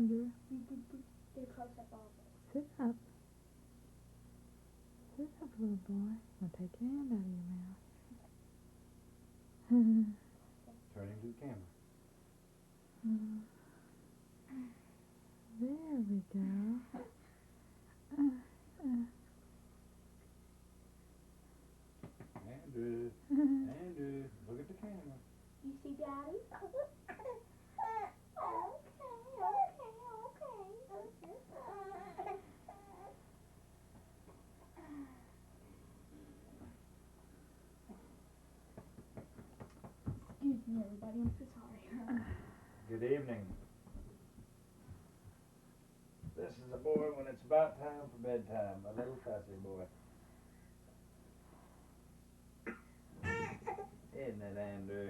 Andrew. You could do close up all this. Sit up. Sit up, little boy. Now take your hand out of your mouth. Turning to the camera. There we go. Andrew, Andrew, look at the camera. You see Daddy? Excuse me, everybody. I'm so sorry. Good evening. This is a boy when it's about time for bedtime, a little fussy boy. Isn't it, Andrew?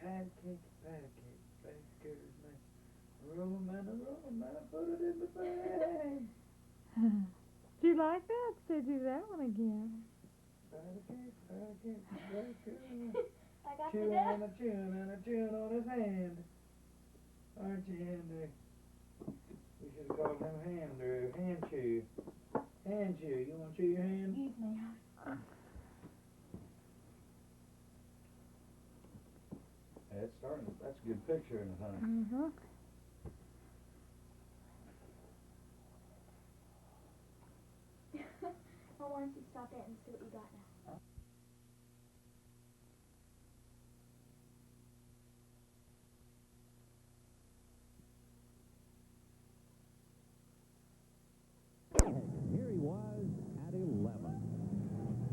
Pancake, pancake, baker's man. Roll 'em and put it in the bag. Do you like that? Say do that one again. Pancake, pancake, baker's man. I got Chewing the and a chewing and a chewing on his hand. Aren't you, Andrew? We should have called him Andrew. Hand chew. Hand chew. You want to chew your hand? Excuse me. That's starting. That's a good picture in it, honey. Mm-hmm. Well, why don't you stop it and see what you got now? Here he was at 11.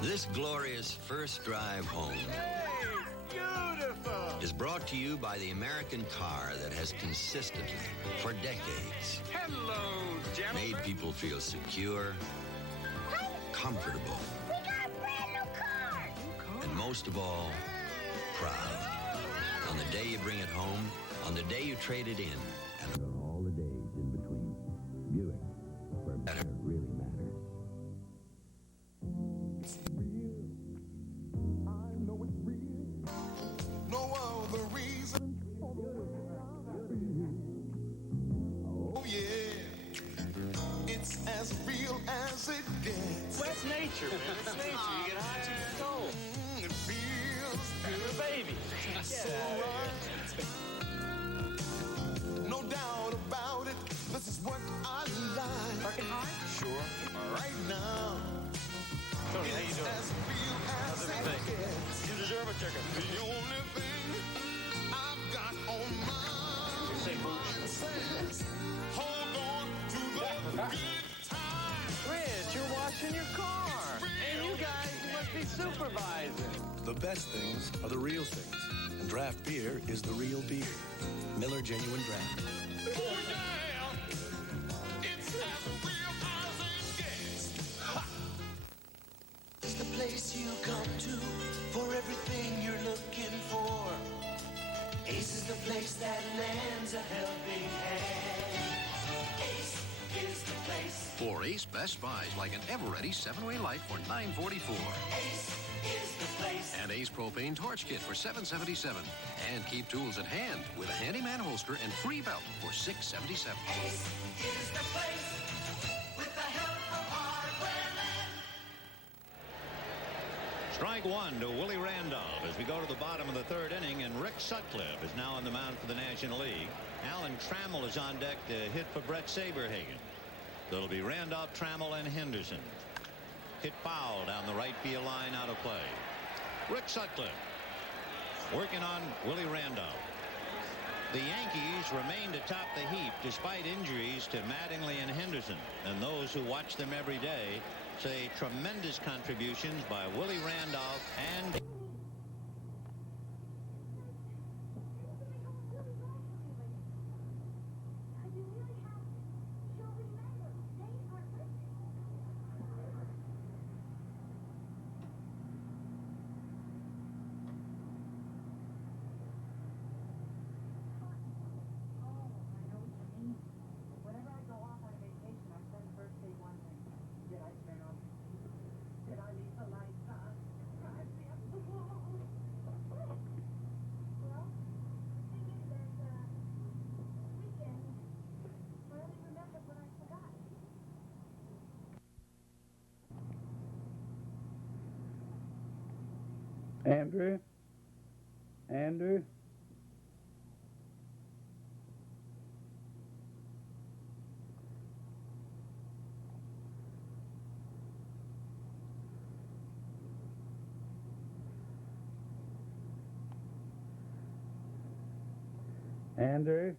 This glorious first drive home is brought to you by the American car that has consistently, for decades, made people feel secure, comfortable, We got a brand new car! and most of all, proud. On the day you bring it home, on the day you trade it in, and All the days in between. Buick, where better really matters. No other reason. Oh yeah, it's as real as it gets. Well, that's nature, man. It's nature. You get high on your soul. It feels You're a baby. so right. No doubt about it. This is what I like. Working hard? Sure. Right now, Tony, how you it's doing? as real as How's it everything? gets. You deserve a chicken. The only thing I've got on my You say booch. mind says, hold on to the good times. Rich, you're washing your car. And you guys must be supervising. The best things are the real things. And draft beer is the real beer. Miller Genuine Draft. Oh yeah, it's as real as it gets. It's the place you come to for everything you're looking for. Ace is the place that lends a helping hand. Ace is the place. For Ace Best Buys, like an ever-ready 7-way light for $9.44. Ace is the place. And Ace Propane Torch Kit for $7.77. And keep tools at hand with a handyman holster and free belt for $6.77. Ace is the place with the help of hardware. Strike one to Willie Randolph as we go to the bottom of the third inning, and Rick Sutcliffe is now on the mound for the National League. Alan Trammell is on deck to hit for Brett Saberhagen. It'll be Randolph, Trammell, and Henderson. Hit foul down the right field line, out of play. Rick Sutcliffe working on Willie Randolph. The Yankees remained atop the heap despite injuries to Mattingly and Henderson, and those who watch them every day say tremendous contributions by Willie Randolph and Andrew? Andrew? Andrew?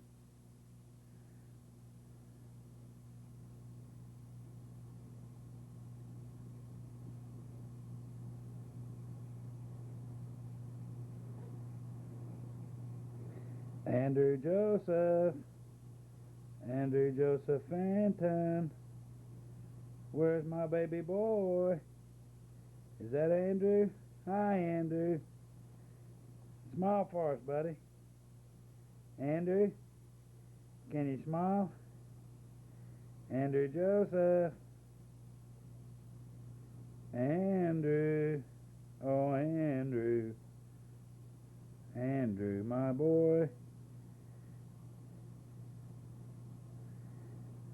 Andrew Joseph. Andrew Joseph Fenton. Where's my baby boy? Is that Andrew? Hi, Andrew. Smile for us, buddy. Andrew, can you smile? Andrew Joseph. Andrew. Oh, Andrew. Andrew, my boy.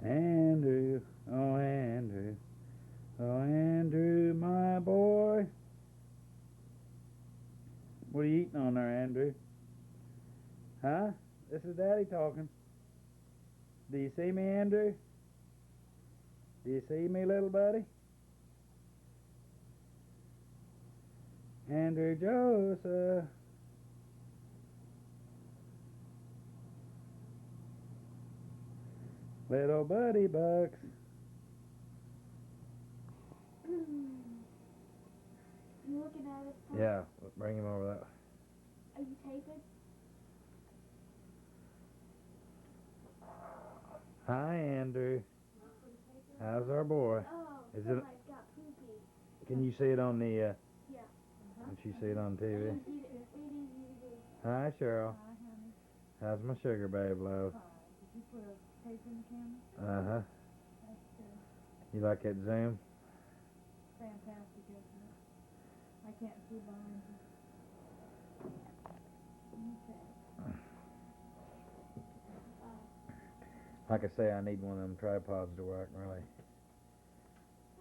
Andrew. Oh, Andrew. Oh, Andrew, my boy. What are you eating on there, Andrew? Huh? This is Daddy talking. Do you see me, Andrew? Do you see me, little buddy? Andrew Joseph. Little buddy bucks. You looking at us? Tom? Yeah, bring him over that way. Are you taping? Hi, Andrew. How's our boy? Oh, Is it? somebody's got poopy. Can you see it on the? Yeah. Can she see it on TV? It is easy to do. Hi, Cheryl. Hi, honey. How's my sugar babe, love? Hi. Did you put a tape in the camera? Uh huh. That's good. You like that Zoom? Fantastic, isn't it? I can't see behind you. Okay. Like I say, I need one of them tripods to work, really.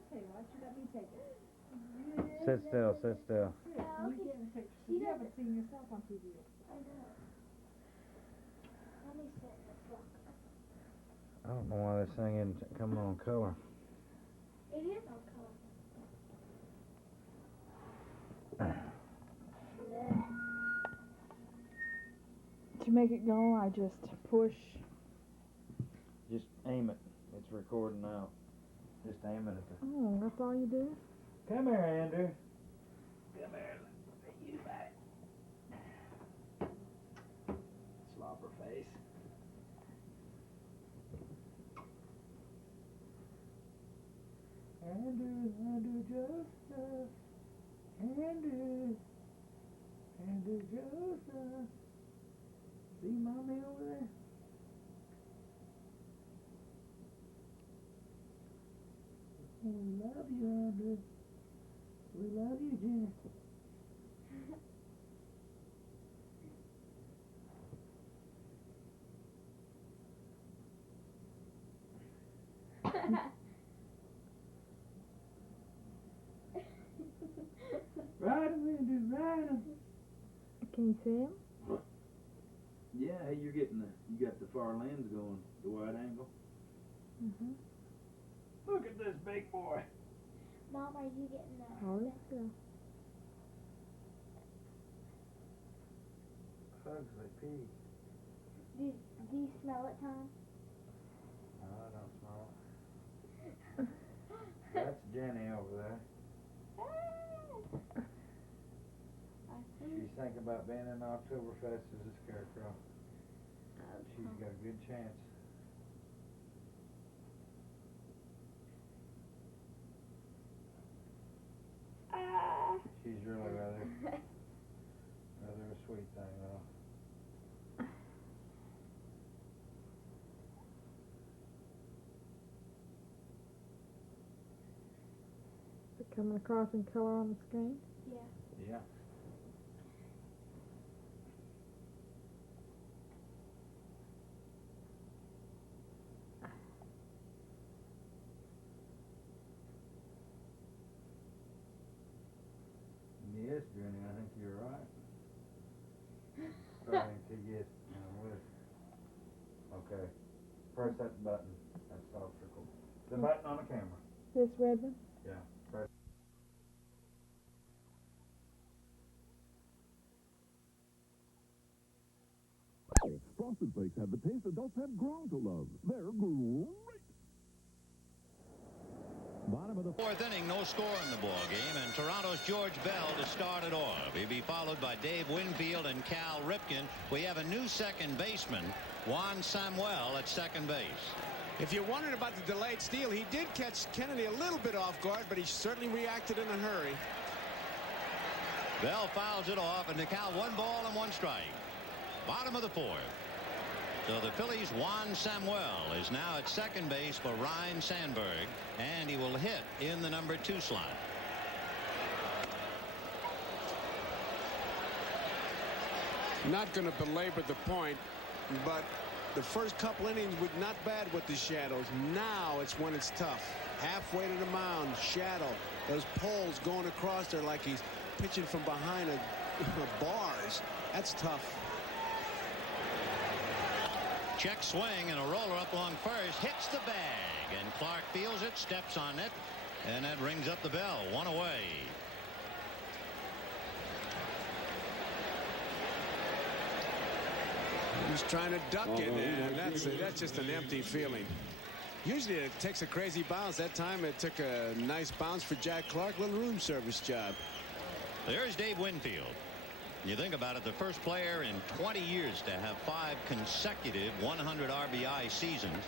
Okay, why should I be taking? Sit still, sit still. Here, you get in the picture. You haven't seen yourself on TV yet. I know. Let me sit in this book. I don't know why this thing isn't coming on color. It is on color. To make it go, I just push. Just aim it. It's recording now. Just aim it at the... Oh, that's all you do? Come here, Andrew. Come here. You back. Slobber face. Andrew Joseph. Andrew Joseph. See mommy over there? We love you, Andrew. We love you, Jenny. Ride him, Andrew, ride him. Can you see him? Yeah, hey, you got the far lens going, the wide angle. Mm-hmm. Look at this big boy. Mom, are you getting that? Oh, let's go. Hugs like pee. Do you smell it, Tom? No, I don't smell it. That's Jenny over there. She's thinking about being in Oktoberfest as a scarecrow. She's got a good chance. She's really rather a sweet thing, though. Is it coming across in color on the screen? Yeah. Yeah. Yeah. this, Jenny. I think you're right. Starting to get with. Okay. Press that button. That soft circle. The button on the camera. This red one? Yeah. Press. Frosted Flakes have the taste adults have grown to love. They're great. Bottom of the fourth inning, no score in the ball game, and Toronto's George Bell to start it off. He'll be followed by Dave Winfield and Cal Ripken. We have a new second baseman, Juan Samuel, at second base. If you're wondering about the delayed steal, he did catch Kennedy a little bit off guard, but he certainly reacted in a hurry. Bell fouls it off, and to count 1 ball and 1 strike. Bottom of the fourth. So the Phillies' Juan Samuel is now at second base for Ryne Sandberg, and he will hit in the number 2 slot. Not going to belabor the point, but the first couple innings were not bad with the shadows. Now it's when it's tough. Halfway to the mound, shadow. Those poles going across there like he's pitching from behind a bars. That's tough. Check swing and a roller up along first, hits the bag, and Clark feels it, steps on it, and that rings up the bell. 1 away. He's trying to duck it, and that's just an empty feeling. Usually it takes a crazy bounce. That time it took a nice bounce for Jack Clark. Little room service job. There's Dave Winfield. You think about it, the first player in 20 years to have 5 consecutive 100 RBI seasons.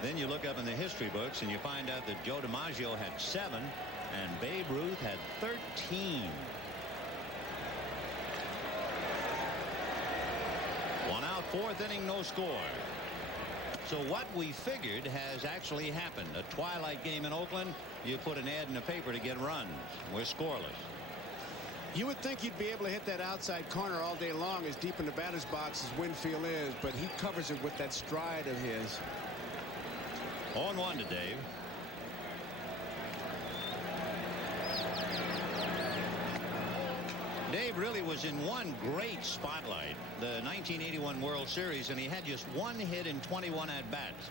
Then you look up in the history books and you find out that Joe DiMaggio had 7 and Babe Ruth had 13. 1 out, 4th inning, no score. So what we figured has actually happened. A twilight game in Oakland. You put an ad in the paper to get runs. We're scoreless. You would think he'd be able to hit that outside corner all day long as deep in the batter's box as Winfield is, but he covers it with that stride of his. 0-1 to Dave. Dave really was in one great spotlight, the 1981 World Series, and he had just 1 hit in 21 at-bats.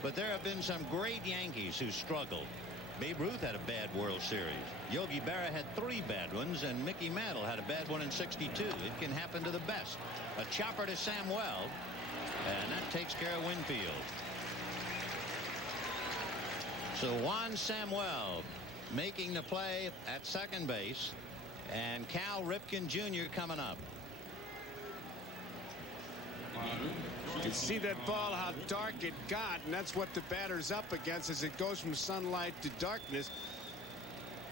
But there have been some great Yankees who struggled. Babe Ruth had a bad World Series. Yogi Berra had 3 bad ones, and Mickey Mantle had a bad one in '62. It can happen to the best. A chopper to Samuel, and that takes care of Winfield. So Juan Samuel making the play at second base, and Cal Ripken Jr. coming up. You can see that ball, how dark it got, and that's what the batter's up against as it goes from sunlight to darkness.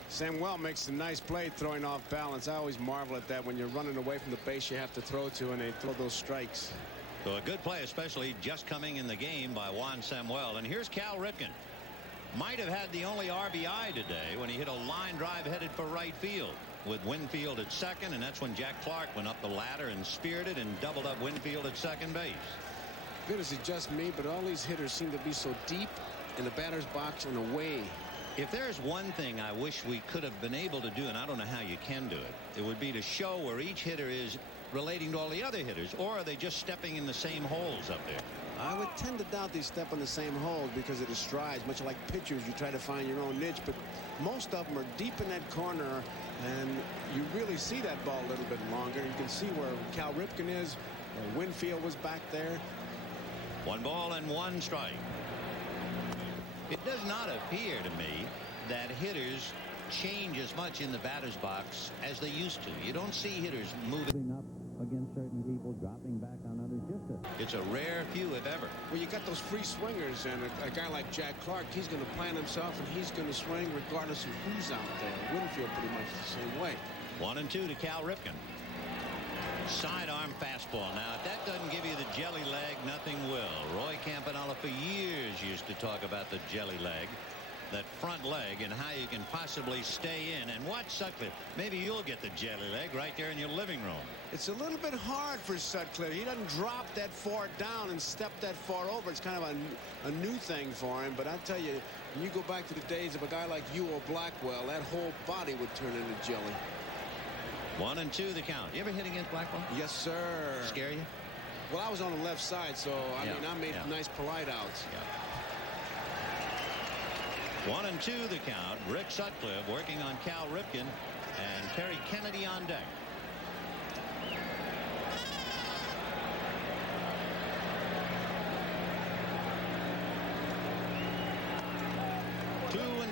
Samuel makes a nice play throwing off balance. I always marvel at that when you're running away from the base you have to throw to and they throw those strikes. So a good play, especially just coming in the game by Juan Samuel. And here's Cal Ripken. Might have had the only RBI today when he hit a line drive headed for right field with Winfield at second, and that's when Jack Clark went up the ladder and speared it and doubled up Winfield at second base. Good as it just me, but all these hitters seem to be so deep in the batter's box and away. If there's one thing I wish we could have been able to do, and I don't know how you can do it, it would be to show where each hitter is relating to all the other hitters, or are they just stepping in the same holes up there? I would tend to doubt they step on the same holes because of the strides. Much like pitchers, you try to find your own niche, but most of them are deep in that corner, and you really see that ball a little bit longer. You can see where Cal Ripken is. Winfield was back there. 1 ball and 1 strike. It does not appear to me that hitters change as much in the batter's box as they used to. You don't see hitters moving up against certain people, dropping back on others. It's a rare few, if ever. Well, you got those free swingers, and a guy like Jack Clark, he's going to plant himself, and he's going to swing regardless of who's out there. Winfield pretty much the same way. 1-2 to Cal Ripken. Sidearm fastball. Now, if that doesn't give you the jelly leg, nothing will. Roy Campanella for years used to talk about the jelly leg, that front leg, and how you can possibly stay in. And watch Sutcliffe. Maybe you'll get the jelly leg right there in your living room. It's a little bit hard for Sutcliffe. He doesn't drop that far down and step that far over. It's kind of a new thing for him. But I tell you, when you go back to the days of a guy like Ewell Blackwell, that whole body would turn into jelly. 1-2 the count. You ever hit against Blackwell? Yes, sir. Scare you? Well, I was on the left side, so I mean, I made nice polite outs. 1-2 the count. Rick Sutcliffe working on Cal Ripken and Terry Kennedy on deck.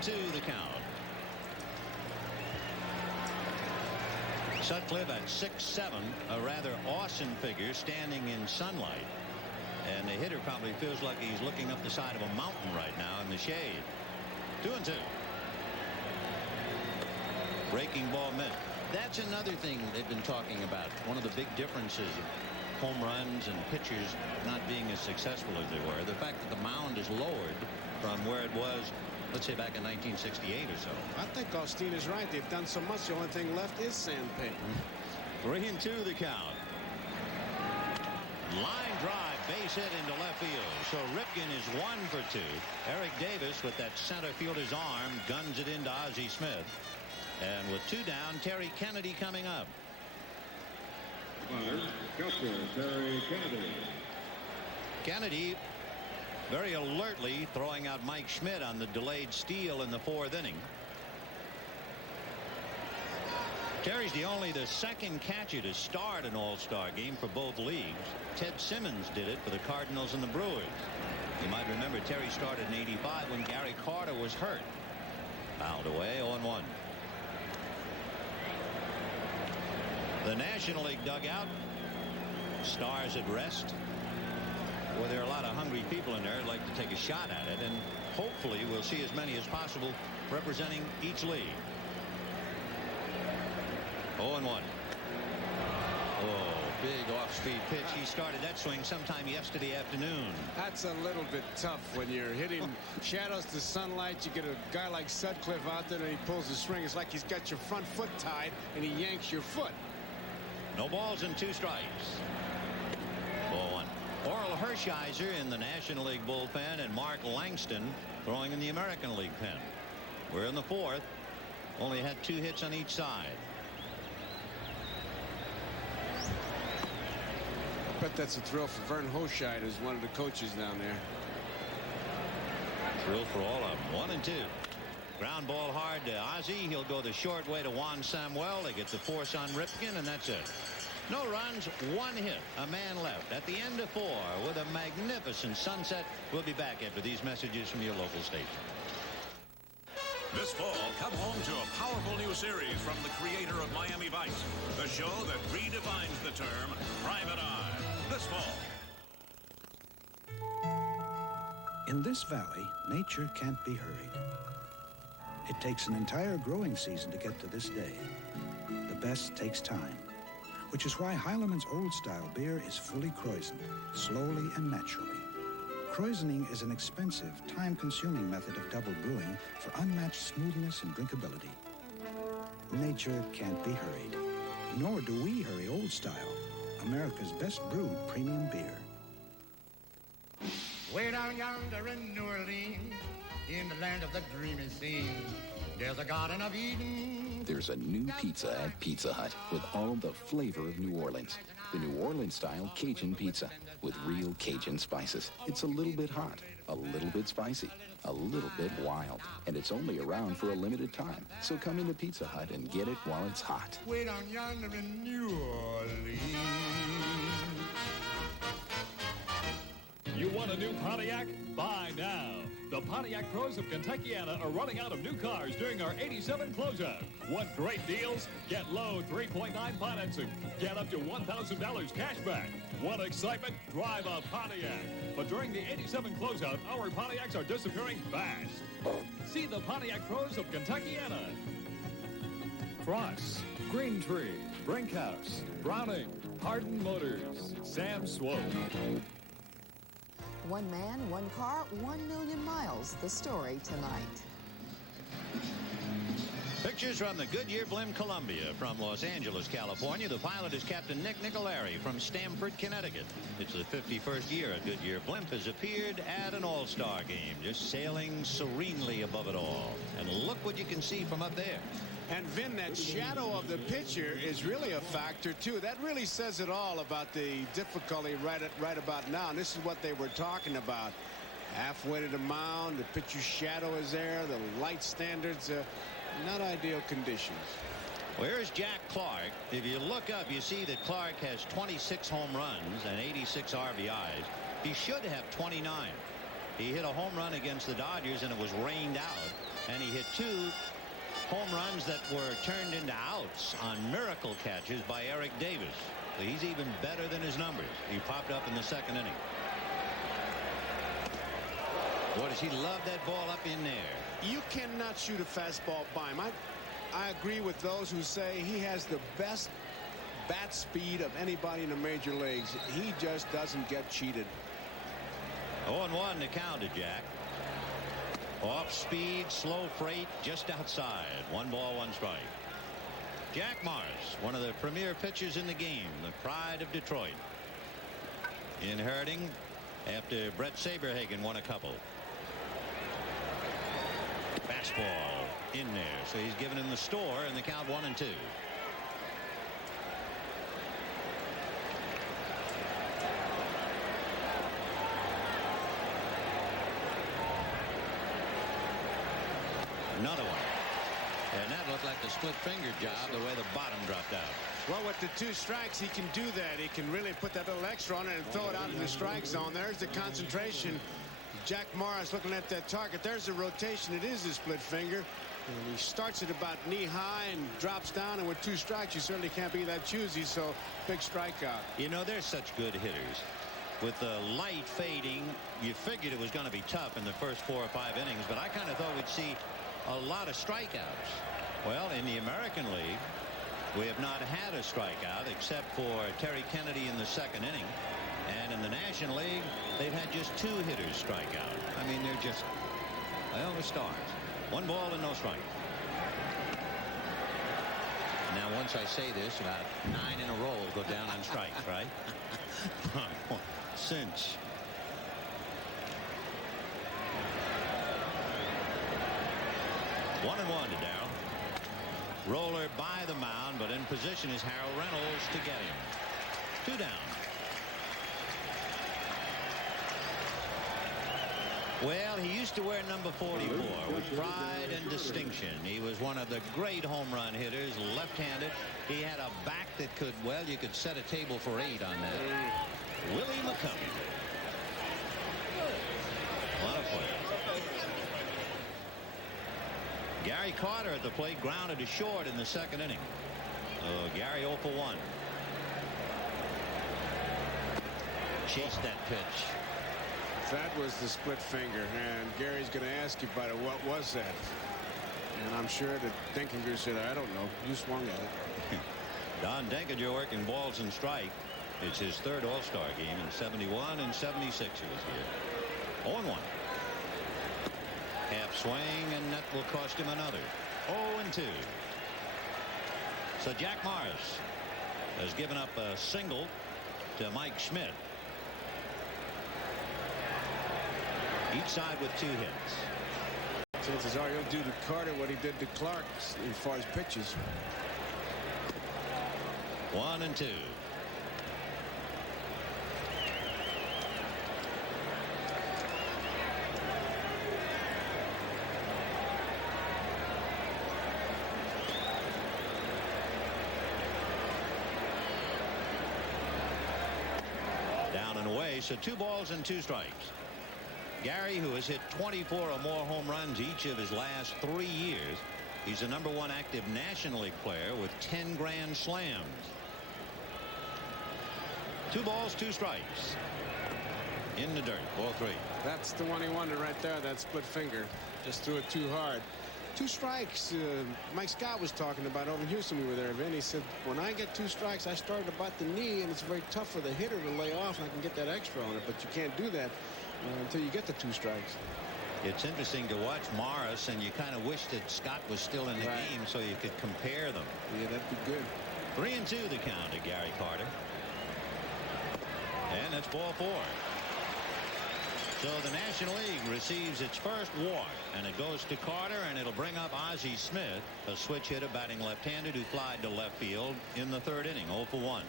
Two the count. Sutcliffe at 6'7", a rather awesome figure standing in sunlight. And the hitter probably feels like he's looking up the side of a mountain right now in the shade. 2-2. Breaking ball missed. That's another thing they've been talking about. One of the big differences of home runs and pitchers not being as successful as they were. The fact that the mound is lowered from where it was, let's say, back in 1968 or so. I think Austin is right. They've done so much. The only thing left is sandpaper. 3-2 the count. Line drive, base hit into left field. So Ripken is 1 for 2. Eric Davis with that center fielder's arm guns it into Ozzie Smith. And with 2 down, Terry Kennedy coming up. Catcher Terry Kennedy. Kennedy very alertly throwing out Mike Schmidt on the delayed steal in the 4th inning. Terry's the second catcher to start an All-Star game for both leagues. Ted Simmons did it for the Cardinals and the Brewers. You might remember Terry started in '85 when Gary Carter was hurt. Fouled away, 0-1. The National League dugout. Stars at rest. Well, there are a lot of hungry people in there who'd like to take a shot at it, and hopefully we'll see as many as possible representing each league. 0-1. Oh, big off-speed pitch. He started that swing sometime yesterday afternoon. That's a little bit tough when you're hitting shadows to sunlight. You get a guy like Sutcliffe out there and he pulls the string. It's like he's got your front foot tied and he yanks your foot. No balls and 2 strikes. 0-1. Oral Hershiser in the National League bullpen and Mark Langston throwing in the American League pen. We're in the 4th. Only had 2 hits on each side. I bet that's a thrill for Vern Hochschild, who's one of the coaches down there. Thrill for all of them. 1-2. Ground ball hard to Ozzie. He'll go the short way to Juan Samuel. They get the force on Ripken, and that's it. No runs, 1 hit, a man left at the end of 4 with a magnificent sunset. We'll be back after these messages from your local station. This fall, come home to a powerful new series from the creator of Miami Vice, the show that redefines the term private eye. This fall. In this valley, nature can't be hurried. It takes an entire growing season to get to this day. The best takes time, which is why Heileman's old-style beer is fully krausened, slowly and naturally. Krausening is an expensive, time-consuming method of double brewing for unmatched smoothness and drinkability. Nature can't be hurried, nor do we hurry Old Style, America's best brewed premium beer. Way down yonder in New Orleans, in the land of the dreamy scene, there's a Garden of Eden. There's a new pizza at Pizza Hut with all the flavor of New Orleans. The New Orleans-style Cajun pizza with real Cajun spices. It's a little bit hot, a little bit spicy, a little bit wild, and it's only around for a limited time. So come into Pizza Hut and get it while it's hot. Way down yonder in New Orleans. You want a new Pontiac? Buy now. The Pontiac Pros of Kentuckiana are running out of new cars during our 87 closeout. Want great deals? Get low 3.9 financing. Get up to $1,000 cash back. Want excitement? Drive a Pontiac. But during the 87 closeout, our Pontiacs are disappearing fast. See the Pontiac Pros of Kentuckiana. Cross, Green Tree, Brinkhouse, Browning, Hardin Motors, Sam Swope. One man, one car, 1 million miles. The story tonight. Pictures from the Goodyear Blimp Columbia from Los Angeles, California. The pilot is Captain Nick Nicolari from Stamford, Connecticut. It's the 51st year a Goodyear Blimp has appeared at an all-star game, just sailing serenely above it all. And look what you can see from up there. And Vin, that shadow of the pitcher is really a factor too. That really says it all about the difficulty right about now. And this is what they were talking about. Halfway to the mound, the pitcher's shadow is there. The light standards, not ideal conditions. Where's Jack Clark? If you look up, you see that Clark has 26 home runs and 86 RBIs. He should have 29. He hit a home run against the Dodgers and it was rained out. And he hit 2 home runs that were turned into outs on miracle catches by Eric Davis. So he's even better than his numbers. He popped up in the 2nd inning. Boy, does he love that ball up in there. You cannot shoot a fastball by him. I agree with those who say he has the best bat speed of anybody in the major leagues. He just doesn't get cheated. 0-1 to count to Jack. Off speed, slow freight, just outside. 1 ball, 1 strike. Jack Morris, one of the premier pitchers in the game, the pride of Detroit. Inheriting after Brett Saberhagen won a couple. Fastball in there, so he's giving him the store, and the count 1-2. Another one. And that looked like the split finger job, the way the bottom dropped out. Well, with the 2 strikes, he can do that. He can really put that little extra on it and throw it out in the strike zone. There's the concentration. Jack Morris looking at that target. There's the rotation. It is a split finger. And he starts at about knee high and drops down. And with 2 strikes, you certainly can't be that choosy. So big strikeout. You know, they're such good hitters. With the light fading, you figured it was going to be tough in the first 4 or 5 innings. But I kind of thought we'd see a lot of strikeouts. Well, in the American League, we have not had a strikeout except for Terry Kennedy in the 2nd inning. And in the National League, they've had just 2 hitters strike out. I mean, they're just, well, the stars. 1 ball and no strike. Now, once I say this, about 9 in a row will go down on strikes, right? Cinch. One and 1 to Darrell. Roller by the mound, but in position is Harold Reynolds to get him. 2 down. Well, he used to wear number 44 with pride and distinction. He was one of the great home run hitters, left-handed. He had a back that could, well, you could set a table for 8 on that. Willie McCovey. What a play. Gary Carter at the plate, grounded to short in the 2nd inning. Gary 0 for 1. Chased that pitch. That was the split finger, and Gary's going to ask you about it. What was that? And I'm sure that Denkinger said, I don't know. You swung at it. Don Denkinger working balls and strike. It's his 3rd All-Star game in 71 and 76. He was here. 0-1. Half swing, and that will cost him another. 0-2. So Jack Morris has given up a single to Mike Schmidt. Each side with 2 hits. Chances are he'll do to Carter what he did to Clark as far as pitches. 1-2. Down and away, so 2 balls and 2 strikes. Gary, who has hit 24 or more home runs each of his last 3 years. He's the #1 active National League player with 10 grand slams. 2 balls, 2 strikes. In the dirt, ball 3. That's the one he wanted right there, that split finger. Just threw it too hard. 2 strikes. Mike Scott was talking about over in Houston. We were there, Vin. He said, when I get 2 strikes, I start about the knee, and it's very tough for the hitter to lay off, and I can get that extra on it. But you can't do that until you get the 2 strikes. It's interesting to watch Morris, and you kind of wish that Scott was still in the game so you could compare them. Yeah, that'd be good. 3-2 the count to Gary Carter. And that's ball 4. So the National League receives its first walk, and it goes to Carter, and it'll bring up Ozzie Smith, a switch hitter batting left-handed who flied to left field in the third inning, 0 for 1.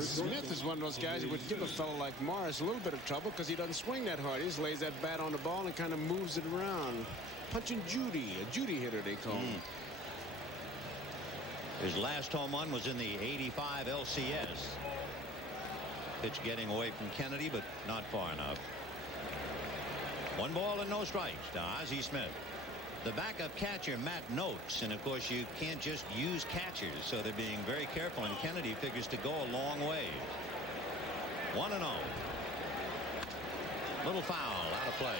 Smith is one of those guys who would give a fellow like Morris a little bit of trouble because he doesn't swing that hard. He just lays that bat on the ball and kind of moves it around. Punching Judy, a Judy hitter they call him. His last home run was in the '85 LCS. Pitch getting away from Kennedy, but not far enough. 1 ball and no strikes to Ozzie Smith. The backup catcher, Matt Noakes, and of course you can't just use catchers, so they're being very careful, and Kennedy figures to go a long way. 1-0. Little foul out of play.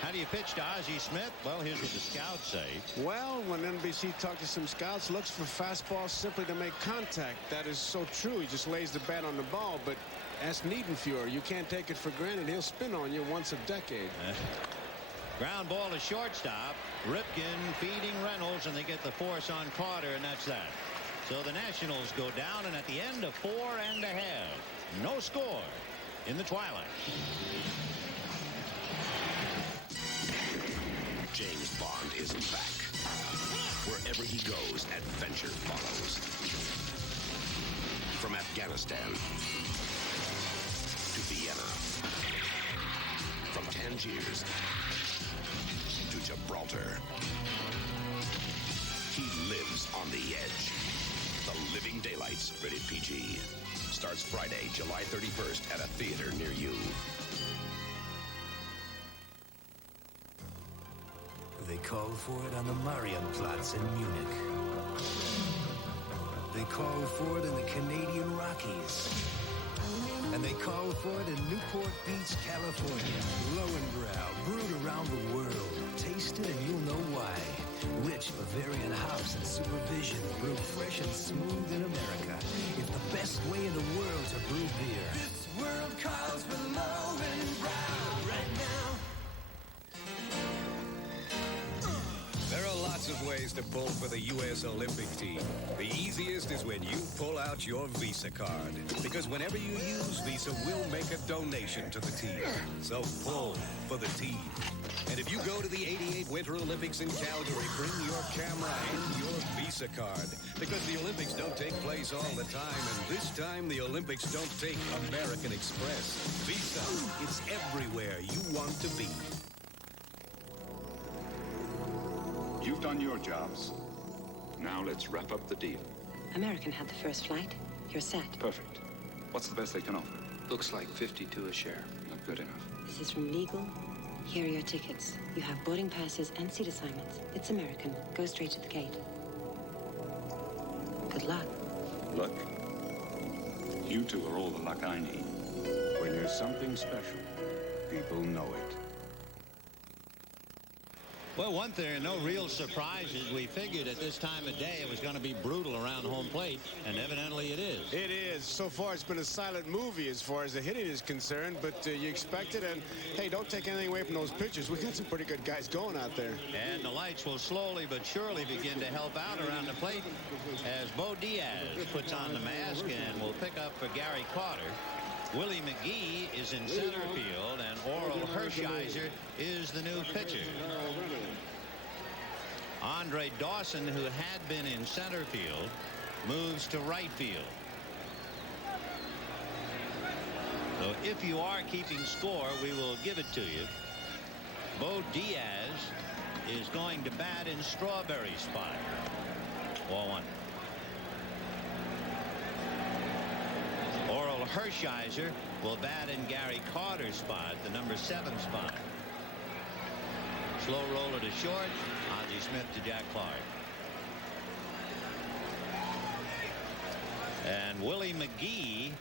How do you pitch to Ozzie Smith? Well, here's what the scouts say. Well, when NBC talked to some scouts, looks for fastballs simply to make contact. That is so true. He just lays the bat on the ball, but ask Niedenfuhr. You can't take it for granted. He'll spin on you once a decade. Ground ball to shortstop. Ripken feeding Reynolds, and they get the force on Carter, and that's that. So the Nationals go down, and at the end of 4 1/2, no score in the twilight. James Bond is back. Wherever he goes, adventure follows. From Afghanistan to Vienna. From Tangiers to Gibraltar. He lives on the edge. The Living Daylights, rated PG. Starts Friday, July 31st at a theater near you. They called for it on the Marienplatz in Munich. They called for it in the Canadian Rockies. And they called for it in Newport Beach, California. Lowenbrow, brewed around the world. Taste it and you'll know why. Rich Bavarian hops and supervision, brewed fresh and smooth in America. It's the best way in the world to brew beer. This world calls for Lowenbrow right now. There are lots of ways to pull for the U.S. Olympic team. The easiest is when you pull out your Visa card. Because whenever you use Visa, we'll make a donation to the team. So pull for the team. And if you go to the '88 Winter Olympics in Calgary, bring your camera and your Visa card. Because the Olympics don't take place all the time, and this time the Olympics don't take American Express. Visa, it's everywhere you want to be. You've done your jobs. Now let's wrap up the deal. American had the first flight. You're set. Perfect. What's the best they can offer? Looks like 52 a share. Not good enough. This is from Legal. Here are your tickets. You have boarding passes and seat assignments. It's American. Go straight to the gate. Good luck. Luck? You two are all the luck I need. When you're something special, people know it. Well, one thing, no real surprises. We figured at this time of day it was going to be brutal around home plate, and evidently it is. It is. So far, it's been a silent movie as far as the hitting is concerned, but you expect it, and, hey, don't take anything away from those pitchers. We got some pretty good guys going out there. And the lights will slowly but surely begin to help out around the plate as Bo Diaz puts on the mask and will pick up for Gary Carter. Willie McGee is in center field, and Oral Hershiser is the new pitcher. Andre Dawson, who had been in center field, moves to right field. So if you are keeping score, we will give it to you. Bo Diaz is going to bat in Strawberry spot. Ball 1. Oral Hershiser will bat in Gary Carter's spot, the number 7 spot. Slow roller to short. Ozzie Smith to Jack Clark. And Willie McGee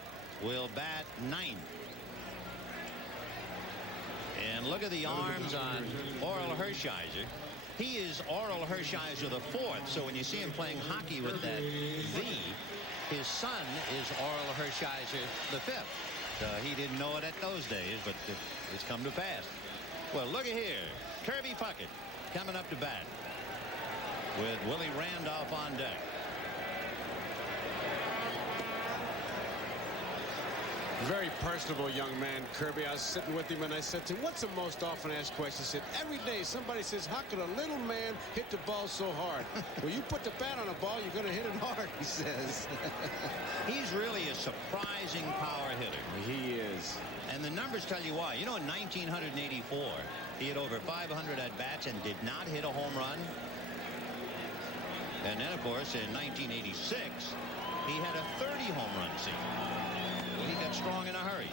will bat 9th. And look at the arms on Oral Hershiser. He is Oral Hershiser the 4th. So when you see him playing hockey with that V, his son is Oral Hershiser the 5th. He didn't know it at those days, but it's come to pass. Well, look at here. Kirby Puckett coming up to bat with Willie Randolph on deck. Very personable young man, Kirby. I was sitting with him and I said to him, what's the most often asked question? He said, every day somebody says, how could a little man hit the ball so hard? Well, you put the bat on a ball, you're going to hit it hard, he says. He's really a surprising power hitter. He is. And the numbers tell you why. You know, in 1984, he had over 500 at-bats and did not hit a home run. And then, of course, in 1986, he had a 30 home run season. Well, he got strong in a hurry.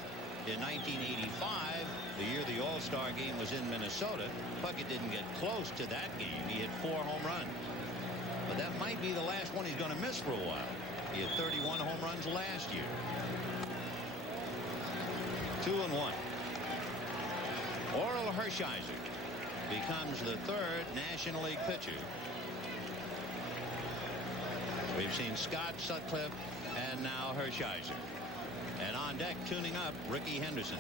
In 1985, the year the All-Star game was in Minnesota, Puckett didn't get close to that game. He hit 4 home runs. But that might be the last one he's going to miss for a while. He had 31 home runs last year. 2-1. Oral Hershiser becomes the 3rd National League pitcher. We've seen Scott, Sutcliffe, and now Hershiser. And on deck, tuning up, Rickey Henderson.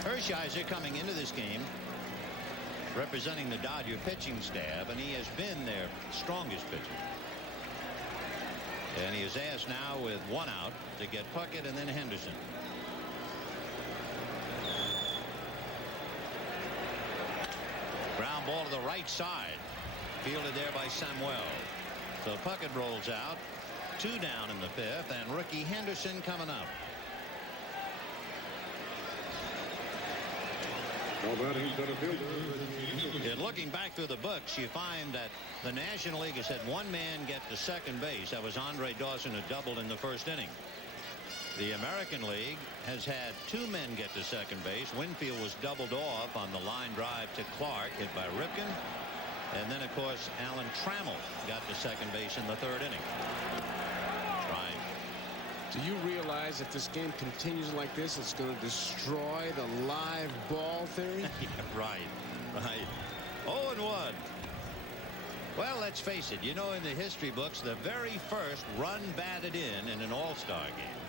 Hershiser coming into this game representing the Dodger pitching staff, and he has been their strongest pitcher. And he is asked now with 1 out to get Puckett and then Henderson. Ground ball to the right side. Fielded there by Samuel. So Puckett rolls out. 2 down in the 5th, and Rickey Henderson coming up. And looking back through the books, you find that the National League has had 1 man get to second base. That was Andre Dawson, who doubled in the 1st inning. The American League has had 2 men get to second base. Winfield was doubled off on the line drive to Clark, hit by Ripken. And then, of course, Alan Trammell got to second base in the 3rd inning. Right. Do you realize if this game continues like this, it's going to destroy the live ball theory? Yeah, right. 0-1. Well, let's face it. You know, in the history books, the very first run batted in an All-Star game,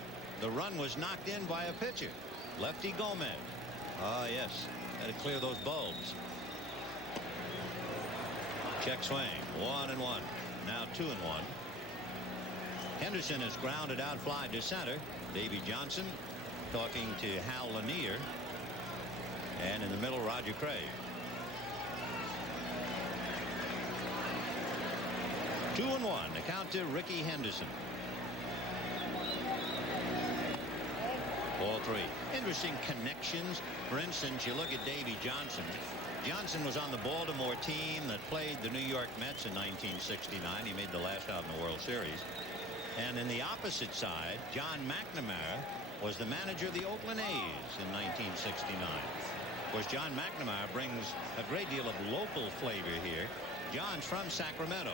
the run was knocked in by a pitcher, Lefty Gomez. Ah, yes. Got to clear those bulbs. Check swing. 1-1. Now 2-1. Henderson has grounded out fly to center. Davy Johnson talking to Hal Lanier. And in the middle, Roger Craig. 2-1. The count to Rickey Henderson. Ball 3. Interesting connections. For instance, you look at Davy Johnson. Johnson was on the Baltimore team that played the New York Mets in 1969. He made the last out in the World Series. And in the opposite side, John McNamara was the manager of the Oakland A's in 1969. Of course, John McNamara brings a great deal of local flavor here. John's from Sacramento.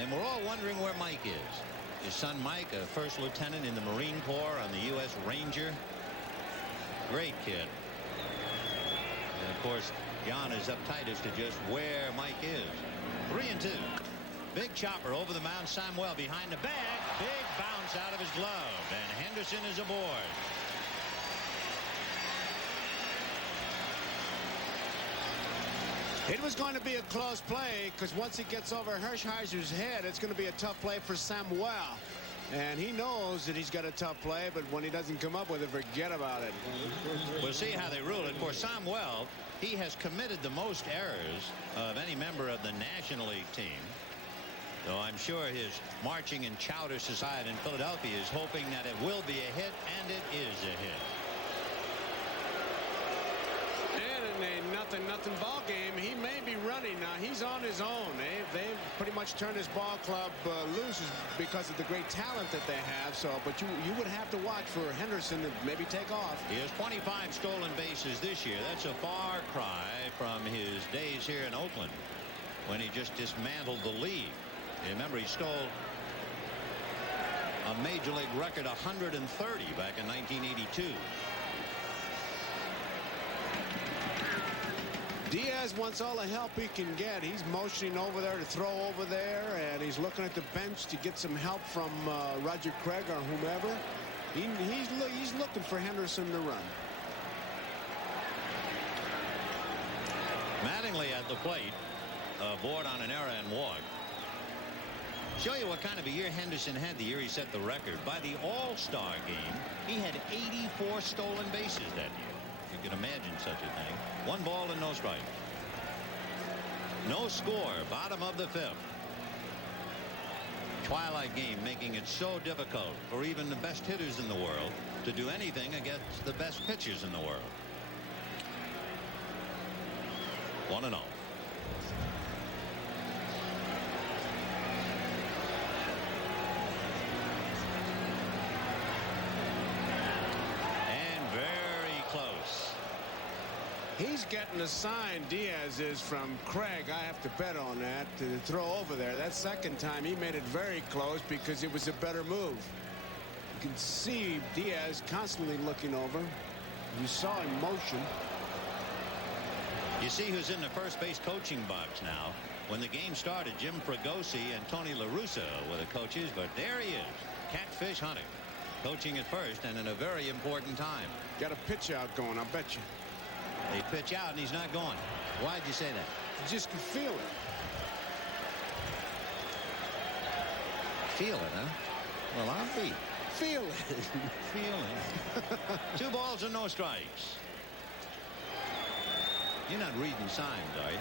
And we're all wondering where Mike is. His son Mike, a first lieutenant in the Marine Corps on the U.S. Ranger. Great kid. And of course, John is uptight as to just where Mike is. 3-2. Big chopper over the mound. Samuel behind the bag. Big bounce out of his glove. And Henderson is aboard. It was going to be a close play because once he gets over Hershiser's head, it's going to be a tough play for Samuel. And he knows that he's got a tough play, but when he doesn't come up with it, forget about it. We'll see how they rule it. For Samuel, he has committed the most errors of any member of the National League team. So I'm sure his marching and chowder society in Philadelphia is hoping that it will be a hit, and it is a hit. And in a nothing ball game, he may be running now. He's on his own. They've pretty much turned his ball club loose because of the great talent that they have. So, but you would have to watch for Henderson to maybe take off. He has 25 stolen bases this year. That's a far cry from his days here in Oakland when he just dismantled the league. You remember, he stole a major league record 130 back in 1982. Diaz wants all the help he can get. He's motioning over there to throw over there, and he's looking at the bench to get some help from Roger Craig or whomever. He's looking for Henderson to run. Mattingly at the plate, aboard on an error and walk. Show you what kind of a year Henderson had the year he set the record. By the All-Star game, he had 84 stolen bases that year. You can imagine such a thing. 1 ball and no strikes. No score, bottom of the 5th. Twilight game making it so difficult for even the best hitters in the world to do anything against the best pitchers in the world. 1-0. He's getting a sign, Diaz is, from Craig. I have to bet on that, to throw over there. That second time, he made it very close because it was a better move. You can see Diaz constantly looking over. You saw him motion. You see who's in the first base coaching box now. When the game started, Jim Fregosi and Tony La Russa were the coaches, but there he is, Catfish Hunter, coaching at first and in a very important time. Got a pitch out going, I'll bet you. They pitch out and he's not going. Why'd you say that? You just can feel it. Feel it, huh? Well, I'll be. Feel it. Feeling. 2 balls and no strikes. You're not reading signs, are you?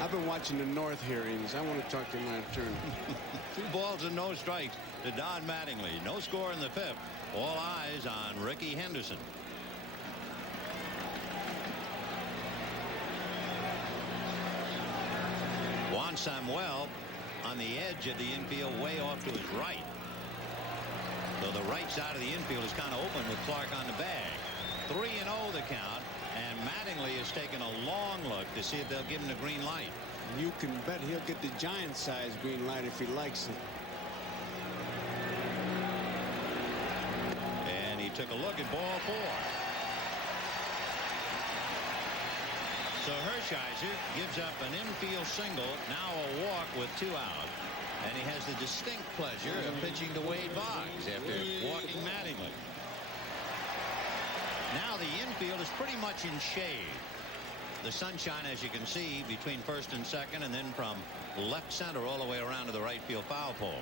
I've been watching the North hearings. I want to talk to my attorney. 2 balls and no strikes to Don Mattingly. No score in the 5th. All eyes on Ricky Henderson. Juan Samuel on the edge of the infield, way off to his right. So the right side of the infield is kind of open with Clark on the bag. 3-0 the count, and Mattingly is taking a long look to see if they'll give him the green light. You can bet he'll get the giant-sized green light if he likes it. And he took a look at ball 4. So Hershiser gives up an infield single, now a walk with 2 out. And he has the distinct pleasure of pitching to Wade Boggs after walking Mattingly. Now the infield is pretty much in shade. The sunshine, as you can see, between first and second, and then from left center all the way around to the right field foul pole.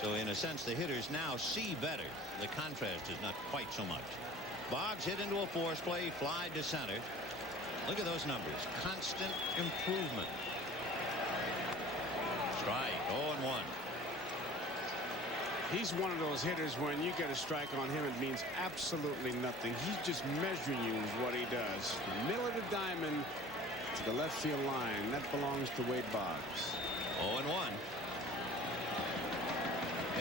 So in a sense, the hitters now see better. The contrast is not quite so much. Boggs hit into a force play, fly to center. Look at those numbers. Constant improvement. Strike. 0-1. He's one of those hitters when you get a strike on him, it means absolutely nothing. He's just measuring you is what he does. Middle of the diamond to the left field line. That belongs to Wade Boggs. 0-1.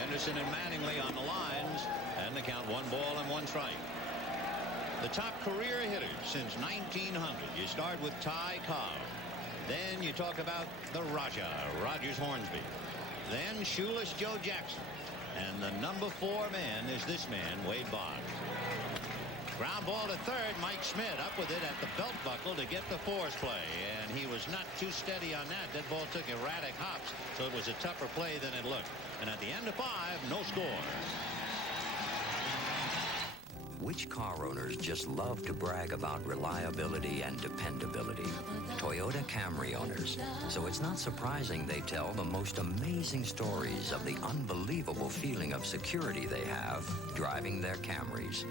Henderson and Mattingly on the lines, and the count 1 ball and 1 strike. The top career hitters since 1900. You start with Ty Cobb. Then you talk about the Raja, Rogers Hornsby. Then Shoeless Joe Jackson. And the number 4 man is this man, Wade Boggs. Ground ball to third. Mike Schmidt up with it at the belt buckle to get the force play. And he was not too steady on that. That ball took erratic hops, so it was a tougher play than it looked. And at the end of 5, no score. Which car owners just love to brag about reliability and dependability? Toyota Camry owners. So it's not surprising they tell the most amazing stories of the unbelievable feeling of security they have driving their Camrys.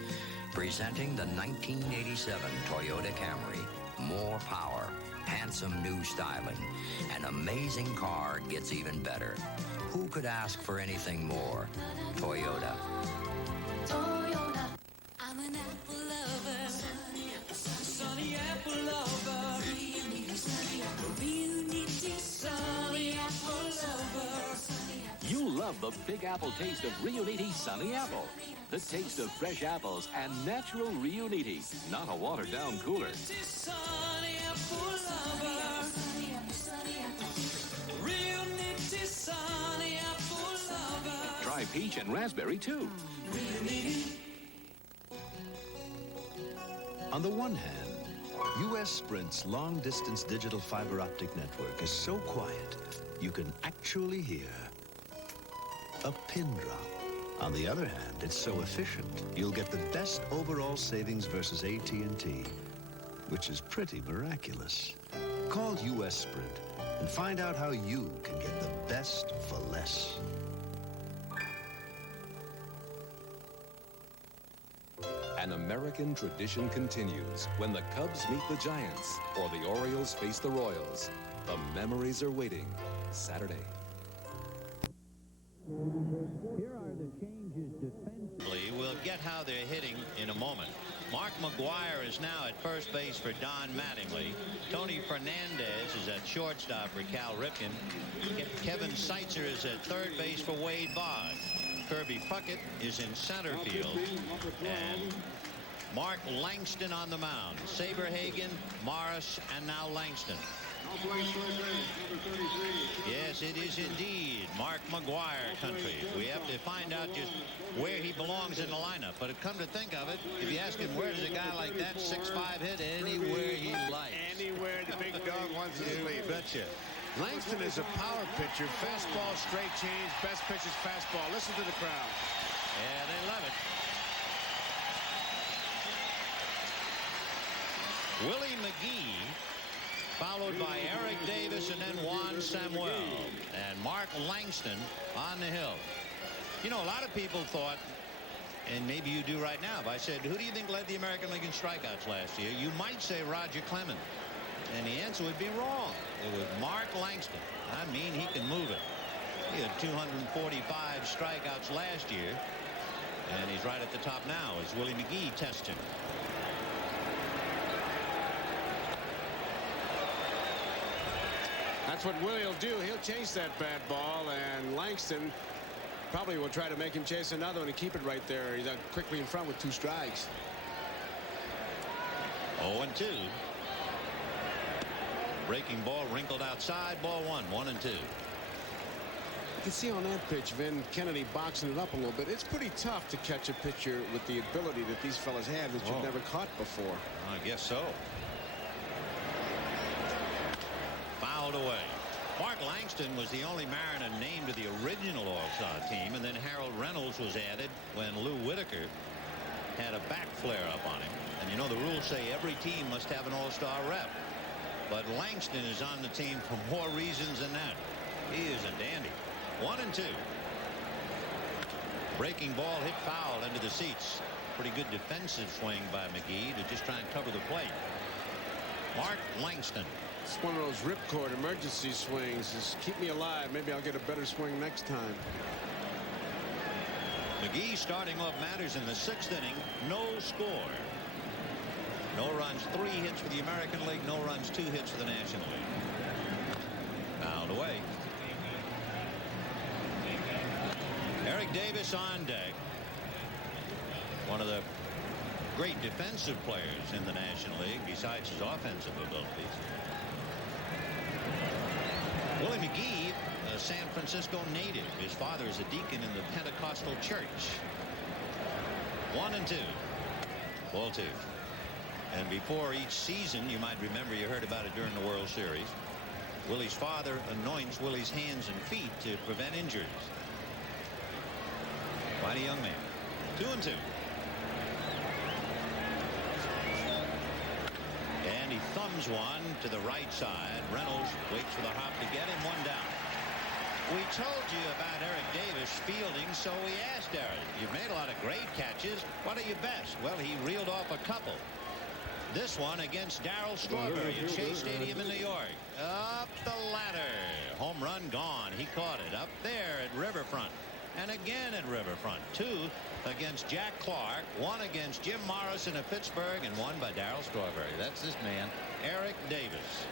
Presenting the 1987 Toyota Camry. More power, handsome new styling. An amazing car gets even better. Who could ask for anything more? Toyota. Toyota. I'm an apple lover. Sunny apple lover. Sunny apple lover. You love the Big Apple taste of Riunite Sunny Apple. The taste of fresh apples and natural Riunite, not a watered-down cooler. Sunny apple lover. Riunite Sunny apple lover. Try peach and raspberry, too. Riunite. On the one hand, U.S. Sprint's long-distance digital fiber optic network is so quiet, you can actually hear a pin drop. On the other hand, it's so efficient, you'll get the best overall savings versus AT&T, which is pretty miraculous. Call U.S. Sprint. and find out how you can get the best for less. An American tradition continues when the Cubs meet the Giants or the Orioles face the Royals. The memories are waiting Saturday. Here are the changes defensively. We'll get how they're hitting in a moment. Mark McGuire is now at first base for Don Mattingly. Tony Fernandez is at shortstop for Cal Ripken. Kevin Seitzer is at third base for Wade Boggs. Kirby Puckett is in center field. And Mark Langston on the mound. Saberhagen, Morris, and now Langston. Yes, it is indeed Mark McGuire country. We have to find out just where he belongs in the lineup. But come to think of it, if you ask him where does a guy like that 6'5" hit, anywhere he likes. Anywhere the big dog wants to sleep. Betcha. Langston is a power pitcher. Fastball, straight change, best pitch is fastball. Listen to the crowd. Yeah, they love it. Willie McGee, followed by Eric Davis and then Juan Samuel and Mark Langston on the hill. You know, a lot of people thought, and maybe you do right now, if I said, who do you think led the American League in strikeouts last year? You might say Roger Clemens. And the answer would be wrong. It was Mark Langston. I mean, he can move it. He had 245 strikeouts last year. And he's right at the top now as Willie McGee tests him. That's what Willie will do. He'll chase that bad ball, and Langston probably will try to make him chase another one and keep it right there. He's quickly in front with 2 strikes. 0-2. Breaking ball wrinkled outside. Ball 1, 1-2. You can see on that pitch, Vin Kennedy boxing it up a little bit. It's pretty tough to catch a pitcher with the ability that these fellas have that you've never caught before. I guess so. Fouled away. Mark Langston was the only Mariner named to the original All-Star team, and then Harold Reynolds was added when Lou Whitaker had a back flare-up on him. And you know the rules say every team must have an All-Star rep. But Langston is on the team for more reasons than that. He is a dandy. 1-2. Breaking ball hit foul into the seats. Pretty good defensive swing by McGee to just try and cover the plate. Mark Langston. It's one of those ripcord emergency swings. Just keep me alive. Maybe I'll get a better swing next time. McGee starting off matters in the 6th inning. No score. No runs, 3 hits for the American League. No runs, 2 hits for the National League. Fouled away. Eric Davis on deck. One of the great defensive players in the National League besides his offensive abilities. Willie McGee, a San Francisco native. His father is a deacon in the Pentecostal church. 1-2. Ball 2. And before each season, you might remember you heard about it during the World Series. Willie's father anoints Willie's hands and feet to prevent injuries. Quite a young man. 2-2. And he thumbs one to the right side. Reynolds waits for the hop to get him. 1 down. We told you about Eric Davis fielding, so we asked Eric, you've made a lot of great catches. What are your best? Well, he reeled off a couple. This one against Darryl Strawberry at Shea Stadium in New York. Up the ladder. Home run gone. He caught it up there at Riverfront. And again at Riverfront. 2 against Jack Clark. 1 against Jim Morrison of Pittsburgh. And 1 by Darryl Strawberry. That's this man, Eric Davis.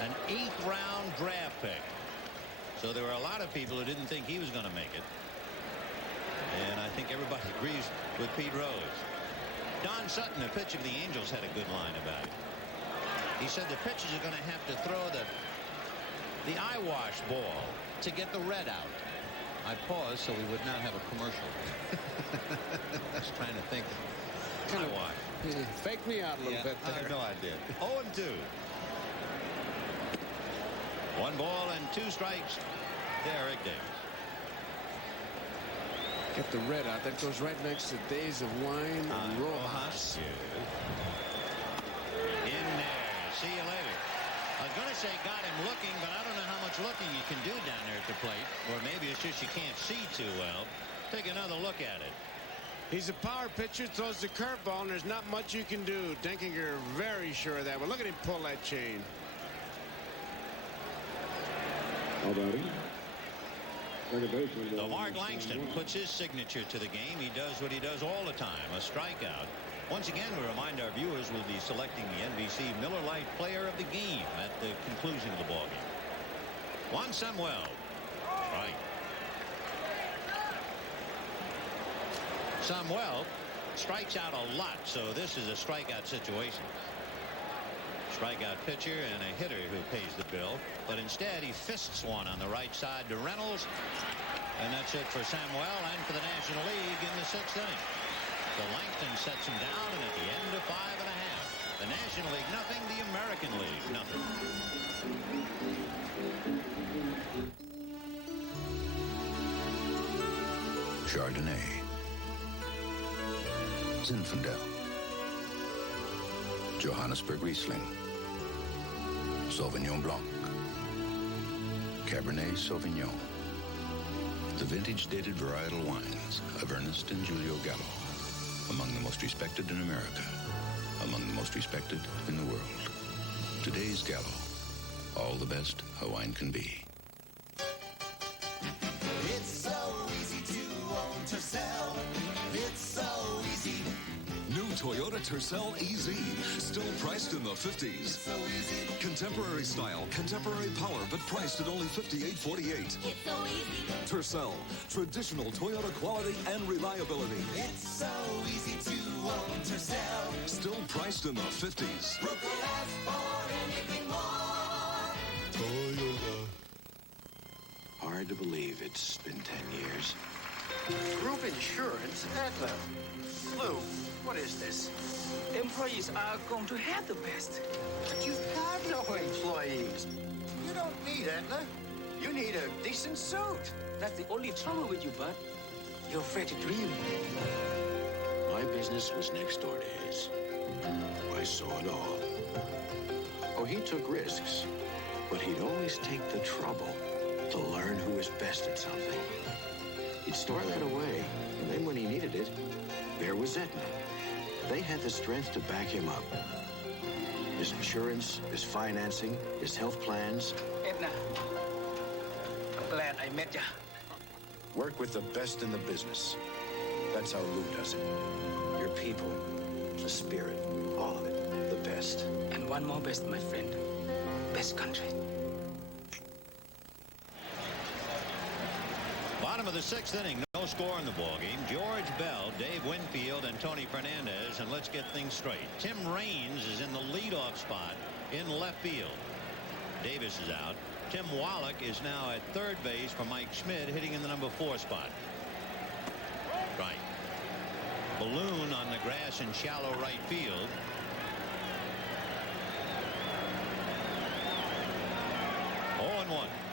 An 8th round draft pick. So there were a lot of people who didn't think he was going to make it. And I think everybody agrees with Pete Rose. Don Sutton, the pitcher of the Angels, had a good line about it. He said the pitchers are going to have to throw the eyewash ball to get the red out. I paused so we would not have a commercial. Just trying to think. Eyewash. Fake me out a little bit there. I know I did. 0-2. 1 ball and 2 strikes to Eric Davis. Get the red out. That goes right next to Days of Wine and Rojas. In there. See you later. A was going to say got him looking, but I don't know how much looking you can do down there at the plate. Or maybe it's just you can't see too well. Take another look at it. He's a power pitcher, throws the curveball, and there's not much you can do. Denkinger very sure of that. But look at him pull that chain. How about him? So Mark Langston puts his signature to the game. He does what he does all the time, a strikeout. Once again, we remind our viewers we'll be selecting the NBC Miller Lite Player of the Game at the conclusion of the ballgame. Juan Samuel. Right. Samuel strikes out a lot, so this is a strikeout situation. Strikeout pitcher and a hitter who pays the bill, but instead he fists one on the right side to Reynolds, and that's it for Samuel and for the National League in the 6th inning. So Langston sets him down, and at the end of 5 1/2, the National League nothing, the American League nothing. Chardonnay, Zinfandel, Johannesburg Riesling, Sauvignon Blanc, Cabernet Sauvignon. The vintage-dated varietal wines of Ernest and Julio Gallo. Among the most respected in America. Among the most respected in the world. Today's Gallo. All the best a wine can be. It's so easy to own Tercel. It's so easy. New Toyota Tercel EZ, still priced in the 50s. So easy. Contemporary style, contemporary power, but priced at only $58.48. It's so easy. Tercel, traditional Toyota quality and reliability. It's so easy to own Tercel. Still priced in the 50s. Who could ask for anything more? Toyota. Hard to believe it's been 10 years. Group insurance, Adler. Lou, what is this? Employees are going to have the best. But you have no employees. You don't need Adler. You need a decent suit. That's the only trouble with you, Bud. You're afraid to dream. My business was next door to his. I saw it all. Oh, he took risks, but he'd always take the trouble to learn who was best at something. He'd store that away, and then when he needed it, there was Aetna. They had the strength to back him up. His insurance, his financing, his health plans. Edna, I'm glad I met ya. Work with the best in the business. That's how Lou does it. Your people, the spirit, all of it, the best. And one more best, my friend. Best country. Bottom of the 6th inning, no score in the ballgame. George Bell, Dave Winfield, and Tony Fernandez. And let's get things straight. Tim Raines is in the leadoff spot in left field. Davis is out. Tim Wallach is now at third base for Mike Schmidt, hitting in the number 4 spot. Right. Balloon on the grass in shallow right field.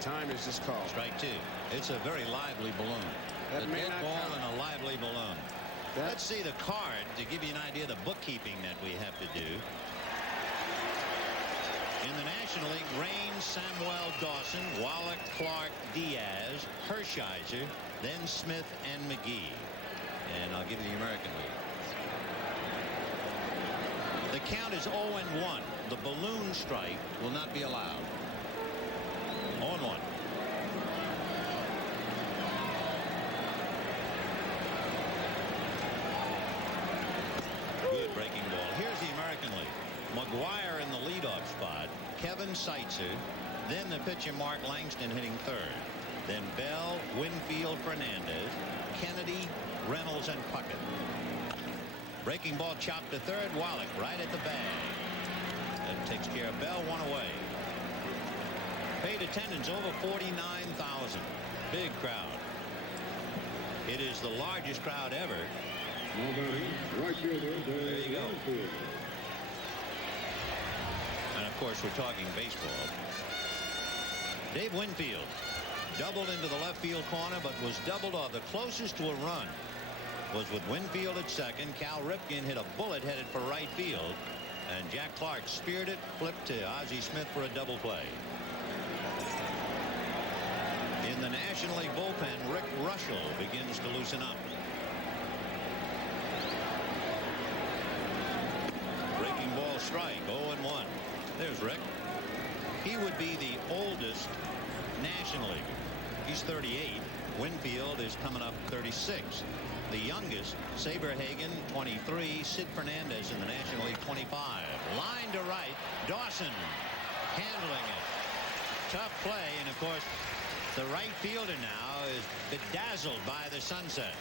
Time is just called. Strike 2. It's a very lively balloon. That a may dead not ball count. and a lively balloon. Let's see the card to give you an idea of the bookkeeping that we have to do. In the National League, Raines, Samuel, Dawson, Wallach, Clark, Diaz, Hershiser, then Smith and McGee. And I'll give you the American League. The count is 0-1. The balloon strike will not be allowed. 0-1. Good breaking ball. Here's the American League. McGuire in the leadoff spot. Kevin Seitzer. Then the pitcher Mark Langston hitting third. Then Bell, Winfield, Fernandez, Kennedy, Reynolds, and Puckett. Breaking ball chopped to third. Wallach right at the bag. That takes care of Bell. One away. Paid attendance over 49,000. Big crowd. It is the largest crowd ever. There you go. And of course, we're talking baseball. Dave Winfield doubled into the left field corner, but was doubled off. The closest to a run. was with Winfield at second. Cal Ripken hit a bullet headed for right field. And Jack Clark speared it, flipped to Ozzie Smith for a double play. In the National League bullpen, Rick Russell begins to loosen up. Breaking ball strike, 0-1. There's Rick. He would be the oldest National League. He's 38. Winfield is coming up 36. The youngest, Saberhagen, 23. Sid Fernandez in the National League, 25. Line to right. Dawson handling it. Tough play, and of course, the right fielder now is bedazzled by the sunset.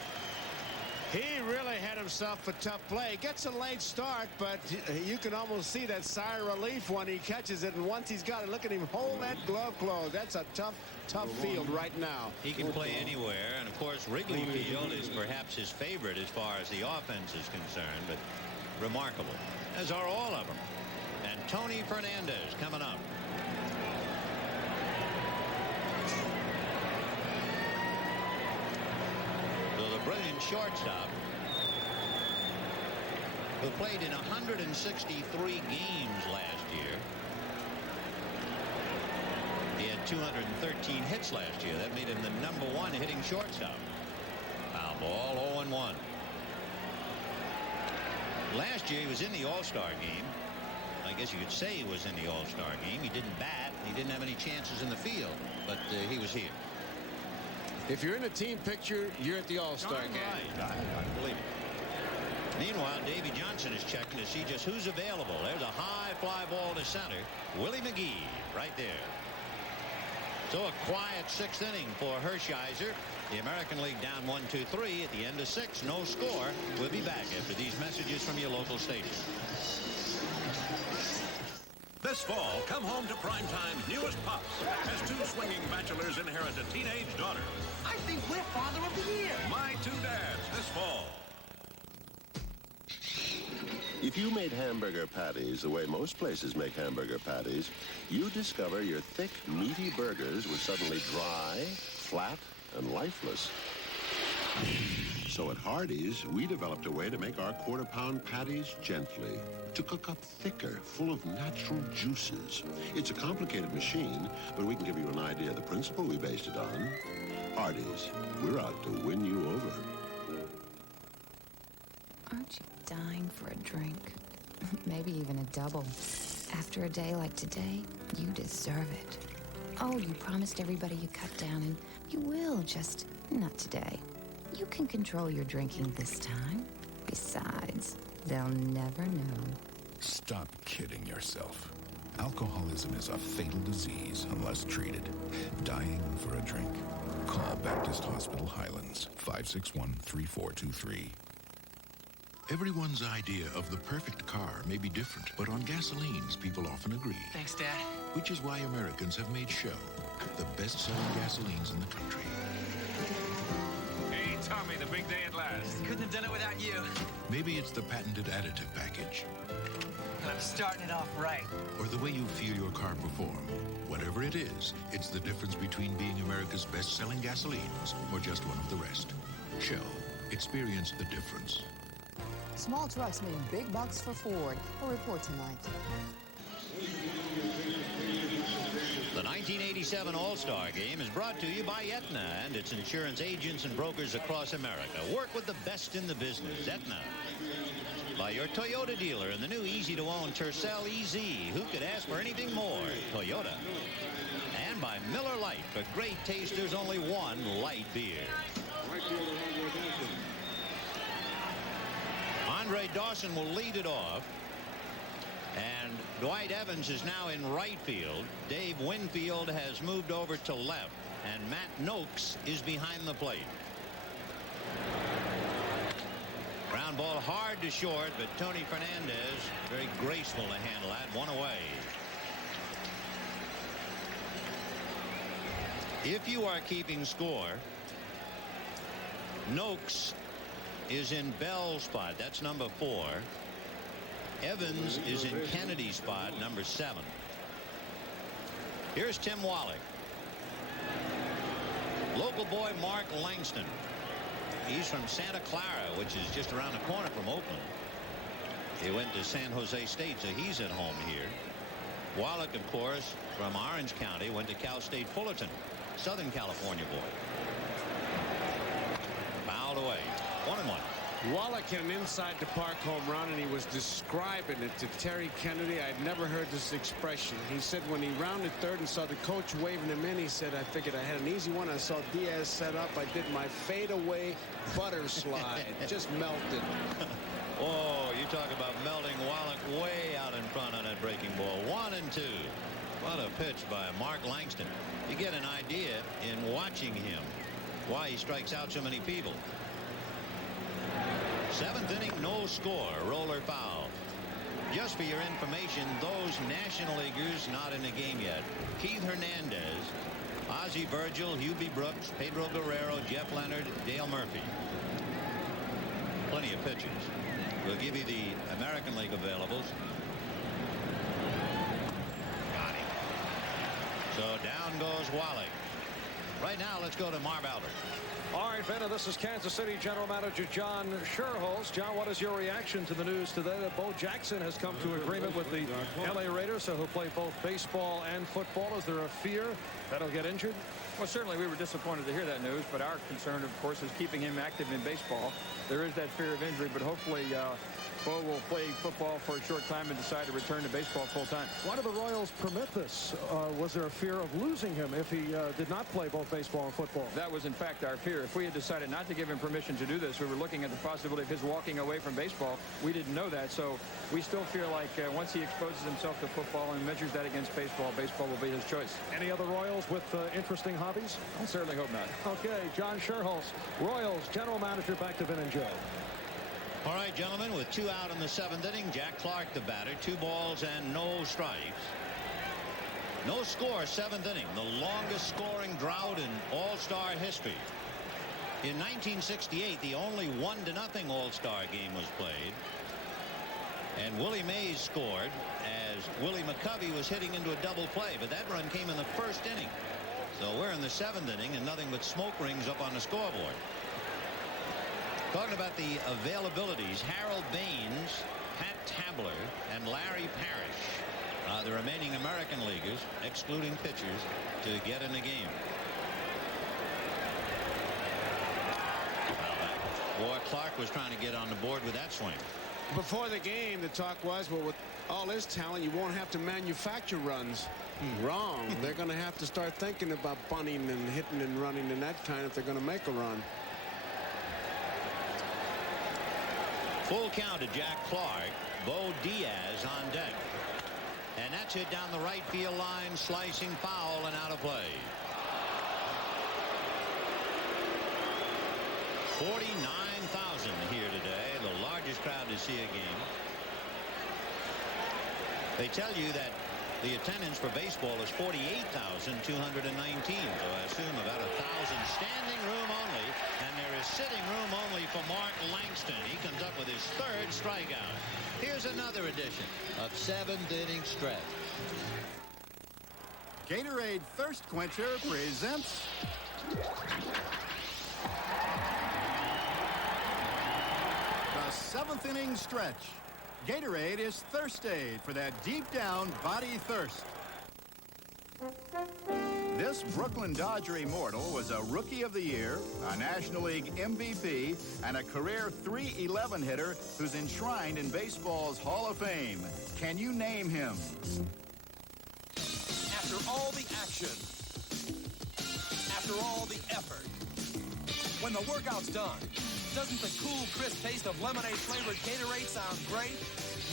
He really had himself a tough play. Gets a late start, but you can almost see that sigh of relief when he catches it. And once he's got it, look at him hold that glove close. That's a tough field right now. He can play anywhere. And, of course, Wrigley Field is perhaps his favorite as far as the offense is concerned. But remarkable, as are all of them. And Tony Fernandez coming up. Brilliant shortstop who played in 163 games last year. He had 213 hits last year. That made him the #1 hitting shortstop. Foul ball, 0-1. Last year he was in the All-Star game. I guess you could say he was in the All-Star game. He didn't bat. He didn't have any chances in the field, but he was here. If you're in a team picture, you're at the All-Star game. Right. I believe it. Meanwhile, Davey Johnson is checking to see just who's available. There's a high fly ball to center. Willie McGee right there. So a quiet 6th inning for Hershiser. The American League down 1-2-3 at the end of 6. No score. We'll be back after these messages from your local station. This fall, come home to Primetime's newest Pops as 2 swinging bachelors inherit a teenage daughter. I think we're Father of the Year. My 2 Dads this fall. If you made hamburger patties the way most places make hamburger patties, you discover your thick, meaty burgers were suddenly dry, flat, and lifeless. So at Hardee's, we developed a way to make our quarter-pound patties gently, to cook up thicker, full of natural juices. It's a complicated machine, but we can give you an idea of the principle we based it on. Hardee's, we're out to win you over. Aren't you dying for a drink? Maybe even a double. After a day like today, you deserve it. Oh, you promised everybody you cut down, and you will, just not today. You can control your drinking this time. Besides, they'll never know. Stop kidding yourself. Alcoholism is a fatal disease unless treated. Dying for a drink? Call Baptist Hospital Highlands, 561-3423. Everyone's idea of the perfect car may be different, but on gasolines, people often agree. Thanks, Dad. Which is why Americans have made Shell the best-selling gasolines in the country. Hey, Tommy, the big day at last. Couldn't have done it without you. Maybe it's the patented additive package. And I'm starting it off right. Or the way you feel your car perform. Whatever it is, it's the difference between being America's best-selling gasolines or just one of the rest. Shell. Experience the difference. Small trucks mean big bucks for Ford. A report tonight. The 1987 All-Star Game is brought to you by Aetna and its insurance agents and brokers across America. Work with the best in the business. Aetna. By your Toyota dealer in the new easy-to-own Tercel EZ. Who could ask for anything more? Toyota. And by Miller Lite. For great taste, there's only one light beer. Andre Dawson will lead it off. And Dwight Evans is now in right field. Dave Winfield has moved over to left. And Matt Noakes is behind the plate. Ground ball hard to short, but Tony Fernandez very graceful to handle that. One away. If you are keeping score, Noakes is in Bell's spot. That's number 4. Evans is in Kennedy's spot, number 7. Here's Tim Wallach. Local boy Mark Langston. He's from Santa Clara, which is just around the corner from Oakland. He went to San Jose State, so he's at home here. Wallach, of course, from Orange County, went to Cal State Fullerton, Southern California boy. Fouled away. 1-1. Wallach hit an inside the park home run, and he was describing it to Terry Kennedy. I'd never heard this expression. He said when he rounded third and saw the coach waving him in, he said, I figured I had an easy one. I saw Diaz set up. I did my fadeaway butter slide. Just melted. Oh, you talk about melting. Wallach way out in front on that breaking ball. 1-2. What a pitch by Mark Langston. You get an idea in watching him why he strikes out so many people. 7th inning, no score. Roller foul. Just for your information, those National Leaguers not in the game yet: Keith Hernandez, Ozzie Virgil, Hubie Brooks, Pedro Guerrero, Jeff Leonard, Dale Murphy. Plenty of pitchers. We'll give you the American League availables. Got him. So down goes Wallach. Right now, let's go to Marv Albert. All right, Vena, this is Kansas City General Manager John Schuerholz. John, what is your reaction to the news today that Bo Jackson has come to agreement with the LA Raiders, so he'll play both baseball and football? Is there a fear that he'll get injured? Well, certainly we were disappointed to hear that news, but our concern, of course, is keeping him active in baseball. There is that fear of injury, but hopefully Bo will play football for a short time and decide to return to baseball full time. Why do the Royals permit this? Was there a fear of losing him if he did not play both baseball and football? That was, in fact, our fear. If we had decided not to give him permission to do this, we were looking at the possibility of his walking away from baseball. We didn't know that, so we still feel like once he exposes himself to football and measures that against baseball, baseball will be his choice. Any other Royals with interesting hobbies? I certainly hope not. Okay, John Schuerholz, Royals General Manager, back to Vin and Joe. All right, gentlemen, with 2 out in the 7th inning, Jack Clark the batter, 2 balls and no strikes. No score, 7th inning, the longest scoring drought in All-Star history. In 1968, the only 1-0 All-Star game was played. And Willie Mays scored as Willie McCovey was hitting into a double play, but that run came in the 1st inning. So we're in the 7th inning and nothing but smoke rings up on the scoreboard. Talking about the availabilities, Harold Baines, Pat Tabler, and Larry Parrish, the remaining American leaguers, excluding pitchers, to get in the game. Boy, Clark was trying to get on the board with that swing. Before the game, the talk was, well, with all his talent, you won't have to manufacture runs. Wrong. They're going to have to start thinking about bunting and hitting and running and that kind if they're going to make a run. Full count to Jack Clark. Bo Diaz on deck. And that's hit down the right field line, slicing foul and out of play. 49,000 here today, the largest crowd to see a game. They tell you that the attendance for baseball is 48,219, so I assume about 1,000 standing room only, and there is sitting room only for Mark Langston. He comes up with his 3rd strikeout. Here's another edition of 7th inning stretch. Gatorade Thirst Quencher presents the 7th inning stretch. Gatorade is thirst aid for that deep down body thirst. This Brooklyn Dodger immortal was a Rookie of the Year, a National League MVP, and a career .311 hitter who's enshrined in baseball's Hall of Fame. Can you name him? After all the action, after all the effort, when the workout's done, doesn't the cool, crisp taste of lemonade-flavored Gatorade sound great?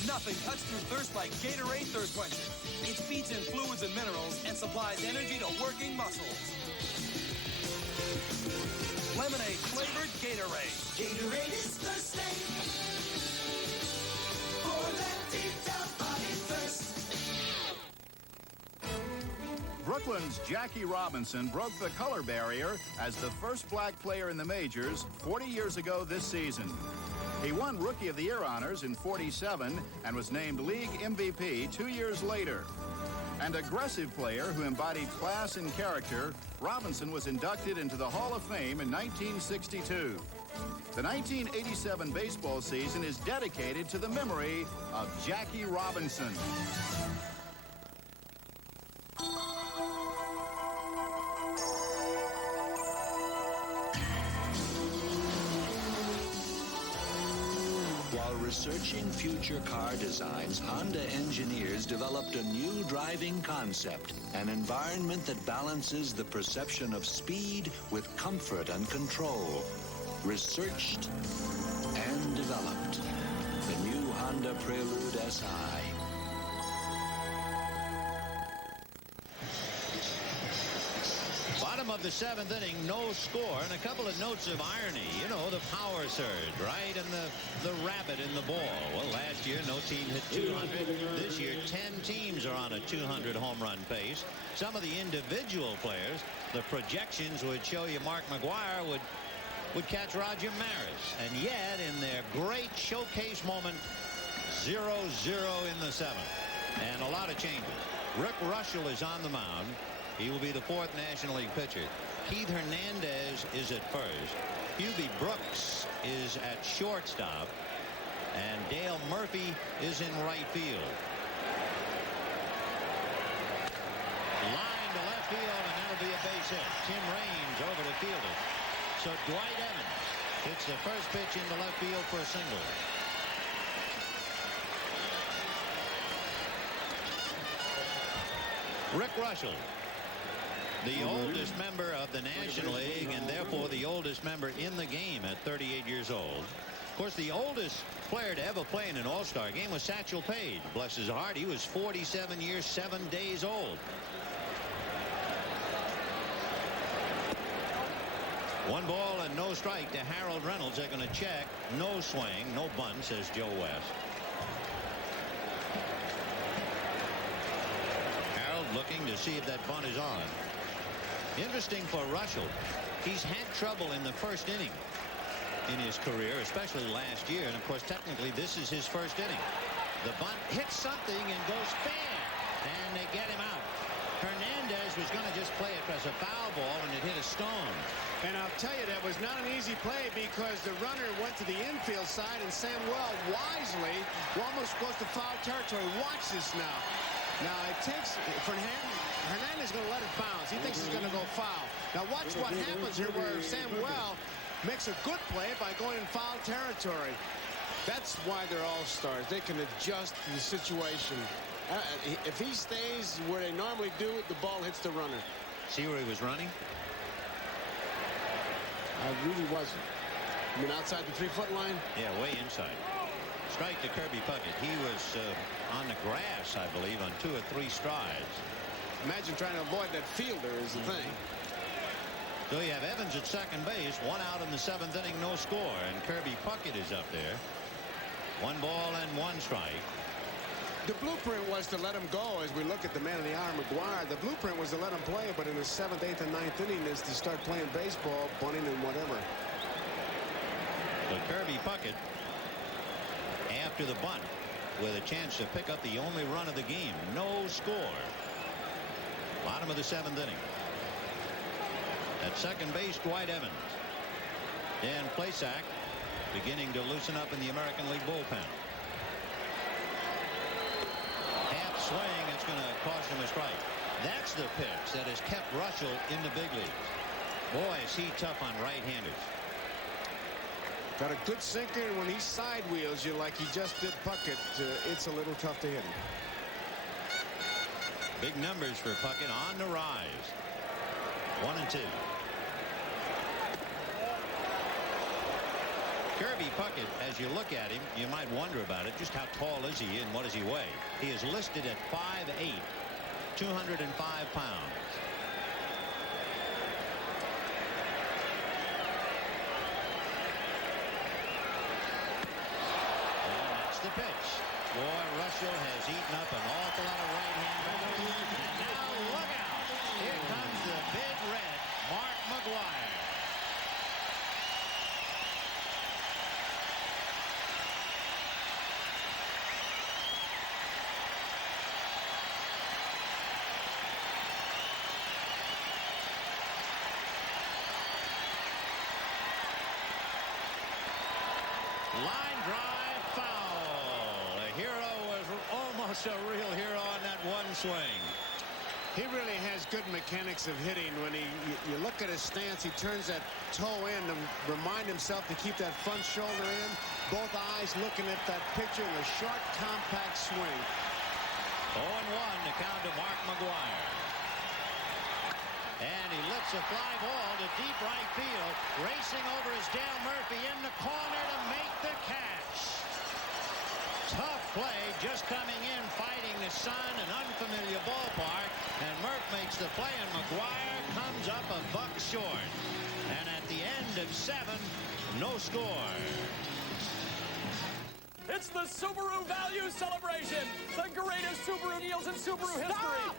Nothing cuts through thirst like Gatorade Thirst Quencher. It feeds in fluids and minerals and supplies energy to working muscles. Lemonade-flavored Gatorade. Gatorade is thirsty for that deep down body thirst. Brooklyn's Jackie Robinson broke the color barrier as the first black player in the majors 40 years ago this season. He won Rookie of the Year honors in '47 and was named League MVP 2 years later. An aggressive player who embodied class and character, Robinson was inducted into the Hall of Fame in 1962. The 1987 baseball season is dedicated to the memory of Jackie Robinson. While researching future car designs, Honda engineers developed a new driving concept, an environment that balances the perception of speed with comfort and control. Researched and developed. The new Honda Prelude SI. Bottom of the 7th inning, no score, and a couple of notes of irony. You know, the power surge, right? And the rabbit in the ball. Well, last year, no team hit 200. This year, 10 teams are on a 200 home run pace. Some of the individual players, the projections would show you Mark McGwire would catch Roger Maris. And yet, in their great showcase moment, 0-0 in the 7th. And a lot of changes. Rick Russell is on the mound. He will be the 4th National League pitcher. Keith Hernandez is at first. Hubie Brooks is at shortstop. And Dale Murphy is in right field. Line to left field, and that'll be a base hit. Tim Raines over to field it. So Dwight Evans hits the first pitch into left field for a single. Rick Russell, the oldest member of the National League and therefore the oldest member in the game at 38 years old. Of course, the oldest player to ever play in an All-Star game was Satchel Paige. Bless his heart, he was 47 years, 7 days old. 1 ball and no strike to Harold Reynolds. They're going to check. No swing, no bunt, says Joe West. Harold looking to see if that bunt is on. Interesting for Russell. He's had trouble in the first inning in his career, especially last year. And, of course, technically this is his first inning. The bunt hits something and goes fair. And they get him out. Hernandez was going to just play it as a foul ball, and it hit a stone. And I'll tell you, that was not an easy play because the runner went to the infield side, and Samuel wisely almost goes to foul territory. Watch this now. Now it takes Hernandez is going to let it bounce. He thinks he's going to go foul. Now watch what happens here where Samuel makes a good play by going in foul territory. That's why they're all-stars. They can adjust the situation. If he stays where they normally do it, the ball hits the runner. See where he was running? I really wasn't. I mean, outside the 3-foot line? Yeah, way inside. Strike to Kirby Puckett. He was on the grass, I believe, on 2 or 3 strides. Imagine trying to avoid that fielder is the thing. So you have Evans at second base. 1 out in the 7th inning, no score. And Kirby Puckett is up there. 1 ball and 1 strike. The blueprint was to let him go as we look at the man of the hour, McGwire. The blueprint was to let him play, but in the 7th, 8th, and 9th inning is to start playing baseball, bunting, and whatever. But Kirby Puckett, after the bunt, with a chance to pick up the only run of the game. No score. Bottom of the 7th inning. At second base, Dwight Evans. Dan Plesac beginning to loosen up in the American League bullpen. Half swing, it's going to cost him a strike. That's the pitch that has kept Russell in the big leagues. Boy, is he tough on right-handers. Got a good sinker, and when he side wheels you like he just did Puckett, it's a little tough to hit him. Big numbers for Puckett on the rise. 1 and 2. Kirby Puckett, as you look at him, you might wonder about it. Just how tall is he and what does he weigh? He is listed at 5'8", 205 pounds. And that's the pitch. Boy, Russell has eaten up an awful lot of right-hand batters. And now look out. Here comes the big red, Mark McGwire. Line drive, foul. A hero was almost a real hero on that one swing. He really has good mechanics of hitting. When you look at his stance, he turns that toe in to remind himself to keep that front shoulder in. Both eyes looking at that picture in a short, compact swing. 0-1 to count to Mark McGwire. And he lifts a fly ball to deep right field. Racing over is Dale Murphy in the corner to make the catch. Tough play, just coming in, fighting the sun, an unfamiliar ballpark. And Murph makes the play, and McGwire comes up a buck short. And at the end of 7, no score. It's the Subaru Value Celebration, the greatest Subaru deals in Subaru history.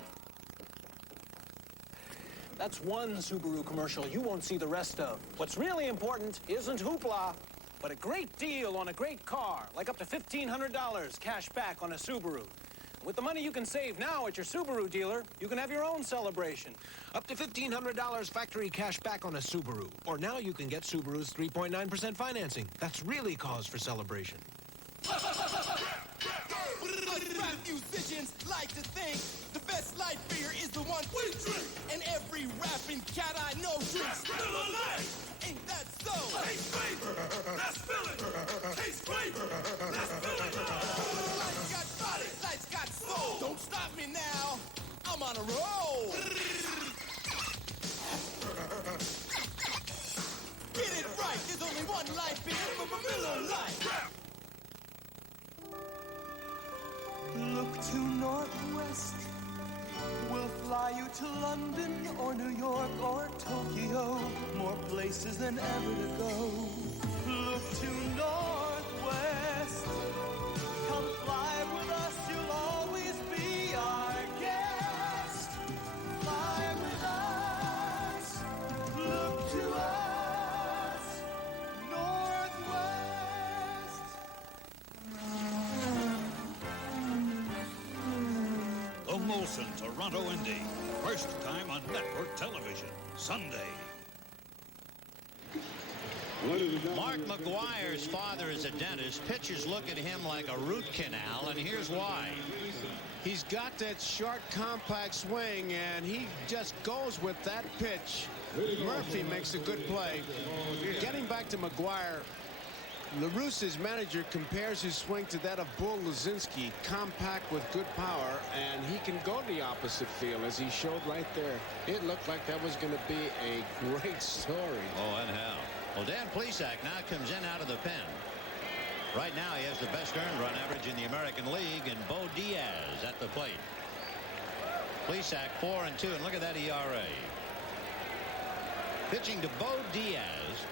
That's one Subaru commercial you won't see the rest of. What's really important isn't hoopla, but a great deal on a great car, like up to $1,500 cash back on a Subaru. With the money you can save now at your Subaru dealer, you can have your own celebration. Up to $1,500 factory cash back on a Subaru. Or now you can get Subaru's 3.9% financing. That's really cause for celebration. Rap musicians like to think the best light beer is the one we drink. And every rapping cat I know drinks Miller Lite. Ain't that so? Taste flavor, let's fill it. Taste flavor, let's fill it. Lights got body, lights got soul. Don't stop me now, I'm on a roll. Get it right, there's only one light beer from a Miller Lite. Look to northwest. We'll fly you to London or New York or Tokyo. More places than ever to go. Look to northwest. Come fly with us. You'll always be our guest. Fly with us. Look to us. Northwest. The Molson Toronto Indy. First time on network television. Sunday. Mark McGwire's father is a dentist. Pitchers look at him like a root canal, and here's why. He's got that short, compact swing, and he just goes with that pitch. Murphy makes a good play. Getting back to McGwire, LaRusse's manager compares his swing to that of Bull Luzinski, compact with good power, and he can go the opposite field, as he showed right there. It looked like that was going to be a great story. Oh, and how. Well, Dan Plesac now comes in out of the pen. Right now, he has the best earned run average in the American League, and Bo Diaz at the plate. Plesac 4-2, and look at that ERA. Pitching to Bo Diaz,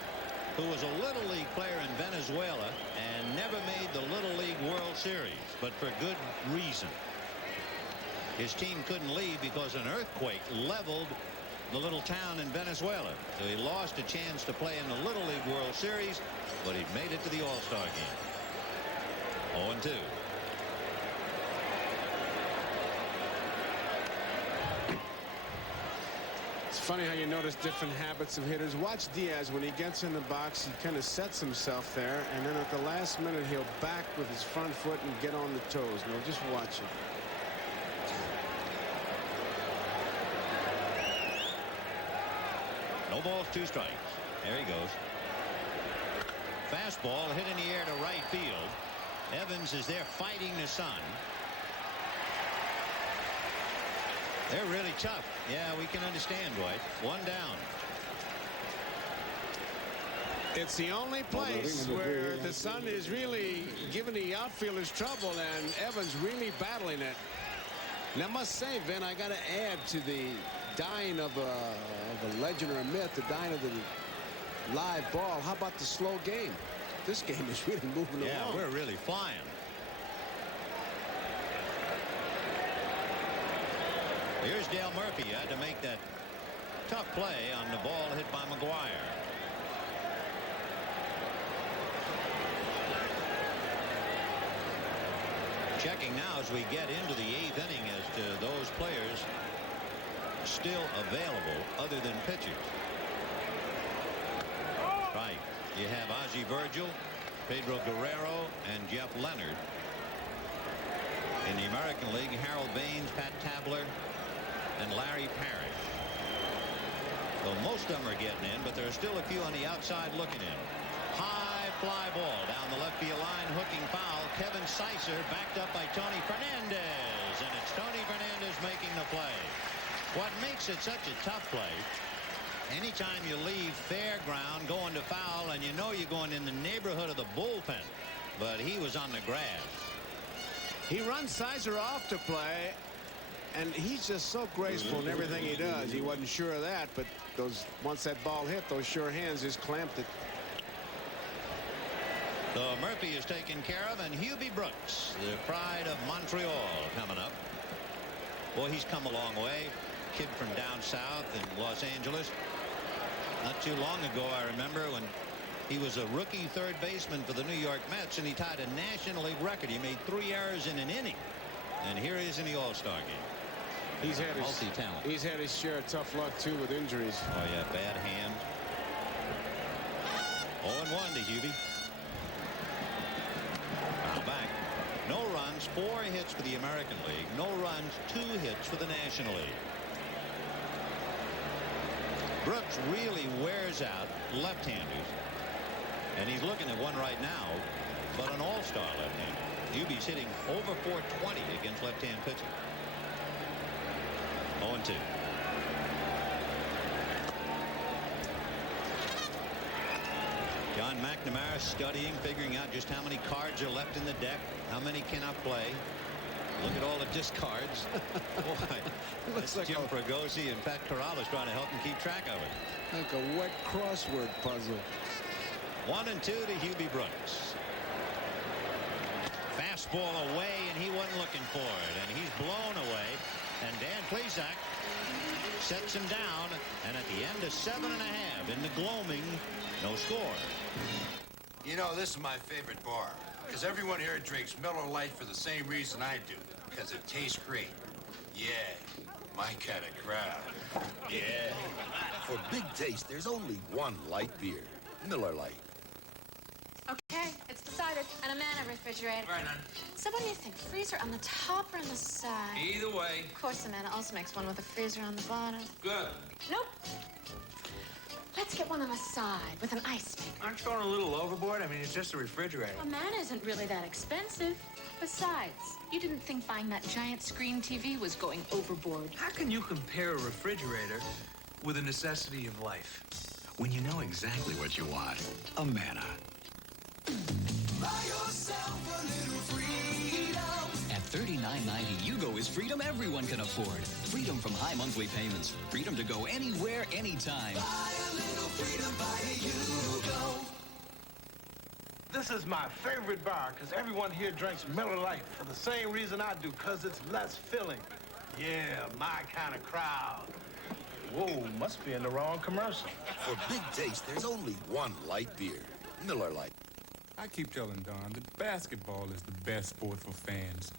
who was a Little League player in Venezuela and never made the Little League World Series, but for good reason. His team couldn't leave because an earthquake leveled the little town in Venezuela. So he lost a chance to play in the Little League World Series, but he made it to the All-Star game. 0-2. It's funny how you notice different habits of hitters. Watch Diaz. When he gets in the box, he kind of sets himself there, and then at the last minute, he'll back with his front foot and get on the toes. Now, just watch it. No balls, 2 strikes. There he goes. Fastball hit in the air to right field. Evans is there fighting the sun. They're really tough. Yeah, we can understand, Dwight. 1 down. It's the only place where the sun is really giving the outfielders trouble, and Evans really battling it. And I must say, Vin, I got to add to the dying of a legend or a myth, the dying of the live ball. How about the slow game? This game is really moving along. Yeah, we're really flying. Here's Dale Murphy. He had to make that tough play on the ball hit by McGwire. Checking now as we get into the 8th inning as to those players still available other than pitchers. Right. You have Ozzie Virgil, Pedro Guerrero and Jeff Leonard. In the American League, Harold Baines, Pat Tabler, and Larry Parrish. Well, most of them are getting in, but there are still a few on the outside looking in. High fly ball down the left field line, hooking foul. Kevin Sicer backed up by Tony Fernandez, and it's Tony Fernandez making the play. What makes it such a tough play, anytime you leave fair ground going to foul, and you know you're going in the neighborhood of the bullpen, but he was on the grass. He runs Sicer off to play, and he's just so graceful in everything he does. He wasn't sure of that, but once that ball hit, those sure hands just clamped it. So Murphy is taken care of, and Hubie Brooks, the pride of Montreal, coming up. Boy, he's come a long way. Kid from down south in Los Angeles. Not too long ago, I remember, when he was a rookie third baseman for the New York Mets, and he tied a National League record. He made 3 errors in an inning. And here he is in the All-Star game. He's had multi-talent. He's had his share of tough luck, too, with injuries. Oh, yeah, bad hand. 0-1 to Hubie. Now back. No runs, 4 hits for the American League. No runs, 2 hits for the National League. Brooks really wears out left-handers. And he's looking at one right now, but an all-star left-hander. Hubie's hitting over .420 against left-hand pitching. 0-2. John McNamara studying, figuring out just how many cards are left in the deck, how many cannot play. Look at all the discards. Boy, that's like Jim Fregosi and Pat Corrales trying to help him keep track of it. Like a wet crossword puzzle. 1-2 to Hubie Brooks. Fastball away, and he wasn't looking for it, and he's blown away. And Dan Plesac sets him down, and at the end of 7 1/2 in the gloaming, no score. You know, this is my favorite bar, because everyone here drinks Miller Lite for the same reason I do, because it tastes great. Yeah, my kind of crowd. Yeah. For big taste, there's only one light beer, Miller Lite. Okay, it's decided. And a Amana refrigerator. Right on. So what do you think? Freezer on the top or on the side? Either way. Of course, Amana also makes one with a freezer on the bottom. Good. Nope. Let's get one on the side with an ice maker. Aren't you going a little overboard? I mean, it's just a refrigerator. Amana isn't really that expensive. Besides, you didn't think buying that giant screen TV was going overboard. How can you compare a refrigerator with a necessity of life? When you know exactly what you want, Amana. Buy yourself a little freedom. At $39.90, Yugo is freedom everyone can afford. Freedom from high monthly payments. Freedom to go anywhere, anytime. Buy a little freedom, buy a Yugo. This is my favorite bar, because everyone here drinks Miller Lite for the same reason I do, because it's less filling. Yeah, my kind of crowd. Whoa, must be in the wrong commercial. For big taste, there's only one light beer, Miller Lite. I keep telling Don that basketball is the best sport for fans.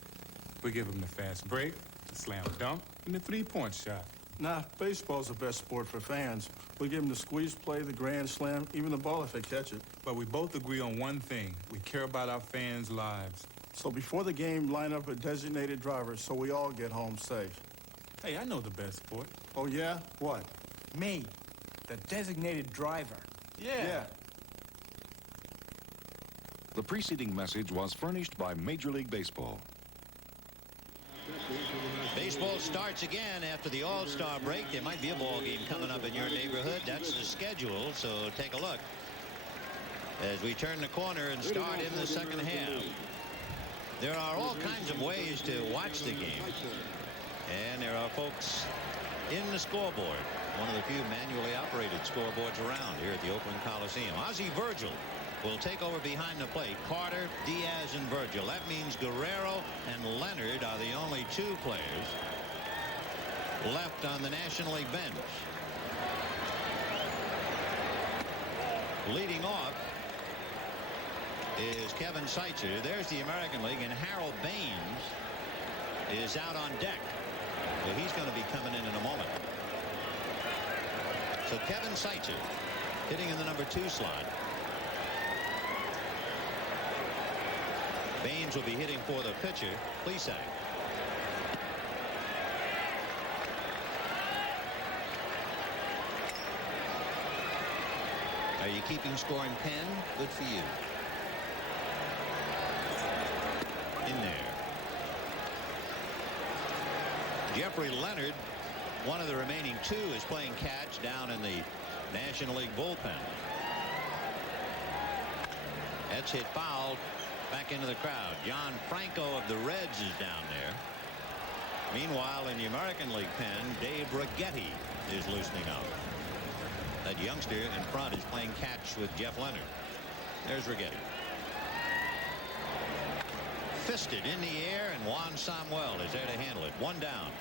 We give them the fast break, the slam dunk, and the three-point shot. Nah, baseball's the best sport for fans. We give them the squeeze play, the grand slam, even the ball if they catch it. But we both agree on one thing. We care about our fans' lives. So before the game, line up a designated driver so we all get home safe. Hey, I know the best sport. Oh, yeah? What? Me, the designated driver. Yeah. The preceding message was furnished by Major League Baseball. Baseball starts again after the All-Star break. There might be a ball game coming up in your neighborhood. That's the schedule, so take a look as we turn the corner and start in the second half. There are all kinds of ways to watch the game, and there are folks in the scoreboard, one of the few manually operated scoreboards around here at the Oakland Coliseum. Ozzie Virgil will take over behind the plate. Carter, Diaz, and Virgil. That means Guerrero and Leonard are the only 2 players left on the National League bench. Leading off is Kevin Sicer. There's the American League, and Harold Baines is out on deck. Well, he's going to be coming in a moment. So Kevin Sicer hitting in the number 2 slot. Baines will be hitting for the pitcher, Plesac. Are you keeping score in pen? Good for you. In there. Jeffrey Leonard, one of the remaining two, is playing catch down in the National League bullpen. That's hit foul back into the crowd. John Franco of the Reds is down there. Meanwhile, in the American League pen, Dave Righetti is loosening up. That youngster in front is playing catch with Jeff Leonard. There's Righetti. Fisted in the air, and Juan Samuel is there to handle it. One down.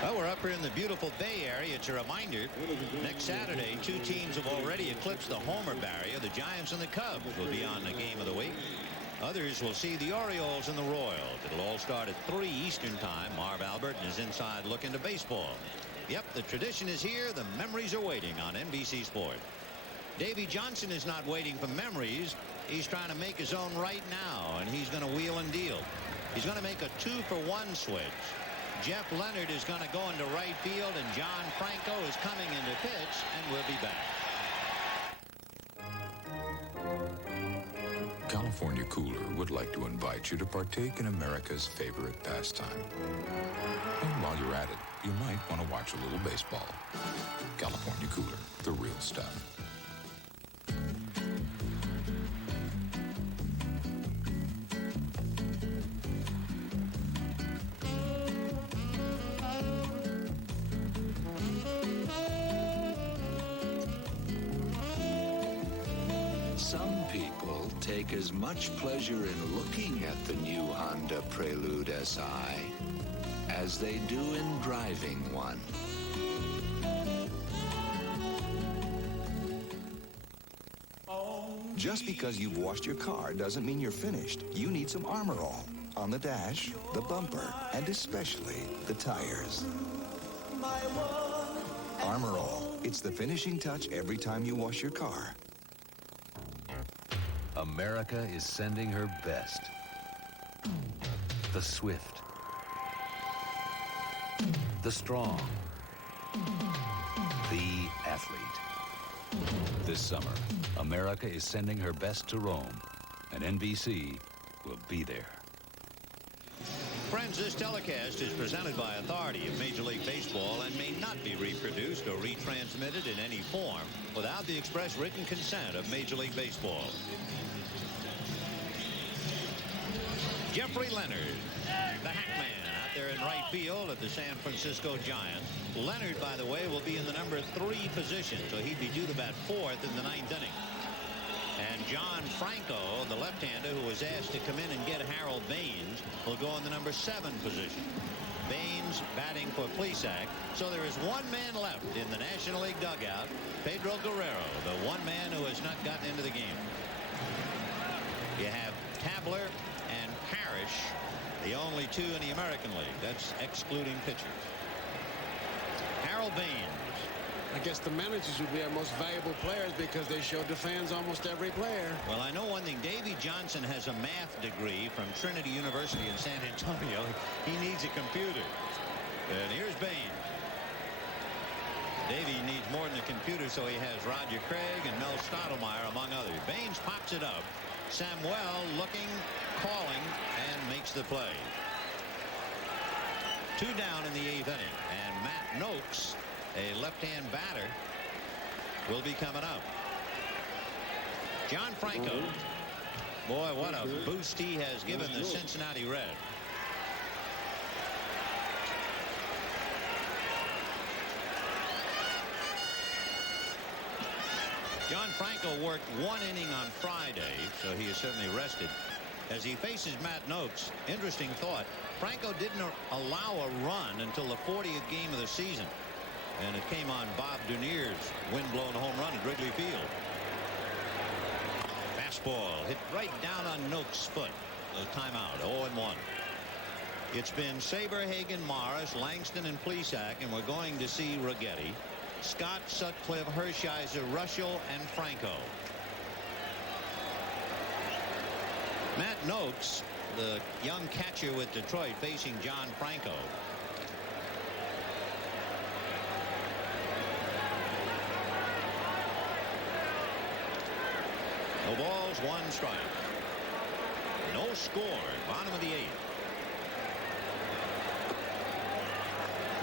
Well, we're up here in the beautiful Bay Area. It's a reminder, next Saturday, two teams have already eclipsed the homer barrier. The Giants and the Cubs will be on the game of the week. Others will see the Orioles and the Royals. It'll all start at 3 Eastern time. Marv Alberton is inside looking to baseball. Yep, the tradition is here. The memories are waiting on NBC Sports. Davey Johnson is not waiting for memories. He's trying to make his own right now, and he's going to wheel and deal. He's going to make a 2-for-1 switch. Jeff Leonard is going to go into right field, and John Franco is coming into pitch, and we'll be back. California Cooler would like to invite you to partake in America's favorite pastime. And while you're at it, you might want to watch a little baseball. California Cooler, the real stuff. Some people take as much pleasure in looking at the new Honda Prelude SI as they do in driving one. Just because you've washed your car doesn't mean you're finished. You need some Armor All on the dash, the bumper, and especially the tires. Armor All. It's the finishing touch every time you wash your car. America is sending her best. The swift. The strong. The athlete. This summer, America is sending her best to Rome, and NBC will be there. Friends, this telecast is presented by authority of Major League Baseball and may not be reproduced or retransmitted in any form without the express written consent of Major League Baseball. Jeffrey Leonard, the Hackman, out there in right field at the San Francisco Giants. Leonard, by the way, will be in the number 3 position, so he'd be due to bat 4th in the 9th inning. And John Franco, the left-hander who was asked to come in and get Harold Baines, will go in the number 7 position. Baines batting for Plesac. So there is one man left in the National League dugout, Pedro Guerrero, the one man who has not gotten into the game. You have Tabler and Parrish, the only 2 in the American League. That's excluding pitchers. Harold Baines. I guess the managers would be our most valuable players because they showed the fans almost every player. Well, I know one thing. Davey Johnson has a math degree from Trinity University in San Antonio. He needs a computer. And here's Baines. Davey needs more than a computer, so he has Roger Craig and Mel Stottlemyre, among others. Baines pops it up. Samuel looking, calling, and makes the play. 2 down in the 8th inning. And Matt Noakes, a left-hand batter, will be coming up. John Franco. Boy, what a boost he has given the Cincinnati Reds. John Franco worked 1 inning on Friday, so he is certainly rested. As he faces Matt Noakes, interesting thought, Franco didn't allow a run until the 40th game of the season. And it came on Bob Dunier's wind-blown home run at Wrigley Field. Fastball hit right down on Noakes' foot. A timeout, 0-1. It's been Saberhagen, Morris, Langston, and Plesac, and we're going to see Righetti, Scott, Sutcliffe, Hershiser, Russell, and Franco. Matt Noakes, the young catcher with Detroit, facing John Franco. No balls, 1 strike. No score. Bottom of the 8th.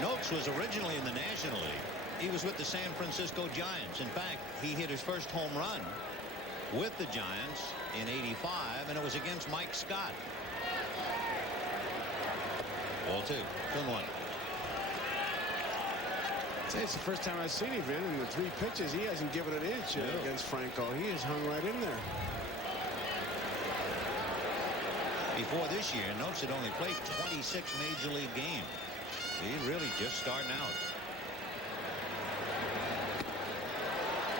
Noakes was originally in the National League. He was with the San Francisco Giants. In fact, he hit his first home run with the Giants in '85, and it was against Mike Scott. Ball 2, 2-1. I'd say it's the first time I've seen him, Vin. In the 3 pitches, he hasn't given an inch against Franco. He has hung right in there. Before this year, Noakes had only played 26 Major League games. He's really just starting out.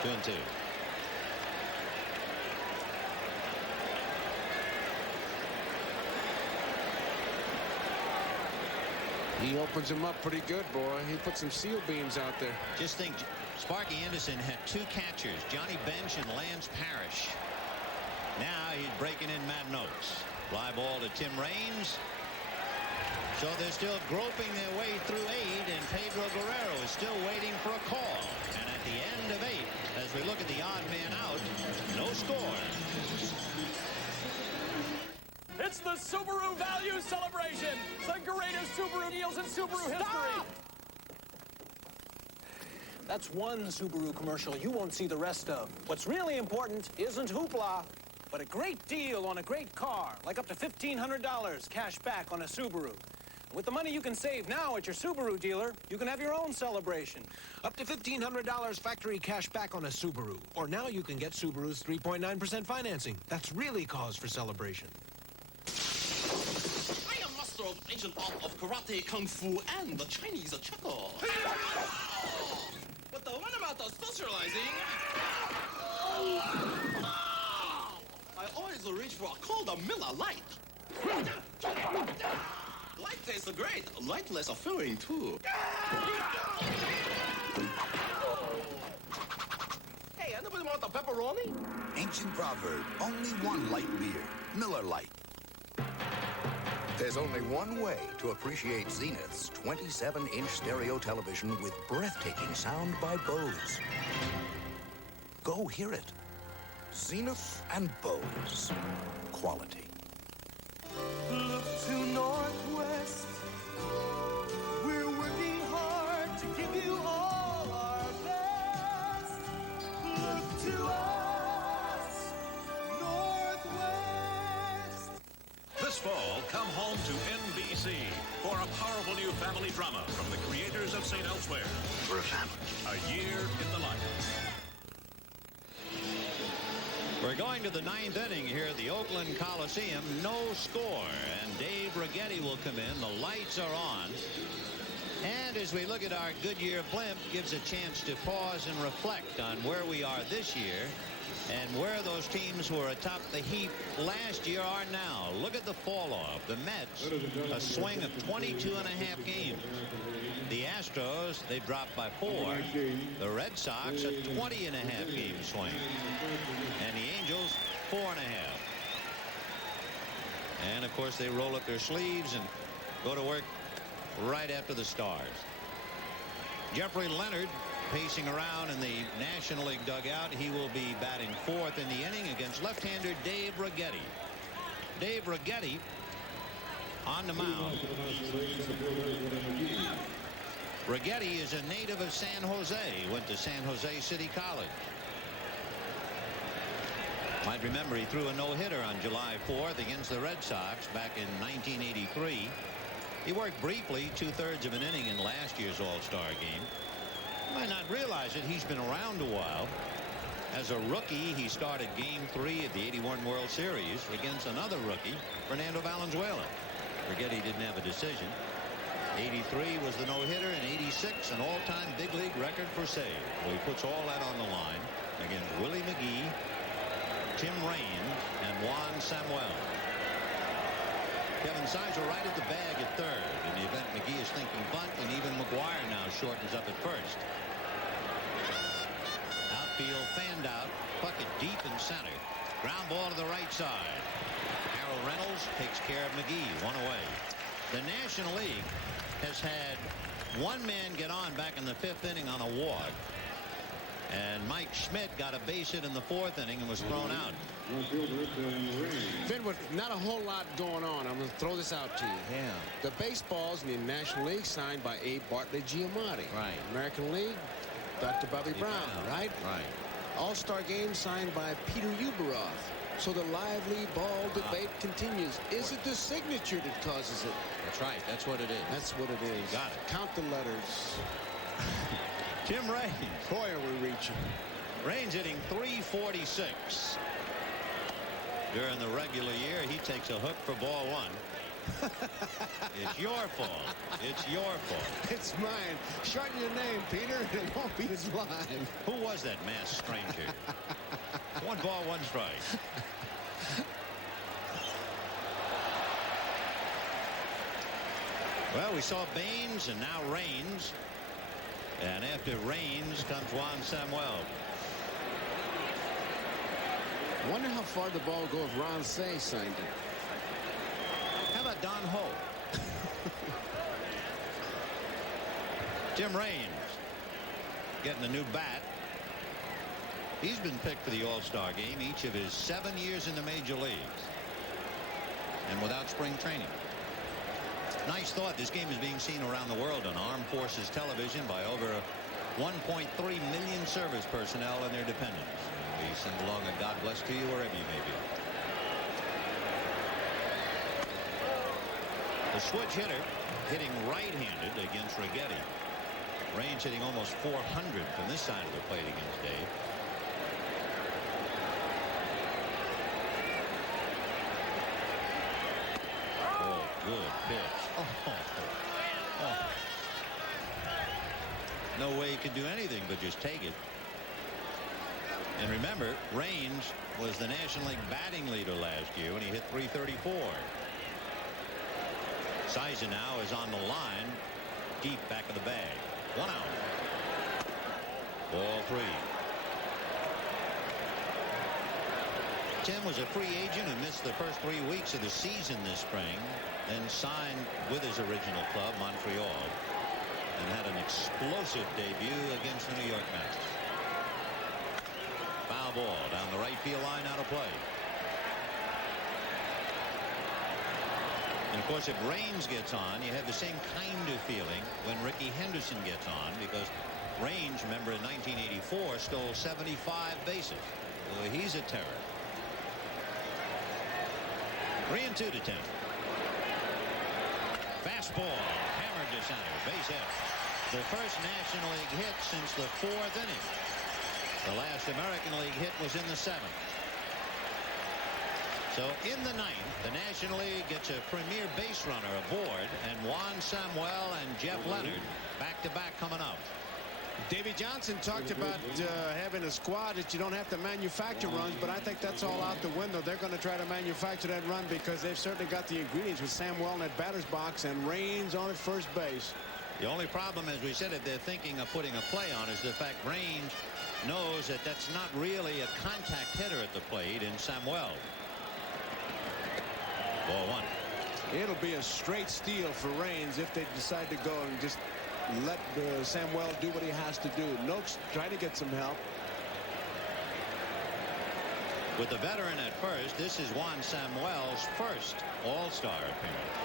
2-2. He opens him up pretty good, boy. He put some seal beams out there. Just think, Sparky Anderson had 2 catchers, Johnny Bench and Lance Parrish. Now he's breaking in Matt Noakes. Fly ball to Tim Raines. So they're still groping their way through 8, and Pedro Guerrero is still waiting for a call. And at the end of 8, as we look at the odd man out, no score. It's the Subaru Value Celebration, the greatest Subaru deals in Subaru history. That's one Subaru commercial you won't see the rest of. What's really important isn't hoopla, but a great deal on a great car, like up to $1,500 cash back on a Subaru. With the money you can save now at your Subaru dealer, you can have your own celebration. Up to $1,500 factory cash back on a Subaru. Or now you can get Subaru's 3.9% financing. That's really cause for celebration. I am master of ancient art of karate, kung fu, and the Chinese chuckle. But the one about the socializing... I always reach for a cold Miller Lite. Light tastes great. Lightless are filling too. Hey, anybody want the pepperoni? Ancient proverb. Only one light beer. Miller Lite. There's only one way to appreciate Zenith's 27-inch stereo television with breathtaking sound by Bose. Go hear it. Zenith and Bose. Quality. Look to Northwest. We're working hard to give you all our best. Look to us, Northwest. This fall, come home to NBC for a powerful new family drama from the creators of St. Elsewhere. For a family. A Year in the Life. We're going to the 9th inning here at the Oakland Coliseum. No score, and Dave Righetti will come in. The lights are on. And as we look at our Goodyear blimp, gives a chance to pause and reflect on where we are this year and where those teams who were atop the heap last year are now. Look at the fall off. The Mets, a swing of 22.5 games. The Astros, they dropped by 4. The Red Sox, a 20.5 game swing. And the Angels, 4.5. And of course they roll up their sleeves and go to work right after the Stars. Jeffrey Leonard pacing around in the National League dugout. He will be batting 4th in the inning against left-hander Dave Righetti. Dave Righetti on the mound. Righetti is a native of San Jose. Went to San Jose City College. Might remember he threw a no-hitter on July 4th against the Red Sox back in 1983. He worked briefly 2/3 of an inning in last year's All-Star game. You might not realize it. He's been around a while. As a rookie, he started Game 3 of the '81 World Series against another rookie, Fernando Valenzuela. Righetti didn't have a decision. 83 was the no-hitter, and 86 an all-time big league record for save. Well, he puts all that on the line against Willie McGee, Tim Raines, and Juan Samuel. Kevin Sizer right at the bag at 3rd. In the event McGee is thinking bunt, and even McGuire now shortens up at 1st. Outfield fanned out, bucket deep in center. Ground ball to the right side. Harold Reynolds takes care of McGee. 1 away. The National League has had one man get on back in the 5th inning on a walk. And Mike Schmidt got a base hit in the 4th inning and was thrown out. Finn, with not a whole lot going on, I'm going to throw this out to you. Yeah. The baseballs in the National League signed by A. Bartlett Giamatti. Right. American League, Dr. Bobby Brown, right? Right. All-Star Game signed by Peter Uberoth. So the lively ball debate continues. Is it the signature that causes it? That's right. That's what it is. That's what it is. Got it. Count the letters. Tim Raines. Boy, are we reaching. Raines hitting .346. During the regular year, he takes a hook for ball 1. It's your fault. It's your fault. It's mine. Shorten your name, Peter, and it won't be as line. Who was that masked stranger? 1 ball, 1 strike. Well, we saw Baines and now Raines. And after Raines comes Juan Samuel. Wonder how far the ball will go if Ron Say signed it. How about Don Ho? Tim Raines getting a new bat. He's been picked for the All-Star game each of his 7 years in the major leagues. And without spring training. Nice thought. This game is being seen around the world on Armed Forces television by over 1.3 million service personnel and their dependents. We send along a God bless to you wherever you may be. The switch hitter hitting right-handed against Righetti. Raines hitting almost 400 from this side of the plate against Dave. Oh, good pitch. Oh. No way he could do anything but just take it. And remember, Raines was the National League batting leader last year when he hit .334. Seisenau is on the line, deep back of the bag. 1 out. Ball 3. Tim was a free agent who missed the first 3 weeks of the season this spring, then signed with his original club, Montreal, and had an explosive debut against the New York Mets. Foul ball down the right field line, out of play. And of course, if Raines gets on, you have the same kind of feeling when Rickey Henderson gets on, because Raines, remember, in 1984 stole 75 bases. Well, he's a terror. 3-2 to Tim. Fastball hammered to center, base hit. The first National League hit since the 4th inning. The last American League hit was in the 7th. So in the 9th, the National League gets a premier base runner aboard, and Juan Samuel and Jeff Leonard back-to-back coming up. Davey Johnson talked about having a squad that you don't have to manufacture runs, but I think that's all out the window. They're going to try to manufacture that run because they've certainly got the ingredients with Samuel in that batter's box and Raines on at first base. The only problem, as we said, if they're thinking of putting a play on, is the fact Raines knows that that's not really a contact hitter at the plate in Samuel. Ball 1. It'll be a straight steal for Raines if they decide to go and just let Samuel do what he has to do. Noakes trying to get some help. With the veteran at first, this is Juan Samuel's first All-Star appearance.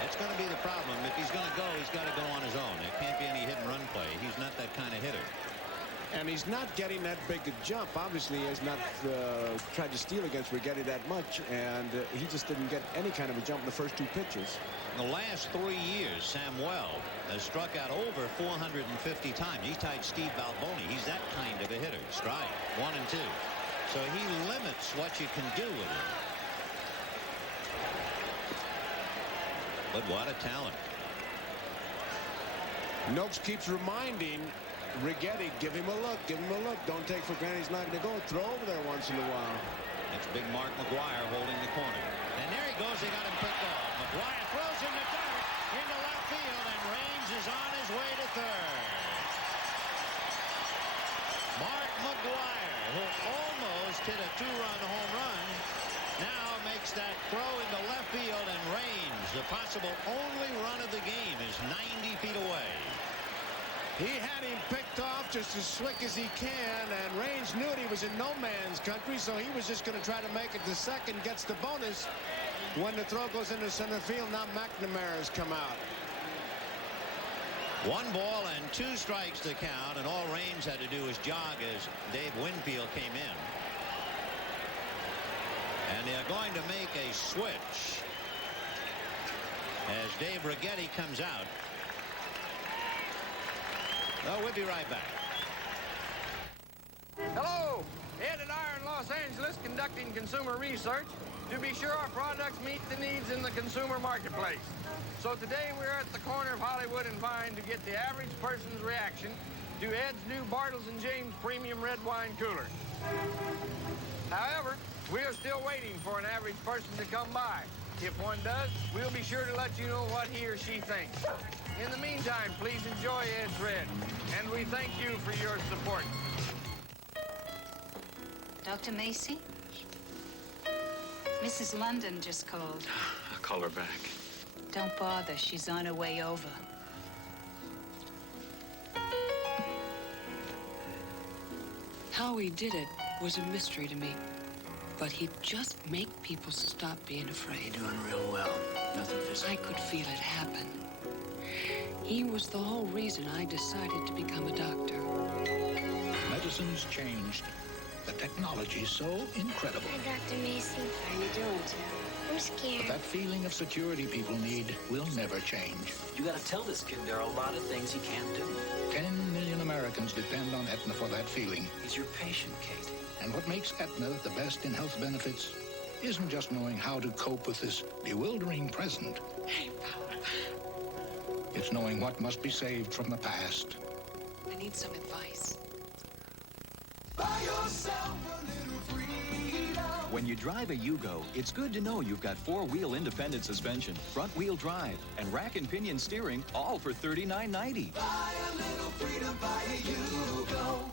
That's going to be the problem. If he's going to go, he's got to go on his own. There can't be any hit-and-run play. He's not that kind of hitter. And he's not getting that big a jump. Obviously, he has not tried to steal against Righetti that much, and he just didn't get any kind of a jump in the first 2 pitches. In the last 3 years, Samuel has struck out over 450 times. He tied Steve Balboni. He's that kind of a hitter. Strike 1 and 2. So he limits what you can do with him. But what a talent. Noakes keeps reminding Righetti, give him a look, give him a look. Don't take for granted he's not going to go. Throw over there once in a while. It's big Mark McGwire holding the corner. And there he goes. They got him picked off. McGwire throws him to dirt into left field, and Raines is on his way to third. Mark McGwire, who two-run home run. Now makes that throw into left field and Raines, the possible only run of the game, is 90 feet away. He had him picked off just as slick as he can, and Raines knew he was in no man's country, so he was just going to try to make it to second, gets the bonus. When the throw goes into center field, now McNamara's come out. 1 ball and 2 strikes to count, and all Raines had to do was jog as Dave Winfield came in. And they're going to make a switch as Dave Righetti comes out. Oh, we'll be right back. Hello, Ed and I are in Los Angeles conducting consumer research to be sure our products meet the needs in the consumer marketplace. So today we're at the corner of Hollywood and Vine to get the average person's reaction to Ed's new Bartles & James Premium Red Wine Cooler. However, we are still waiting for an average person to come by. If one does, we'll be sure to let you know what he or she thinks. In the meantime, please enjoy Ed's Red, and we thank you for your support. Dr. Macy? Mrs. London just called. I'll call her back. Don't bother. She's on her way over. How he did it was a mystery to me. But he'd just make people stop being afraid. You're doing real well. Nothing physical. I could feel it happen. He was the whole reason I decided to become a doctor. Medicine's changed. The technology's so incredible. Hi, Dr. Macy. How you doing, Tim? I'm scared. But that feeling of security people need will never change. You gotta tell this kid there are a lot of things he can't do. 10 million Americans depend on Aetna for that feeling. He's your patient, Kate. And what makes Aetna the best in health benefits isn't just knowing how to cope with this bewildering present. Hey, Papa. It's knowing what must be saved from the past. I need some advice. Buy yourself a little freedom. When you drive a Yugo, it's good to know you've got 4-wheel independent suspension, front-wheel drive, and rack and pinion steering, all for $39.90. Buy a little freedom, buy a Yugo.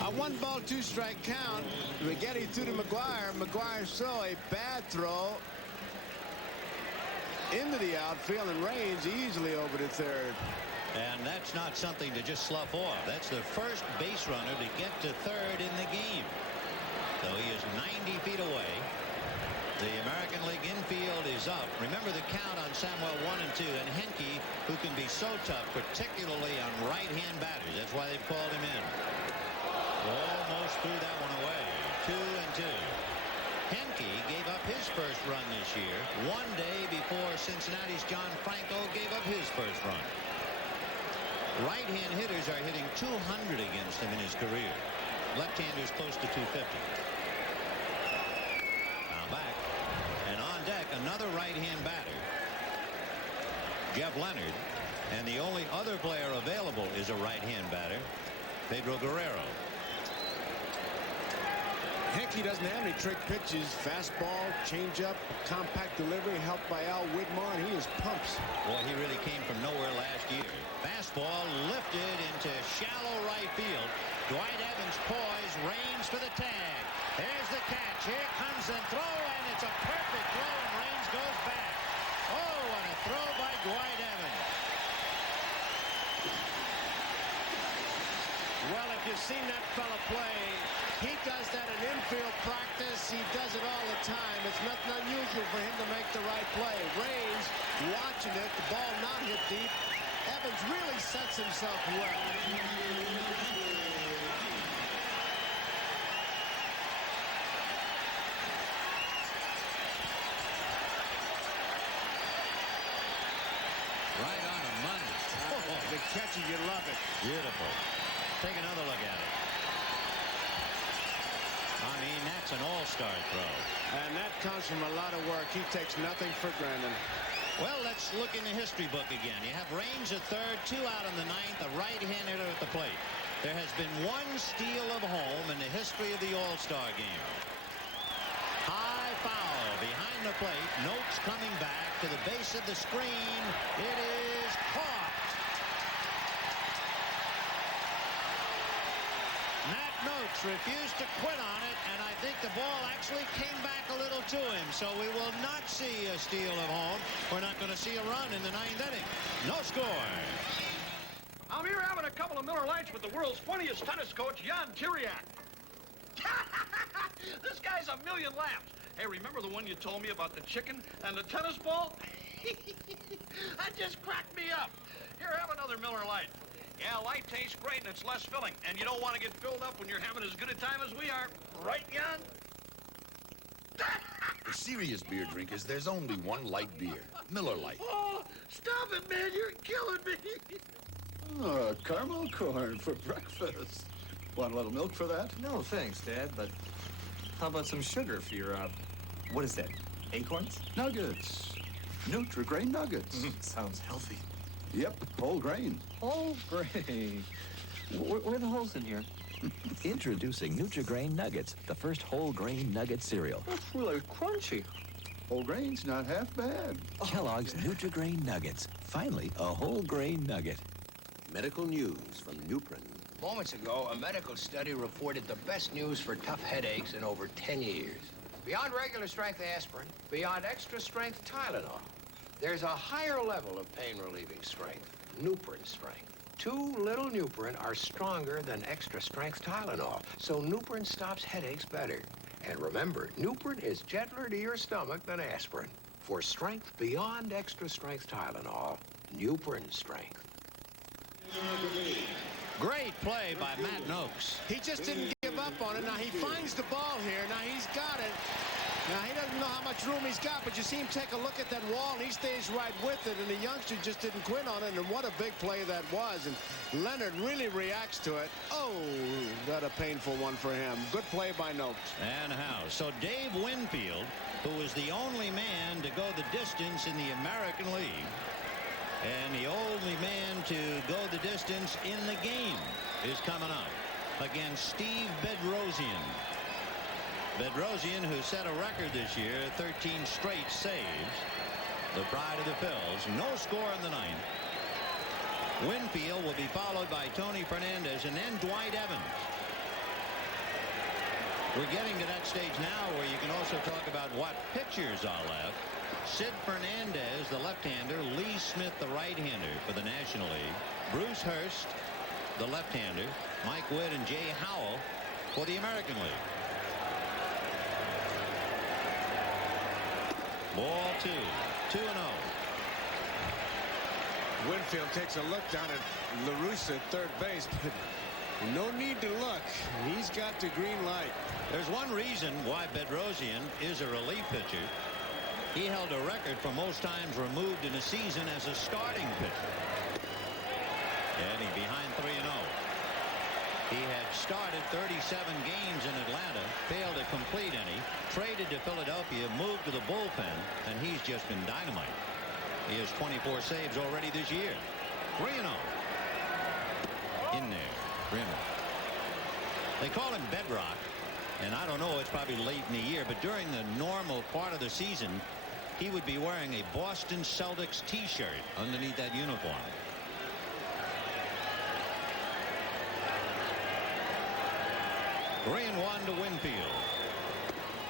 A 1-ball, 2-strike count. Righetti threw to McGuire. McGuire's throw, a bad throw into the outfield, and Raines easily over to third. And that's not something to just slough off. That's the first base runner to get to third in the game. So he is 90 feet away. The American League infield is up. Remember the count on Samuel 1 and 2, and Henke, who can be so tough, particularly on right-hand batters. That's why they've called him in. Almost threw that one away. 2-2. Henke gave up his first run this year, one day before Cincinnati's John Franco gave up his first run. Right-hand hitters are hitting 200 against him in his career. Left-handers close to 250. Now back. And on deck, another right-hand batter, Jeff Leonard. And the only other player available is a right-hand batter, Pedro Guerrero. Henke doesn't have any trick pitches. Fastball, changeup, compact delivery, helped by Al Widmar, and he is pumps. Boy, he really came from nowhere last year. Fastball lifted into shallow right field. Dwight Evans poised, Raines for the tag. There's the catch. Here comes the throw, and it's a perfect throw, and Raines goes back. Oh, and a throw by Dwight Evans. Well, if you've seen that fella play, he does that in infield practice. He does it all the time. It's nothing unusual for him to make the right play. Raines watching it, the ball not hit deep. Evans really sets himself well. Right on the money. The catches, you love it. Beautiful. Take another look at it. I mean, that's an all-star throw. And that comes from a lot of work. He takes nothing for granted. Well, let's look in the history book again. You have Raines at third, 2 out in the 9th, a right-hand hitter at the plate. There has been 1 steal of home in the history of the All-Star game. High foul behind the plate. Noakes coming back to the base of the screen. It is caught. Matt Noakes refused to quit on it, and I think the ball actually came back a little to him. So we will not see a steal at home. We're not going to see a run in the 9th inning. No score. I'm here having a couple of Miller Lights with the world's funniest tennis coach, Jan Tiriak. This guy's a million laughs. Hey, remember the one you told me about the chicken and the tennis ball? That just cracked me up. Here, have another Miller Light. Yeah, light tastes great and it's less filling. And you don't want to get filled up when you're having as good a time as we are. Right, Jan? For serious beer drinkers, there's only one light beer. Miller Lite. Oh, stop it, man. You're killing me. Oh, caramel corn for breakfast. Want a little milk for that? No, thanks, Dad, but how about some sugar for your, what is that, acorns? Nuggets. Nutri-Grain nuggets. Sounds healthy. Yep, whole grain. Whole grain. Where are the holes in here? Introducing Nutri-Grain Nuggets, the first whole grain nugget cereal. That's really crunchy. Whole grain's not half bad. Kellogg's Nutri-Grain Nuggets. Finally, a whole grain nugget. Medical news from Nuprin. Moments ago, a medical study reported the best news for tough headaches in over 10 years. Beyond regular strength aspirin, beyond extra strength Tylenol, there's a higher level of pain-relieving strength, Nuprin strength. 2 little Nuprin are stronger than extra strength Tylenol, so Nuprin stops headaches better. And remember, Nuprin is gentler to your stomach than aspirin. For strength beyond extra strength Tylenol, Nuprin strength. Great play by Matt Noakes. He just didn't give up on it. Now he finds the ball here. Now he's got it. Now he doesn't know how much room he's got, but you see him take a look at that wall, and he stays right with it, and the youngster just didn't quit on it, and what a big play that was. And Leonard really reacts to it. Oh, what a painful one for him. Good play by Noakes. And how? So Dave Winfield, who was the only man to go the distance in the American League, and the only man to go the distance in the game, is coming up against Steve Bedrosian. Bedrosian, who set a record this year, 13 straight saves. The pride of the Phils. No score in the 9th. Winfield will be followed by Tony Fernandez and then Dwight Evans. We're getting to that stage now where you can also talk about what pitchers are left. Sid Fernandez, the left-hander. Lee Smith, the right-hander for the National League. Bruce Hurst, the left-hander. Mike Witt and Jay Howell for the American League. Ball 2. 2-0. Winfield takes a look down at LaRussa at third base, but no need to look. He's got the green light. There's one reason why Bedrosian is a relief pitcher. He held a record for most times removed in a season as a starting pitcher. And he's behind 3-0. He had started 37 games in Atlanta, failed to complete any, traded to Philadelphia, moved to the bullpen, and he's just been dynamite. He has 24 saves already this year. 3-0. In there. 3-0. They call him Bedrock, and I don't know, it's probably late in the year, but during the normal part of the season, he would be wearing a Boston Celtics t-shirt underneath that uniform. Green 1 to Winfield.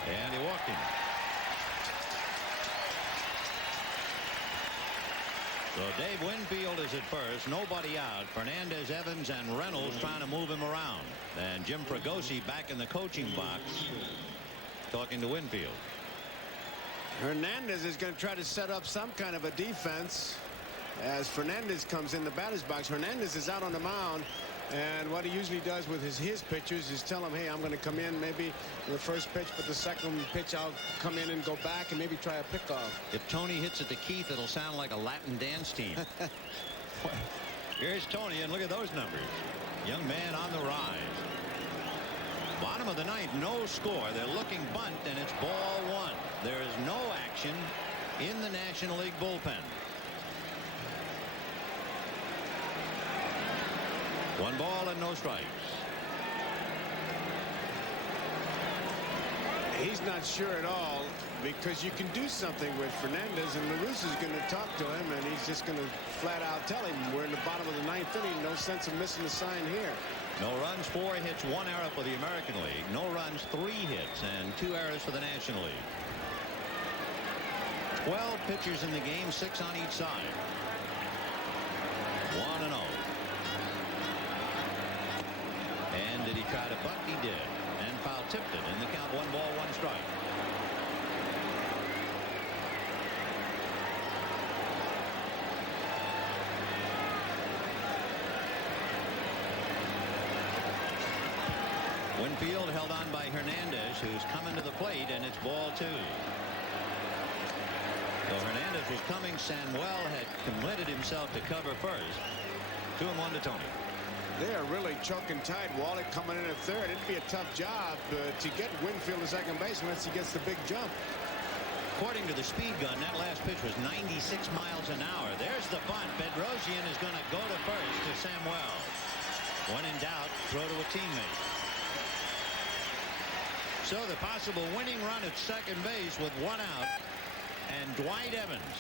And he walked him. So Dave Winfield is at first. Nobody out. Fernandez, Evans, and Reynolds trying to move him around. And Jim Fregosi back in the coaching box talking to Winfield. Hernandez is going to try to set up some kind of a defense as Fernandez comes in the batter's box. Hernandez is out on the mound. And what he usually does with his pitchers is tell them, hey, I'm going to come in maybe the first pitch, but the second pitch I'll come in and go back and maybe try a pickoff. If Tony hits at the Keith, it'll sound like a Latin dance team. Here's Tony, and look at those numbers. Young man on the rise. Bottom of the 9th, no score. They're looking bunt, and it's ball 1. There is no action in the National League bullpen. 1 ball and no strikes. He's not sure at all because you can do something with Fernandez, and LaRussa's going to talk to him, and he's just going to flat out tell him we're in the bottom of the 9th inning. No sense of missing a sign here. No runs, 4 hit hits, 1 error for the American League. No runs, 3 hits, and 2 errors for the National League. 12 pitchers in the game, 6 on each side. 1-0. And did he try to bunt? He did. And foul tipped it in the count. 1 ball, 1 strike. Winfield held on by Hernandez, who's coming to the plate, and it's ball 2. Though Hernandez was coming, Samuel had committed himself to cover first. 2-1 to Tony. They are really choking tight. Wally coming in at third. It'd be a tough job to get Winfield to second base unless he gets the big jump. According to the speed gun, that last pitch was 96 miles an hour. There's the bunt. Bedrosian is going to go to first to Samuel. When in doubt, throw to a teammate. So the possible winning run at second base with 1 out. And Dwight Evans,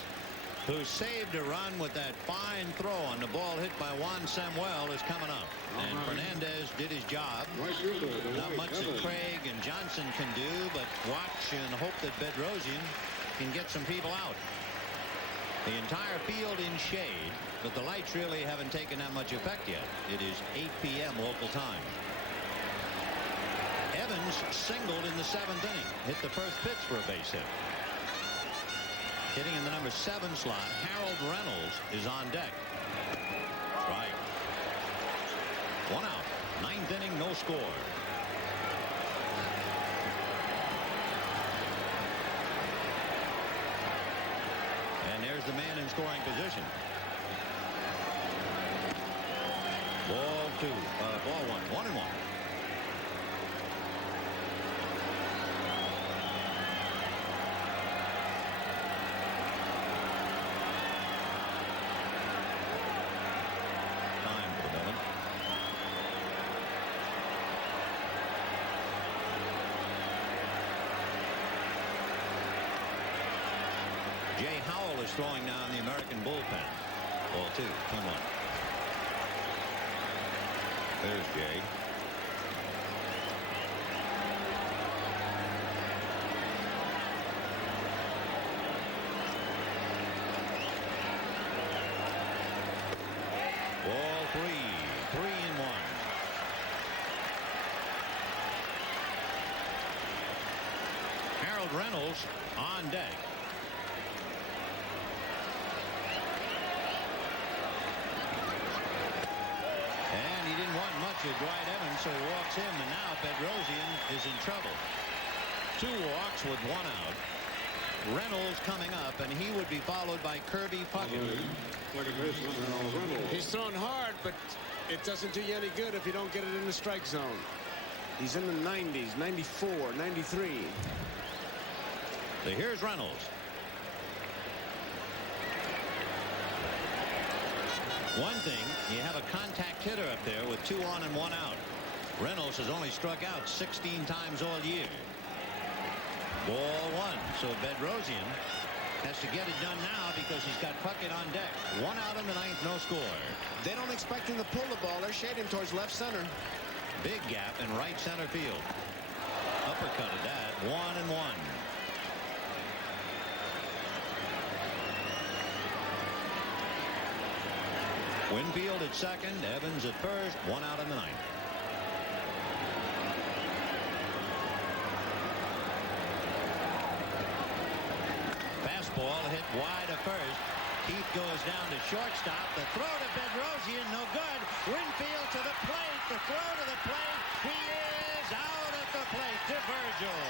who saved a run with that fine throw on the ball hit by Juan Samuel, is coming up. And Fernandez did his job. Not much that Craig and Johnson can do, but watch and hope that Bedrosian can get some people out. The entire field in shade, but the lights really haven't taken that much effect yet. It is 8 p.m. local time. Evans singled in the 7th inning. Hit the first pitch for a base hit. Hitting in the number 7 slot, Harold Reynolds is on deck. Strike. 1 out. 9th inning, no score. And there's the man in scoring position. Ball 1. 1-1. Jay Howell is throwing now in the American bullpen. Ball 2, 2-1. There's Jay. Ball 3, 3-1. Harold Reynolds on deck. To Dwight Evans, so he walks him, and now Bedrosian is in trouble. 2 walks with 1 out. Reynolds coming up, and he would be followed by Kirby Puckett. He's thrown hard, but it doesn't do you any good if you don't get it in the strike zone. He's in the 90s, 94, 93. So here's Reynolds. One thing, you have a contact hitter up there with 2 on and 1 out. Reynolds has only struck out 16 times all year. Ball 1. So Bedrosian has to get it done now because he's got Puckett on deck. 1 out in the 9th, no score. They don't expect him to pull the ball. They're shading towards left center. Big gap in right center field. Uppercutted that. 1-1. Winfield at second, Evans at first, 1 out in the 9th. Fastball hit wide at first. Keith goes down to shortstop. The throw to Bedrosian, no good. Winfield to the plate. The throw to the plate. He is out at the plate to Virgil.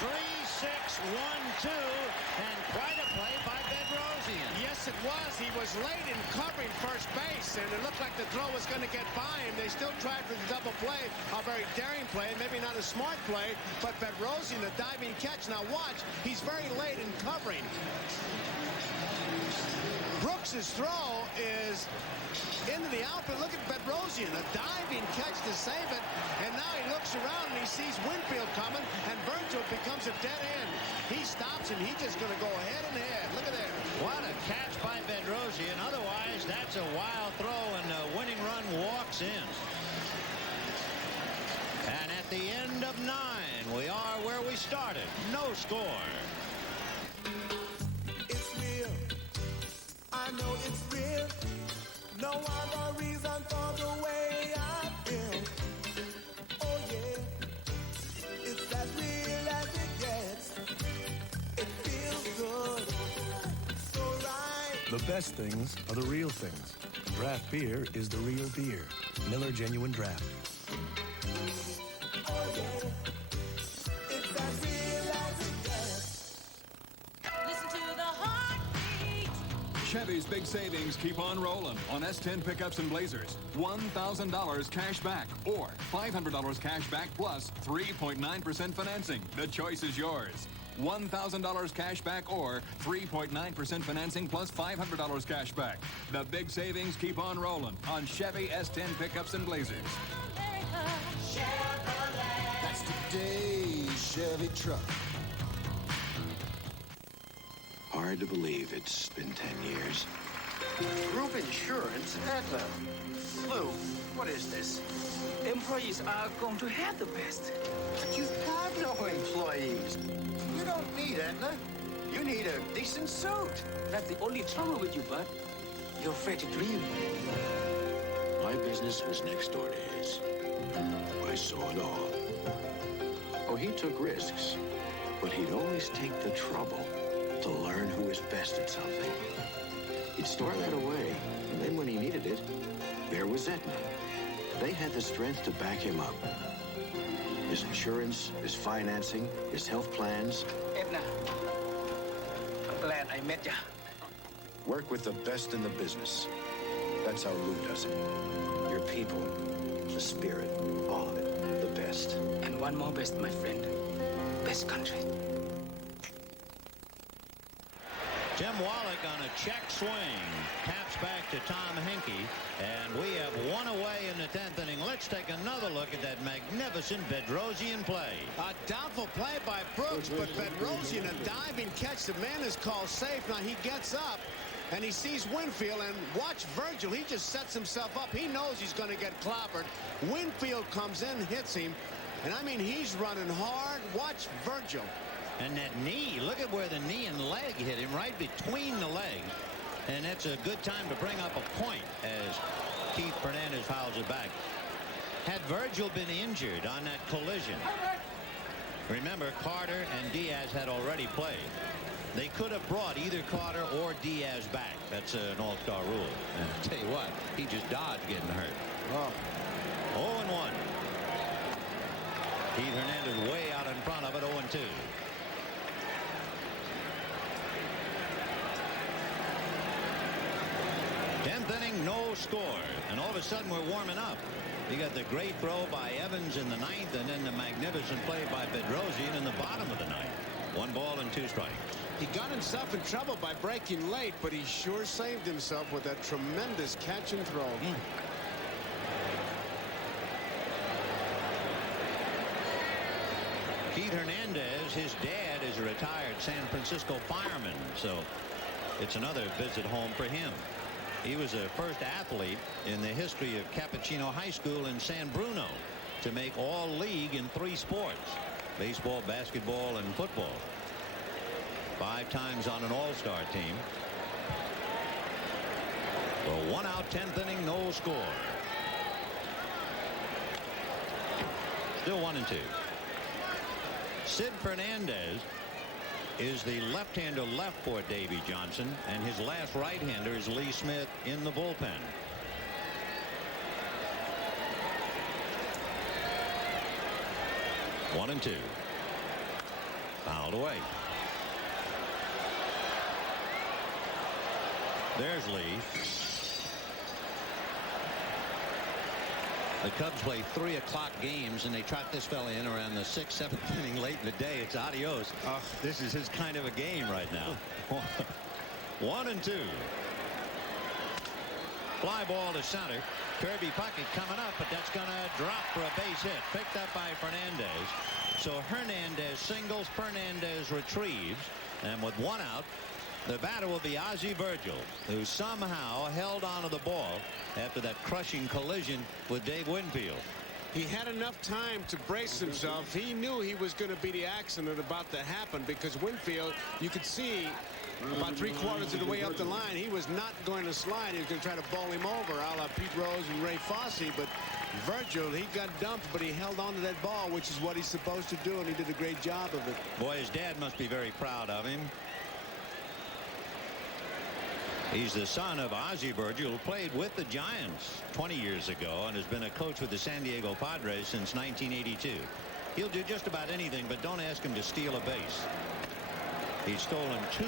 3-6-1-2, and quite a play by Bedrosian. Yes, it was. He was late in covering first base, and it looked like the throw was going to get by him. They still tried for the double play, a very daring play, maybe not a smart play, but Bedrosian, a diving catch. Now watch, he's very late in covering. Brooks's throw is into the outfield. Look at Bedrosian, a diving catch to save it, and now he looks around and he sees Winfield coming, and Virgil becomes a dead end. He stops him. He's just going to go head and head. Look at that. What a catch by Bedrosian. Otherwise, that's a wild throw, and the winning run walks in. of 9. We are where we started. No score. It's real. I know it's real. No other reason for the way I feel. Oh yeah, it's as real as it gets. It feels good. So right. The best things are the real things. Draft beer is the real beer. Miller Genuine Draft. Oh yeah, it's as real as it gets. Listen to the heartbeat. Chevy's big savings keep on rolling on S10 pickups and Blazers. $1,000 cash back or $500 cash back plus 3.9% financing. The choice is yours. $1,000 cash back or 3.9% financing plus $500 cash back. The big savings keep on rolling on Chevy S10 pickups and Blazers. That's today's Chevy truck. Hard to believe it's been 10 years. Group insurance? Adler. Lou, what is this? Employees are going to have the best. But you've got no employees. You don't need Aetna. You need a decent suit. That's the only trouble with you, Bud. You're afraid to dream. My business was next door to his. I saw it all. Oh, he took risks, but he'd always take the trouble to learn who was best at something. He'd store that away, and then when he needed it, there was Aetna. They had the strength to back him up. His insurance, his financing, his health plans. Edna, I'm glad I met ya. Work with the best in the business. That's how Lou does it. Your people, the spirit, all of it, the best. And one more best, my friend. Best country. Tim Wallach on a check swing. Taps back to Tom Henke. And we have one away in the 10th inning. Let's take another look at that magnificent Bedrosian play. A doubtful play by Brooks, but Bedrosian, a diving catch. The man is called safe. Now he gets up and he sees Winfield, and watch Virgil. He just sets himself up. He knows he's going to get clobbered. Winfield comes in, hits him, and I mean, he's running hard. Watch Virgil. And that knee, look at where the knee and leg hit him, right between the legs. And that's a good time to bring up a point as Keith Fernandez fouls it back. Had Virgil been injured on that collision, remember, Carter and Diaz had already played. They could have brought either Carter or Diaz back. That's an all-star rule. And I'll tell you what, he just dodged getting hurt. Oh. 0-1. Keith Hernandez way out in front of it, 0-2. 10th inning, no score. And all of a sudden, we're warming up. You got the great throw by Evans in the 9th, and then the magnificent play by Bedrosian in the bottom of the 9th. 1 ball and 2 strikes. He got himself in trouble by breaking late, but he sure saved himself with that tremendous catch and throw. Keith Hernandez, his dad is a retired San Francisco fireman, so it's another visit home for him. He was the first athlete in the history of Cappuccino High School in San Bruno to make all league in 3 sports: baseball, basketball, and football. 5 times on an all-star team. Well, 1 out, 10th inning, no score. Still 1-2. Sid Fernandez is the left-hander left for Davey Johnson, and his last right-hander is Lee Smith in the bullpen. One and 2. Fouled away. There's Lee. The Cubs play 3 o'clock games, and they trot this fella in around the 6th, 7th inning late in the day. It's adios. This is his kind of a game right now. 1 and 2. Fly ball to center. Kirby Puckett coming up, but that's going to drop for a base hit. Picked up by Fernandez. So Hernandez singles, Fernandez retrieves, and with 1 out, the batter will be Ozzie Virgil, who somehow held onto the ball after that crushing collision with Dave Winfield. He had enough time to brace himself. He knew he was going to be the accident about to happen because Winfield, you could see about 3/4 of the way up the line, he was not going to slide. He was going to try to bowl him over, a la Pete Rose and Ray Fosse. But Virgil, he got dumped, but he held on to that ball, which is what he's supposed to do, and he did a great job of it. Boy, his dad must be very proud of him. He's the son of Ozzie Virgil, who played with the Giants 20 years ago and has been a coach with the San Diego Padres since 1982. He'll do just about anything, but don't ask him to steal a base. He's stolen 2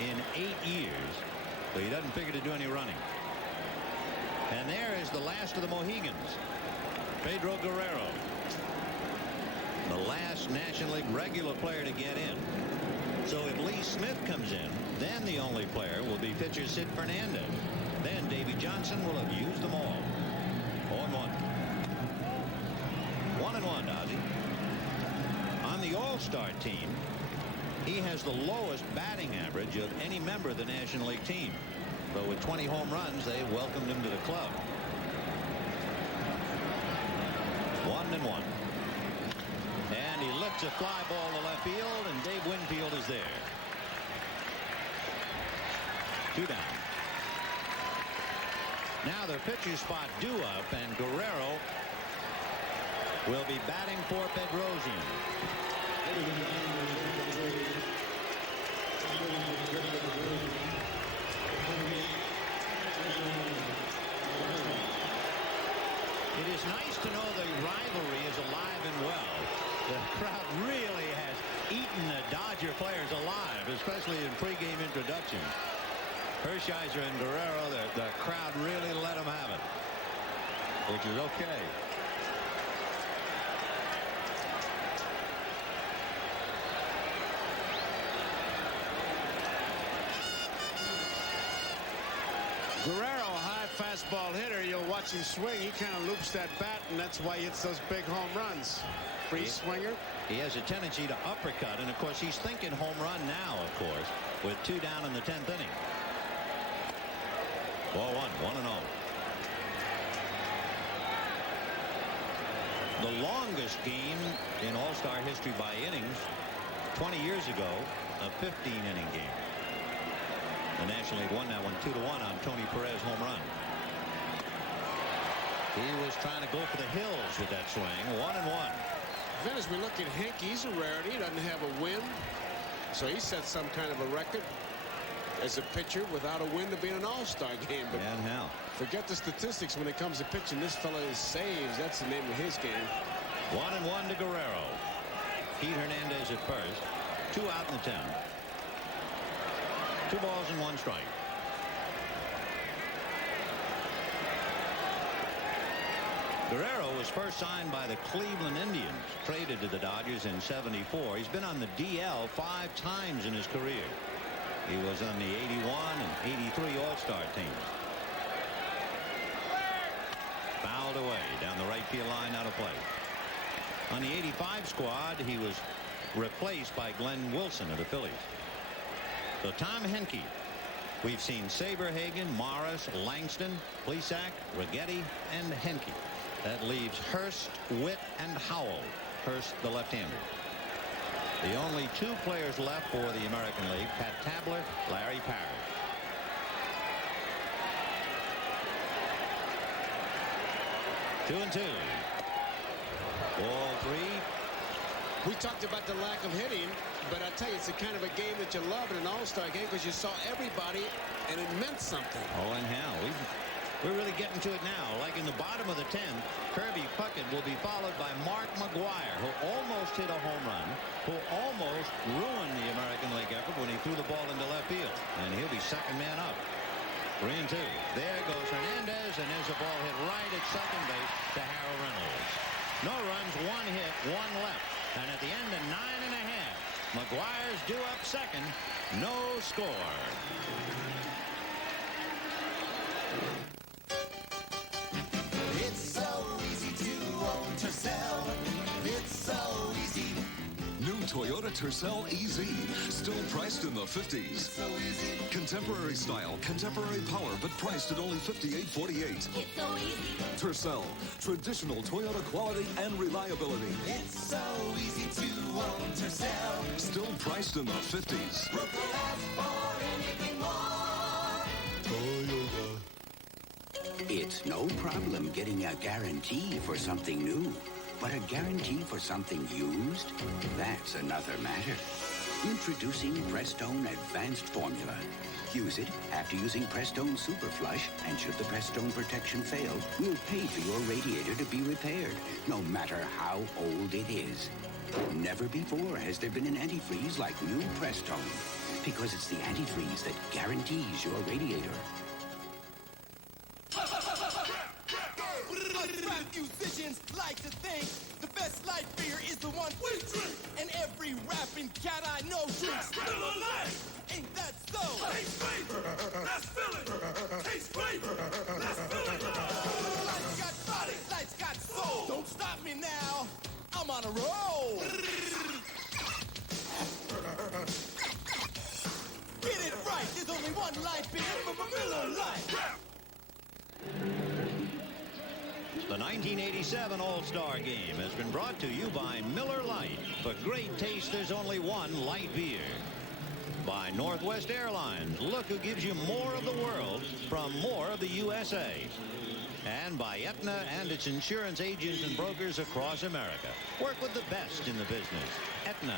in 8 years, but he doesn't figure to do any running. And there is the last of the Mohegans, Pedro Guerrero, the last National League regular player to get in. So if Lee Smith comes in, then the only player will be pitcher Sid Fernandez. Then Davy Johnson will have used them all. 0-1. 1-1, Ozzie. On the All-Star team, he has the lowest batting average of any member of the National League team. But with 20 home runs, they welcomed him to the club. 1-1. And he lifts a fly ball to left field, and Dave Winfield is there. 2 down. Now their pitchers spot due up, and Guerrero will be batting for Bedrosian. It is nice to know the rivalry is alive and well. The crowd really has eaten the Dodger players alive, especially in pregame introductions. Hershiser and Guerrero, the crowd really let them have it, which is okay. Guerrero, high fastball hitter. You'll watch him swing. He kind of loops that bat, and that's why he hits those big home runs. Free swinger. He has a tendency to uppercut, and of course he's thinking home run now, of course, with 2 down in the 10th inning. 1-1, 1-0. The longest game in All-Star history by innings, 20 years ago, a 15-inning game. The National League won that one 2-1 on Tony Perez home run. He was trying to go for the hills with that swing. 1-1. Then as we look at Hank, he's a rarity. He doesn't have a win. So he set some kind of a record as a pitcher without a win to be in an All-Star game. But and how? Forget the statistics when it comes to pitching. This fella is saves. That's the name of his game. 1-1 to Guerrero. Pete Hernandez at first. 2 out in the 10th. 2 balls and 1 strike. Guerrero was first signed by the Cleveland Indians, traded to the Dodgers in '74. He's been on the DL 5 times in his career. He was on the '81 and '83 All-Star teams. Fouled away down the right field line, out of play. On the '85 squad, he was replaced by Glenn Wilson of the Phillies. So Tom Henke. We've seen Saberhagen, Morris, Langston, Plesac, Righetti, and Henke. That leaves Hurst, Witt, and Howell. Hurst, the left-hander. The only 2 players left for the American League, Pat Tabler, Larry Parrish. Two and 2. Ball 3. We talked about the lack of hitting, but I tell you, it's the kind of a game that you love in an All-Star game because you saw everybody, and it meant something. Oh, and how? We're really getting to it now. Like in the bottom of the 10th, Kirby Puckett will be followed by Mark McGwire, who almost hit a home run, who almost ruined the American League effort when he threw the ball into left field. And he'll be second man up. 3 and 2. There goes Hernandez, and there's a ball hit right at second base to Harold Reynolds. No runs, 1 hit, 1 left. And at the end of 9 1/2, McGuire's due up second. No score. It's so easy to own to sell. It's so easy. New Toyota Toyota Tercel EZ, still priced in the 50s. So easy. Contemporary style, contemporary power, but priced at only $58.48. It's so easy. Tercel, traditional Toyota quality and reliability. It's so easy to own Tercel. Still priced in the 50s. Look out for anything more. Toyota. It's no problem getting a guarantee for something new. But a guarantee for something used? That's another matter. Introducing Prestone Advanced Formula. Use it after using Prestone Super Flush, and should the Prestone protection fail, we'll pay for your radiator to be repaired, no matter how old it is. Never before has there been an antifreeze like new Prestone, because it's the antifreeze that guarantees your radiator. Us rap musicians like to think the best light beer is the one we drink. And every rapping cat I know drinks Miller Lite. Ain't that so? Taste flavor, that's filling. Taste flavor, that's filling. Lights got body, lights got soul. Don't stop me now, I'm on a roll. Get it right, there's only one light beer from a Miller Lite. The 1987 All-Star Game has been brought to you by Miller Lite. For great taste, there's only one light beer. By Northwest Airlines. Look who gives you more of the world from more of the USA. And by Aetna and its insurance agents and brokers across America. Work with the best in the business. Aetna.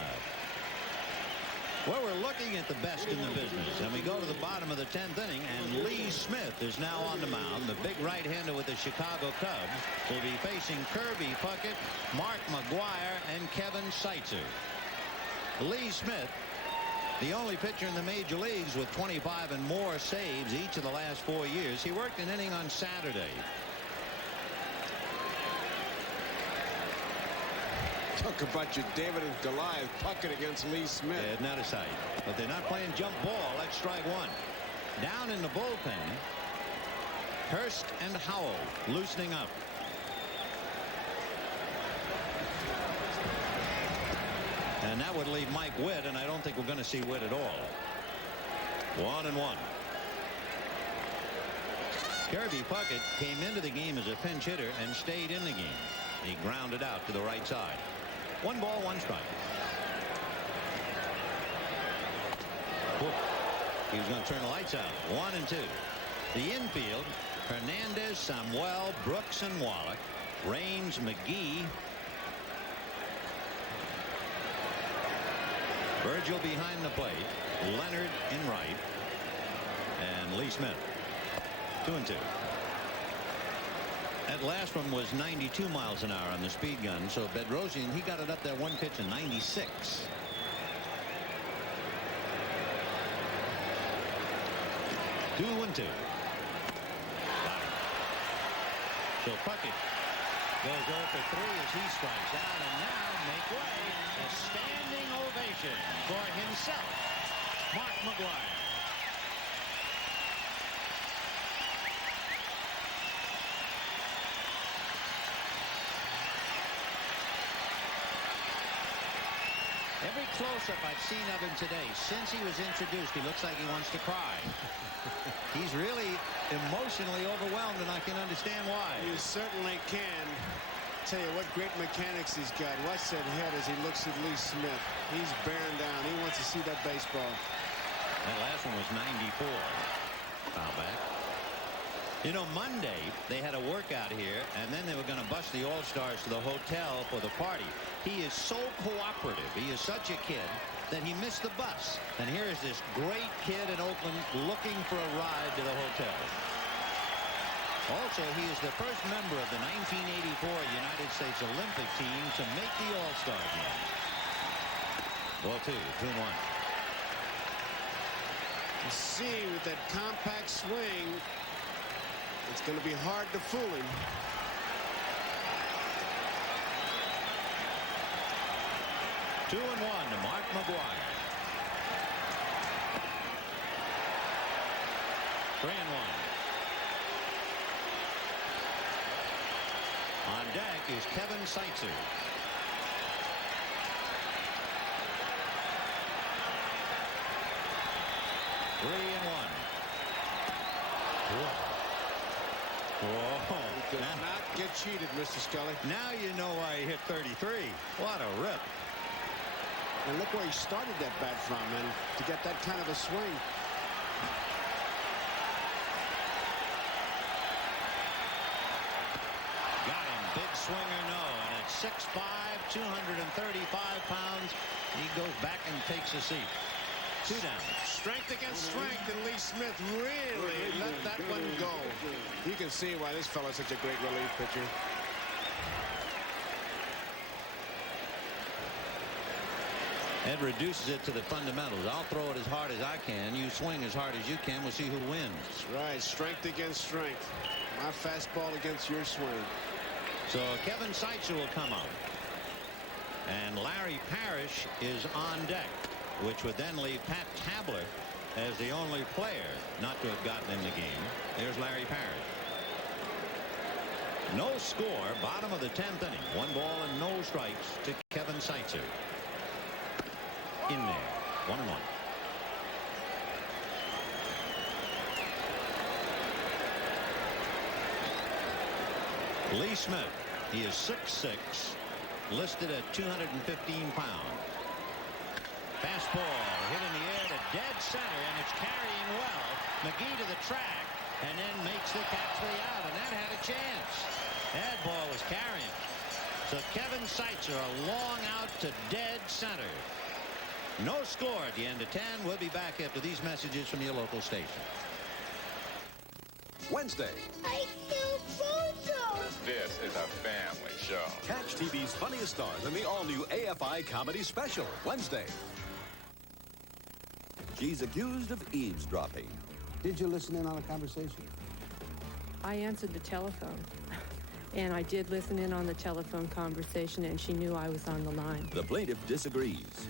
Well, we're looking at the best in the business, and we go to the bottom of the 10th inning, and Lee Smith is now on the mound. The big right-hander with the Chicago Cubs will be facing Kirby Puckett, Mark McGwire, and Kevin Seitzer. Lee Smith, the only pitcher in the major leagues with 25 and more saves each of the last 4 years. He worked an inning on Saturday. Talk about your David and Goliath. Puckett against Lee Smith. Yeah, isn't that a sight? But they're not playing jump ball. That's strike one. Down in the bullpen, Hurst and Howell loosening up. And that would leave Mike Witt, and I don't think we're going to see Witt at all. 1-1. Kirby Puckett came into the game as a pinch hitter and stayed in the game. He grounded out to the right side. 1 ball, 1 strike. Whoop. He was going to turn the lights out. 1-2. The infield, Hernandez, Samuel, Brooks, and Wallach. Raines, McGee. Virgil behind the plate. Leonard in right. And Lee Smith. 2-2. That last one was 92 miles an hour on the speed gun. So Bedrosian, he got it up there one pitch in 96. Two and two. So Puckett goes 0 for 3 as he strikes out, and now make way. A standing ovation for himself, Mark McGwire. Every close-up I've seen of him today, since he was introduced, he looks like he wants to cry. He's really emotionally overwhelmed, and I can understand why. You certainly can. Tell you what great mechanics he's got. Watch that head as he looks at Lee Smith. He's bearing down. He wants to see that baseball. That last one was 94. Foul back. You know, Monday, they had a workout here, and then they were going to bus the All-Stars to the hotel for the party. He is so cooperative. He is such a kid that he missed the bus. And here is this great kid in Oakland looking for a ride to the hotel. Also, he is the first member of the 1984 United States Olympic team to make the All-Star game. Ball 2, 2-1. You see, with that compact swing, it's going to be hard to fool him. Two and 1 to Mark McGwire. 3-1. On deck is Kevin Seitzer. 3-1. Whoa. He did not get cheated, Mr. Scully. Now you know why he hit 33. What a rip. And look where he started that bat from, and to get that kind of a swing. Got him. Big swing or no. And at 6'5", 235 pounds, he goes back and takes a seat. 2 down. Strength against strength, and Lee Smith really let that one go. You can see why this fellow's such a great relief pitcher. Ed reduces it to the fundamentals. I'll throw it as hard as I can. You swing as hard as you can. We'll see who wins. That's right. Strength against strength. My fastball against your swing. So Kevin Seitzer will come up. And Larry Parrish is on deck, which would then leave Pat Tabler as the only player not to have gotten in the game. There's Larry Parrish. No score, bottom of the 10th inning. 1 ball and no strikes to Kevin Seitzer. In there, 1-1. Lee Smith, he is 6'6", listed at 215 pounds. Fastball hit in the air to dead center, and it's carrying well. McGee to the track, and then makes the catch for the out, and that had a chance. That ball was carrying. So Kevin Seitzer, a long out to dead center. No score at the end of 10. We'll be back after these messages from your local station. Wednesday. I killed Bozo! This is a family show. Catch TV's funniest stars in the all-new AFI comedy special, Wednesday. She's accused of eavesdropping. Did you listen in on a conversation? I answered the telephone. And I did listen in on the telephone conversation, and she knew I was on the line. The plaintiff disagrees.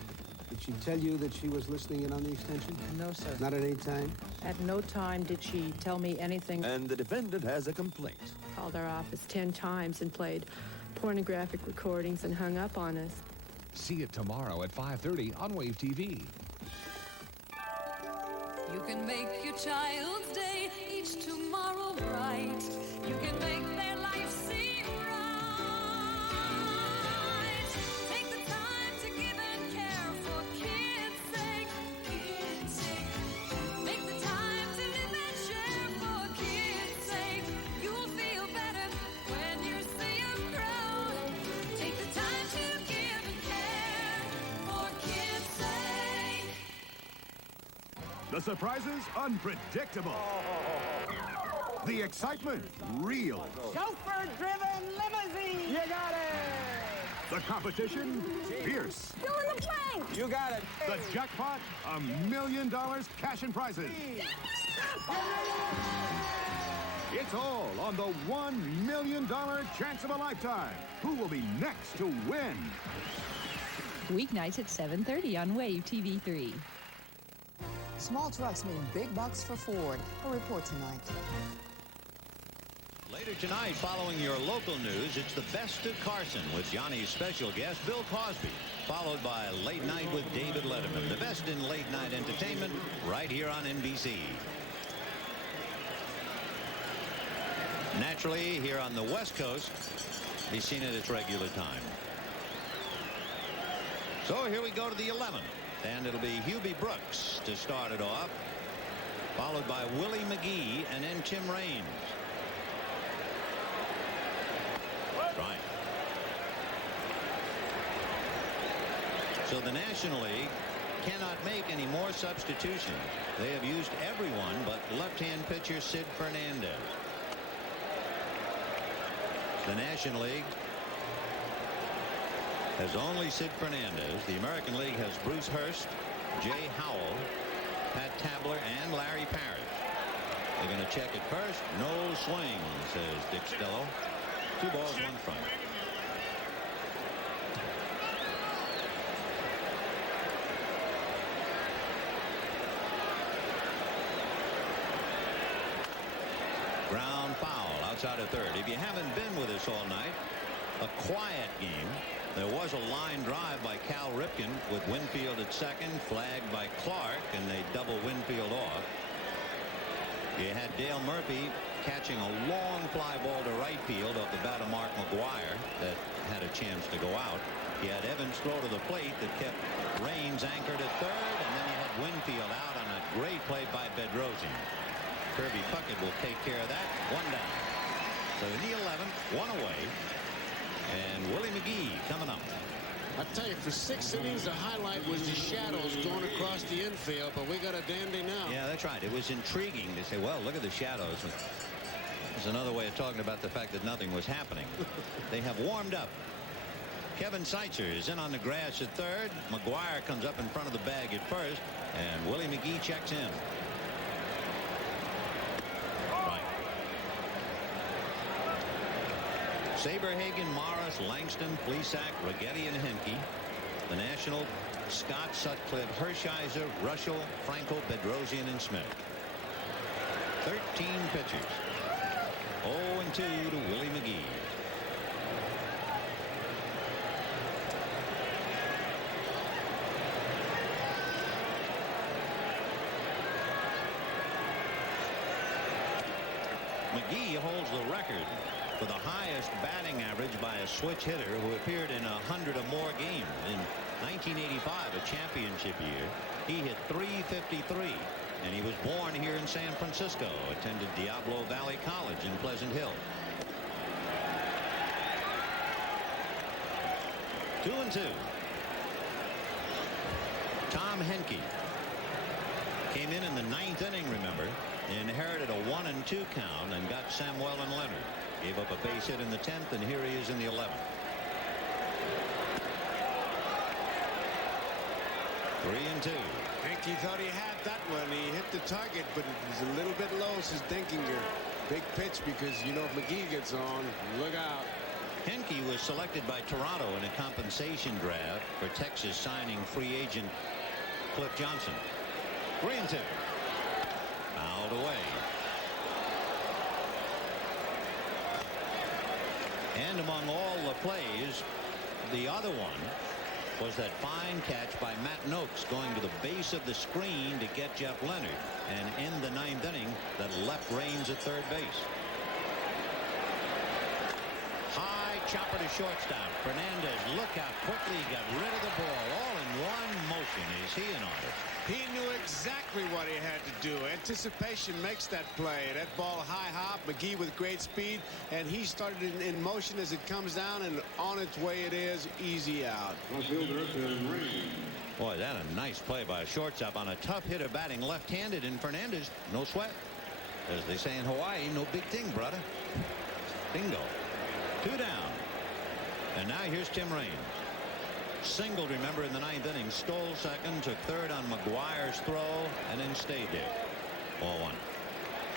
Did she tell you that she was listening in on the extension? No, sir. Not at any time? At no time did she tell me anything. And the defendant has a complaint. Called our office 10 times and played pornographic recordings and hung up on us. See it tomorrow at 5:30 on Wave TV. You can make your child's day each tomorrow bright. You can make their life seem right. Take the time to give and care for kids' sake. Kids' sake. Make the time to live and share for kids' sake. You'll feel better when you see them proud. Take the time to give and care for kids' sake. The surprises unpredictable. The excitement real. Chauffeur-driven limousine! You got it! The competition fierce. Fill in the blank! You got it. The jackpot, $1 million cash and prizes. It's all on the $1 million chance of a lifetime. Who will be next to win? Weeknights at 7:30 on Wave TV3. Small trucks mean big bucks for Ford. A report tonight. Later tonight, following your local news, it's the Best of Carson with Johnny's special guest, Bill Cosby, followed by Late Night with David Letterman. The best in late night entertainment right here on NBC. Naturally, here on the West Coast, be seen at its regular time. So here we go to the 11th, and it'll be Hubie Brooks to start it off, followed by Willie McGee and then Tim Raines. Right. So the National League cannot make any more substitutions. They have used everyone but left-hand pitcher Sid Fernandez. The National League has only Sid Fernandez. The American League has Bruce Hurst, Jay Howell, Pat Tabler, and Larry Parrish. They're going to check it first. No swing, says Dick Stello. 2 balls, 1 strike. Ground foul outside of third. If you haven't been with us all night, a quiet game. There was a line drive by Cal Ripken with Winfield at second, flagged by Clark, and they double Winfield off. You had Dale Murphy catching a long fly ball to right field off the bat of Mark McGuire that had a chance to go out. You had Evans throw to the plate that kept Raines anchored at third, and then you had Winfield out on a great play by Bedrosian. Kirby Puckett will take care of that. One down. So in the 11th, one away, and Willie McGee coming up. I tell you, for 6 innings, the highlight was the shadows going across the infield, but we got a dandy now. Yeah, that's right. It was intriguing to say, well, look at the shadows. There's another way of talking about the fact that nothing was happening. They have warmed up. Kevin Seitzer is in on the grass at third. McGuire comes up in front of the bag at first, and Willie McGee checks in. Right. Saberhagen, Morris, Langston, Plesac, Righetti, and Henke. The National: Scott, Sutcliffe, Hershiser, Russell, Franco, Bedrosian, and Smith. 13 pitchers. 0-2 to Willie McGee. McGee holds the record for the highest batting average by a switch hitter who appeared in 100 or more games. In 1985, a championship year, he hit .353, and he was born here in San Francisco, attended Diablo Valley College in Pleasant Hill. 2-2. Tom Henke came in the 9th inning, remember, inherited a 1-2 count and got Samuel and Leonard. Gave up a base hit in the 10th, and here he is in the 11th. 3-2. Henke thought he had that one. He hit the target, but it was a little bit low, says Dinkinger. Big pitch, because you know if McGee gets on, look out. Henke was selected by Toronto in a compensation draft for Texas signing free agent Cliff Johnson. 3-2. Fouled away. And among all the plays, the other one was that fine catch by Matt Noakes going to the base of the screen to get Jeff Leonard, and in the 9th inning that left Raines at third base. High chopper to shortstop. Fernandez, look how quickly he got rid of the ball. All in one motion. Is he an artist? He knew exactly what he had to do. Anticipation makes that play. That ball high hop, McGee with great speed, and he started in motion as it comes down, and on its way it is, easy out. Boy, that a nice play by a shortstop on a tough hitter batting left-handed, and Fernandez, no sweat. As they say in Hawaii, no big thing, brother. Bingo. 2 down. And now here's Tim Raines. Singled, remember, in the 9th inning, stole second, took third on McGuire's throw, and then stayed there. 0-1.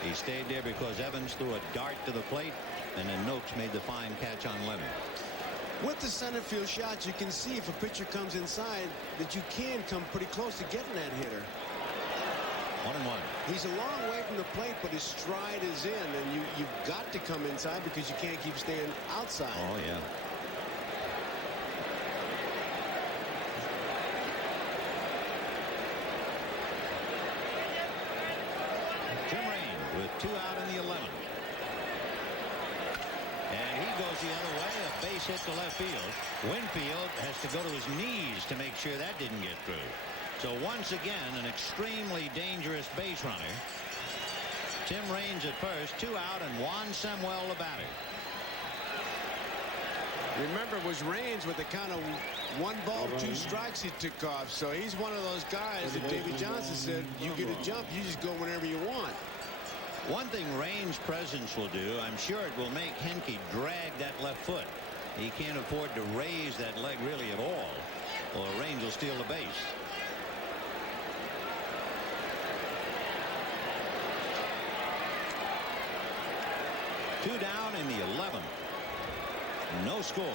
He stayed there because Evans threw a dart to the plate, and then Noakes made the fine catch on Leonard. With the center field shots, you can see if a pitcher comes inside that you can come pretty close to getting that hitter. 1-1. He's a long way from the plate, but his stride is in, and you've got to come inside because you can't keep staying outside. Oh, yeah. Tim Raines with 2 out in the 11th. And he goes the other way, a base hit to left field. Winfield has to go to his knees to make sure that didn't get through. So once again, an extremely dangerous base runner. Tim Raines at first, 2 out, and Juan Samuel the batter. Remember, it was Raines with the kind of 1 ball, 2 strikes he took off. So he's one of those guys that Davey Johnson said, you get a jump, you just go whenever you want. One thing Raines' presence will do, I'm sure it will make Henke drag that left foot. He can't afford to raise that leg really at all, or Raines will steal the base. Two down in the 11th. No score.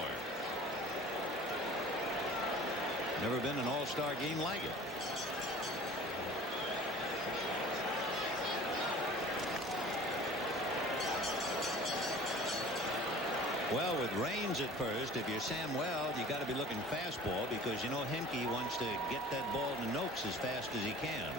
Never been an all-star game like it. Well, with Raines at first, if you're Sam Weld, you got to be looking fastball because you know Hemke wants to get that ball to Noakes as fast as he can.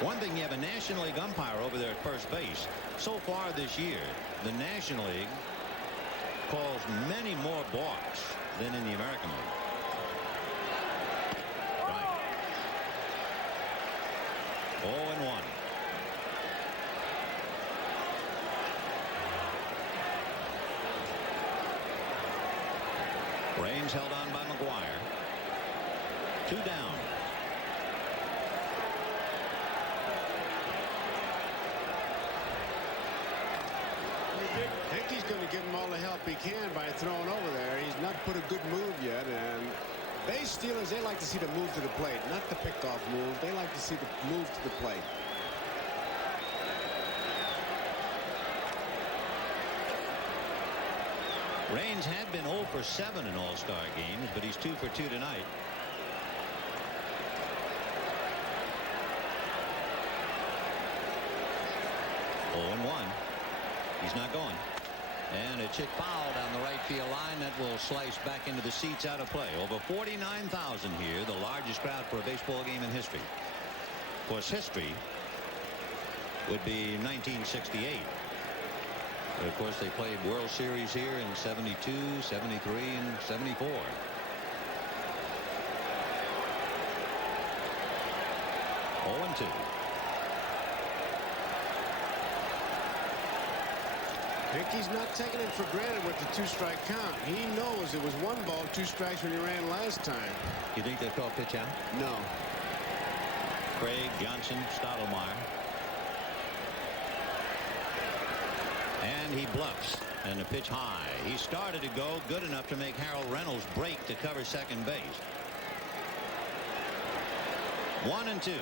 One thing, you have a National League umpire over there at first base. So far this year, the National League calls many more balks than in the American League. Right. 0-1. Raines held on by McGuire. 2 down. Henke's going to give him all the help he can by throwing over there. He's not put a good move yet, and base stealers, they like to see the move to the plate, not the pickoff move. They like to see the move to the plate. Raines had been 0 for 7 in All-Star games, but he's 2 for 2 tonight. He's not going. And it's hit foul down the right field line. That will slice back into the seats out of play. Over 49,000 here, the largest crowd for a baseball game in history. Of course, history would be 1968. But of course, they played World Series here in 72, 73, and 74. Oh, 2. Hickey's not taking it for granted with the 2-strike count. He knows it was 1 ball, 2 strikes when he ran last time. You think they throw a pitch out? No. Craig, Johnson, Stottlemyre. And he bluffs. And the pitch high. He started to go good enough to make Harold Reynolds break to cover second base. 1-2.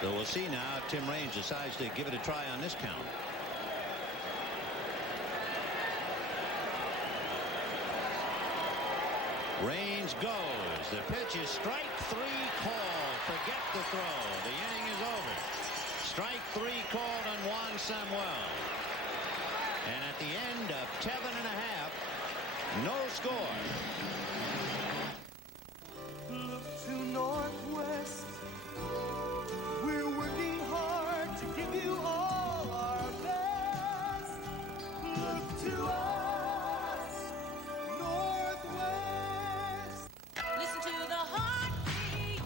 So we'll see now if Tim Raines decides to give it a try on this count. Raines goes. The pitch is strike 3 called. Forget the throw. The inning is over. Strike 3 called on Juan Samuel. And at the end of 7 1/2, no score. Look to Northwest. We're working hard to give you all our best. Look to us, Northwest. Listen to the heartbeat.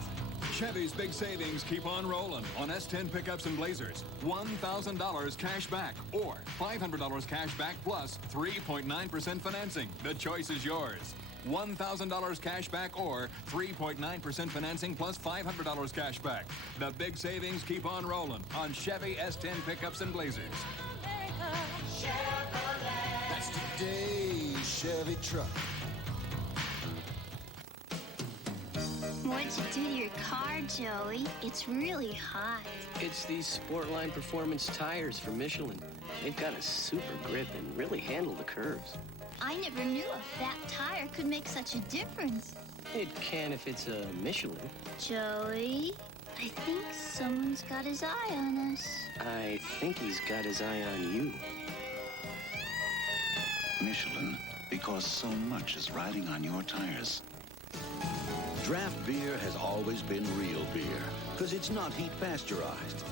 Chevy's big savings keep on rolling on S10 pickups and Blazers. $1,000 cash back or $500 cash back plus 3.9% financing. The choice is yours. $1,000 cash back or 3.9% financing plus $500 cash back. The big savings keep on rolling on Chevy S10 pickups and Blazers. That's today's Chevy truck. What'd you do to your car, Joey? It's really hot. It's these Sportline Performance tires from Michelin. They've got a super grip and really handle the curves. I never knew a fat tire could make such a difference. It can if it's a Michelin. Joey, I think someone's got his eye on us. I think he's got his eye on you. Michelin, because so much is riding on your tires. Draft beer has always been real beer, because it's not heat pasteurized.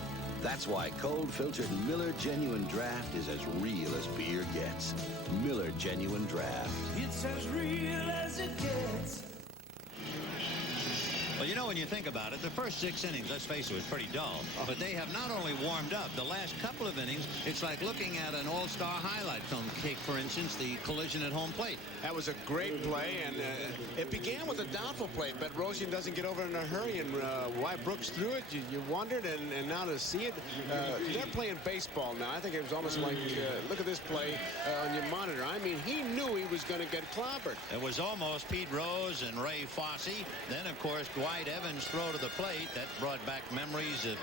That's why cold-filtered Miller Genuine Draft is as real as beer gets. Miller Genuine Draft. It's as real as it gets. Well, you know, when you think about it, the first 6 innings, let's face it, was pretty dull. But they have not only warmed up, the last couple of innings, it's like looking at an all-star highlight film. Take, for instance, the collision at home plate. That was a great play, and it began with a doubtful play. But Rosian doesn't get over in a hurry, and why Brooks threw it, you wondered, and now to see it, they're playing baseball now. I think it was almost like, look at this play on your monitor. I mean, he knew he was going to get clobbered. It was almost Pete Rose and Ray Fosse. Then, of course, Dwight Evans' throw to the plate. That brought back memories of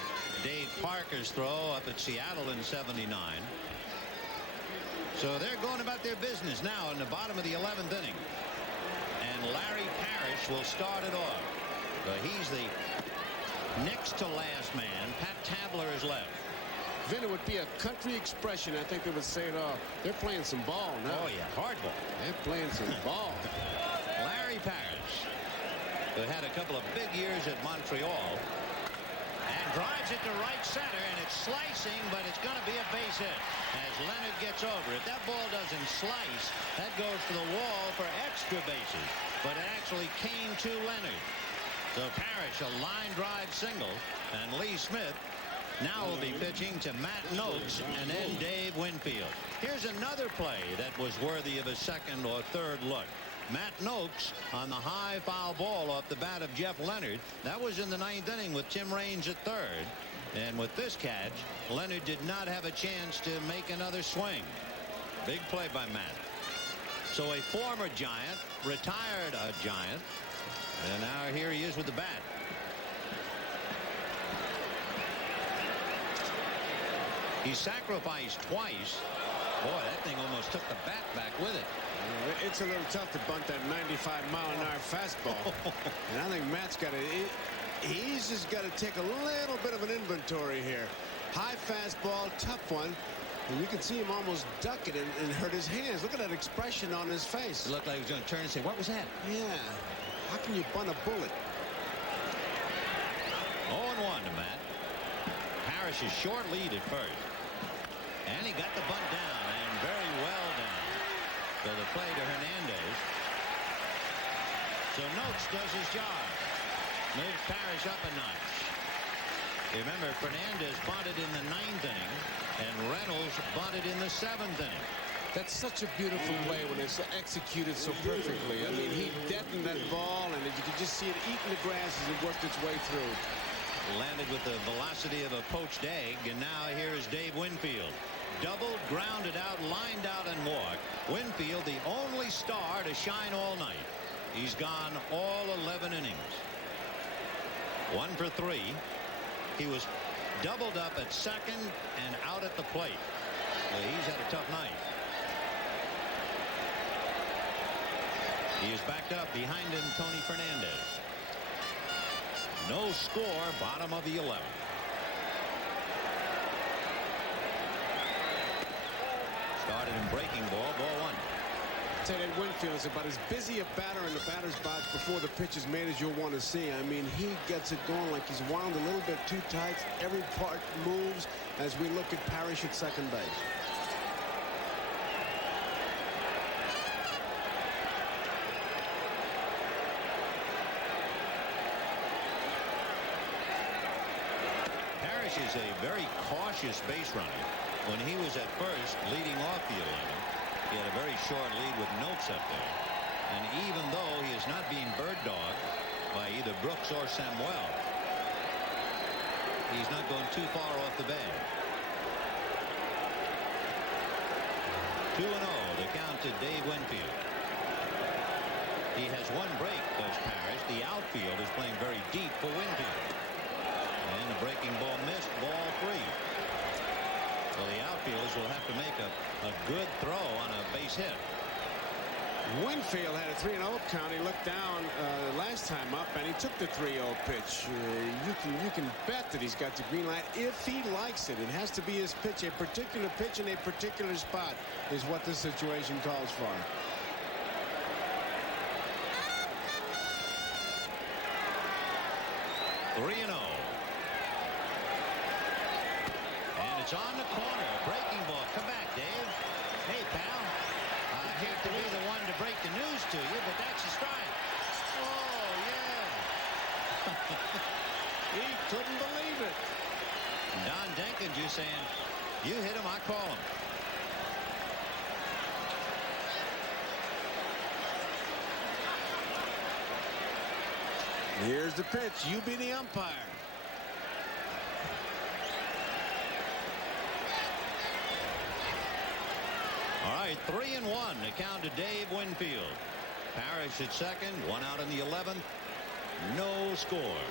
Dave Parker's throw up at Seattle in '79. So they're going about their business now in the bottom of the 11th inning. And Larry Parrish will start it off. So he's the next to last man. Pat Tabler is left. Vin, it would be a country expression. I think they would say it all. They're playing some ball now. Oh, yeah, hard ball. They're playing some ball. Larry Parrish, who had a couple of big years at Montreal, and drives it to right center, and it's slicing, but it's going to be a base hit as Leonard gets over. If that ball doesn't slice, that goes to the wall for extra bases, but it actually came to Leonard. So Parrish, a line drive single, and Lee Smith now will be pitching to Matt Noakes and then Dave Winfield. Here's another play that was worthy of a second or third look. Matt Noakes on the high foul ball off the bat of Jeff Leonard. That was in the 9th inning with Tim Raines at third. And with this catch, Leonard did not have a chance to make another swing. Big play by Matt. So a former Giant, retired a Giant, and now here he is with the bat. He sacrificed twice. Boy, that thing almost took the bat back with it. It's a little tough to bunt that 95-mile-an-hour fastball. And I think Matt's got to, he's just got to take a little bit of an inventory here. High fastball, tough one. And you can see him almost duck it and hurt his hands. Look at that expression on his face. It looked like he was going to turn and say, what was that? Yeah. How can you bunt a bullet? 0-1 to Matt. Parrish's short lead at first. And he got the bunt down, and very well down. So the play to Hernandez. So Noakes does his job. Moves Parrish up a notch. Remember, Fernandez bunted in the 9th inning, and Reynolds bunted in the 7th inning. That's such a beautiful way when it's executed so perfectly. I mean, he deadened that ball, and you could just see it eating the grass as it worked its way through. Landed with the velocity of a poached egg, and now here is Dave Winfield. Doubled, grounded out, lined out, and walked. Winfield, the only star to shine all night. He's gone all 11 innings. 1 for 3. He was doubled up at second and out at the plate. Well, he's had a tough night. He is backed up behind him, Tony Fernandez. No score, bottom of the 11th. Started in breaking ball, ball 1. I'd say that Winfield is about as busy a batter in the batter's box before the pitch is made as you'll want to see. I mean, he gets it going like he's wound a little bit too tight. Every part moves as we look at Parrish at second base. Parrish is a very cautious base runner. When he was at first leading off the 11th, he had a very short lead with Noakes up there. And even though he is not being bird dogged by either Brooks or Samuel, he's not going too far off the bag. 2-0, the count to Dave Winfield. He has one break, does Parrish. The outfield is playing very deep for Winfield. And the breaking ball missed, ball 3. So the outfielders will have to make a good throw on a base hit. Winfield had a 3-0 count. He looked down last time up, and he took the 3-0 pitch. You can bet that he's got the green light if he likes it. It has to be his pitch. A particular pitch in a particular spot is what this situation calls for. It's on the corner. Breaking ball. Come back, Dave. Hey, pal. I hate to be the one to break the news to you, but that's a strike. Oh, yeah. He couldn't believe it. Don Denkins just saying, you hit him, I call him. Here's the pitch. You be the umpire. All right, 3-1 to count to Dave Winfield. Parrish at second, one out in the 11th. No score.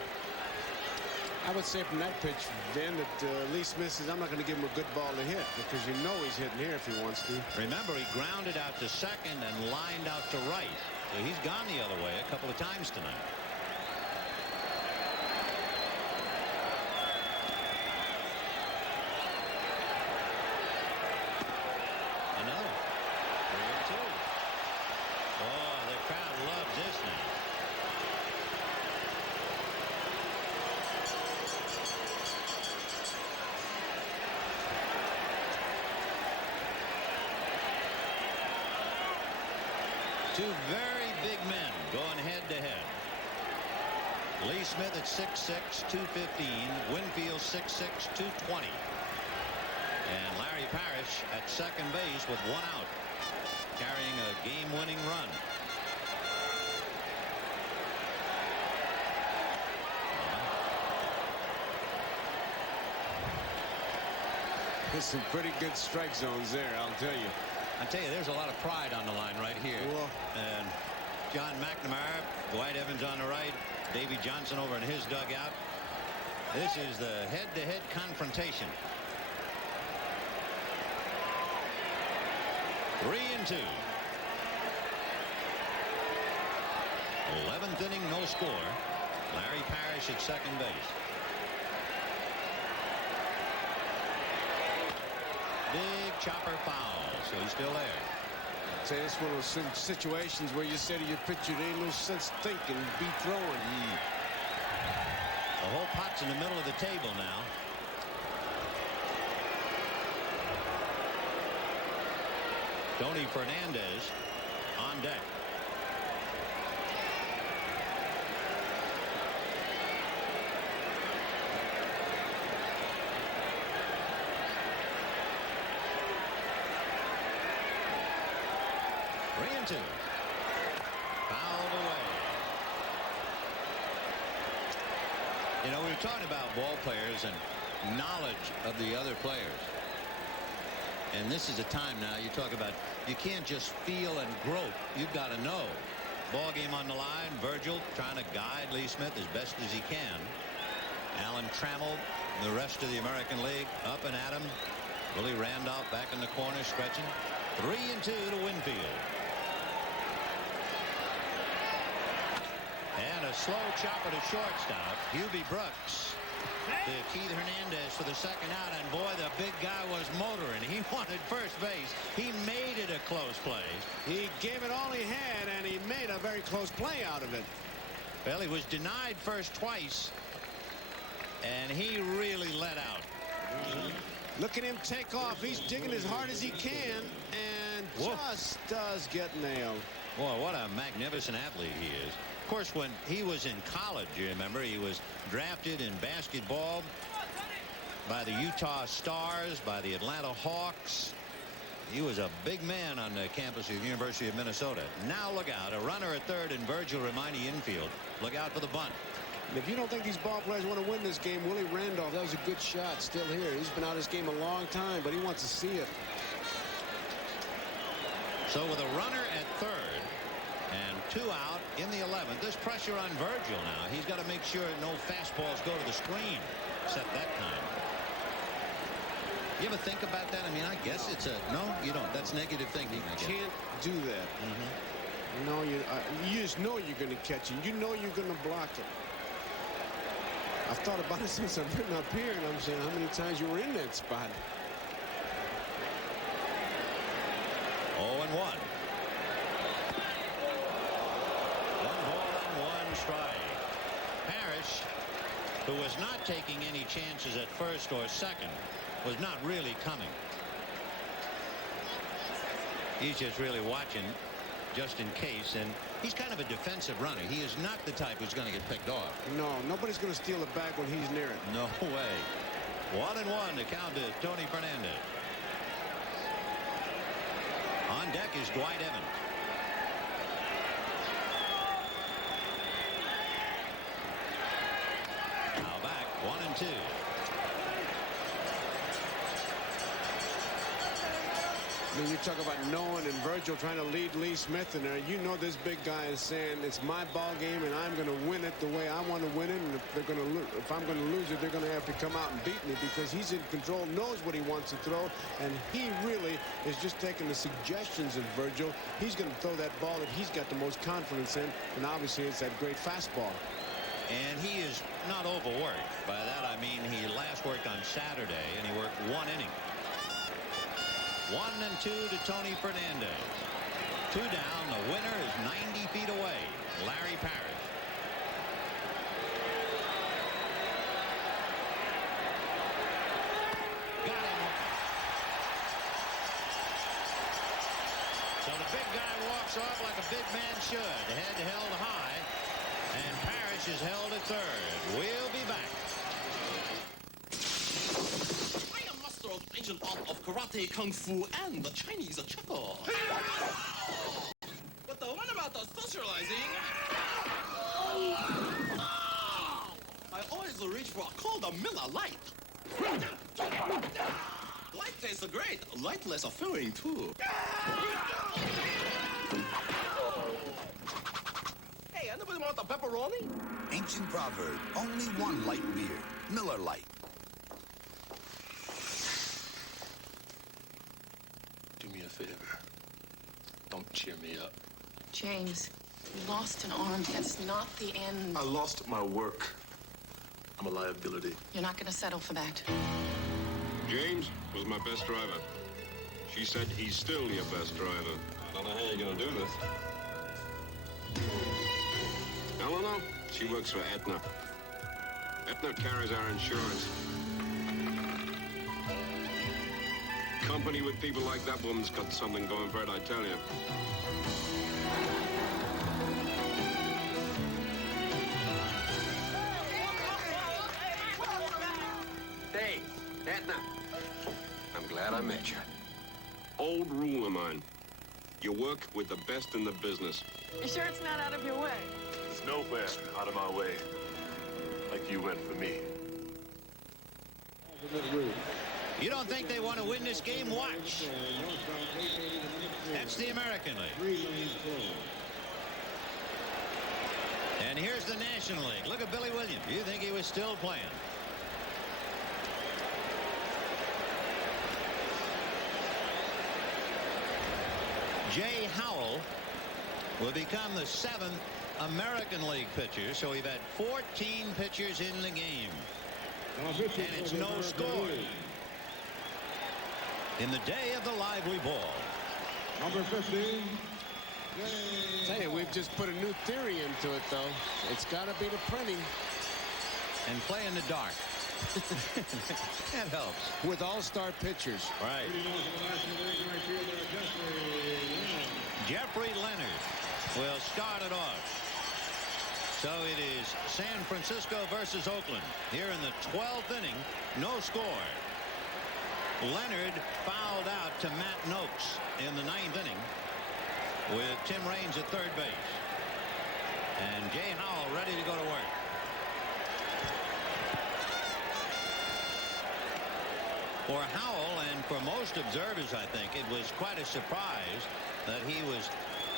I would say from that pitch, then, that Lee Smith says, I'm not going to give him a good ball to hit, because you know he's hitting here if he wants to. Remember, he grounded out to second and lined out to right. So he's gone the other way a couple of times tonight. Two very big men going head to head. Lee Smith at 6'6", 215. Winfield 6'6", 220. And Larry Parrish at second base with one out, carrying a game-winning run. There's some pretty good strike zones there, I'll tell you. I tell you, there's a lot of pride on the line right here. Whoa. And John McNamara, Dwight Evans on the right, Davey Johnson over in his dugout. This is the head-to-head confrontation. 3-2. 11th inning, no score. Larry Parrish at second base. Big chopper foul, so he's still there. I'd say it's one of those situations where you say to your pitcher, there ain't no sense thinking, be throwing. The whole pot's in the middle of the table now. Tony Fernandez on deck. Two. Fouled away. You know, we were talking about ball players and knowledge of the other players. And this is a time now you talk about you can't just feel and grope. You've got to know. Ball game on the line. Virgil trying to guide Lee Smith as best as he can. Alan Trammell, the rest of the American League up and at him. Willie Randolph back in the corner stretching. 3-2 to Winfield. And a slow chopper to shortstop. Hubie Brooks to Keith Hernandez for the second out. And boy, the big guy was motoring. He wanted first base. He made it a close play. He gave it all he had, and he made a very close play out of it. Well, he was denied first twice, and he really let out. Look at him take off. He's digging as hard as he can, and just does get nailed. Boy, what a magnificent athlete he is. Of course, when he was in college, you remember, he was drafted in basketball by the Utah Stars, by the Atlanta Hawks. He was a big man on the campus of the University of Minnesota. Now look out, a runner at third and Virgil reminding infield. Look out for the bunt. And if you don't think these ball players want to win this game, Willie Randolph, that was a good shot, still here. He's been out of this game a long time, but he wants to see it. So with a runner at third and two out in the 11th, there's pressure on Virgil now. He's got to make sure no fastballs go to the screen, except that time. You ever think about that? I mean, I guess it's a no. You don't. That's negative thinking. You can't do that. No, you just know you're going to catch it. You know you're going to block it. I've thought about it since I've been up here, and I'm saying how many times you were in that spot. 0-1. 1 ball and 1 strike. Parrish, who was not taking any chances at first or second, was not really coming. He's just really watching just in case, and he's kind of a defensive runner. He is not the type who's going to get picked off. No, nobody's going to steal it back when he's near it. No way. 1-1 to count to Tony Fernandez. On deck is Dwight Evans. Now back 1-2. When you talk about knowing and Virgil trying to lead Lee Smith in there, you know this big guy is saying it's my ball game and I'm going to win it the way I want to win it. And if they're going to if I'm going to lose it, they're going to have to come out and beat me because he's in control, knows what he wants to throw, and he really is just taking the suggestions of Virgil. He's going to throw that ball that he's got the most confidence in, and obviously it's that great fastball. And he is not overworked. By that I mean he last worked on Saturday and he worked 1 inning. 1-2 to Tony Fernandez. 2 down. The winner is 90 feet away. Larry Parrish. Got him. So the big guy walks off like a big man should. Head held high, and Parrish is held at third. We'll be back. I am master of ancient art of karate, kung fu, and the Chinese chuckle. But the one about the socializing... I always reach for a cold Miller Lite. Light tastes great. Lightless are filling too. Hey, anybody want a pepperoni? Ancient proverb. Only one light beer. Miller Lite. Do me a favor. Don't cheer me up. James, you lost an arm. That's not the end. I lost my work. I'm a liability. You're not going to settle for that. James was my best driver. She said he's still your best driver. I don't know how you're gonna do this. Eleanor, she works for Aetna. Aetna carries our insurance. Company with people like that woman's got something going for it, I tell you. Hey, Aetna. I'm glad I met you. Old rule of mine. You work with the best in the business. You sure it's not out of your way? It's nowhere out of my way. Like you went for me. You don't think they want to win this game? Watch. That's the American League. And here's the National League. Look at Billy Williams. You think he was still playing? Jay Howell will become the 7th American League pitcher, so we've had 14 pitchers in the game. And it's no score. In the day of the lively ball. Number 15. Tell you, we've just put a new theory into it, though. It's got to be the printing. And play in the dark. That helps. With all-star pitchers. Right. Jeffrey Leonard will start it off. So it is San Francisco versus Oakland. Here in the 12th inning, no score. Leonard fouled out to Matt Noakes in the 9th inning with Tim Raines at third base. And Jay Howell ready to go to work. For Howell and for most observers, I think, it was quite a surprise that he was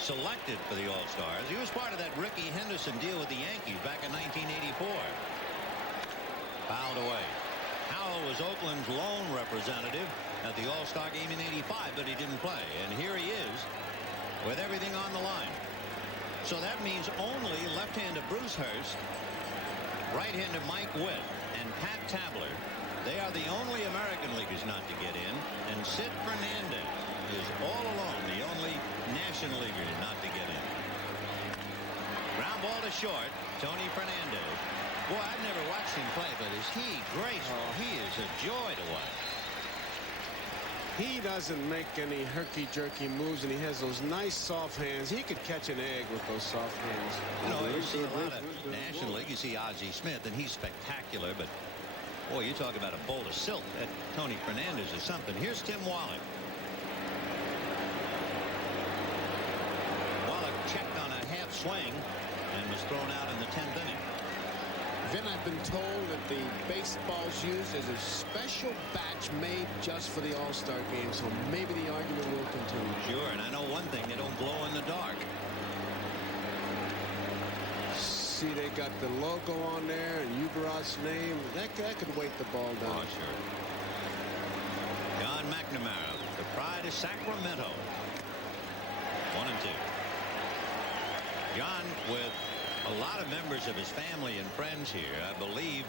selected for the All-Stars. He was part of that Rickey Henderson deal with the Yankees back in 1984. Fouled away. Howell was Oakland's lone representative at the All-Star game in '85, but he didn't play. And here he is with everything on the line. So that means only left-handed Bruce Hurst, right-handed Mike Witt, and Pat Tabler. They are the only American Leaguers not to get in. And Sid Fernandez is all alone the only National Leaguer not to get in. Ground ball to short. Tony Fernandez. Boy, I've never watched him play, but is he graceful? He is a joy to watch. He doesn't make any herky-jerky moves, and he has those nice soft hands. He could catch an egg with those soft hands. You know, you see a lot of National League. You see Ozzie Smith, and he's spectacular, but boy, you talk about a bolt of silk. That Tony Fernandez is something. Here's Tim Wallach. Wallach checked on a half swing and was thrown out in the 10th inning. Then I've been told that the baseball's used as a special batch made just for the All-Star game, so maybe the argument will continue. Sure, and I know one thing, they don't glow in the dark. See, they got the logo on there and Ugarat's name. That could weight the ball down. Oh, sure. John McNamara, the pride of Sacramento. 1-2. John, with a lot of members of his family and friends here, I believe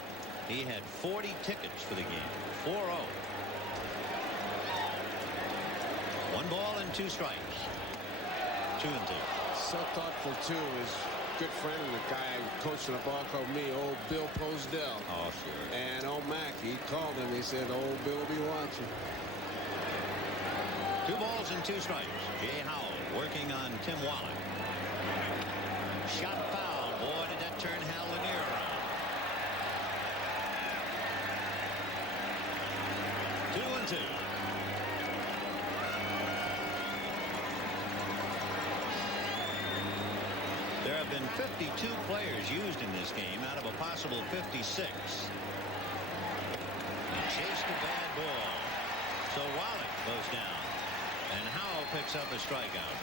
he had 40 tickets for the game. 4-0. 1 ball and 2 strikes. 2-2. So thoughtful, too. His good friend and the guy who coached the ball called me, old Bill Posdell. Oh, sure. And old Mac, he called him. He said, old Bill will be watching. 2 balls and 2 strikes. Jay Howell working on Tim Wallach. Shot foul. Boy, did that turn Hal Lanier around. 2-2. There have been 52 players used in this game out of a possible 56. He chased a bad ball. So Wallach goes down. And Howell picks up a strikeout.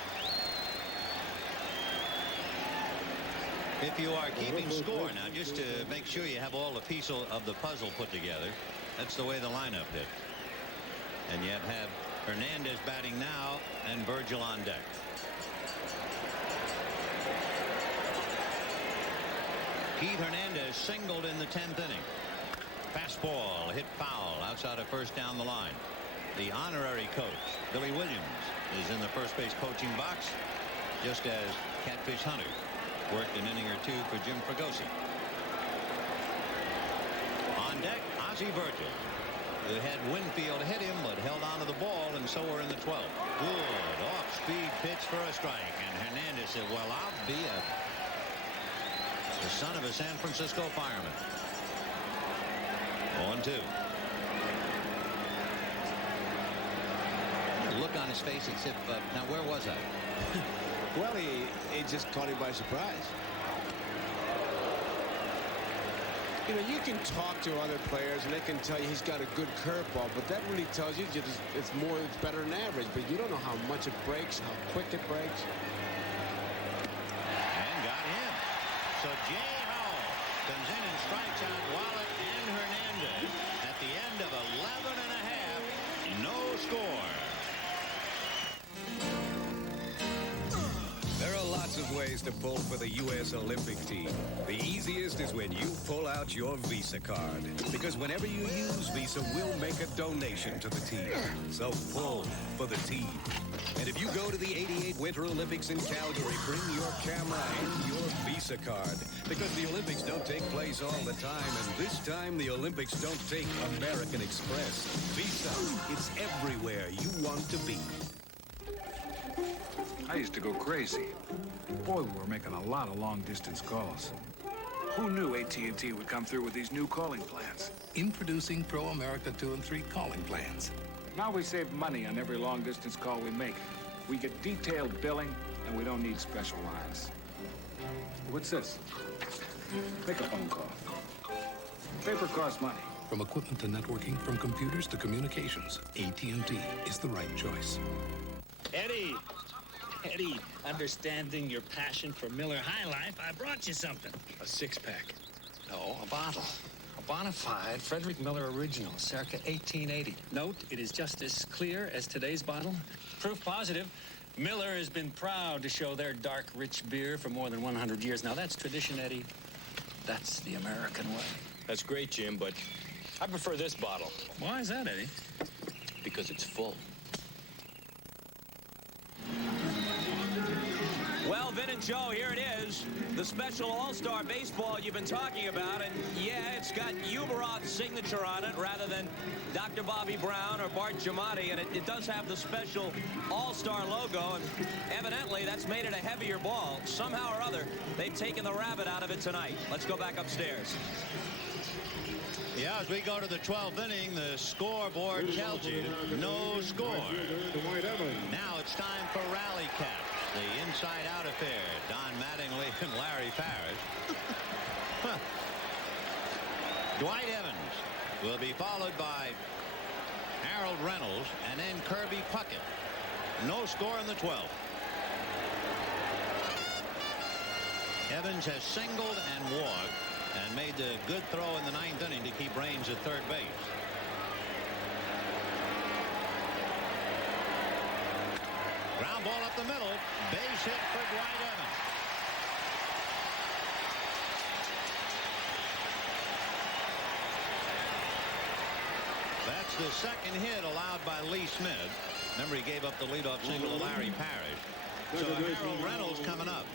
If you are keeping score now, just to make sure you have all the pieces of the puzzle put together, that's the way the lineup hit. And you have Hernandez batting now and Virgil on deck. Keith Hernandez singled in the 10th inning. Fastball hit foul outside of first down the line. The honorary coach, Billy Williams, is in the first base coaching box, just as Catfish Hunter worked an inning or 2 for Jim Fregosi. On deck, Ozzie Virgil, who had Winfield hit him but held onto the ball, and so we're in the 12th. Good off-speed pitch for a strike, and Hernandez said, well, I'll be the son of a San Francisco fireman. 0-2. Look on his face as if, now where was I? Well, he just caught him by surprise. You know, you can talk to other players and they can tell you he's got a good curveball, but that really tells you it's better than average. But you don't know how much it breaks, how quick it breaks. And got him. So Jay Howell comes in and strikes out Wallach and Hernandez at the end of 11 and a half. No score. There are lots of ways to pull for the U.S. Olympic team. The easiest is when you pull out your Visa card. Because whenever you use Visa, we'll make a donation to the team. So pull for the team. And if you go to the '88 Winter Olympics in Calgary, bring your camera and your Visa card. Because the Olympics don't take place all the time, and this time the Olympics don't take American Express. Visa, it's everywhere you want to be. I used to go crazy. Boy, we were making a lot of long-distance calls. Who knew AT&T would come through with these new calling plans? Introducing Pro America 2 and 3 calling plans. Now we save money on every long-distance call we make. We get detailed billing, and we don't need special lines. What's this? Make a phone call. Paper costs money. From equipment to networking, from computers to communications, AT&T is the right choice. Eddie, understanding your passion for Miller High Life, I brought you something. A 6-pack. No, a bottle. A bona fide Frederick Miller original, circa 1880. Note, it is just as clear as today's bottle. Proof positive. Miller has been proud to show their dark, rich beer for more than 100 years. Now, that's tradition, Eddie. That's the American way. That's great, Jim, but I prefer this bottle. Why is that, Eddie? Because it's full. Well, Vin and Joe, here it is. The special All-Star Baseball you've been talking about. And, yeah, it's got Uberoth's signature on it rather than Dr. Bobby Brown or Bart Giamatti. And it does have the special All-Star logo. And evidently, that's made it a heavier ball. Somehow or other, they've taken the rabbit out of it tonight. Let's go back upstairs. Yeah, as we go to the 12th inning, the scoreboard tells you no score. Now it's time for Rally Caps. The inside-out affair. Don Mattingly and Larry Parrish. Dwight Evans will be followed by Harold Reynolds and then Kirby Puckett. No score in the 12th. Evans has singled and walked and made the good throw in the 9th inning to keep Raines at third base. Ground ball up the middle. Base hit for Dwight Evans. That's the second hit allowed by Lee Smith. Remember, he gave up the leadoff single to Larry Parrish. So Harold Reynolds coming up.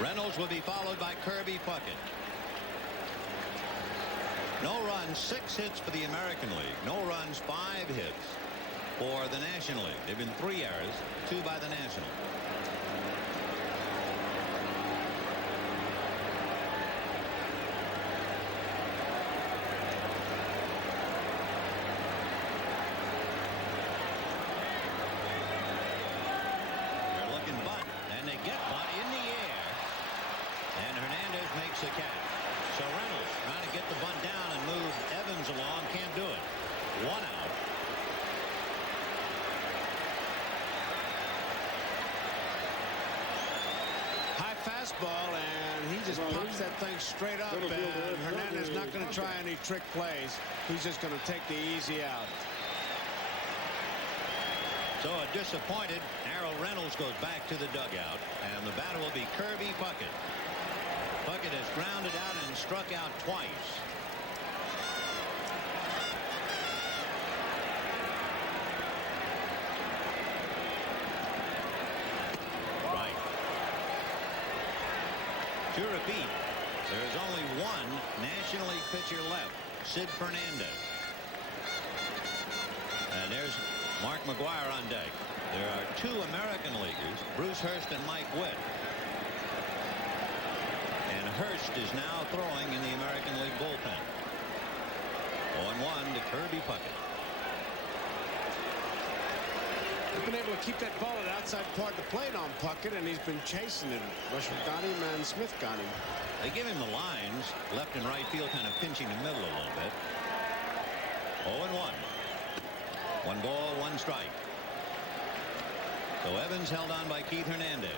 Reynolds will be followed by Kirby Puckett. No runs, 6 hits for the American League. No runs, 5 hits for the National League. There have been 3 errors, 2 by the National. They're looking bunt, and they get bunt in the air. And Hernandez makes the catch. So Reynolds trying to get the bunt down and move Evans along. Can't do it. 1 out. High fastball, and he just pops that thing straight up. And Hernandez not going to try any trick plays. He's just going to take the easy out. So a disappointed Harold Reynolds goes back to the dugout, and the batter will be Kirby Puckett. Puckett has grounded out and struck out twice. Right. To repeat, there is only one National League pitcher left, Sid Fernandez. And there's Mark McGwire on deck. There are 2 American Leaguers, Bruce Hurst and Mike Witt. And Hurst is now throwing in the American League bullpen. 0-1 to Kirby Puckett. He's been able to keep that ball at outside part of the plate on Puckett, and he's been chasing it. Rusher got him, and Smith got him. They give him the lines, left and right field kind of pinching the middle a little bit. 0-1. 1 ball, 1 strike. So Evans held on by Keith Hernandez.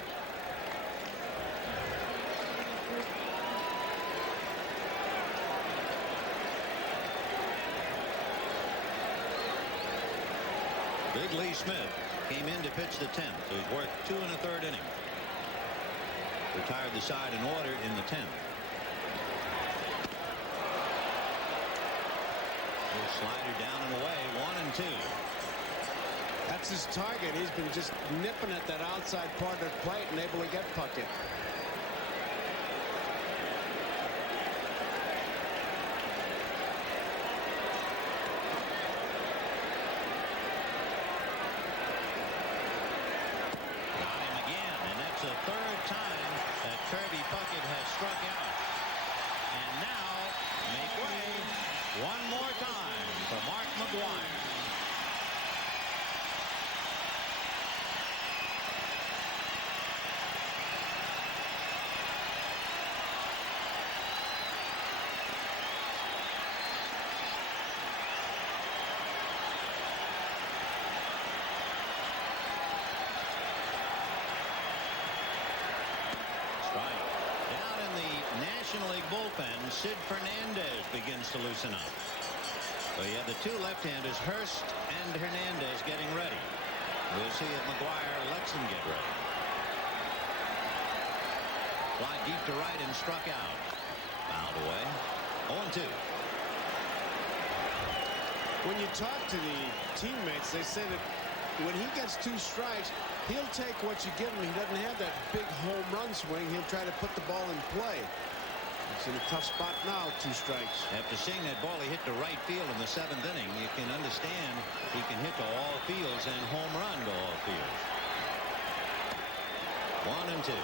Big Lee Smith came in to pitch the 10th. So he's worked 2 1/3 innings. Retired the side in order in the 10th. Slider down and away, 1-2. That's his target. He's been just nipping at that outside part of the plate and able to get Puckett. Got him again, and that's the 3rd time that Kirby Puckett has struck out. And now make way one more time for Mark McGwire. Strike. Down in the National League bullpen, Sid Fernandez begins to loosen up. So you have the 2 left-handers, Hurst and Hernandez, getting ready. We'll see if McGwire lets them get ready. Fly deep to right and struck out. Fouled away. 0-2. When you talk to the teammates, they say that when he gets 2 strikes, he'll take what you give him. He doesn't have that big home run swing. He'll try to put the ball in play. He's in a tough spot now, 2 strikes. After seeing that ball he hit to right field in the 7th inning, you can understand he can hit to all fields and home run to all fields. 1-2.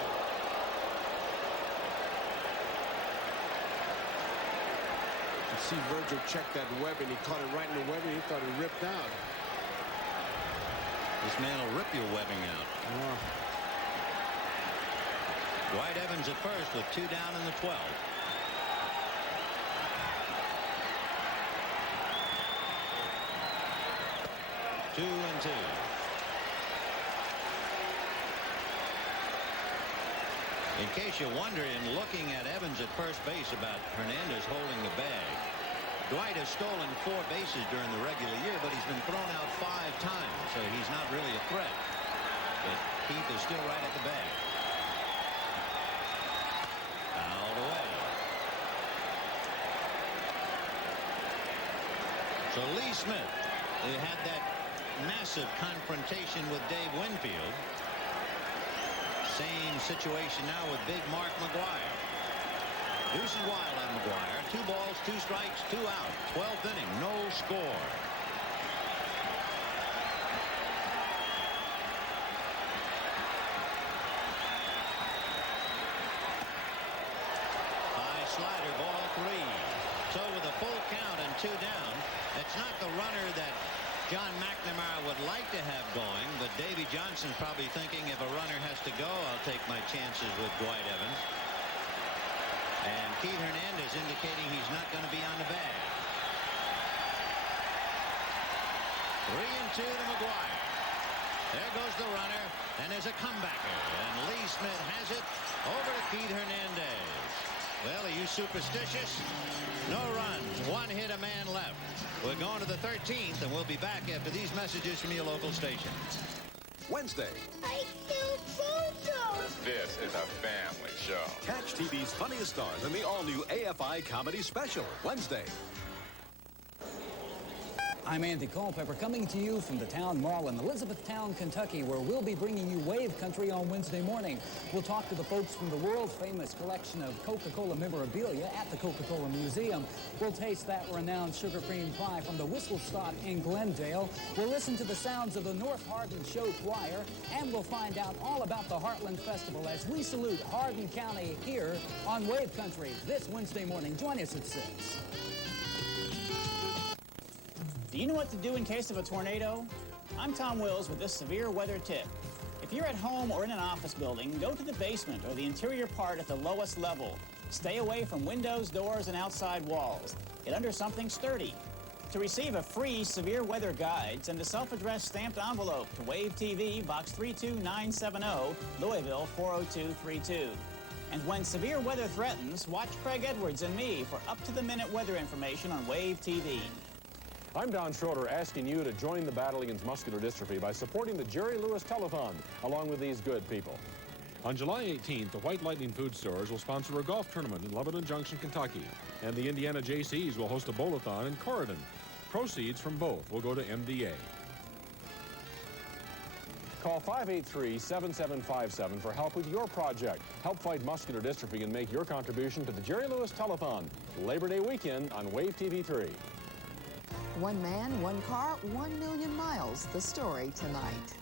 You see Virgil check that webbing. He caught it right in the webbing. He thought it ripped out. This man will rip your webbing out. Oh. Dwight Evans at first with 2 down in the 12th. Two and 2. In case you're wondering, looking at Evans at first base about Hernandez holding the bag, Dwight has stolen 4 bases during the regular year, but he's been thrown out 5 times, so he's not really a threat. But Keith is still right at the bag. Fouled away. So Lee Smith, who had that massive confrontation with Dave Winfield. Same situation now with big Mark McGwire. Deuces wild on McGwire. 2 balls, 2 strikes, 2 out. 12th inning, no score. High slider, ball 3. So with a full count and 2 down, it's not the runner that John McNamara would like to have going, but Davy Johnson's probably thinking if a runner has to go, I'll take my chances with Dwight Evans. And Keith Hernandez indicating he's not going to be on the bag. 3-2 to McGuire. There goes the runner, and there's a comebacker. And Lee Smith has it over to Keith Hernandez. Well, are you superstitious? No runs, 1 hit, a man left. We're going to the 13th, and we'll be back after these messages from your local station. Wednesday. I feel Bojo. This is a family show. Catch TV's funniest stars in the all-new AFI Comedy Special. Wednesday. I'm Andy Culpepper coming to you from the town mall in Elizabethtown, Kentucky, where we'll be bringing you Wave Country on Wednesday morning. We'll talk to the folks from the world-famous collection of Coca-Cola memorabilia at the Coca-Cola Museum. We'll taste that renowned sugar cream pie from the Whistle Stop in Glendale. We'll listen to the sounds of the North Hardin Show Choir, and we'll find out all about the Heartland Festival as we salute Hardin County here on Wave Country this Wednesday morning. Join us at 6. Do you know what to do in case of a tornado? I'm Tom Wills with this severe weather tip. If you're at home or in an office building, go to the basement or the interior part at the lowest level. Stay away from windows, doors, and outside walls. Get under something sturdy. To receive a free severe weather guide, send a self-addressed stamped envelope to Wave TV, Box 32970, Louisville 40232. And when severe weather threatens, watch Craig Edwards and me for up-to-the-minute weather information on Wave TV. I'm Don Schroeder asking you to join the battle against muscular dystrophy by supporting the Jerry Lewis Telethon, along with these good people. On July 18th, the White Lightning Food Stores will sponsor a golf tournament in Lebanon Junction, Kentucky, and the Indiana Jaycees will host a bowl-a-thon in Corydon. Proceeds from both will go to MDA. Call 583-7757 for help with your project. Help fight muscular dystrophy and make your contribution to the Jerry Lewis Telethon, Labor Day weekend on Wave TV 3. One man, one car, 1 million miles. The story tonight.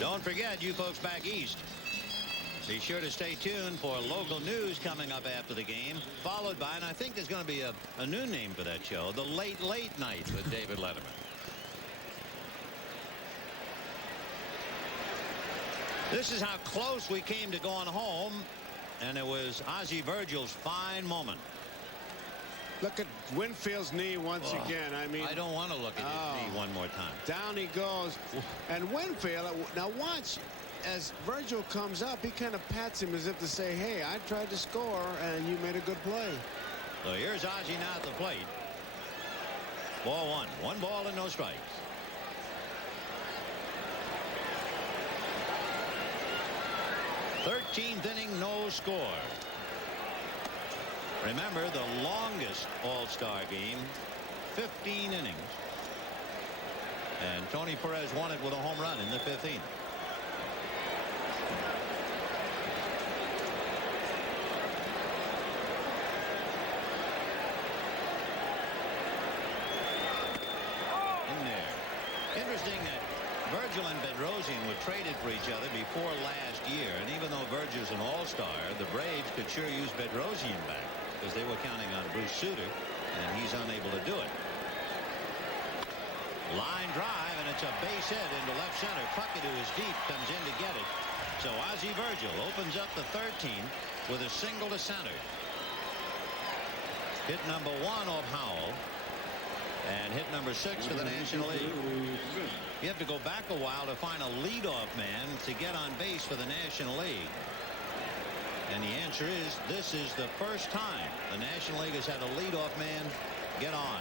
Don't forget, you folks back east, be sure to stay tuned for local news coming up after the game, followed by, and I think there's going to be a new name for that show, The Late Late Night with David Letterman. This is how close we came to going home, and it was Ozzie Virgil's fine moment. Look at Winfield's knee once again. I mean, I don't want to look at his knee one more time. Down he goes. And Winfield, now watch, as Virgil comes up, he kind of pats him as if to say, hey, I tried to score, and you made a good play. So here's Ozzie now at the plate. Ball 1. 1 ball and no strikes. Thirteenth inning, no score. Remember, the longest All-Star game, 15 innings. And Tony Perez won it with a home run in the 15th. In there. Interesting that Virgil and Bedrosian were traded for each other before last year. And even though Virgil's an all-star, the Braves could sure use Bedrosian back, because they were counting on Bruce Sutter, and he's unable to do it. Line drive, and it's a base hit into left center. Puckett, who is deep, comes in to get it. So Ozzie Virgil opens up the 13th with a single to center. Hit number 1 off Howell, and hit number 6 for the National League. You have to go back a while to find a leadoff man to get on base for the National League. And the answer is, this is the first time the National League has had a leadoff man get on.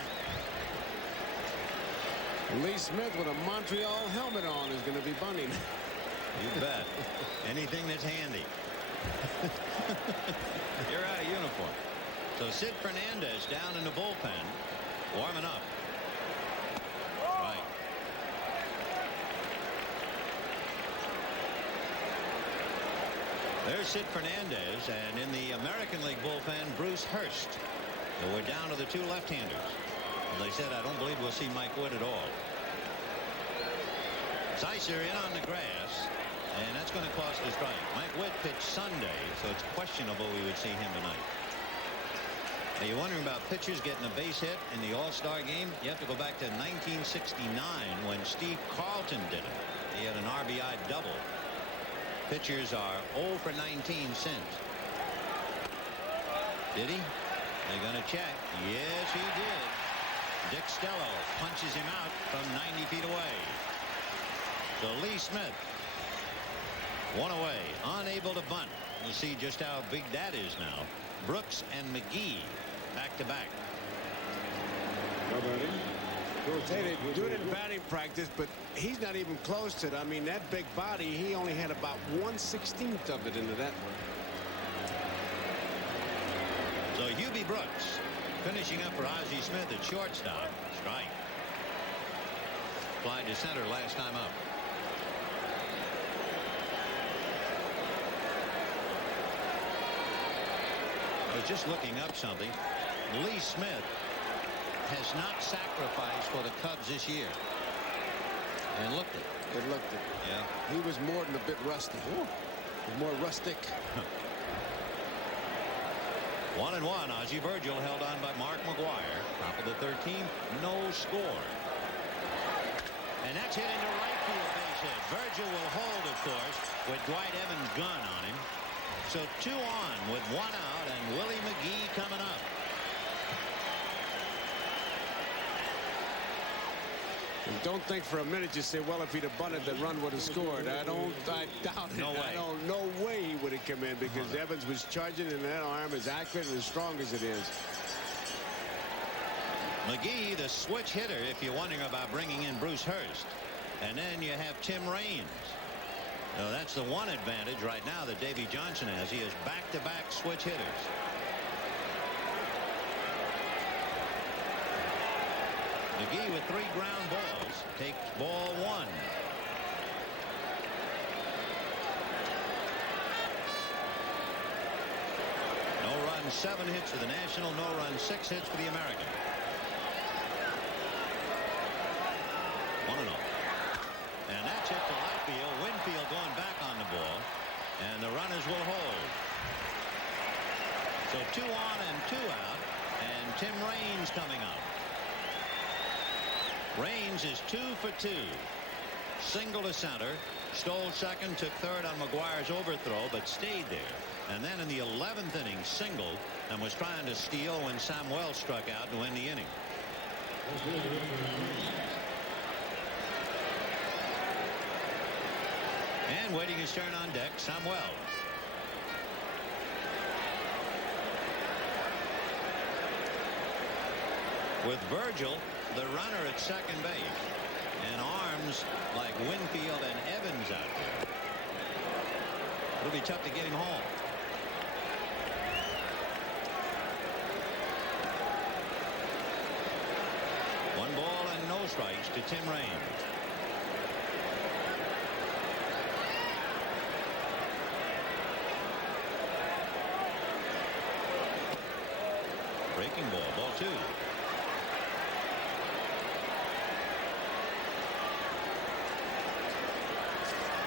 Lee Smith with a Montreal helmet on is going to be bunting. You bet. Anything that's handy. You're out of uniform. So Sid Fernandez down in the bullpen, warming up. Right. There's Sid Fernandez, and in the American League bullpen, Bruce Hurst. So we're down to the two left-handers. As I said, I don't believe we'll see Mike Wood at all. Zeisser in on the grass, and that's going to cost a strike. Mike Wood pitched Sunday, so it's questionable we would see him tonight. Are you wondering about pitchers getting a base hit in the All-Star game? You have to go back to 1969 when Steve Carlton did it. He had an RBI double. Pitchers are 0 for 19 since. Did he? They're going to check. Yes, he did. Dick Stello punches him out from 90 feet away. So Lee Smith, one away, unable to bunt. We'll see just how big that is now. Brooks and McGee back to back. They do it in batting practice, but he's not even close to it. I mean, that big body, he only had about 1/16 of it into that. So Hubie Brooks finishing up for Ozzie Smith at shortstop. Strike. Fly to center last time up. I was just looking up something. Lee Smith has not sacrificed for the Cubs this year. And looked it. It looked it. Yeah. He was more than a bit rusty. More rustic. 1-1. Ozzie Virgil held on by Mark McGwire. Top of the 13th. No score. And that's hit into right field base hit. Virgil will hold, of course, with Dwight Evans' gun on him. So 2 on with 1 out, and Willie McGee coming up. And don't think for a minute you say, well, if he'd have bunted, the run would have scored. I doubt it. No way. No way he would have come in, because Evans was charging, and that arm is accurate and as strong as it is. McGee, the switch hitter, if you're wondering about bringing in Bruce Hurst. And then you have Tim Raines. Now, that's the one advantage right now that Davey Johnson has. He has back-to-back switch hitters. McGee with 3 ground balls takes ball 1. No run, 7 hits for the National. No run, 6 hits for the American. 1-0. And that's hit to left field. Winfield going back on the ball, and the runners will hold. So 2 on and 2 out, and Tim Raines coming up. Raines is 2 for 2. Single to center, stole second, took third on McGuire's overthrow, but stayed there. And then in the 11th inning, singled and was trying to steal when Sam Wells struck out to win the inning. And waiting his turn on deck, Sam Wells. With Virgil, the runner at second base, and arms like Winfield and Evans out there. It'll be tough to get him home. One ball and no strikes to Tim Raines. Breaking ball, ball 2.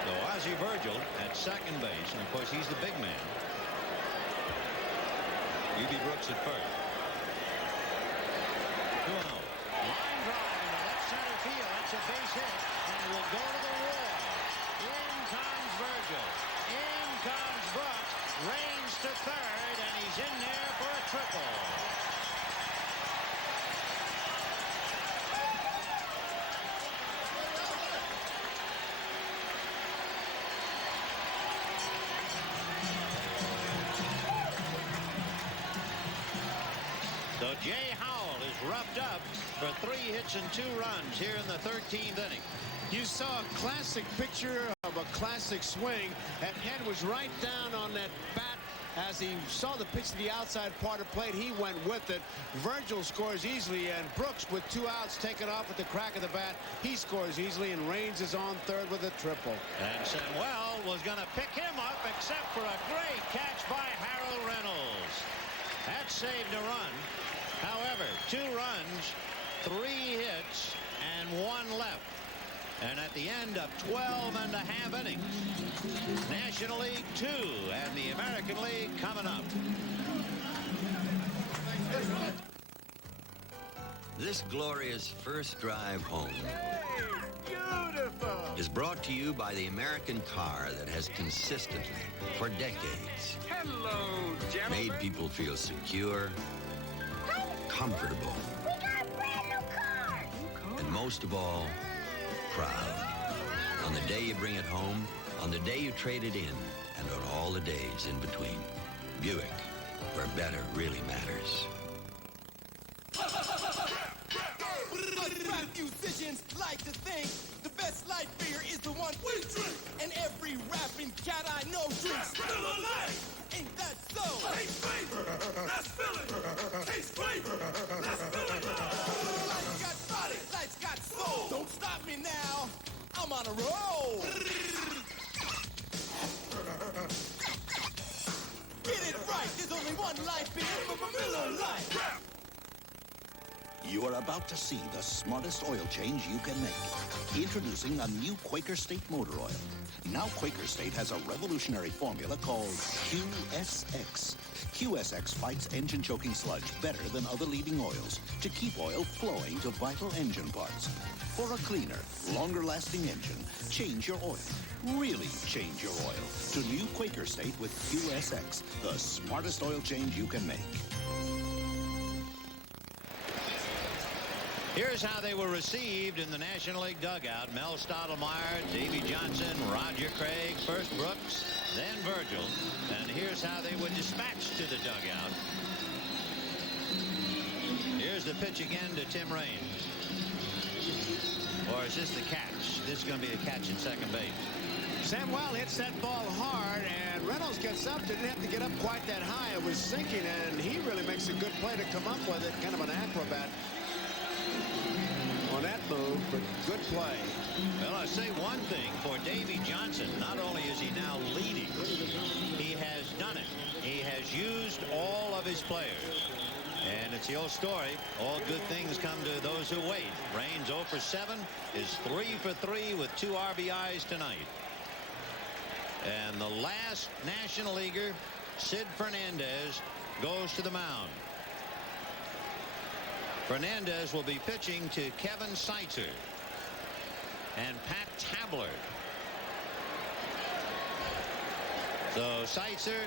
So Ozzie Virgil at second base, and of course he's the big man. Hubie Brooks at first. 2-0. Line drive into left center field. That's a base hit, and it will go to the wall. In comes Virgil. In comes Brooks. Raines to third, and he's in there for a triple. So Jay Howell is roughed up for 3 hits and 2 runs here in the 13th inning. You saw a classic picture of a classic swing. That head was right down on that bat As he saw the pitch to the outside part of plate, he went with it. Virgil scores easily, and Brooks, with 2 outs, taken off at the crack of the bat. He scores easily, and Raines is on third with a triple. And Samuel was going to pick him up, except for a great catch by Harold Reynolds. That saved a run. However, 2 runs, 3 hits, and 1 left. And at the end of 12.5 innings, National League 2 and the American League coming up. This glorious first drive home is brought to you by the American car that has consistently, for decades, made people feel secure, comfortable, and most of all, proud. On the day you bring it home, on the day you trade it in, and on all the days in between. Buick, where better really matters. Musicians like to think the best light beer is the one we drink. And every rapping cat I know drinks Miller Lite. Ain't that so? Taste flavor, that's Miller. Taste flavor, that's Miller. Lights got body, lights got soul. Don't stop me now, I'm on a roll. Get it right, there's only one light beer from a Miller Lite. You are about to see the smartest oil change you can make. Introducing a new Quaker State motor oil. Now Quaker State has a revolutionary formula called QSX. QSX fights engine choking sludge better than other leading oils to keep oil flowing to vital engine parts. For a cleaner, longer-lasting engine, change your oil. Really change your oil to new Quaker State with QSX, the smartest oil change you can make. Here's how they were received in the National League dugout. Mel Stottlemyre, Davey Johnson, Roger Craig, first Brooks, then Virgil. And here's how they were dispatched to the dugout. Here's the pitch again to Tim Raines. Or is this the catch? This is going to be the catch at second base. Samuel hits that ball hard, and Reynolds gets up. Didn't have to get up quite that high. It was sinking, and he really makes a good play to come up with it. Kind of an acrobat on that move, but good play. Well, I say one thing for Davey Johnson. Not only is he now leading, he has done it. He has used all of his players. And it's the old story. All good things come to those who wait. Raines 0 for 7 is 3 for 3 with 2 RBIs tonight. And the last National Leaguer, Sid Fernandez, goes to the mound. Fernandez will be pitching to Kevin Seitzer and Pat Tabler. So Seitzer,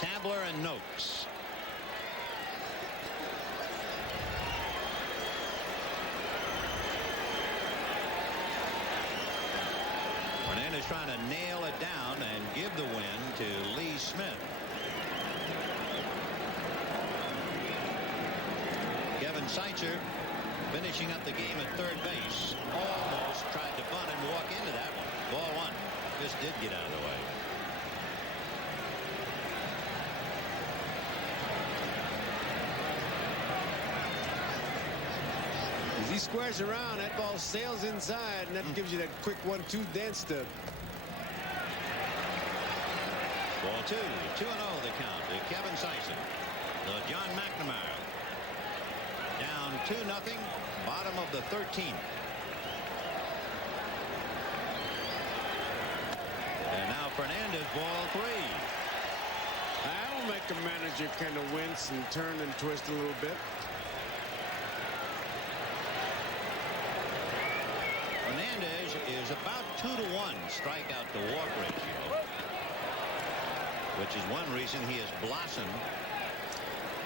Tabler, and Noakes. Fernandez trying to nail it down and give the win to Lee Smith. Kevin Seitzer finishing up the game at third base. Almost tried to bunt and walk into that one. Ball 1. Just did get out of the way. As he squares around, that ball sails inside, and that gives you that quick 1-2 dance to. Ball 2. 2-0 the count to Kevin Seitzer. The John McNamara. Down 2-0. Bottom of the 13th. And now Fernandez, ball 3. That'll make a manager kind of wince and turn and twist a little bit. Fernandez is about 2-to-1 strikeout to walk ratio, which is one reason he has blossomed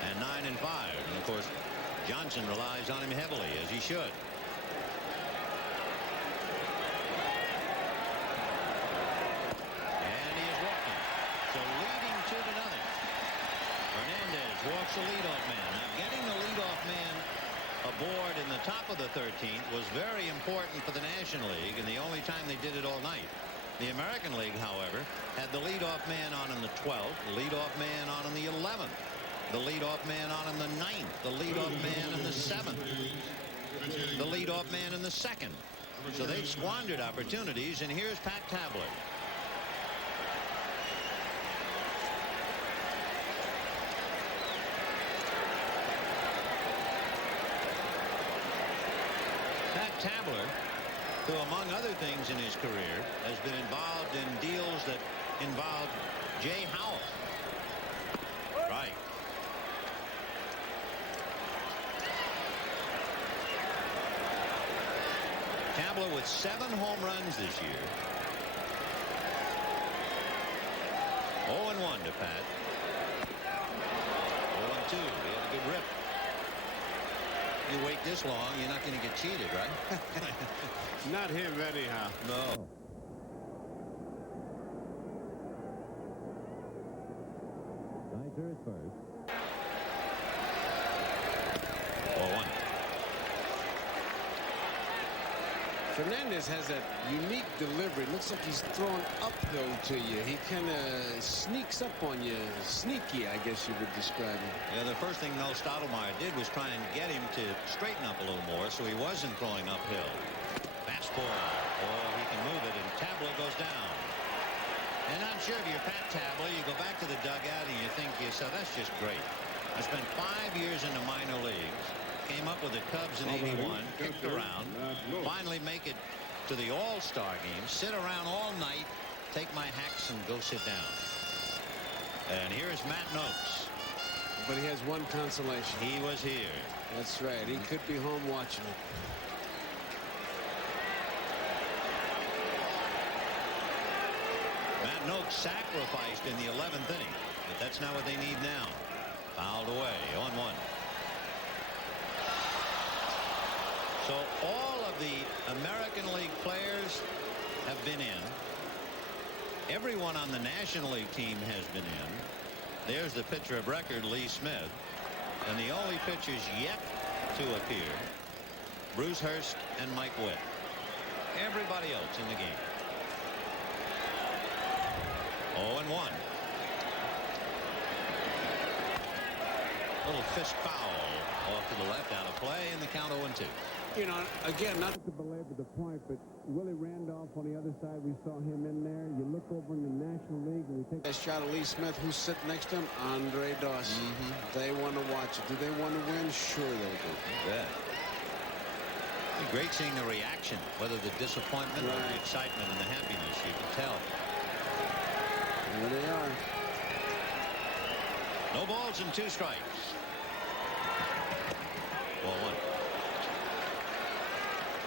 at 9-5. And of course, Johnson relies on him heavily, as he should. And he is walking. So leading 2-0. Fernandez walks the leadoff man. Now getting the leadoff man aboard in the top of the 13th was very important for the National League, and the only time they did it all night. The American League, however, had the leadoff man on in the 12th, the leadoff man on in the 11th, the leadoff man on in the 9th, the leadoff man in the 7th, the leadoff man in the 2nd. So they've squandered opportunities, and here's Pat Tabler. Pat Tabler, who among other things in his career has been involved in deals that involved Jay Howell. Right. Tabler with 7 home runs this year. 0-1 to Pat. 0-2. He had a good rip. You wait this long, you're not going to get cheated, right? Not him, anyhow. No. Kaiser at first. 0-1. Fernandez has that unique delivery. Looks like he's throwing uphill to you. He kind of sneaks up on you. Sneaky, I guess you would describe him. Yeah, the first thing Mel Stottlemyre did was try and get him to straighten up a little more so he wasn't throwing uphill. Fastball. Oh, he can move it, and Tabler goes down. And I'm sure if you're Pat Tabler, you go back to the dugout and you think to yourself, that's just great. I spent 5 years in the minor leagues. Came up with the Cubs in '81, kicked around, finally make it to the All-Star game, sit around all night, take my hacks and go sit down. And here's Matt Noakes. But he has one consolation. He was here. That's right. He could be home watching it. Matt Noakes sacrificed in the 11th inning, but that's not what they need now. Fouled away, 0-1. So all of the American League players have been in. Everyone on the National League team has been in. There's the pitcher of record, Lee Smith. And the only pitchers yet to appear, Bruce Hurst and Mike Witt. Everybody else in the game. 0-1. Little fist foul off to the left, out of play, and the count 0-2. You know, again, not to belabor the point, but Willie Randolph on the other side, we saw him in there. You look over in the National League and we take a shot at Lee Smith, who's sitting next to him, Andre Dawson. They want to watch it. Do they want to win? Sure they do. Yeah. It's great seeing the reaction, whether the disappointment or the excitement and the happiness, you can tell. There they are. No balls and 2 strikes. 1-1.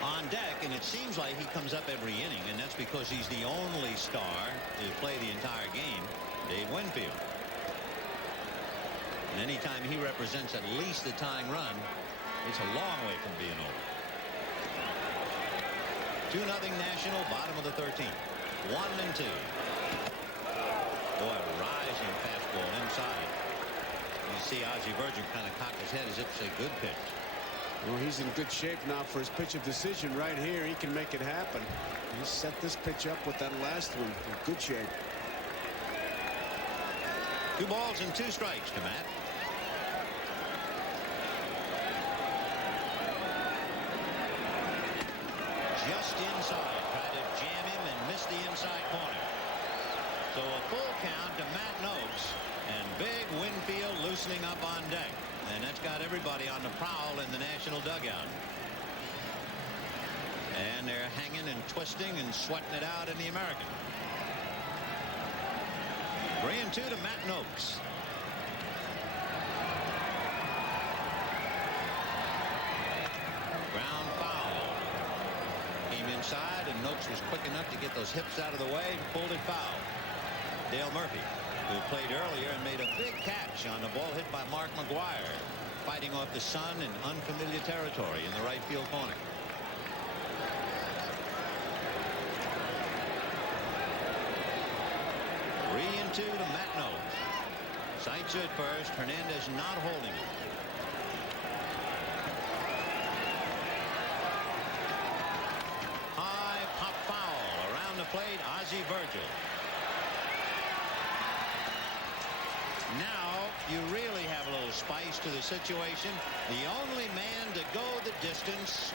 On deck, and it seems like he comes up every inning, and that's because he's the only star to play the entire game, Dave Winfield. And anytime he represents at least the tying run, it's a long way from being over. 2-0 National, bottom of the 13th. 1-2. Boy, a rising fastball inside. You see Ozzie Virgin kind of cock his head as if to say good pitch. Well, he's in good shape now for his pitch of decision right here. He can make it happen. He set this pitch up with that last one in good shape. 2 balls and 2 strikes to Matt. Just inside. Tried to jam him and missed the inside corner. So a full count to Matt Noakes, and big Winfield loosening up on deck. And that's got everybody on the prowl in the National dugout. And they're hanging and twisting and sweating it out in the American. 3-2 to Matt Noakes. Ground foul. Came inside, and Noakes was quick enough to get those hips out of the way and pulled it foul. Dale Murphy, who played earlier and made a big catch on the ball hit by Mark McGwire, fighting off the sun in unfamiliar territory in the right field corner. (3-2) to Matt Noakes. Sights at first. Hernandez not holding it. High pop foul around the plate, Ozzie Virgil. Now you really have a little spice to the situation. The only man to go the distance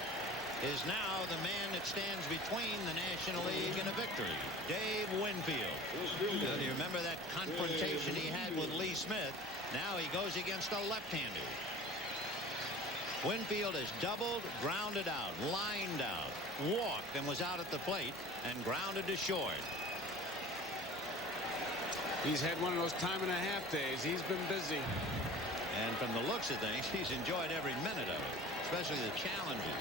is now the man that stands between the National League and a victory, Dave Winfield. Do you remember that confrontation he had with Lee Smith? Now he goes against a left-hander. Winfield has doubled, grounded out, lined out, walked, and was out at the plate and grounded to short. He's had one of those time-and-a-half days. He's been busy. And from the looks of things, he's enjoyed every minute of it, especially the challenges.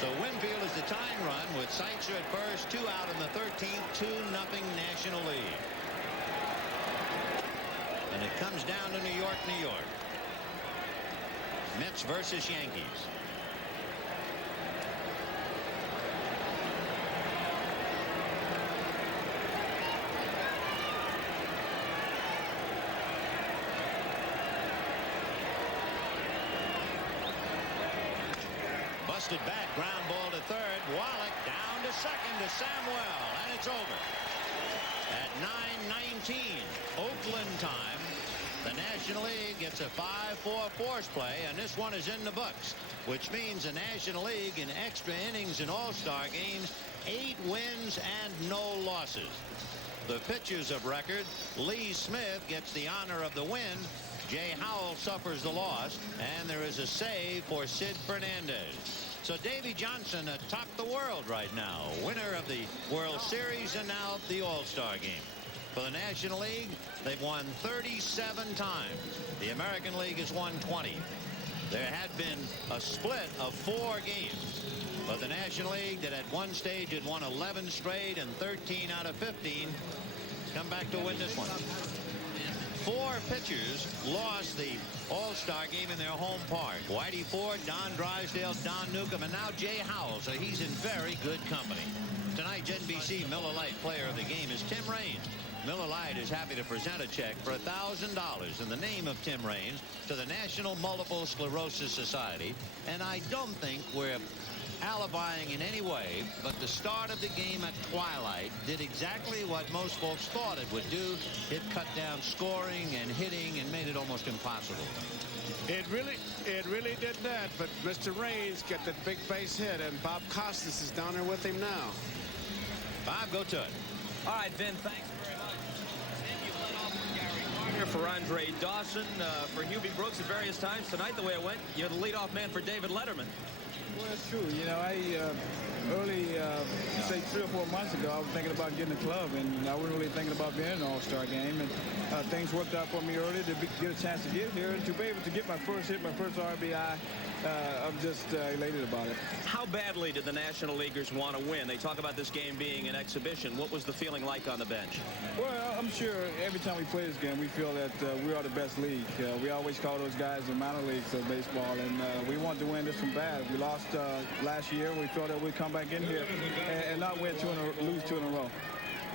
So Winfield is the tying run with Seitzer at first, 2 out in the 13th, 2-0 National League. And it comes down to New York, New York. Mets versus Yankees. Busted back, ground ball to third. Wallach down to second to Samuel, and it's over. At 9:19 Oakland time, the National League gets a 5-4 force play, and this one is in the books, which means the National League in extra innings and all-star games, 8 wins and no losses. The pitchers of record, Lee Smith gets the honor of the win, Jay Howell suffers the loss, and there is a save for Sid Fernandez. So Davey Johnson atop the world right now, winner of the World Series and now the All-Star game. For the National League, they've won 37 times. The American League has won 20. There had been a split of 4 games. But the National League, that at one stage had won 11 straight and 13 out of 15, come back to win this one. 4 pitchers lost the All-Star game in their home park. Whitey Ford, Don Drysdale, Don Newcomb, and now Jay Howell. So he's in very good company. Tonight's NBC Miller Lite player of the game is Tim Raines. Miller Lite is happy to present a check for $1,000 in the name of Tim Raines to the National Multiple Sclerosis Society. And I don't think we're alibying in any way, but the start of the game at twilight did exactly what most folks thought it would do. It cut down scoring and hitting and made it almost impossible. It really did that, but Mr. Raines got that big base hit, and Bob Costas is down there with him now. Bob, go to it. All right, Vin, thanks very much. Tim, you led off for Gary Carter, for Andre Dawson, for Hubie Brooks at various times. Tonight, the way it went, you're the leadoff man for David Letterman. Well, it's true. You know, say 3 or 4 months ago, I was thinking about getting a club, and I wasn't really thinking about being in an All-Star game. And things worked out for me early to get a chance to get here and to be able to get my first hit, my first RBI. I'm just elated about it. How badly did the National Leaguers want to win? They talk about this game being an exhibition. What was the feeling like on the bench? Well, I'm sure every time we play this game, we feel that we are the best league. We always call those guys the minor leagues of baseball, and we wanted to win this one bad. We lost last year. We thought that we'd come back in here and not win lose 2 in a row.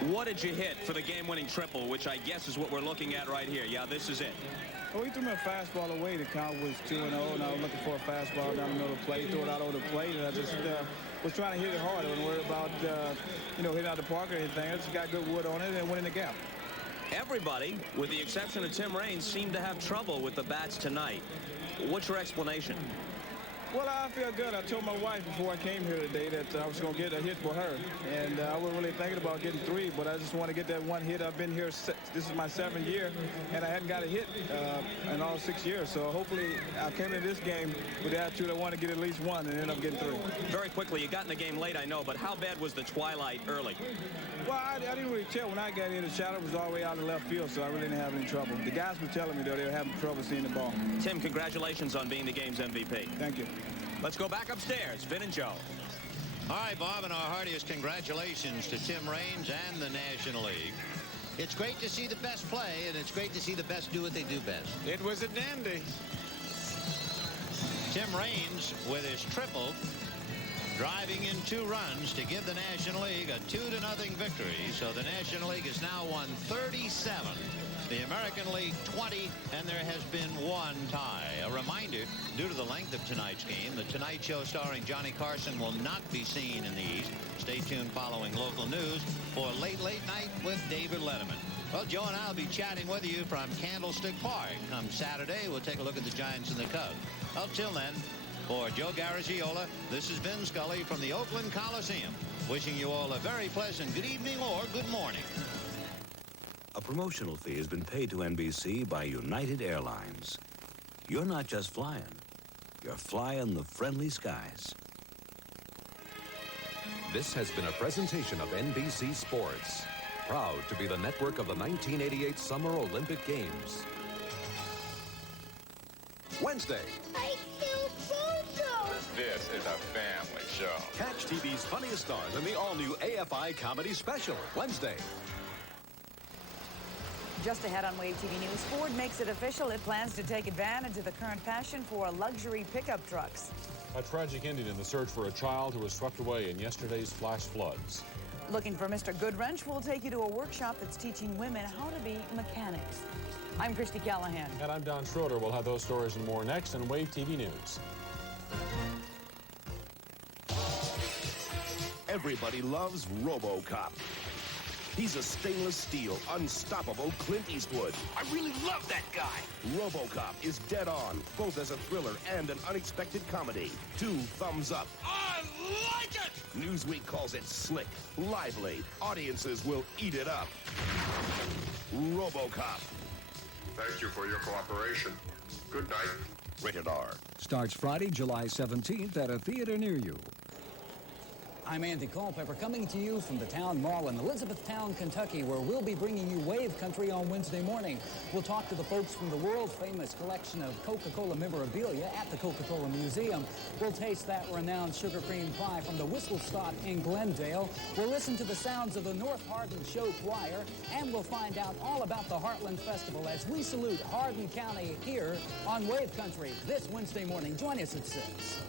What did you hit for the game-winning triple, which I guess is what we're looking at right here? Yeah, this is it. Well, he threw me a fastball away. The count was 2-0, and I was looking for a fastball down the middle of the plate. Threw it out over the plate, and I just was trying to hit it hard. I wasn't worried about, hitting out the park or anything. I just got good wood on it and went in the gap. Everybody, with the exception of Tim Raines, seemed to have trouble with the bats tonight. What's your explanation? Well, I feel good. I told my wife before I came here today that I was going to get a hit for her. And I wasn't really thinking about getting 3, but I just want to get that one hit. I've been here, this is my 7th year, and I hadn't got a hit in all 6 years. So hopefully I came into this game with the attitude I want to get at least 1 and end up getting 3. Very quickly, you got in the game late, I know, but how bad was the twilight early? Well, I didn't really tell. When I got in, the shadow was all the way out in left field, so I really didn't have any trouble. The guys were telling me, though, they were having trouble seeing the ball. Tim, congratulations on being the game's MVP. Thank you. Let's go back upstairs. Vin and Joe. All right, Bob, and our heartiest congratulations to Tim Raines and the National League. It's great to see the best play, and it's great to see the best do what they do best. It was a dandy. Tim Raines, with his triple, driving in 2 runs to give the National League a 2-0 victory. So the National League has now won 37. The American League 20, and there has been 1 tie. A reminder, due to the length of tonight's game, the Tonight Show starring Johnny Carson will not be seen in the East. Stay tuned following local news for Late Night with David Letterman. Well, Joe and I will be chatting with you from Candlestick Park. Come Saturday, we'll take a look at the Giants and the Cubs. Well, till then, for Joe Garagiola, this is Ben Scully from the Oakland Coliseum, wishing you all a very pleasant good evening or good morning. A promotional fee has been paid to NBC by United Airlines. You're not just flying. You're flying the friendly skies. This has been a presentation of NBC Sports. Proud to be the network of the 1988 Summer Olympic Games. Wednesday. I killed Bojo! This is a family show. Catch TV's funniest stars in the all-new AFI comedy special. Wednesday. Just ahead on Wave TV News, Ford makes it official. It plans to take advantage of the current passion for luxury pickup trucks. A tragic ending in the search for a child who was swept away in yesterday's flash floods. Looking for Mr. Goodwrench? We'll take you to a workshop that's teaching women how to be mechanics. I'm Christy Callahan. And I'm Don Schroeder. We'll have those stories and more next on Wave TV News. Everybody loves RoboCop. He's a stainless steel, unstoppable Clint Eastwood. I really love that guy. RoboCop is dead on, both as a thriller and an unexpected comedy. 2 thumbs up. I like it! Newsweek calls it slick, lively. Audiences will eat it up. RoboCop. Thank you for your cooperation. Good night. Rated R. Starts Friday, July 17th at a theater near you. I'm Andy Culpepper, coming to you from the Town Mall in Elizabethtown, Kentucky, where we'll be bringing you Wave Country on Wednesday morning. We'll talk to the folks from the world-famous collection of Coca-Cola memorabilia at the Coca-Cola Museum. We'll taste that renowned sugar cream pie from the Whistle Stop in Glendale. We'll listen to the sounds of the North Hardin Show Choir, and we'll find out all about the Heartland Festival as we salute Hardin County here on Wave Country this Wednesday morning. Join us at 6.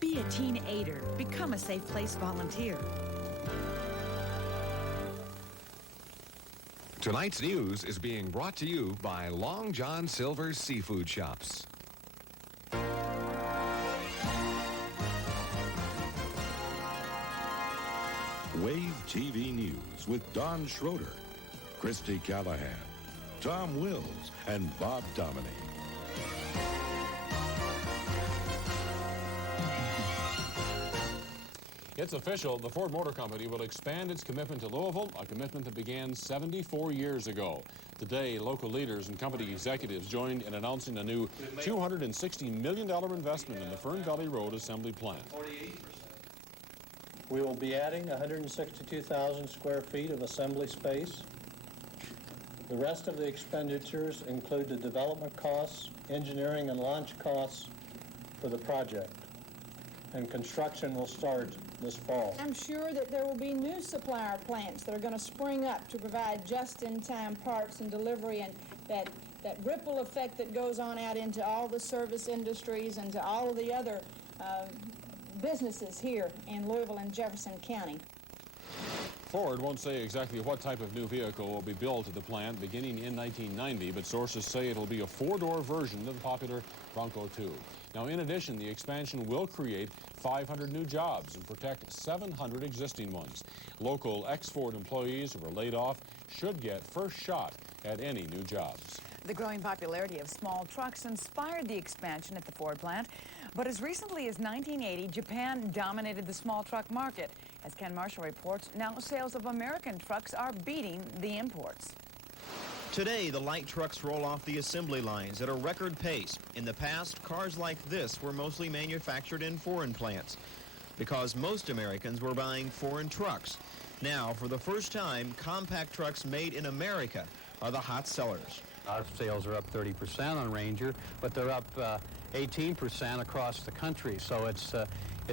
Be a Teen Aider. Become a Safe Place volunteer. Tonight's news is being brought to you by Long John Silver's Seafood Shops. Wave TV News with Don Schroeder, Christy Callahan, Tom Wills, and Bob Dominy. It's official. The Ford Motor Company will expand its commitment to Louisville, a commitment that began 74 years ago. Today, local leaders and company executives joined in announcing a new $260 million investment in the Fern Valley Road assembly plant. We will be adding 162,000 square feet of assembly space. The rest of the expenditures include the development costs, engineering and launch costs for the project. And construction will start this fall. I'm sure that there will be new supplier plants that are going to spring up to provide just-in-time parts and delivery, and that ripple effect that goes on out into all the service industries and to all of the other businesses here in Louisville and Jefferson County. Ford won't say exactly what type of new vehicle will be built at the plant beginning in 1990, but sources say it'll be a 4-door version of the popular Bronco 2. Now, in addition, the expansion will create 500 new jobs and protect 700 existing ones. Local ex-Ford employees who were laid off should get first shot at any new jobs. The growing popularity of small trucks inspired the expansion at the Ford plant. But as recently as 1980, Japan dominated the small truck market. As Ken Marshall reports, now sales of American trucks are beating the imports. Today, the light trucks roll off the assembly lines at a record pace. In the past, cars like this were mostly manufactured in foreign plants because most Americans were buying foreign trucks. Now, for the first time, compact trucks made in America are the hot sellers. Our sales are up 30% on Ranger, but they're up 18% across the country. So it's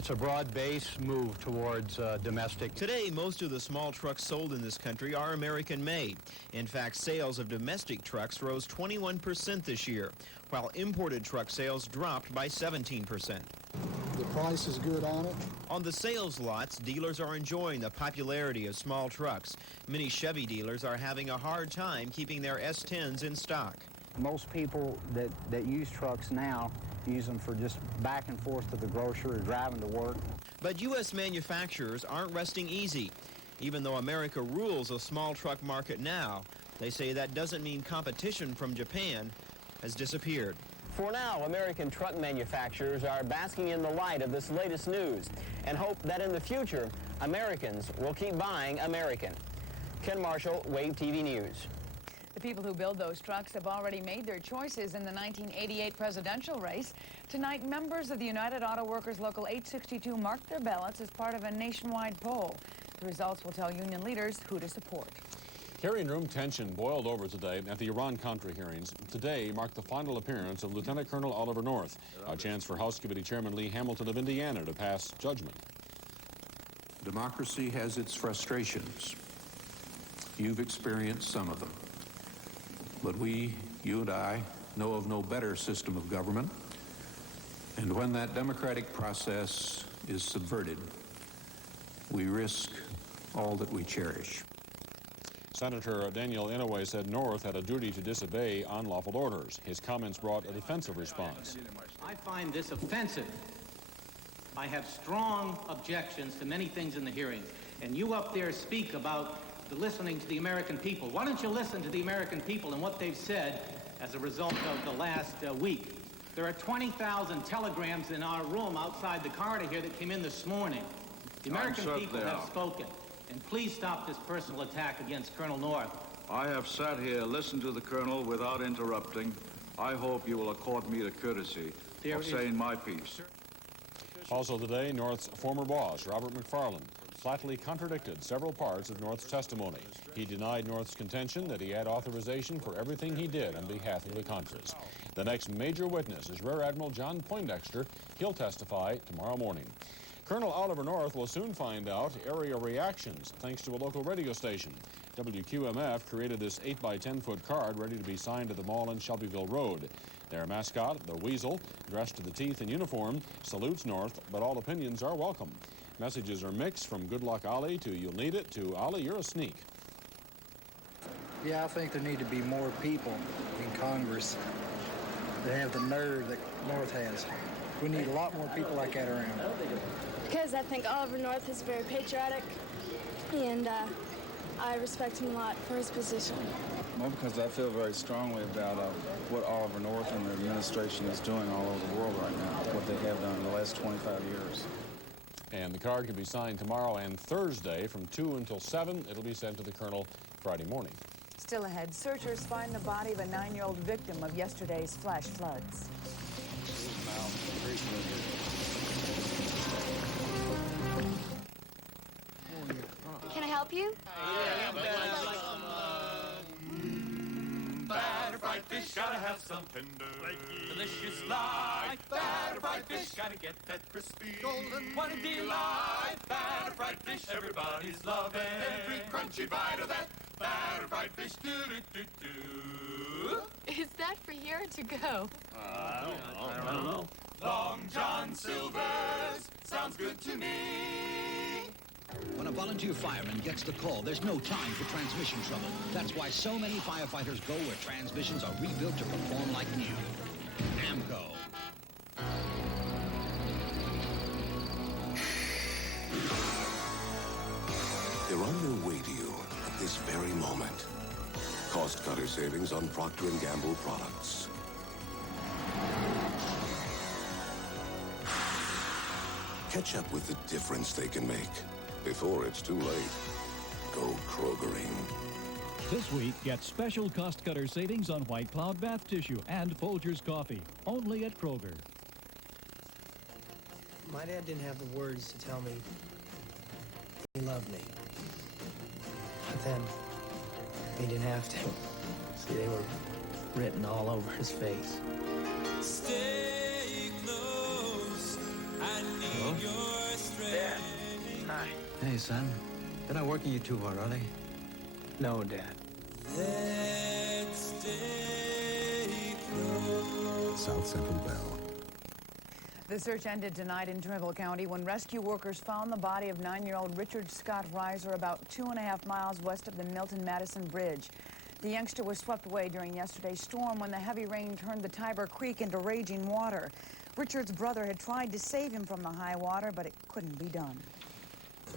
a broad-based move towards domestic. Today, most of the small trucks sold in this country are American-made. In fact, sales of domestic trucks rose 21% this year, while imported truck sales dropped by 17%. The price is good on it. On the sales lots, dealers are enjoying the popularity of small trucks. Many Chevy dealers are having a hard time keeping their S10s in stock. Most people that use trucks now use them for just back and forth to the grocery or driving to work. But U.S. manufacturers aren't resting easy. Even though America rules the small truck market now, they say that doesn't mean competition from Japan has disappeared. For now, American truck manufacturers are basking in the light of this latest news and hope that in the future, Americans will keep buying American. Ken Marshall, Wave TV News. The people who build those trucks have already made their choices in the 1988 presidential race. Tonight, members of the United Auto Workers Local 862 marked their ballots as part of a nationwide poll. The results will tell union leaders who to support. Hearing room tension boiled over today at the Iran-Contra hearings. Today marked the final appearance of Lieutenant Colonel Oliver North, a chance for House Committee Chairman Lee Hamilton of Indiana to pass judgment. Democracy has its frustrations. You've experienced some of them. But we, you and I, know of no better system of government. And when that democratic process is subverted, we risk all that we cherish. Senator Daniel Inouye said North had a duty to disobey unlawful orders. His comments brought a defensive response. I find this offensive. I have strong objections to many things in the hearing. And you up there speak about the listening to the American people. Why don't you listen to the American people and what they've said as a result of the last week? There are 20,000 telegrams in our room outside the corridor here that came in this morning. The American people have spoken. And please stop this personal attack against Colonel North. I have sat here, listened to the Colonel without interrupting. I hope you will accord me the courtesy of saying my piece. Also today, North's former boss, Robert McFarland, flatly contradicted several parts of North's testimony. He denied North's contention that he had authorization for everything he did on behalf of the Contras. The next major witness is Rear Admiral John Poindexter. He'll testify tomorrow morning. Colonel Oliver North will soon find out area reactions thanks to a local radio station. WQMF created this 8x10-foot card ready to be signed at the mall in Shelbyville Road. Their mascot, the Weasel, dressed to the teeth in uniform, salutes North, but all opinions are welcome. Messages are mixed from good luck Ollie to you'll need it to Ollie, you're a sneak. Yeah, I think there need to be more people in Congress that have the nerve that North has. We need a lot more people like that around. Because I think Oliver North is very patriotic, and I respect him a lot for his position. Well, because I feel very strongly about what Oliver North and the administration is doing all over the world right now, what they have done in the last 25 years. And the card can be signed tomorrow and Thursday from 2 until 7. It'll be sent to the Colonel Friday morning. Still ahead, searchers find the body of a 9-year-old victim of yesterday's flash floods. Can I help you? Batter fried fish, gotta have some tender, delicious life. Batter fried fish, gotta get that crispy, golden, what a delight. Batter fried fish, everybody's loving every crunchy bite of that. Batter fried fish, do-do-do-do. Is that for here or to go? I don't know. Long John Silver's sounds good to me. When a volunteer fireman gets the call, there's no time for transmission trouble. That's why so many firefighters go where transmissions are rebuilt to perform like new. AAMCO. They're on their way to you at this very moment. Cost cutter savings on Procter & Gamble products. Catch up with the difference they can make before it's too late. Go Krogering. This week, get special cost cutter savings on White Cloud bath tissue and Folgers coffee, only at Kroger. My dad didn't have the words to tell me he loved me. But then, he didn't have to. See, they were written all over his face. Stay close, I need your strength. Dad. Hi. Hey, son. They're not working you too hard, are they? No, Dad. Let's stay close. South Central Bell. The search ended tonight in Trimble County when rescue workers found the body of 9-year-old Richard Scott Reiser about 2.5 miles west of the Milton-Madison Bridge. The youngster was swept away during yesterday's storm when the heavy rain turned the Tiber Creek into raging water. Richard's brother had tried to save him from the high water, but it couldn't be done.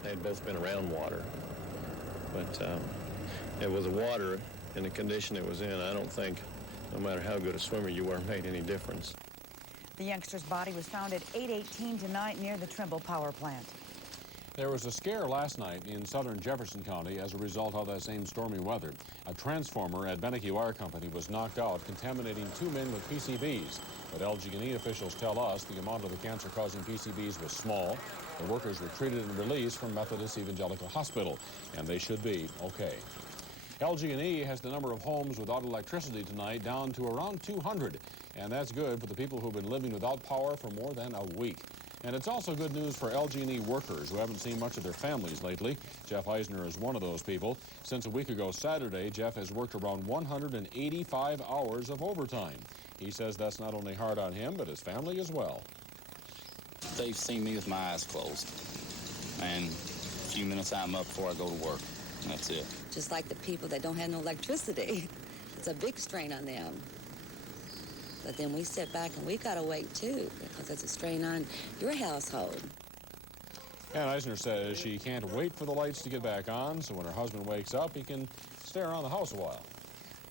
They had both been around water, but it was the water in the condition it was in. I don't think, no matter how good a swimmer you were, made any difference. The youngster's body was found at 8:18 tonight near the Trimble power plant. There was a scare last night in southern Jefferson County as a result of that same stormy weather. A transformer at Beneke Wire Company was knocked out, contaminating 2 men with PCBs. But LG&E officials tell us the amount of the cancer-causing PCBs was small. The workers were treated and released from Methodist Evangelical Hospital, and they should be okay. LG&E has the number of homes without electricity tonight down to around 200, and that's good for the people who've been living without power for more than a week. And it's also good news for LG&E workers who haven't seen much of their families lately. Jeff Eisner is one of those people. Since a week ago Saturday, Jeff has worked around 185 hours of overtime. He says that's not only hard on him, but his family as well. They've seen me with my eyes closed, and a few minutes I'm up before I go to work. That's it. Just like the people that don't have no electricity. It's a big strain on them. But then we sit back and we've got to wait too, because it's a strain on your household. And Eisner says she can't wait for the lights to get back on, so when her husband wakes up, he can stay around the house a while.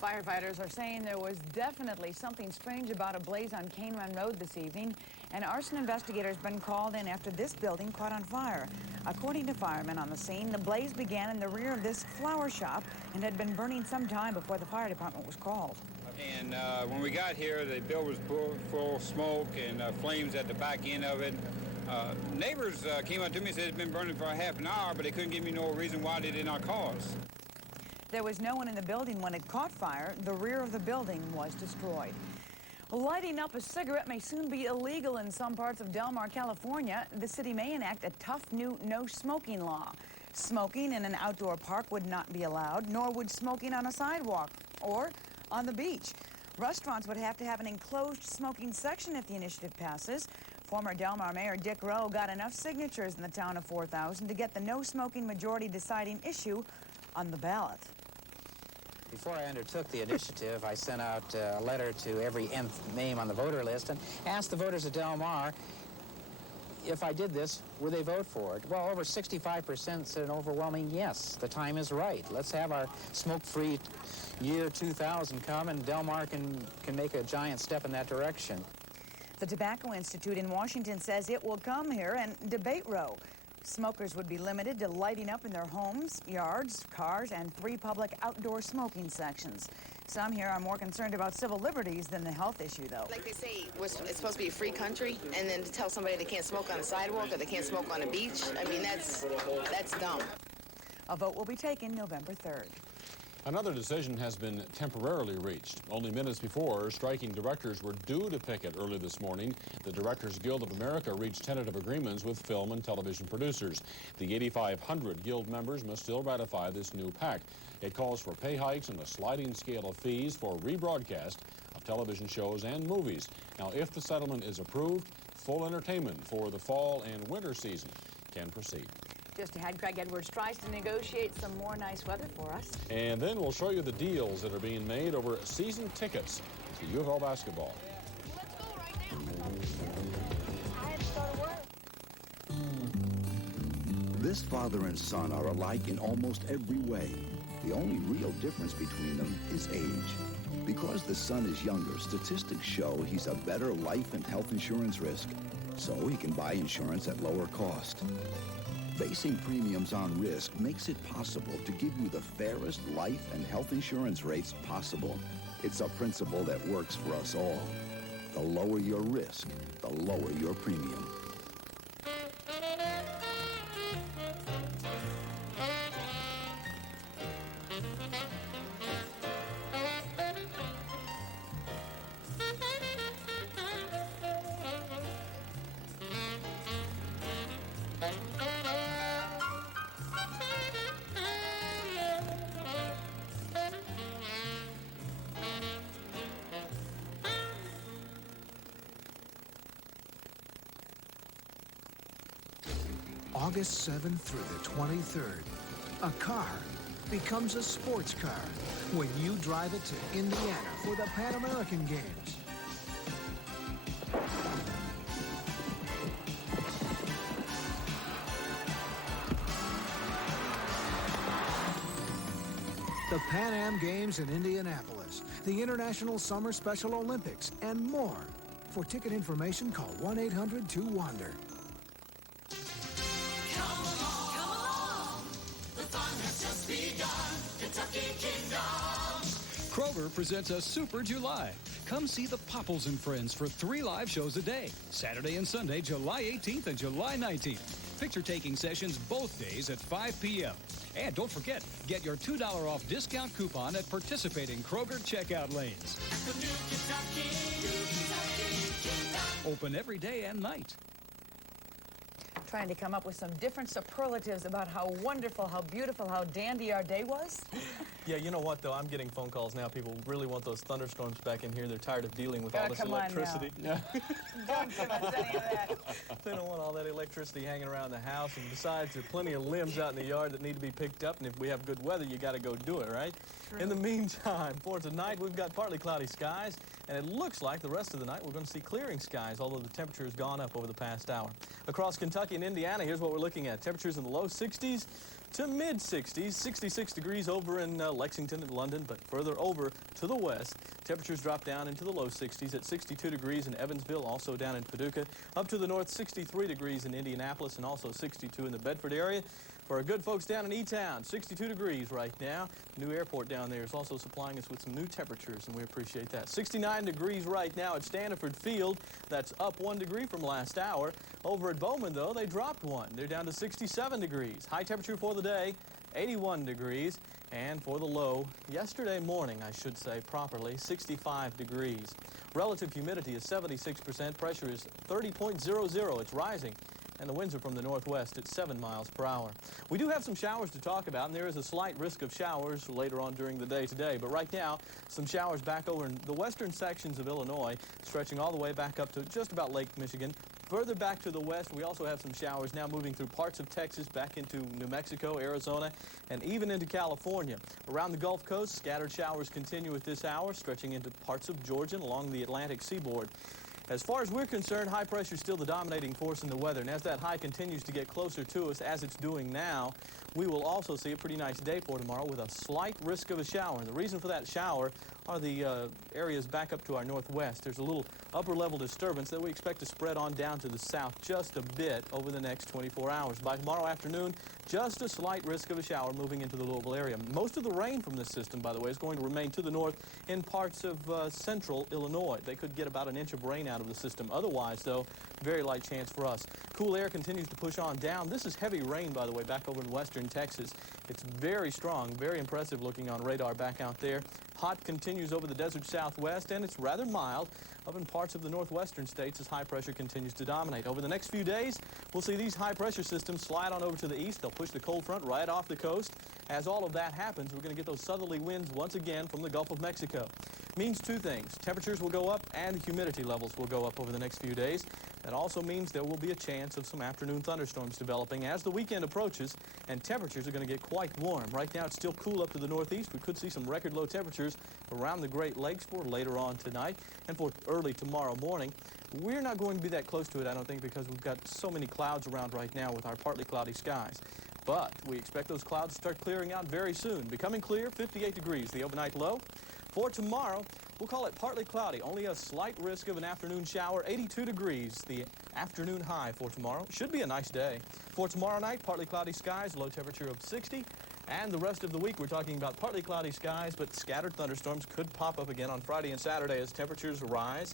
Firefighters are saying there was definitely something strange about a blaze on Cane Run Road this evening. An arson investigator has been called in after this building caught on fire. According to firemen on the scene, the blaze began in the rear of this flower shop and had been burning some time before the fire department was called. And when we got here, the building was full of smoke and flames at the back end of it. Neighbors came up to me and said it's been burning for a half an hour, but they couldn't give me no reason why they did not call us. There was no one in the building when it caught fire. The rear of the building was destroyed. Lighting up a cigarette may soon be illegal in some parts of Del Mar, California. The city may enact a tough new no-smoking law. Smoking in an outdoor park would not be allowed, nor would smoking on a sidewalk or on the beach. Restaurants would have to have an enclosed smoking section if the initiative passes. Former Del Mar Mayor Dick Rowe got enough signatures in the town of 4,000 to get the no-smoking majority deciding issue on the ballot. Before I undertook the initiative, I sent out a letter to every nth name on the voter list and asked the voters of Del Mar if I did this, would they vote for it? Well, over 65% said an overwhelming yes. The time is right. Let's have our smoke-free year 2000 come, and Del Mar can make a giant step in that direction. The Tobacco Institute in Washington says it will come here and debate Roe. Smokers would be limited to lighting up in their homes, yards, cars, and 3 public outdoor smoking sections. Some here are more concerned about civil liberties than the health issue, though. Like they say, it's supposed to be a free country, and then to tell somebody they can't smoke on the sidewalk or they can't smoke on a beach, I mean, that's dumb. A vote will be taken November 3rd. Another decision has been temporarily reached. Only minutes before, striking directors were due to picket early this morning. The Directors Guild of America reached tentative agreements with film and television producers. The 8,500 guild members must still ratify this new pact. It calls for pay hikes and a sliding scale of fees for rebroadcast of television shows and movies. Now, if the settlement is approved, full entertainment for the fall and winter season can proceed. Just ahead, Craig Edwards tries to negotiate some more nice weather for us. And then we'll show you the deals that are being made over season tickets to U of L basketball. Let's go right now. I have to go to work. This father and son are alike in almost every way. The only real difference between them is age. Because the son is younger, statistics show he's a better life and health insurance risk, so he can buy insurance at lower cost. Basing premiums on risk makes it possible to give you the fairest life and health insurance rates possible. It's a principle that works for us all. The lower your risk, the lower your premium. August 7th through the 23rd, a car becomes a sports car when you drive it to Indiana for the Pan American Games. The Pan Am Games in Indianapolis, the International Summer Special Olympics, and more. For ticket information, call 1-800-2-WANDER. Kroger presents a Super July. Come see the Popples and Friends for 3 live shows a day, Saturday and Sunday, July 18th and July 19th. Picture-taking sessions both days at 5 p.m. And don't forget, get your $2 off discount coupon at participating Kroger checkout lanes. Open every day and night. Trying to come up with some different superlatives about how wonderful, how beautiful, how dandy our day was. Yeah, you know what, though? I'm getting phone calls now. People really want those thunderstorms back in here. They're tired of dealing with all this electricity. Don't give us any of that. They don't want all that electricity hanging around the house. And besides, there are plenty of limbs out in the yard that need to be picked up. And if we have good weather, you got to go do it, right? True. In the meantime, for tonight, we've got partly cloudy skies. And it looks like the rest of the night we're going to see clearing skies, although the temperature has gone up over the past hour. Across Kentucky and Indiana, here's what we're looking at. Temperatures in the low 60s to mid-60s, 66 degrees over in Lexington and London, but further over to the west, temperatures drop down into the low 60s at 62 degrees in Evansville, also down in Paducah. Up to the north, 63 degrees in Indianapolis and also 62 in the Bedford area. For our good folks down in E-Town, 62 degrees right now. The new airport down there is also supplying us with some new temperatures, and we appreciate that. 69 degrees right now at Stanford Field. That's up 1 degree from last hour. Over at Bowman, though, they dropped 1. They're down to 67 degrees. High temperature for the day, 81 degrees. And for the low, yesterday morning, I should say properly, 65 degrees. Relative humidity is 76%. Pressure is 30.00. It's rising. And the winds are from the northwest at 7 miles per hour. We do have some showers to talk about, and there is a slight risk of showers later on during the day today. But right now, some showers back over in the western sections of Illinois, stretching all the way back up to just about Lake Michigan. Further back to the west, we also have some showers now moving through parts of Texas, back into New Mexico, Arizona, and even into California. Around the Gulf Coast, scattered showers continue at this hour, stretching into parts of Georgia and along the Atlantic seaboard. As far as we're concerned, high pressure is still the dominating force in the weather, and as that high continues to get closer to us, as it's doing now, we will also see a pretty nice day for tomorrow with a slight risk of a shower. And the reason for that shower are the areas back up to our northwest. There's a little upper-level disturbance that we expect to spread on down to the south just a bit over the next 24 hours. By tomorrow afternoon, just a slight risk of a shower moving into the Louisville area. Most of the rain from this system, by the way, is going to remain to the north in parts of central Illinois. They could get about an inch of rain out of the system. Otherwise, though, very light chance for us. Cool air continues to push on down. This is heavy rain, by the way, back over in western Texas. It's very strong, very impressive looking on radar back out there. Hot continues over the desert southwest, and it's rather mild up in parts of the northwestern states as high pressure continues to dominate. Over the next few days, we'll see these high pressure systems slide on over to the east. They'll push the cold front right off the coast. As all of that happens, we're going to get those southerly winds once again from the Gulf of Mexico. Means two things. Temperatures will go up and the humidity levels will go up over the next few days. That also means there will be a chance of some afternoon thunderstorms developing as the weekend approaches, and temperatures are going to get quite warm. Right now, it's still cool up to the northeast. We could see some record low temperatures around the Great Lakes for later on tonight and for early tomorrow morning. We're not going to be that close to it, I don't think, because we've got so many clouds around right now with our partly cloudy skies. But we expect those clouds to start clearing out very soon. Becoming clear, 58 degrees, the overnight low. For tomorrow, we'll call it partly cloudy, only a slight risk of an afternoon shower, 82 degrees, the afternoon high for tomorrow. Should be a nice day. For tomorrow night, partly cloudy skies, low temperature of 60. And the rest of the week, we're talking about partly cloudy skies, but scattered thunderstorms could pop up again on Friday and Saturday as temperatures rise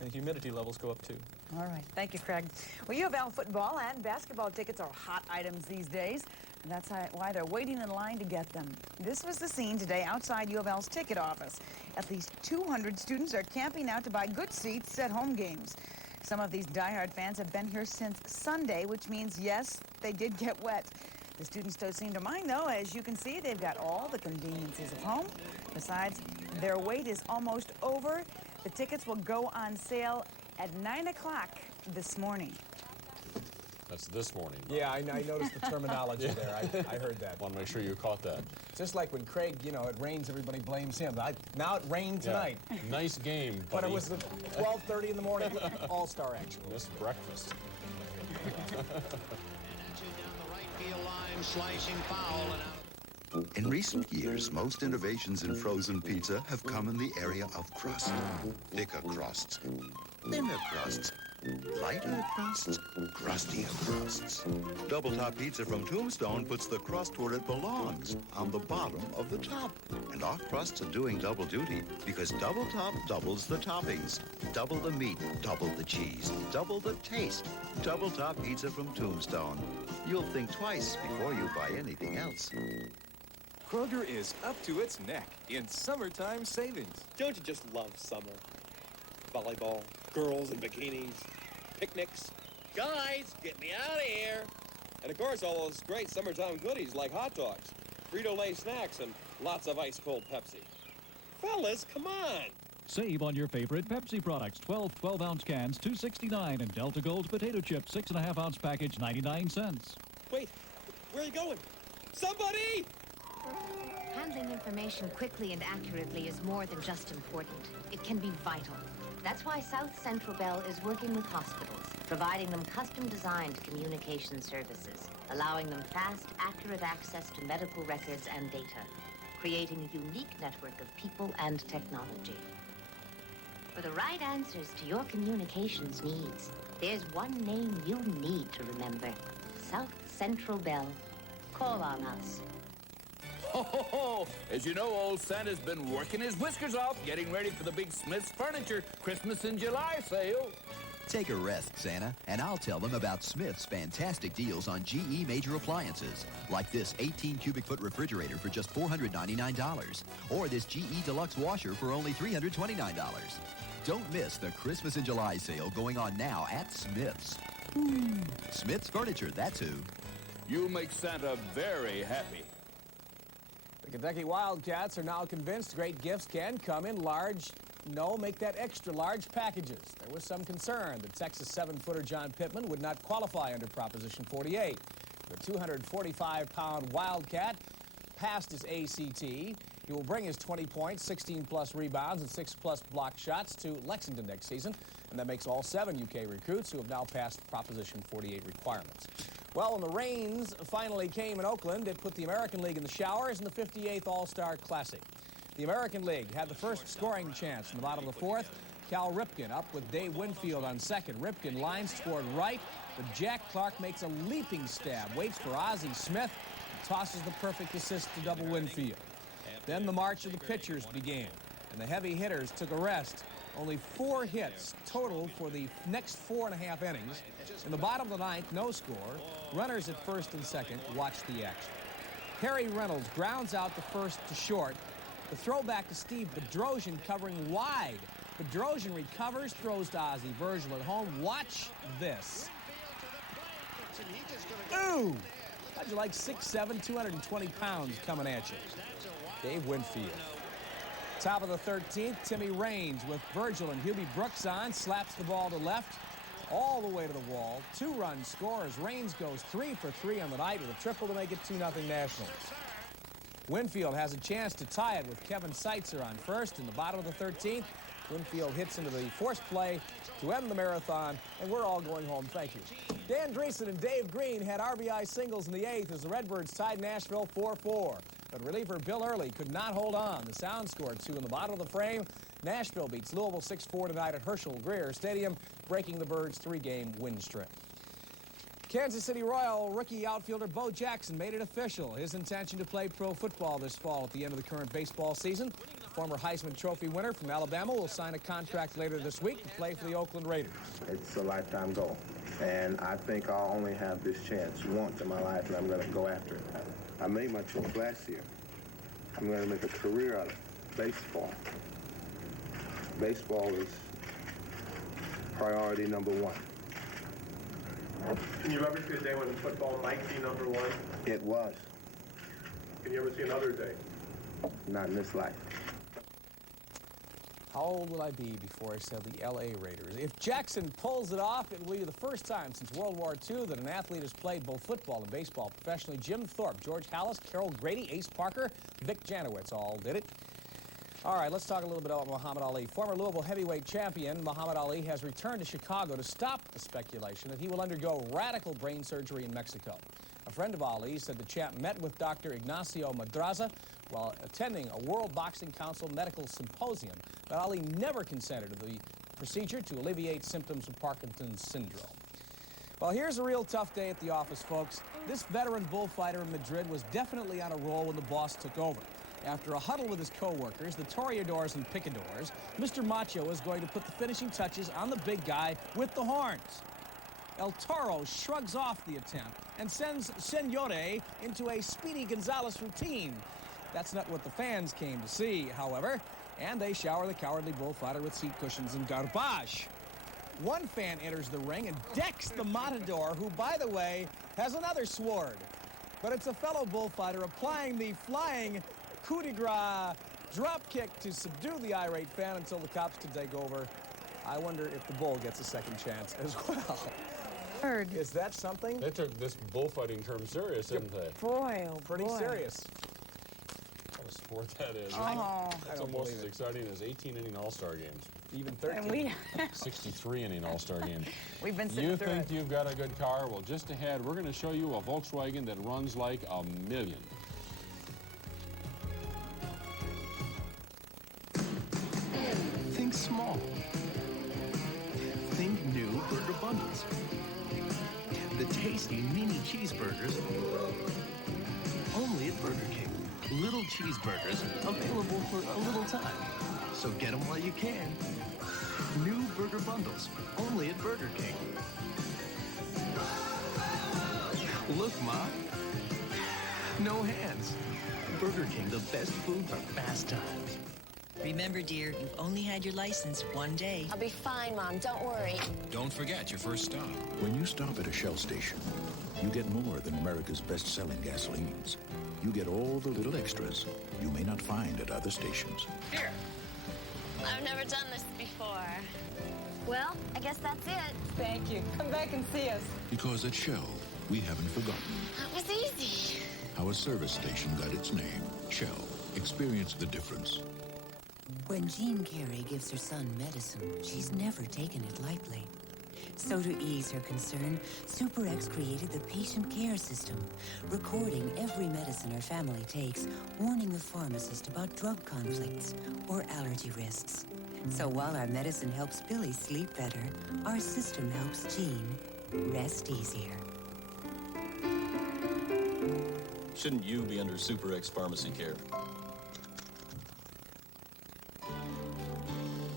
and humidity levels go up too. All right. Thank you, Craig. Well, U of L football and basketball tickets are hot items these days, and that's why they're waiting in line to get them. This was the scene today outside U of L's ticket office. At least 200 students are camping out to buy good seats at home games. Some of these diehard fans have been here since Sunday, which means, yes, they did get wet. The students don't seem to mind, though. As you can see, they've got all the conveniences of home. Besides, their wait is almost over. The tickets will go on sale at 9 o'clock this morning. That's this morning. Yeah, I noticed the terminology there. I heard that. Want to make sure you caught that. Just like when Craig, you know, it rains, everybody blames him. Now it rained tonight. Yeah. Nice game, buddy. But it was 12:30 in the morning, all-star action. This breakfast. In recent years, most innovations in frozen pizza have come in the area of crust. Thicker crusts, thinner crusts, lighter crusts, crustier crusts. Double Top Pizza from Tombstone puts the crust where it belongs, on the bottom of the top. And our crusts are doing double duty because Double Top doubles the toppings. Double the meat, double the cheese, double the taste. Double Top Pizza from Tombstone. You'll think twice before you buy anything else. Kroger is up to its neck in summertime savings. Don't you just love summer? Volleyball, girls in bikinis, picnics. Guys, get me out of here. And of course, all those great summertime goodies like hot dogs, Frito-Lay snacks, and lots of ice-cold Pepsi. Fellas, come on. Save on your favorite Pepsi products. 12 12-ounce cans, $2.69, and Delta Gold potato chips, 6.5-ounce package, 99 cents. Wait, where are you going? Somebody! Handling information quickly and accurately is more than just important. It can be vital. That's why South Central Bell is working with hospitals, providing them custom-designed communication services, allowing them fast, accurate access to medical records and data, creating a unique network of people and technology. For the right answers to your communications needs, there's one name you need to remember. South Central Bell. Call on us. Ho, ho, ho! As you know, old Santa's been working his whiskers off, getting ready for the big Smith's Furniture Christmas in July sale. Take a rest, Santa, and I'll tell them about Smith's fantastic deals on GE major appliances, like this 18 cubic foot refrigerator for just $499, or this GE Deluxe washer for only $329. Don't miss the Christmas in July sale going on now at Smith's. Smith's Furniture, that's who. You make Santa very happy. The Kentucky Wildcats are now convinced great gifts can come in large, make that extra large packages. There was some concern that Texas 7-footer John Pittman would not qualify under Proposition 48. The 245-pound Wildcat passed his ACT. He will bring his 20 points, 16-plus rebounds, and 6-plus block shots to Lexington next season, and that makes all 7 UK recruits who have now passed Proposition 48 requirements. Well, when the rains finally came in Oakland, it put the American League in the showers in the 58th All-Star Classic. The American League had the first scoring chance in the bottom of the fourth. Cal Ripken up with Dave Winfield on second. Ripken lines toward right, but Jack Clark makes a leaping stab, waits for Ozzie Smith, and tosses the perfect assist to double Winfield. Then the march of the pitchers began, and the heavy hitters took a rest. Only 4 hits total for the next 4.5 innings. In the bottom of the ninth, no score. Runners at first and second watched the action. Harry Reynolds grounds out the first to short. The throwback to Steve Bedrosian covering wide. Bedrosian recovers, throws to Ozzie Virgil at home. Watch this. Ooh! How'd you like 6'7", 220 pounds coming at you? Dave Winfield. Top of the 13th, Timmy Raines with Virgil and Hubie Brooks on, slaps the ball to left, all the way to the wall. 2-run scores. Raines goes 3 for 3 on the night with a triple to make it 2-0 Nationals. Winfield has a chance to tie it with Kevin Seitzer on first. In the bottom of the 13th, Winfield hits into the forced play to end the marathon, and we're all going home. Thank you. Dan Dreesen and Dave Green had RBI singles in the 8th as the Redbirds tied Nashville 4-4. But reliever Bill Early could not hold on. The Sound scored 2 in the bottom of the frame. Nashville beats Louisville 6-4 tonight at Herschel Greer Stadium, breaking the Birds' 3-game win streak. Kansas City Royal rookie outfielder Bo Jackson made it official. His intention to play pro football this fall at the end of the current baseball season. The former Heisman Trophy winner from Alabama will sign a contract later this week to play for the Oakland Raiders. It's a lifetime goal, and I think I'll only have this chance once in my life, and I'm going to go after it. I made my choice last year. I'm going to make a career out of baseball. Baseball is priority number 1. Can you ever see a day when football might be number 1? It was. Can you ever see another day? Not in this life. How old will I be before I said the L.A. Raiders? If Jackson pulls it off, it will be the first time since World War II that an athlete has played both football and baseball professionally. Jim Thorpe, George Halas, Carol Grady, Ace Parker, Vic Janowitz all did it. All right, let's talk a little bit about Muhammad Ali. Former Louisville heavyweight champion Muhammad Ali has returned to Chicago to stop the speculation that he will undergo radical brain surgery in Mexico. A friend of Ali said the champ met with Dr. Ignacio Madraza while attending a World Boxing Council medical symposium, but Ali never consented to the procedure to alleviate symptoms of Parkinson's syndrome. Well, here's a real tough day at the office, folks. This veteran bullfighter in Madrid was definitely on a roll when the boss took over. After a huddle with his co-workers, the toreadors and picadors, Mr. Macho is going to put the finishing touches on the big guy with the horns. El Toro shrugs off the attempt and sends Senore into a Speedy Gonzalez routine. That's not what the fans came to see, however, and they shower the cowardly bullfighter with seat cushions and garbage. One fan enters the ring and decks the matador, who, by the way, has another sword. But it's a fellow bullfighter applying the flying coup de grace drop kick to subdue the irate fan until the cops can take over. I wonder if the bull gets a second chance as well. Is that something? They took this bullfighting term serious, didn't they? Boy, oh Pretty boy. serious. What a sport that is. Oh. It's almost as exciting as 18-inning All-Star games. Even 13. And we 63-inning All-Star games. We've been sitting You through think it. you've got a good car? Well, just ahead, we're going to show you a Volkswagen that runs like a million. Think small. Think new burger bundles. The tasty mini cheeseburgers only at Burger King. Little cheeseburgers available for a little time. So get them while you can. New burger bundles only at Burger King. Look, Ma. No hands. Burger King, the best food for fast times. Remember, dear, you've only had your license one day. I'll be fine, Mom. Don't worry. Don't forget your first stop. When you stop at a Shell station, you get more than America's best-selling gasolines. You get all the little extras you may not find at other stations. Here. I've never done this before. Well, I guess that's it. Thank you. Come back and see us. Because at Shell, we haven't forgotten That was easy. how a service station got its name. Shell. Experience the difference. When Jean Carey gives her son medicine, she's never taken it lightly. So to ease her concern, Super X created the patient care system, recording every medicine her family takes, warning the pharmacist about drug conflicts or allergy risks. So while our medicine helps Billy sleep better, our system helps Jean rest easier. Shouldn't you be under Super X Pharmacy Care?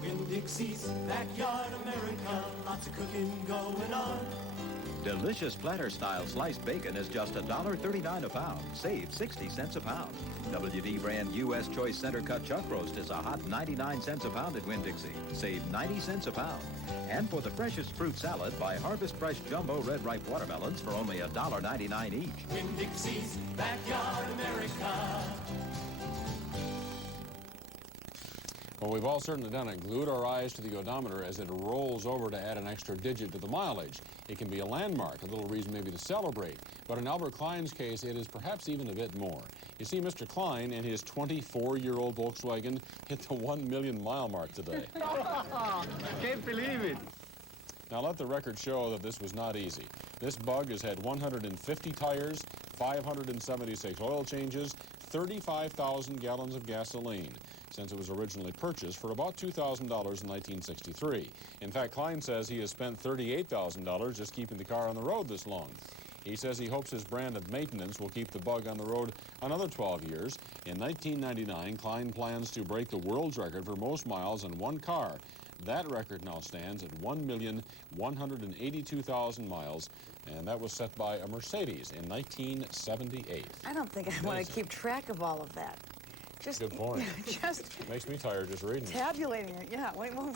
Winn-Dixie's Backyard America, lots of cooking going on. Delicious platter-style sliced bacon is just $1.39 a pound. Save 60 cents a pound. WD brand U.S. Choice Center Cut Chuck Roast is a hot 99 cents a pound at Winn-Dixie. Save 90 cents a pound. And for the freshest fruit salad, buy Harvest Fresh Jumbo Red Ripe Watermelons for only $1.99 each. Winn-Dixie's Backyard America. Well, we've all certainly done it. Glued our eyes to the odometer as it rolls over to add an extra digit to the mileage. It can be a landmark, a little reason maybe to celebrate. But in Albert Klein's case, it is perhaps even a bit more. You see, Mr. Klein and his 24-year-old Volkswagen hit the 1 million mile mark today. Can't believe it. Now, let the record show that this was not easy. This bug has had 150 tires, 576 oil changes, 35,000 gallons of gasoline since it was originally purchased for about $2,000 in 1963. In fact, Klein says he has spent $38,000 just keeping the car on the road this long. He says he hopes his brand of maintenance will keep the bug on the road another 12 years. In 1999, Klein plans to break the world's record for most miles in one car. That record now stands at 1,182,000 miles, and that was set by a Mercedes in 1978. I don't think I want to keep track of all of that. Just, good point. Just makes me tired just reading it. Tabulating it, yeah. Well,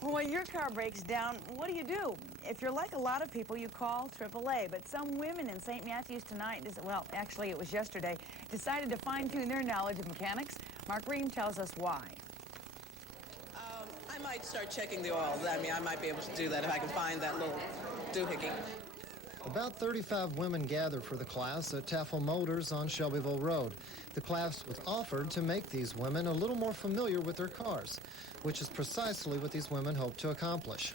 when your car breaks down, what do? If you're like a lot of people, you call AAA. But some women in St. Matthews tonight, well, actually it was yesterday, decided to fine-tune their knowledge of mechanics. Mark Ream tells us why. I might start checking the oil. I mean, I might be able to do that if I can find that little doohickey. About 35 women gathered for the class at Taffel Motors on Shelbyville Road. The class was offered to make these women a little more familiar with their cars, which is precisely what these women hope to accomplish.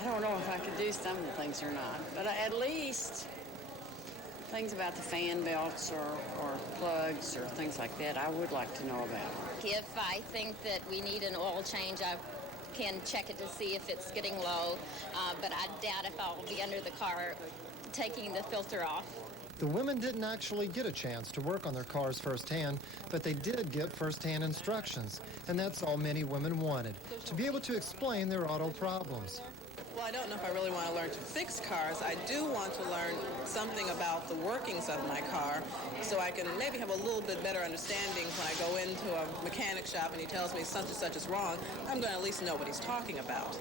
I don't know if I could do some of the things or not, but at least things about the fan belts or plugs or things like that, I would like to know about. If I think that we need an oil change, I can check it to see if it's getting low, but I doubt if I'll be under the car taking the filter off. The women didn't actually get a chance to work on their cars firsthand, but they did get firsthand instructions, and that's all many women wanted, to be able to explain their auto problems. Well, I don't know if I really want to learn to fix cars. I do want to learn something about the workings of my car so I can maybe have a little bit better understanding when I go into a mechanic shop and he tells me such and such is wrong. I'm going to at least know what he's talking about.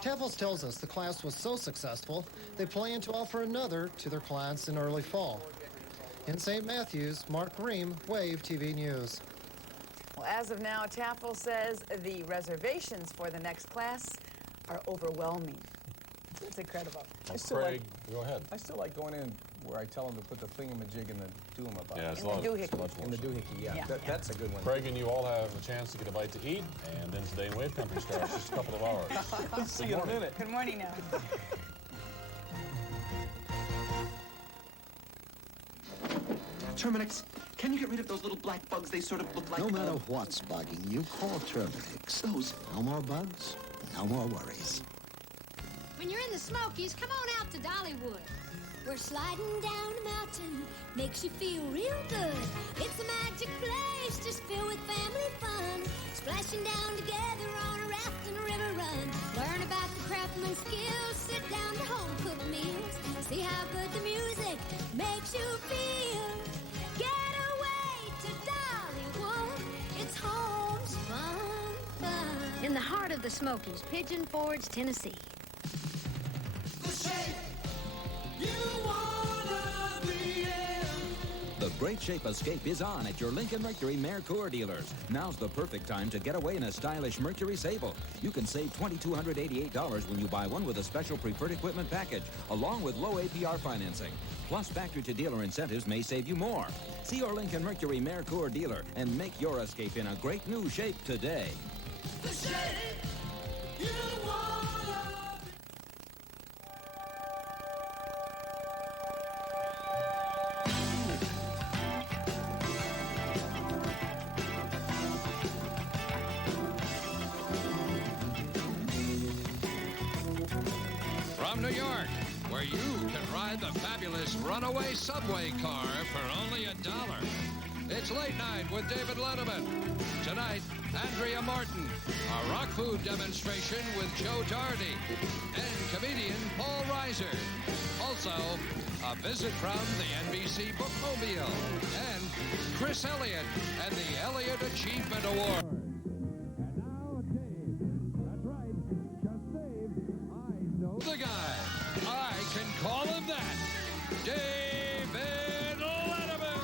Taffels tells us the class was so successful, they plan to offer another to their clients in early fall. In St. Matthews, Mark Ream, Wave TV News. Well, as of now, Taffel says the reservations for the next class are overwhelming. It's incredible. Craig, go ahead. I still like going in where I tell them to put the thingamajig in the doom-about. Yeah, it's In the doohickey. In the doohickey, yeah. That's a good one. Craig and you all have a chance to get a bite to eat, and then Today in Wave Country starts just a couple of hours. See you in a minute. Good morning now. Terminix, can you get rid of those little black bugs? They sort of look like... No matter what's bugging you, call Terminix. Those, no more bugs, no more worries. When you're in the Smokies, come on out to Dollywood. We're sliding down a mountain, makes you feel real good. It's a magic place, just filled with family fun. Splashing down together on a raft and a river run. Learn about the craftsman's skills, sit down to home-cooked meals. See how good the music makes you feel. Get away to Dollywood, it's home's fun. In the heart of the Smokies, Pigeon Forge, Tennessee. The Great Shape Escape is on at your Lincoln Mercury Mercour dealers. Now's the perfect time to get away in a stylish Mercury Sable. You can save $2,288 when you buy one with a special preferred equipment package, along with low APR financing. Plus, factory-to-dealer incentives may save you more. See your Lincoln Mercury Mercour dealer and make your escape in a great new shape today. The shape you wanna From New York, where you can ride the fabulous Runaway Subway car for only $1. It's Late Night with David Letterman. Tonight, Andrea Martin, a rock food demonstration with Joe Darty, and comedian Paul Reiser. Also, a visit from the NBC Bookmobile, and Chris Elliott and the Elliott Achievement Award. The guy. I can call him that. David Letterman.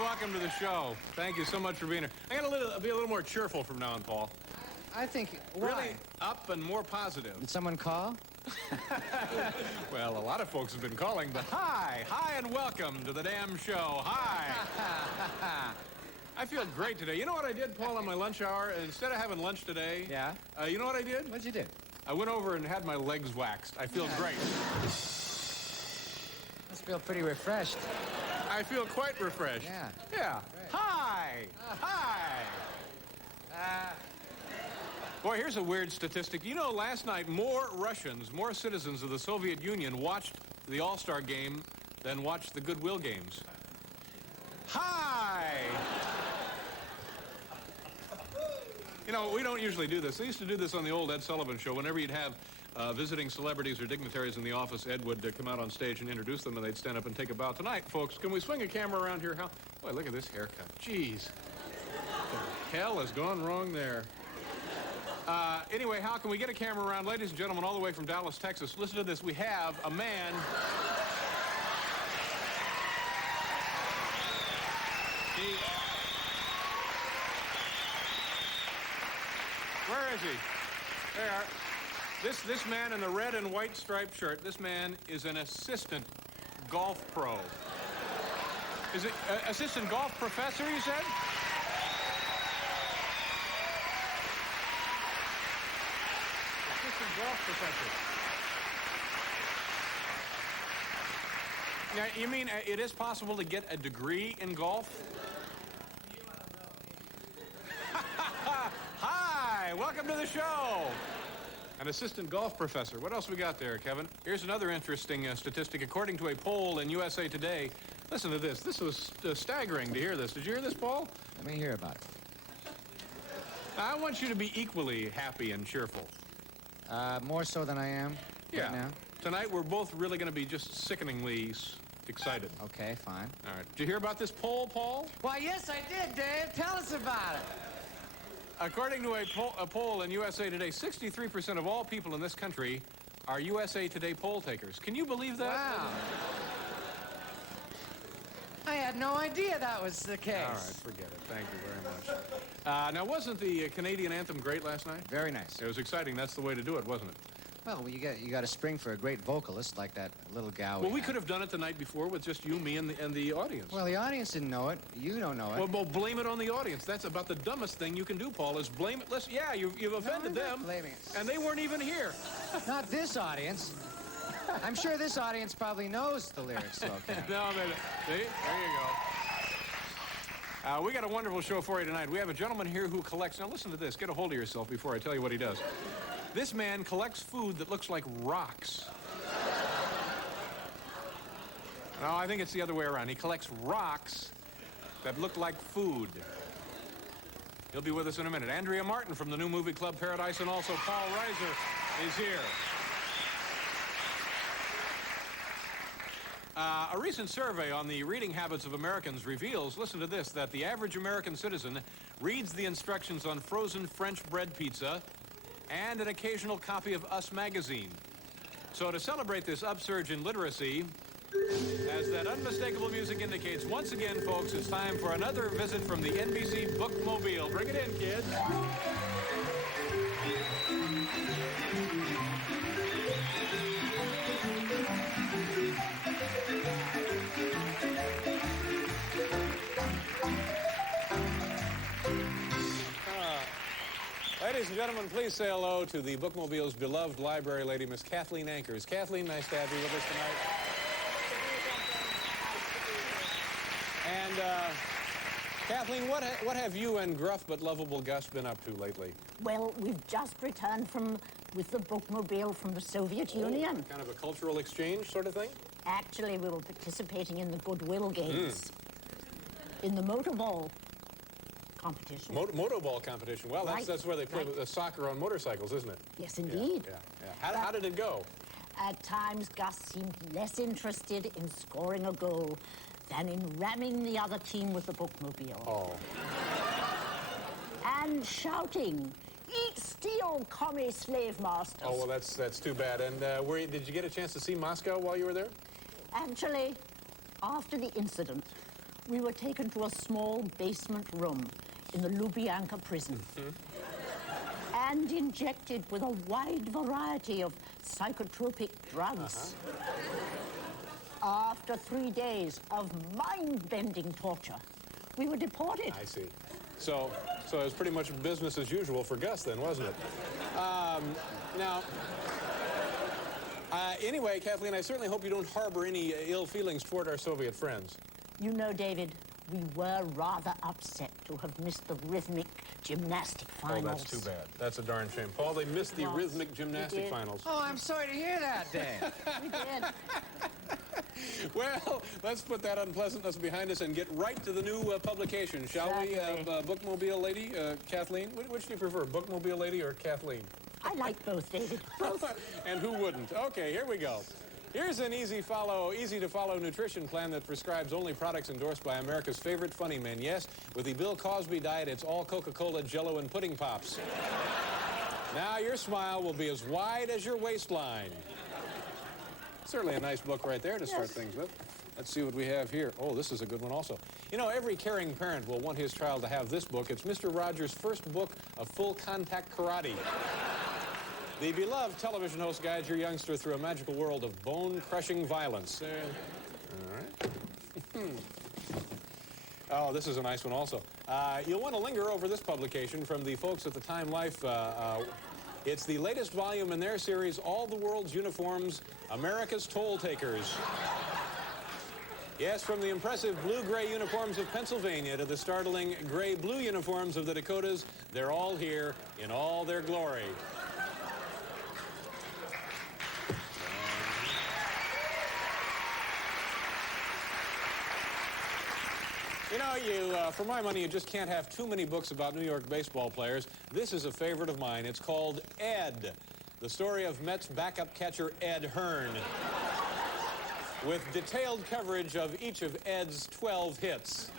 Welcome to the show. Thank you so much for being here. I gotta be a little more cheerful from now on, Paul. I think, Really up and more positive. Did someone call? Well, a lot of folks have been calling, but hi and welcome to the damn show. Hi. I feel great today. You know what I did, Paul, on my lunch hour? Instead of having lunch today, you know what I did? What'd you do? I went over and had my legs waxed. I feel great. Must feel pretty refreshed. I feel quite refreshed. Yeah. Yeah. Hi. Hi. Boy, here's a weird statistic. You know, last night, more Russians, more citizens of the Soviet Union watched the All-Star game than watched the Goodwill games. Hi! You know, we don't usually do this. They used to do this on the old Ed Sullivan Show. Whenever you'd have visiting celebrities or dignitaries in the office, Ed would come out on stage and introduce them, and they'd stand up and take a bow. Tonight, folks, can we swing a camera around here? Boy, look at this haircut. Jeez. What the hell has gone wrong there? Anyway, how can we get a camera around? Ladies and gentlemen, all the way from Dallas, Texas, listen to this. We have a man... Where is he? There. This man in the red and white striped shirt, this man is an assistant golf pro. Is it assistant golf professor, you said? Assistant golf professor. Now, you mean it is possible to get a degree in golf? Hi, welcome to the show. An assistant golf professor. What else we got there, Kevin? Here's another interesting statistic. According to a poll in USA Today, listen to this. This was staggering to hear this. Did you hear this, Paul? Let me hear about it. I want you to be equally happy and cheerful. More so than I am right now. Tonight, we're both really going to be just sickeningly excited. Okay, fine. All right. Did you hear about this poll, Paul? Why, yes, I did, Dave. Tell us about it. According to a poll in USA Today, 63% of all people in this country are USA Today poll takers. Can you believe that? Wow. I had no idea that was the case. All right, forget it. Thank you very much. Now, wasn't the Canadian anthem great last night? Very nice. It was exciting. That's the way to do it, wasn't it? Well, you got to spring for a great vocalist like that little gal. Well, we could have done it the night before with just you, me, and the audience. Well, the audience didn't know it. You don't know it. Well, blame it on the audience. That's about the dumbest thing you can do, Paul, is blame it. Listen, yeah, you've offended them. Blaming it. And they weren't even here. Not this audience. I'm sure this audience probably knows the lyrics, okay? No, see, there you go. We got a wonderful show for you tonight. We have a gentleman here who collects... Now, listen to this. Get a hold of yourself before I tell you what he does. This man collects food that looks like rocks. No, I think it's the other way around. He collects rocks that look like food. He'll be with us in a minute. Andrea Martin from the new movie Club Paradise, and also Paul Reiser is here. A recent survey on the reading habits of Americans reveals, listen to this, that the average American citizen reads the instructions on frozen French bread pizza and an occasional copy of Us magazine. So to celebrate this upsurge in literacy, as that unmistakable music indicates, once again, folks, it's time for another visit from the NBC Bookmobile. Bring it in, kids. Ladies and gentlemen, please say hello to the Bookmobile's beloved library lady, Miss Kathleen Ankers. Kathleen, nice to have you with us tonight. And, Kathleen, what have you and gruff but lovable Gus been up to lately? Well, we've just returned with the Bookmobile from the Soviet Union. Kind of a cultural exchange sort of thing? Actually, we were participating in the Goodwill games. In the motorball competition. Motoball competition. Well, that's where they play soccer on motorcycles, isn't it? Yes, indeed. Yeah. How did it go? At times, Gus seemed less interested in scoring a goal than in ramming the other team with the Bookmobile. Oh. And shouting, "Eat steel, commie slave masters." Oh, well, that's too bad. And did you get a chance to see Moscow while you were there? Actually, after the incident, we were taken to a small basement room in the Lubyanka prison and injected with a wide variety of psychotropic drugs. After 3 days of mind-bending torture, we were deported. I see. So it was pretty much business as usual for Gus then, wasn't it? Now, Anyway, Kathleen, I certainly hope you don't harbor any ill feelings toward our Soviet friends. You know, David, we were rather upset to have missed the rhythmic gymnastic finals. Oh, that's too bad. That's a darn shame. Paul, they missed the rhythmic gymnastic finals. Oh, I'm sorry to hear that, Dave. We did. Well, let's put that unpleasantness behind us and get right to the new publication, shall we? Bookmobile lady, Kathleen? Which do you prefer, Bookmobile lady or Kathleen? I like both, David. Both. And who wouldn't? Okay, here we go. Here's an easy-to-follow nutrition plan that prescribes only products endorsed by America's favorite funny men. Yes, with the Bill Cosby diet, it's all Coca-Cola, Jell-O, and pudding pops. Now your smile will be as wide as your waistline. Certainly a nice book right there to start things with. Let's see what we have here. Oh, this is a good one also. You know, every caring parent will want his child to have this book. It's Mr. Rogers' first book of full-contact karate. The beloved television host guides your youngster through a magical world of bone-crushing violence. All right. Oh, this is a nice one also. You'll want to linger over this publication from the folks at the Time Life. It's the latest volume in their series, All the World's Uniforms, America's Toll Takers. Yes, from the impressive blue-gray uniforms of Pennsylvania to the startling gray-blue uniforms of the Dakotas, they're all here in all their glory. You know, for my money, you just can't have too many books about New York baseball players. This is a favorite of mine. It's called Ed, the story of Mets backup catcher Ed Hearn, with detailed coverage of each of Ed's 12 hits.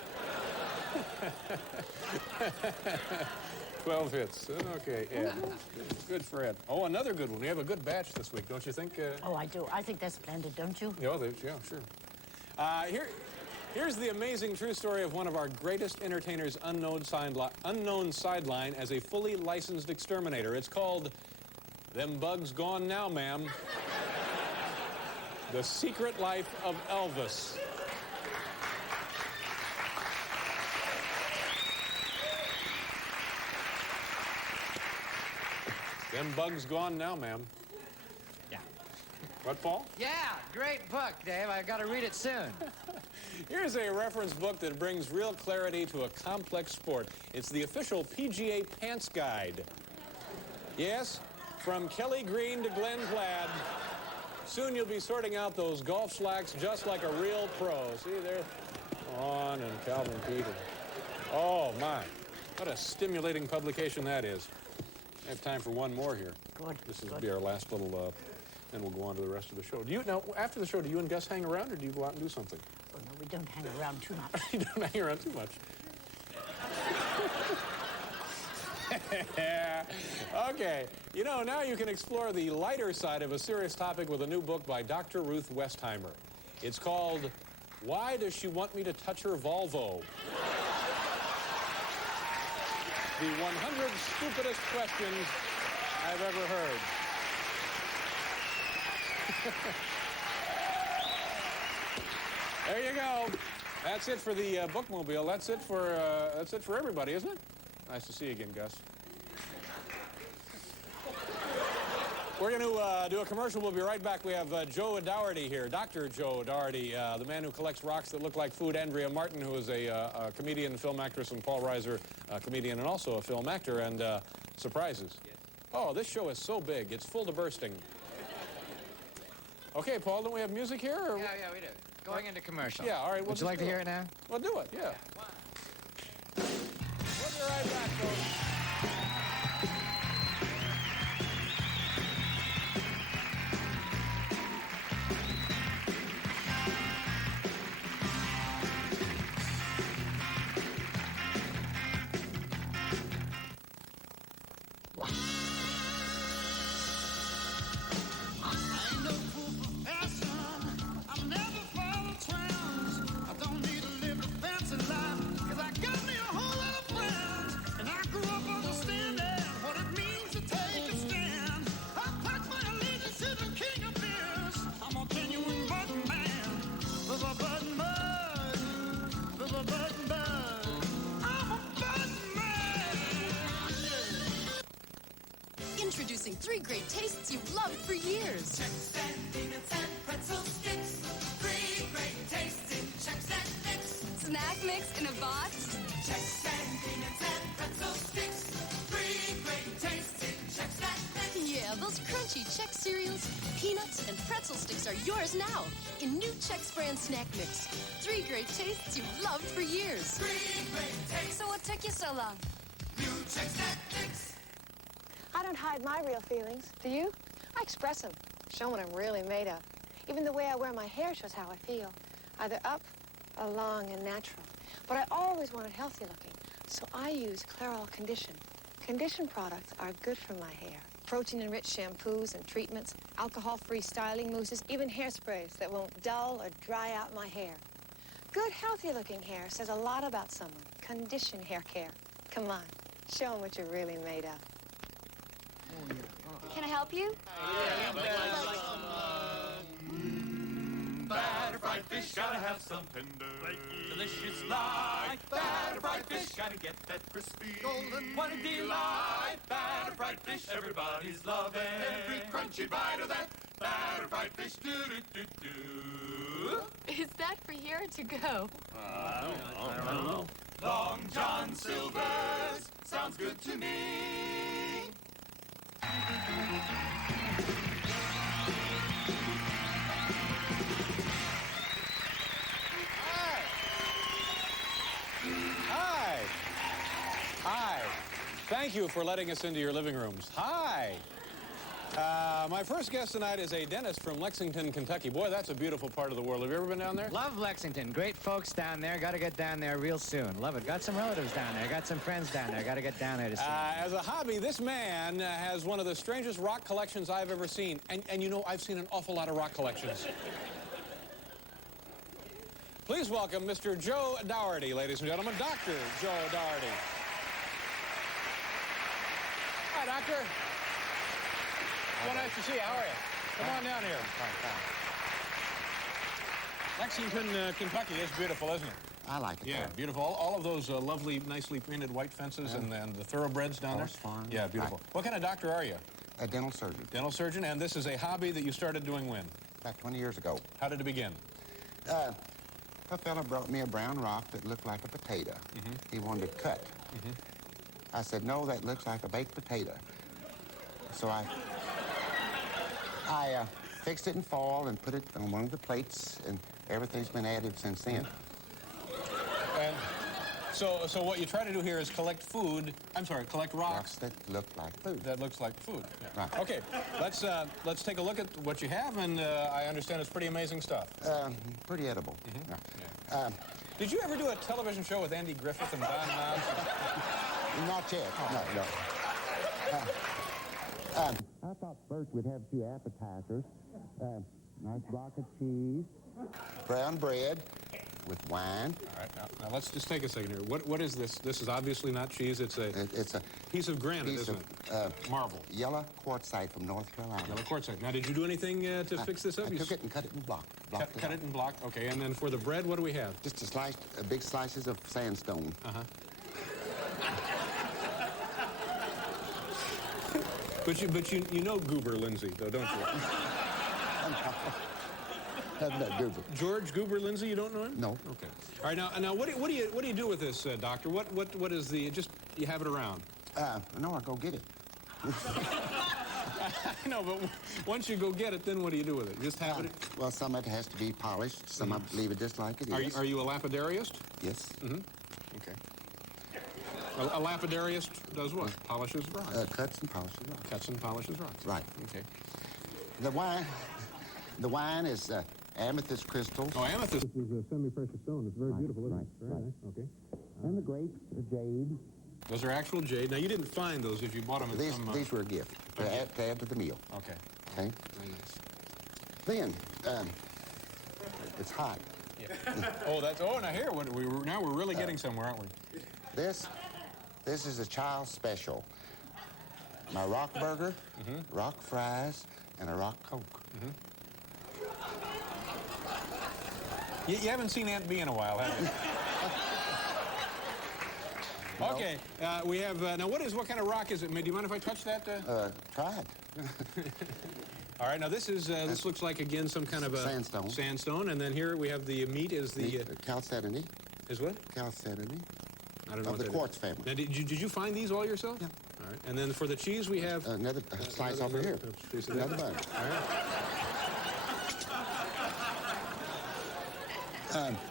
12 hits. Okay, Ed. Good for Ed. Oh, another good one. We have a good batch this week, don't you think? Oh, I do. I think that's splendid, don't you? Yeah, sure. Here's the amazing true story of one of our greatest entertainers' unknown sideline as a fully licensed exterminator. It's called Them Bugs Gone Now, Ma'am. The Secret Life of Elvis. Them Bugs Gone Now, ma'am. Yeah. What, Paul? Yeah, great book, Dave. I got to read it soon. Here's a reference book that brings real clarity to a complex sport. It's the official PGA Pants Guide. Yes, from Kelly Green to Glenn Pladd. Soon you'll be sorting out those golf slacks just like a real pro. See there? On and Calvin Pete. Oh, my. What a stimulating publication that is. I have time for one more here. Good. This will be our last little, then we'll go on to the rest of the show. Now, after the show, do you and Gus hang around, or do you go out and do something? Oh, no, we don't hang around too much. You don't hang around too much. Okay. Now you can explore the lighter side of a serious topic with a new book by Dr. Ruth Westheimer. It's called, Why Does She Want Me to Touch Her Volvo? The 100 stupidest questions I've ever heard. There you go. That's it for the bookmobile. That's it for everybody, isn't it? Nice to see you again, Gus. We're going to do a commercial. We'll be right back. We have Joe Dougherty here, Dr. Joe Dougherty, the man who collects rocks that look like food. Andrea Martin, who is a comedian, film actress, and Paul Reiser, a comedian and also a film actor, and surprises. Yes. Oh, this show is so big. It's full to bursting. Okay, Paul, don't we have music here? Or? Yeah, we do. Going into commercial. Yeah, all right. Would you like to hear it now? Well, do it, yeah. We'll be right back, folks. I don't need to live a fancy life, 'cause I got me a whole lot of friends, and I grew up 3 great tastes you've loved for years. Chex and peanuts and pretzel sticks. 3 great tastes in Chex and Mix. Snack mix in a box. Chex and peanuts and pretzel sticks. 3 great tastes in Chex and Mix. Yeah, those crunchy Chex cereals, peanuts, and pretzel sticks are yours now in new Chex brand snack mix. 3 great tastes you've loved for years. 3 great tastes. So what took you so long? New Chex and Mix. I don't hide my real feelings. Do you? I express them, show what I'm really made of. Even the way I wear my hair shows how I feel. Either up or long and natural. But I always wanted healthy looking, so I use Clairol Condition. Condition products are good for my hair. Protein-enriched shampoos and treatments, alcohol-free styling mousses, even hairsprays that won't dull or dry out my hair. Good, healthy-looking hair says a lot about someone. Condition hair care. Come on, show them what you're really made of. Can I help you? Batter fried fish, gotta have some tender, delicious like. Batter fried fish, gotta get that crispy, golden, what a delight. Batter fried fish, everybody's loving every crunchy bite of that. Batter fried fish, do-do-do-do. Is that for here or to go? I don't know. Long John Silver's sounds good to me. Hi. Hi. Thank you for letting us into your living rooms. Hi. My first guest tonight is a dentist from Lexington, Kentucky. Boy, that's a beautiful part of the world. Have you ever been down there? Love Lexington. Great folks down there. Got to get down there real soon. Love it. Got some relatives down there. Got some friends down there. Got to get down there to see them. As a hobby, this man has one of the strangest rock collections I've ever seen. And you know, I've seen an awful lot of rock collections. Please welcome Mr. Joe Dougherty, ladies and gentlemen. Dr. Joe Dougherty. Hi, Doctor. So nice to see you. How are you? Come on down here. Lexington, Kentucky is beautiful, isn't it? I like it. Yeah, there. beautiful. All of those lovely, nicely painted white fences and the thoroughbreds down there. Horse farm. Yeah, beautiful. Right. What kind of doctor are you? A dental surgeon. Dental surgeon, and this is a hobby that you started doing when? About 20 years ago. How did it begin? A fella brought me a brown rock that looked like a potato. He wanted it cut. I said, no, that looks like a baked potato. So I fixed it in foil and put it on one of the plates, and everything's been added since then. And so what you try to do here is collect food. I'm sorry, collect rocks that look like food. That looks like food. Yeah. Right. Okay, let's take a look at what you have, and I understand it's pretty amazing stuff. Pretty edible. Yeah. Did you ever do a television show with Andy Griffith and Don Knotts? Not yet. No. I thought first we'd have a few appetizers. Nice block of cheese, brown bread with wine. All right, now let's just take a second here. What is this? This is obviously not cheese. It's a piece of granite, isn't it? Marble. Yellow quartzite from North Carolina. Yellow quartzite. Now, did you do anything to fix this up? I took it and cut it in block. Cut it in block. Okay, and then for the bread, what do we have? Just big slices of sandstone. But you know Goober Lindsay, though, don't you? George Goober Lindsay, you don't know him? No. Okay. All right, now what do you do with this, doctor? What is the you have it around? No, I go get it. I know, but once you go get it, then what do you do with it? You just have it? Well, some of it has to be polished. Some I leave it just like it is. Are you a lapidariist? Yes. Okay. A lapidariist does what? Polishes rocks. Cuts and polishes rocks. Cuts and polishes rocks. Right. Okay. The wine is amethyst crystals. Oh, amethyst is a semi-precious stone. It's very beautiful, isn't it? Very nice. Okay. And the grapes are jade. Those are actual jade. Now, you didn't find those if you bought them at some... These were a gift to add to the meal. Okay. Okay? Very nice. Then, it's hot. Yeah. Now here, we're really getting somewhere, aren't we? This is a child special. My rock burger, rock fries, and a rock Coke. You haven't seen Aunt Bee in a while, have you? Okay, we have, now what kind of rock is it? Do you mind if I touch that? Try it. All right, now this is this looks like again some kind of a sandstone. Sandstone, and then here we have the meat is the chalcedony. Is what? Chalcedony. I don't know Of what the that quartz is. family. Now, did you find these all yourself? Yeah. All right, and then for the cheese we have another slice over here. Piece of Another that. bun. All right.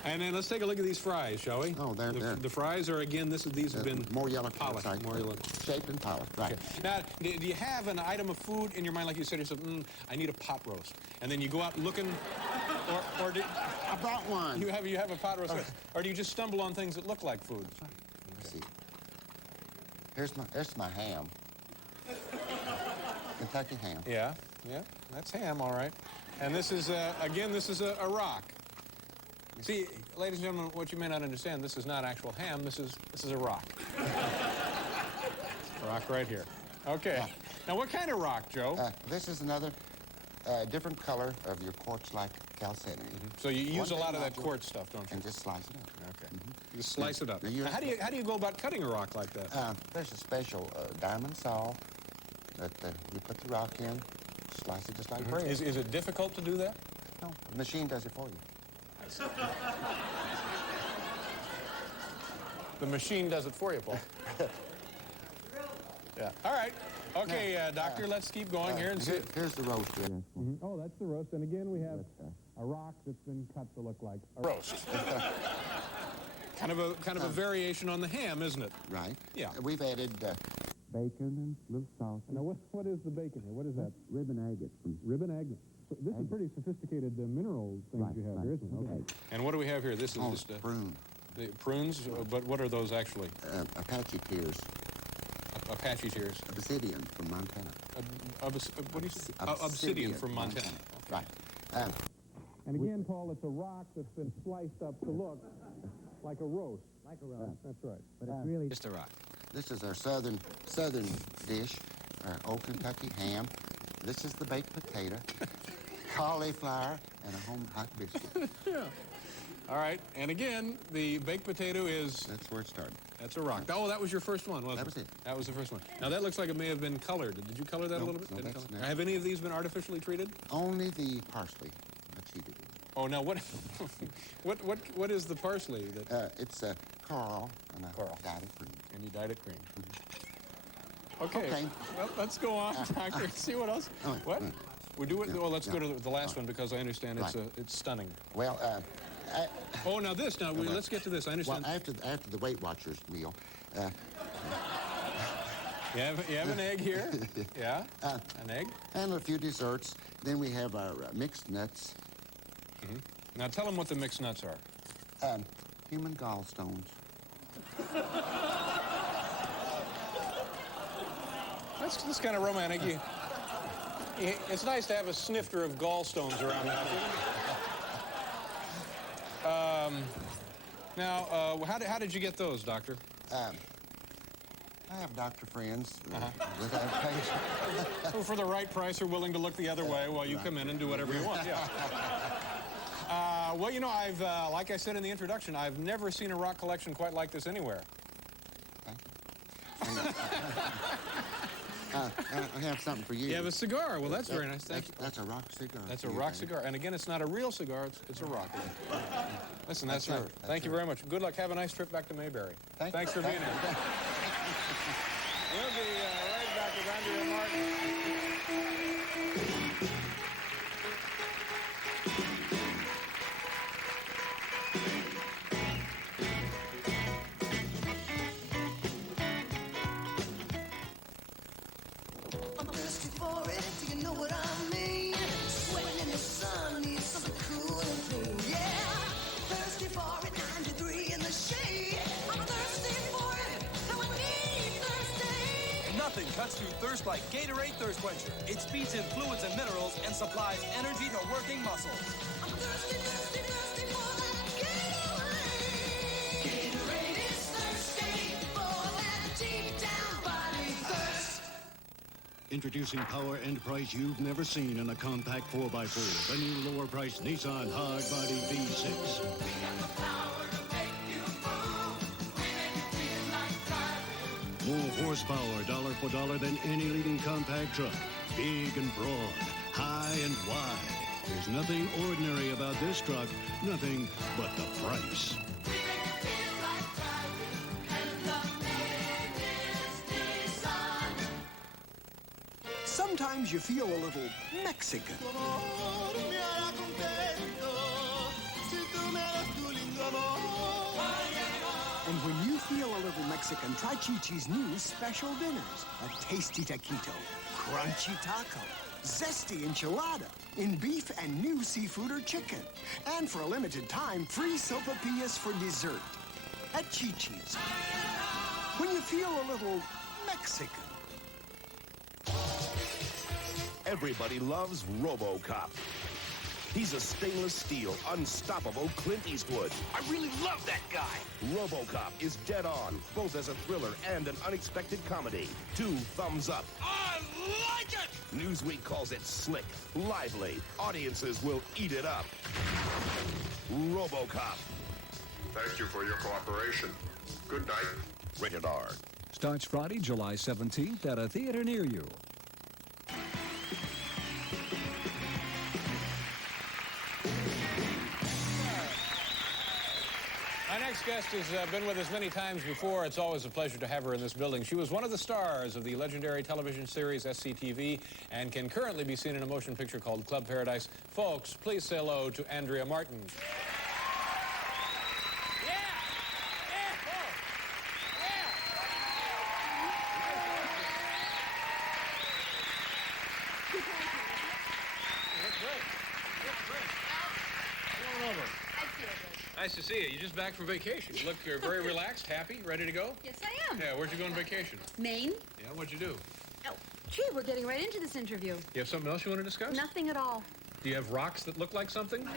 And then let's take a look at these fries, shall we? Oh, they're the fries are again. These have been more yellow polished, like, more yellow, shaped and polished. Right. Okay. Now, do you have an item of food in your mind, like you said yourself? I need a pot roast, and then you go out looking, or do, I brought one. You have a pot roast, or do you just stumble on things that look like food? Let's see. Here's my ham. Kentucky ham. Yeah, that's ham, all right. And this is again, this is a rock. See, ladies and gentlemen, what you may not understand, this is not actual ham. This is a rock. A rock right here. Okay. Now, what kind of rock, Joe? This is another different color of your quartz-like chalcedony. So you use a lot of that quartz stuff, don't you? And just slice it up. Okay. You just slice it up. Now, Now, how do you go about cutting a rock like that? There's a special diamond saw that you put the rock in, slice it just like bread. Is it difficult to do that? No, the machine does it for you. The machine does it for you, Paul. Yeah. All right. Okay, Doctor, let's keep going here and see. Here's the roast. Oh, that's the roast. And again, we have a rock that's been cut to look like a roast. kind of a variation on the ham, isn't it? Right. Yeah. We've added bacon and little sauce. Now, what is the bacon here? What is that? Ribbon agate. Ribbon agate. So this is pretty sophisticated mineral things you have here, isn't it? Okay. And what do we have here? This is just prune. The prunes, but what are those actually? Apache tears. Apache tears. Obsidian from Montana. What do you say? Obsidian from Montana. Right. And again, Paul, it's a rock that's been sliced up to look like a roast. Like a roast. That's right. But it's really just a rock. This is our southern dish, our old Kentucky ham. This is the baked potato, cauliflower, and a home hot biscuit. Yeah. All right. And again, the baked potato is... That's where it started. That's a rock. Oh, that was your first one, wasn't it? That was it. That was the first one. Now, that looks like it may have been colored. Did you color that a little bit? No, Didn't that's color? not. Have any of these been artificially treated? Only the parsley. I cheated it. Oh, now what? what is the parsley? That it's coral, and I dyed it green. And you dyed it green. Okay. Well, let's go on, Doctor. See what else. What? We do it. Well, let's go to the last one because I understand it's stunning. Well, oh, now this. Now let's get to this. I understand. Well, after the Weight Watchers meal. You have an egg here. Yeah. An egg. And a few desserts. Then we have our mixed nuts. Now tell them what the mixed nuts are. Human gallstones. That's kind of romantic. It's nice to have a snifter of gallstones around now. Now, how did you get those, Doctor? I have doctor friends that have patients. Who, for the right price, are willing to look the other way while you come in and do whatever you want. Yeah. Well, you know, I've, like I said in the introduction, I've never seen a rock collection quite like this anywhere. I have something for you. You have a cigar. Well, that's very nice. Thank you. That's a rock cigar. That's a rock cigar. And again, it's not a real cigar. It's a rock. Listen, that's right. Thank you very much. Good luck. Have a nice trip back to Mayberry. Thanks for being here. We'll be right back with Andrea Martin. I'm thirsty for it, do you know what I mean? Sweating in the sun, need something cool and clean. Yeah, thirsty for it, 93 in the shade. I'm thirsty for it, how I need thirsty. Nothing cuts through thirst like Gatorade Thirst Quencher. It speeds in fluids and minerals and supplies energy to working muscles. I'm thirsty, thirsty, thirsty for that Gatorade. Gatorade is thirsty for that deep down body thirst. Introducing power and price you've never seen in a compact 4x4. The new lower-priced Nissan Hard Body V6. More horsepower, dollar for dollar, than any leading compact truck. Big and broad, high and wide. There's nothing ordinary about this truck, nothing but the price. Sometimes you feel a little Mexican. And when you feel a little Mexican, try Chi-Chi's new special dinners. A tasty taquito, crunchy taco, zesty enchilada, in beef and new seafood or chicken. And for a limited time, free sopapillas for dessert. At Chi-Chi's. When you feel a little Mexican. Everybody loves RoboCop. He's a stainless steel, unstoppable Clint Eastwood. I really love that guy. RoboCop is dead on, both as a thriller and an unexpected comedy. 2 thumbs up. I like it! Newsweek calls it slick, lively. Audiences will eat it up. RoboCop. Thank you for your cooperation. Good night. Rated R. Starts Friday, July 17th at a theater near you. Our next guest has been with us many times before. It's always a pleasure to have her in this building. She was one of the stars of the legendary television series SCTV and can currently be seen in a motion picture called Club Paradise. Folks, please say hello to Andrea Martin. Nice to see you. You just back from vacation. You look very relaxed, happy, ready to go? Yes, I am. Yeah, where'd you go on vacation? Maine. Yeah, what'd you do? Oh, gee, we're getting right into this interview. You have something else you want to discuss? Nothing at all. Do you have rocks that look like something?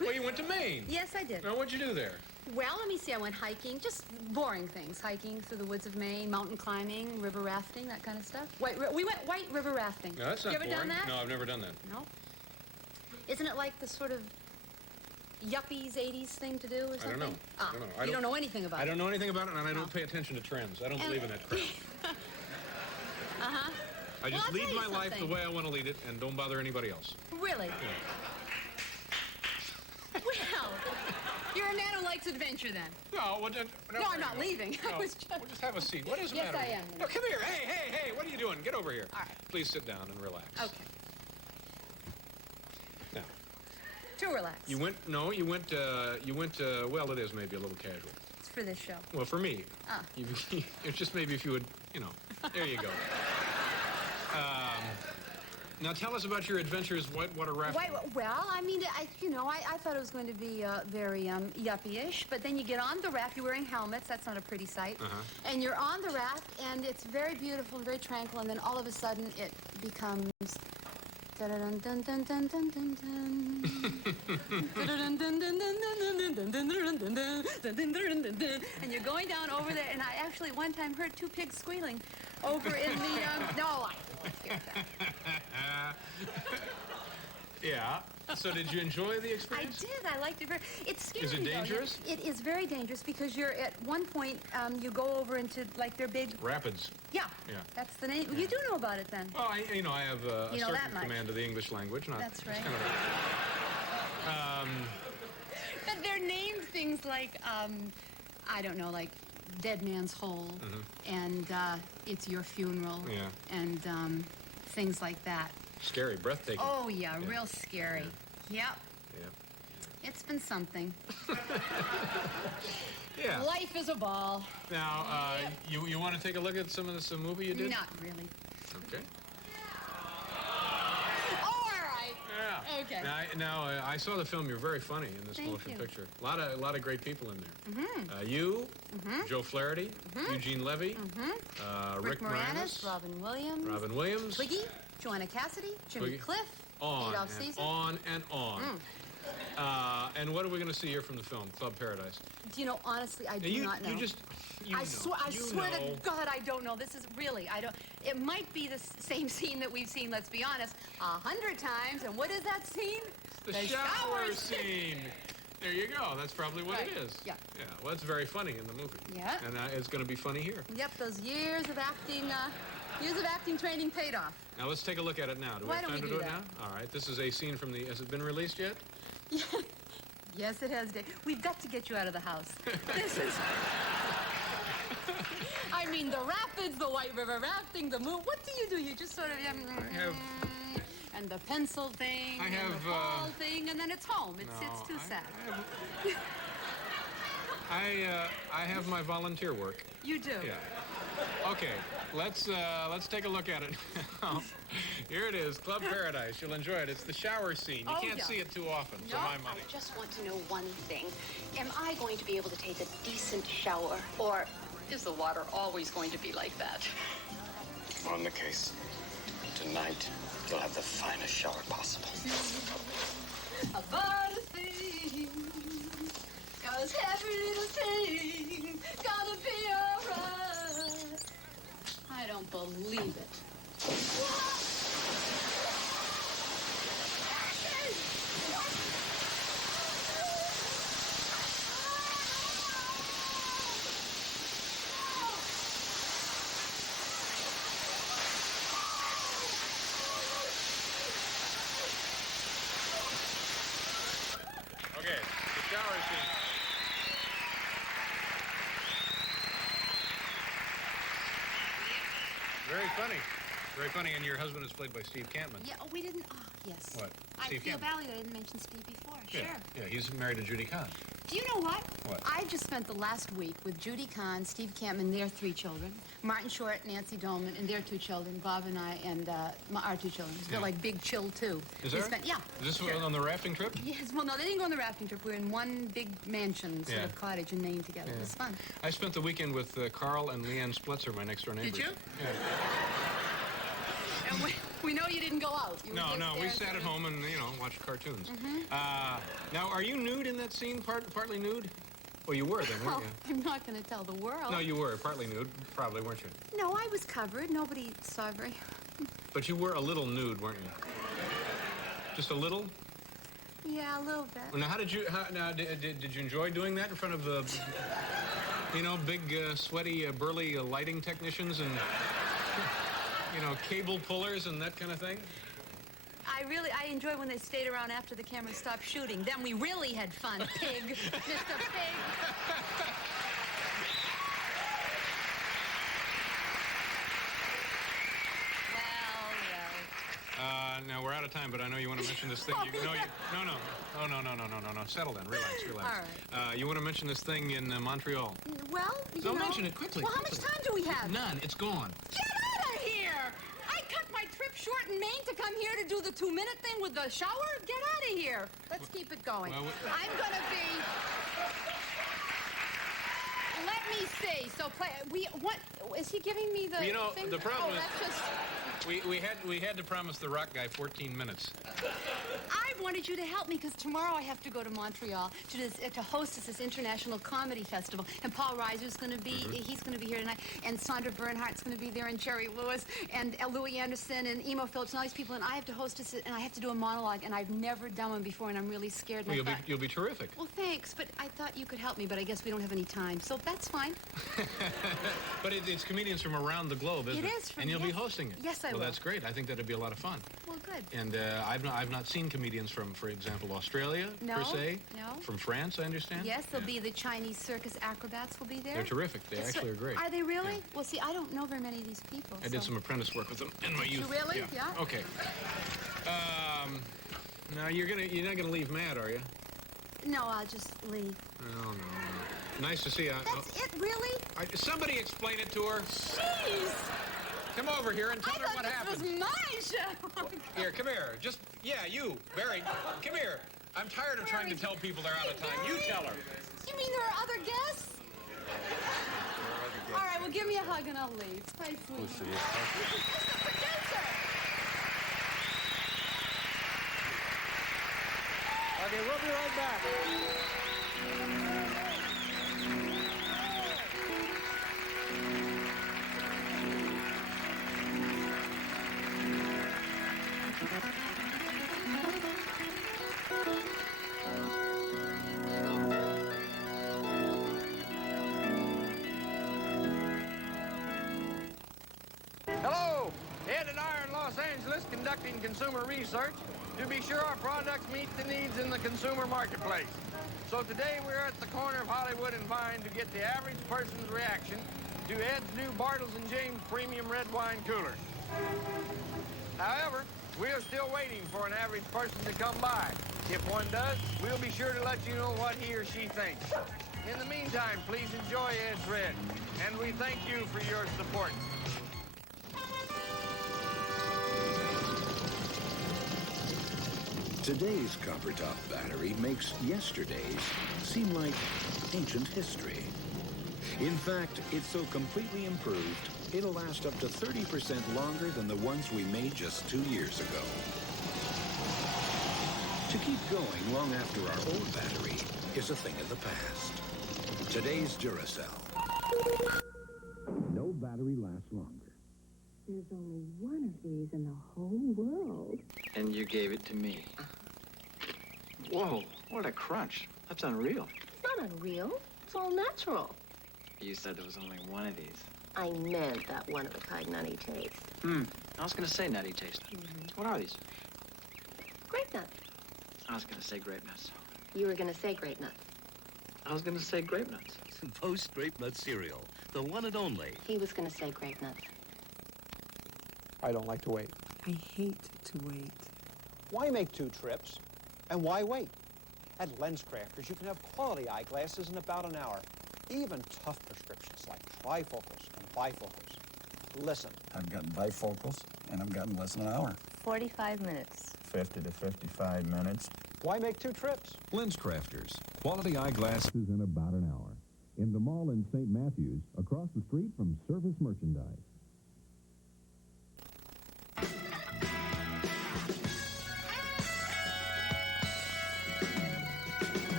Well, you went to Maine. Yes, I did. Now, what'd you do there? Well, let me see. I went hiking, just boring things. Hiking through the woods of Maine, mountain climbing, river rafting, that kind of stuff. We went white river rafting. No, that's not You ever boring. done that? No, I've never done that. No? Isn't it like the sort of yuppies 80s thing to do or something? I don't know. Ah, I don't know. you don't know anything about it. I don't know anything about it, and I don't pay attention to trends. I don't believe in that crap. Uh-huh. I just I'll lead tell you my life the something. way I want to lead it, and don't bother anybody else. Really? Yeah. Well, you're a man who likes adventure then. No, well, No, I'm not leaving. No, I was just... We'll just have a seat. What is the Yes, matter? I with you? am. No, come here. Hey, what are you doing? Get over here. All right. Please sit down and relax. Okay. Now, Too relaxed. you went, well, it is maybe a little casual. It's for this show. Well, for me. Ah. It's just maybe if you would, there you go. Now tell us about your adventures, whitewater rafting. Well, I mean, I thought it was going to be very yuppie-ish, but then you get on the raft, you're wearing helmets, that's not a pretty sight, and you're on the raft, and it's very beautiful and very tranquil, and then all of a sudden it becomes... And you're going down over there, and I actually one time heard 2 pigs squealing over in the, no, I was scared of that. Yeah. So did you enjoy the I experience? did. I liked it very. It's scary. Is it though. dangerous? It is very dangerous because you're at one point you go over into like their big. Rapids. Yeah. Yeah. That's the name. You do know about it then. Well, I have a You know certain that much. command of the English language. That's right. Kind of But they're named things like I don't know, like Dead Man's Hole, and It's Your Funeral, Yeah. and things like that. scary, breathtaking. Oh yeah, real scary. Yep. Yeah. It's been something. Yeah. Life is a ball. Now, you want to take a look at some of this movie you did? Not really. Okay. Oh, all right. Yeah. Okay. Now, I saw the film. You're very funny in this Thank motion you. picture. A lot of great people in there. Mm-hmm. You, Joe Flaherty, Eugene Levy, Rick Moranis, Robin Williams, Twiggy, Joanna Cassidy, Jimmy Twiggy. Cliff, on Adolph and Caesar. on and on. And what are we going to see here from the film, Club Paradise? Do you know, honestly, I do you, not know. You I swear know. to God, I don't know. This is really, I don't. It might be the same scene that we've seen, let's be honest, 100 times. And what is that scene? The shower scene. There you go. That's probably what it is. Yeah. Yeah. Well, it's very funny in the movie. Yeah. And it's going to be funny here. Yep, those years of acting Years of acting training paid off. Now let's take a look at it now. Do we Why have don't time we to do do it that? now? All right. This is a scene from the. Has it been released yet? Yes, it has, Dave. We've got to get you out of the house. This is... I mean, the rapids, the White River rafting, the move. What do? You just sort of... I have... And the pencil thing, I and have, the ball thing, and then it's home. It's too sad. I have my volunteer work. You do? Yeah. Okay, let's take a look at it. Here it is, Club Paradise. You'll enjoy it. It's the shower scene. You can't see it too often, for my money. I just want to know one thing. Am I going to be able to take a decent shower, or is the water always going to be like that? On the case. Tonight, you'll have the finest shower possible. About a thing, 'cause every little thing gonna be alright. I don't believe it. Okay, the shower scene. Very funny. Very funny, and your husband is played by Steve Campman. Yeah, we didn't... Oh, yes. What? I Steve feel Campman. valued I didn't mention Steve before. Yeah, Sure. yeah, he's married to Judy Kahn. Do you know what? What? I just spent the last week with Judy Kahn, Steve Campman, their 3 children, Martin Short, Nancy Dolman, and their 2 children, Bob and I, and our 2 children. They're Yeah. like big chill, too. Is We there? spent- yeah. Is this sure. on the rafting trip? Yes, well, no, they didn't go on the rafting trip. We were in one big mansion, sort Yeah. of cottage in Maine together. It Yeah. was fun. I spent the weekend with Carl and Leanne Splitzer, my next-door neighbors. Did you? Yeah. And we know you didn't go out. You were No, just no, we there sat sort at of- home and, watched cartoons. Mhm. Now, are you nude in that scene, partly nude? Well, you were then, weren't Oh, I'm not going to tell the world. you? No, you were partly nude, probably, weren't you? No, I was covered. Nobody saw very... But you were a little nude, weren't you? Just a little? Yeah, a little bit. Well, now, did you enjoy doing that in front of the, big, sweaty, burly lighting technicians and, cable pullers and that kind of thing? I enjoy when they stayed around after the camera stopped shooting. Then we really had fun, pig. Mr. Pig. Now we're out of time, but I know you want to mention this thing. No. Settle down. Relax. All right. You want to mention this thing in Montreal? Well, you Don't know... mention it quickly. Well, how much time do we have? None. It's gone. Get out of here! I cut my trip short in Maine to come here to do the 2-minute thing with the shower? Get out of here. Let's keep it going. Well, I'm gonna be... Let me see. So play... What... Is he giving me the thing? the problem is... That's just... We had to promise the rock guy 14 minutes. I wanted you to help me because tomorrow I have to go to Montreal to host this international comedy festival. And Paul Reiser's going to be, he's going to be here tonight. And Sandra Bernhardt's going to be there, and Jerry Lewis, and Louis Anderson, and Emo Phillips, and all these people. And I have to host this, and I have to do a monologue, and I've never done one before, and I'm really scared. And Well, you'll be terrific. Well, thanks, but I thought you could help me, but I guess we don't have any time. So that's fine. But it's comedians from around the globe, isn't it? It is from- And you'll be yes. hosting it. Yes, I Well, will. that's great. I think that'd be a lot of fun. Well, good. And I've not seen comedians from, for example, Australia, No, per se. no. From France, I understand. Yes, there'll be the Chinese circus acrobats will be there. They're terrific. They That's actually what- are great. Are they really? Yeah. Well, see, I don't know very many of these people. I did so- some apprentice work with them in my Did you youth. really? Yeah. Okay. Now you're not gonna leave mad, are you? No, I'll just leave. No. Nice to see you. That's it, really? Somebody explain it to her. Jeez! Come over here and tell her what I happened. thought this was my show. Here, come here. You, Barry. Come here. I'm tired of trying to tell people they're out of time. You tell her. You mean there are other guests? All right, well, give me a hug and I'll leave. Bye, sweetie. This is the producer. Okay, we'll be right back. Hello, Los Angeles conducting consumer research to be sure our products meet the needs in the consumer marketplace. So today we're at the corner of Hollywood and Vine to get the average person's reaction to Ed's new Bartles & James Premium Red Wine Cooler. However, we are still waiting for an average person to come by. If one does, we'll be sure to let you know what he or she thinks. In the meantime, please enjoy Ed's Red, and we thank you for your support. Today's copper top battery makes yesterday's seem like ancient history. In fact, it's so completely improved, it'll last up to 30% longer than the ones we made just 2 years ago. To keep going long after our old battery is a thing of the past. Today's Duracell. No battery lasts longer. There's only one of these in the whole world. And you gave it to me. Whoa, what a crunch. That's unreal. It's not unreal. It's all natural. You said there was only one of these. I meant that one-of-a-kind nutty taste. I was going to say nutty taste. What are these? Grape nuts. I was going to say grape nuts. You were going to say grape nuts. I was going to say grape nuts. Post Grape Nut cereal, the one and only. He was going to say grape nuts. I don't like to wait. I hate to wait. Why make 2 trips? And why wait? At LensCrafters, you can have quality eyeglasses in about an hour. Even tough prescriptions like trifocals and bifocals. Listen. I've gotten bifocals, and I've gotten less than an hour. 45 minutes. 50 to 55 minutes. Why make 2 trips? LensCrafters. Quality eyeglasses in about an hour. In the mall in St. Matthews, across the street from Service Merchandise.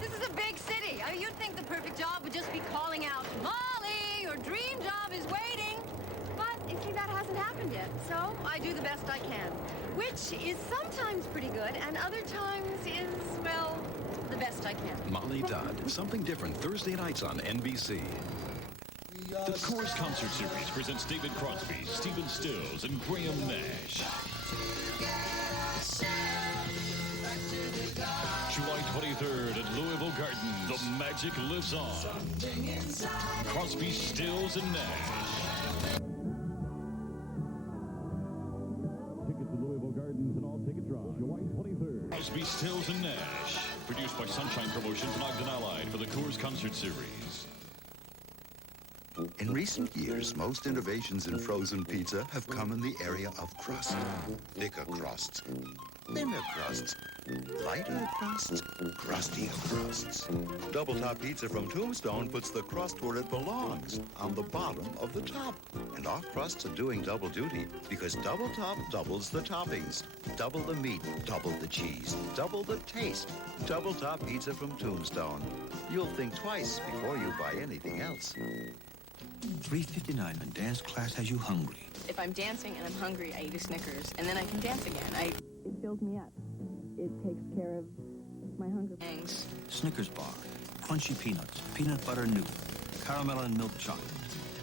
This is a big city. You'd think the perfect job would just be calling out, Molly, your dream job is waiting. But, you see, that hasn't happened yet. So I do the best I can, which is sometimes pretty good, and other times is, well, the best I can. Molly Dodd, something different Thursday nights on NBC. The Coors Concert Series presents David Crosby, Stephen Stills, and Graham Nash. July 23rd at Louisville Gardens, the magic lives on. Crosby, Stills, and Nash. Tickets to Louisville Gardens and all ticket draws, July 23rd. Crosby, Stills, and Nash. Produced by Sunshine Promotions and Ogden Allied for the Coors Concert Series. In recent years, most innovations in frozen pizza have come in the area of crust. Thicker crusts, thinner crusts, lighter crusts, crustier crusts. Double Top Pizza from Tombstone puts the crust where it belongs, on the bottom of the top. And our crusts are doing double duty, because Double Top doubles the toppings. Double the meat, double the cheese, double the taste. Double Top Pizza from Tombstone. You'll think twice before you buy anything else. $3.59 when dance class has you hungry. If I'm dancing and I'm hungry, I eat a Snickers, and then I can dance again. It fills me up. It takes care of my hunger pangs. Snickers bar, crunchy peanuts, peanut butter nougat, caramel and milk chocolate.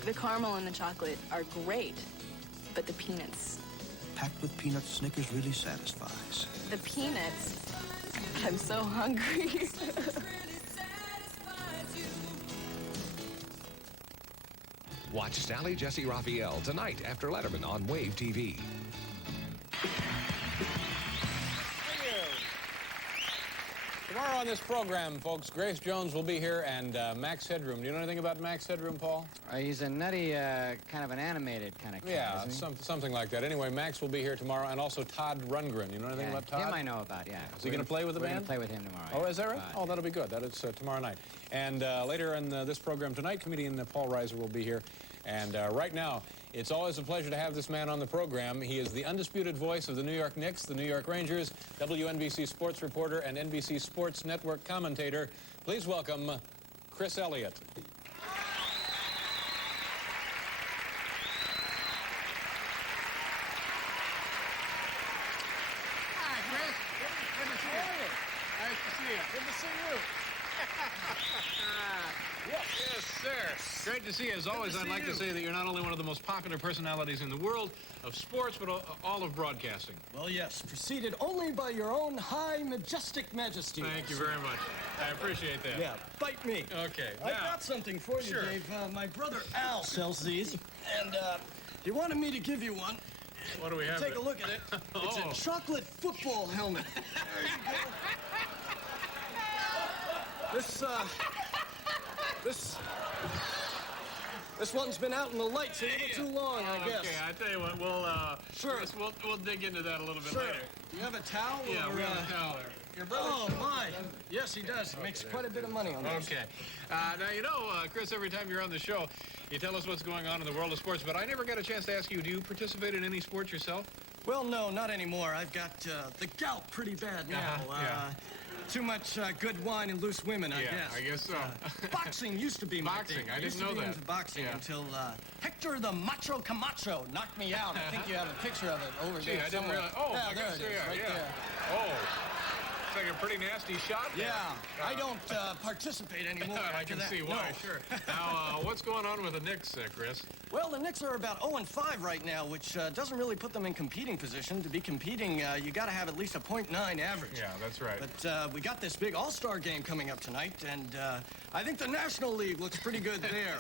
The caramel and the chocolate are great, but the peanuts. Packed with peanuts, Snickers really satisfies. The peanuts. I'm so hungry. Watch Sally Jesse Raphael tonight after Letterman on Wave TV. Tomorrow on this program, folks, Grace Jones will be here and Max Headroom. Do you know anything about Max Headroom, Paul? He's a nutty, kind of an animated kind of kid, Yeah, isn't he? something like that. Anyway, Max will be here tomorrow, and also Todd Rundgren. You know anything about Todd? Him I know about, yeah. Is he going to play with the We're band? going to play with him tomorrow. Oh, yeah. is that right? Oh, that'll be good. That is tomorrow night. And later in this program tonight, comedian Paul Reiser will be here. And right now, it's always a pleasure to have this man on the program. He is the undisputed voice of the New York Knicks, the New York Rangers, WNBC sports reporter, and NBC Sports Network commentator. Please welcome Chris Elliott. Hi, Chris. Good to see you. Nice to see you. Good to see you. Yes, sir. Great to see you. As always, I'd like to say that you're not only one of the most popular personalities in the world of sports, but all of broadcasting. Well, yes, preceded only by your own high, majestic majesty. Thank you very much. I appreciate that. Yeah, bite me. Okay. I got something for you, Sure. Dave. My brother Al sells these, and he wanted me to give you one. What do we have? Take a look at it. It's Oh. a chocolate football helmet. This one's been out in the lights a little too long, I guess. Okay, I tell you what, we'll dig into that a little bit later. Do you have a towel? Yeah, or, we have a towel there. Your brother? Oh, my. Yes, he does. He makes quite a bit of money on this. Okay. Now, you know, Chris, every time you're on the show, you tell us what's going on in the world of sports, but I never got a chance to ask you, do you participate in any sports yourself? Well, no, not anymore. I've got the gout pretty bad now. Yeah. Too much good wine and loose women, I guess. I guess so. Boxing used to be my Boxing, thing. I didn't used to know be that. into boxing Yeah. until Hector the Macho Camacho knocked me out. I think you have a picture of it over Gee, there I didn't somewhere. realize. Oh, yeah, I there guess, it is, right there. Oh, it's like a pretty nasty shot there. Yeah, I don't participate anymore. I after can that. see why, No. sure. Now, what's going on with the Knicks, Chris? Well, the Knicks are about 0-5 right now, which doesn't really put them in competing position. To be competing, you got to have at least a .9 average. Yeah, that's right. But we got this big All-Star game coming up tonight, and I think the National League looks pretty good there.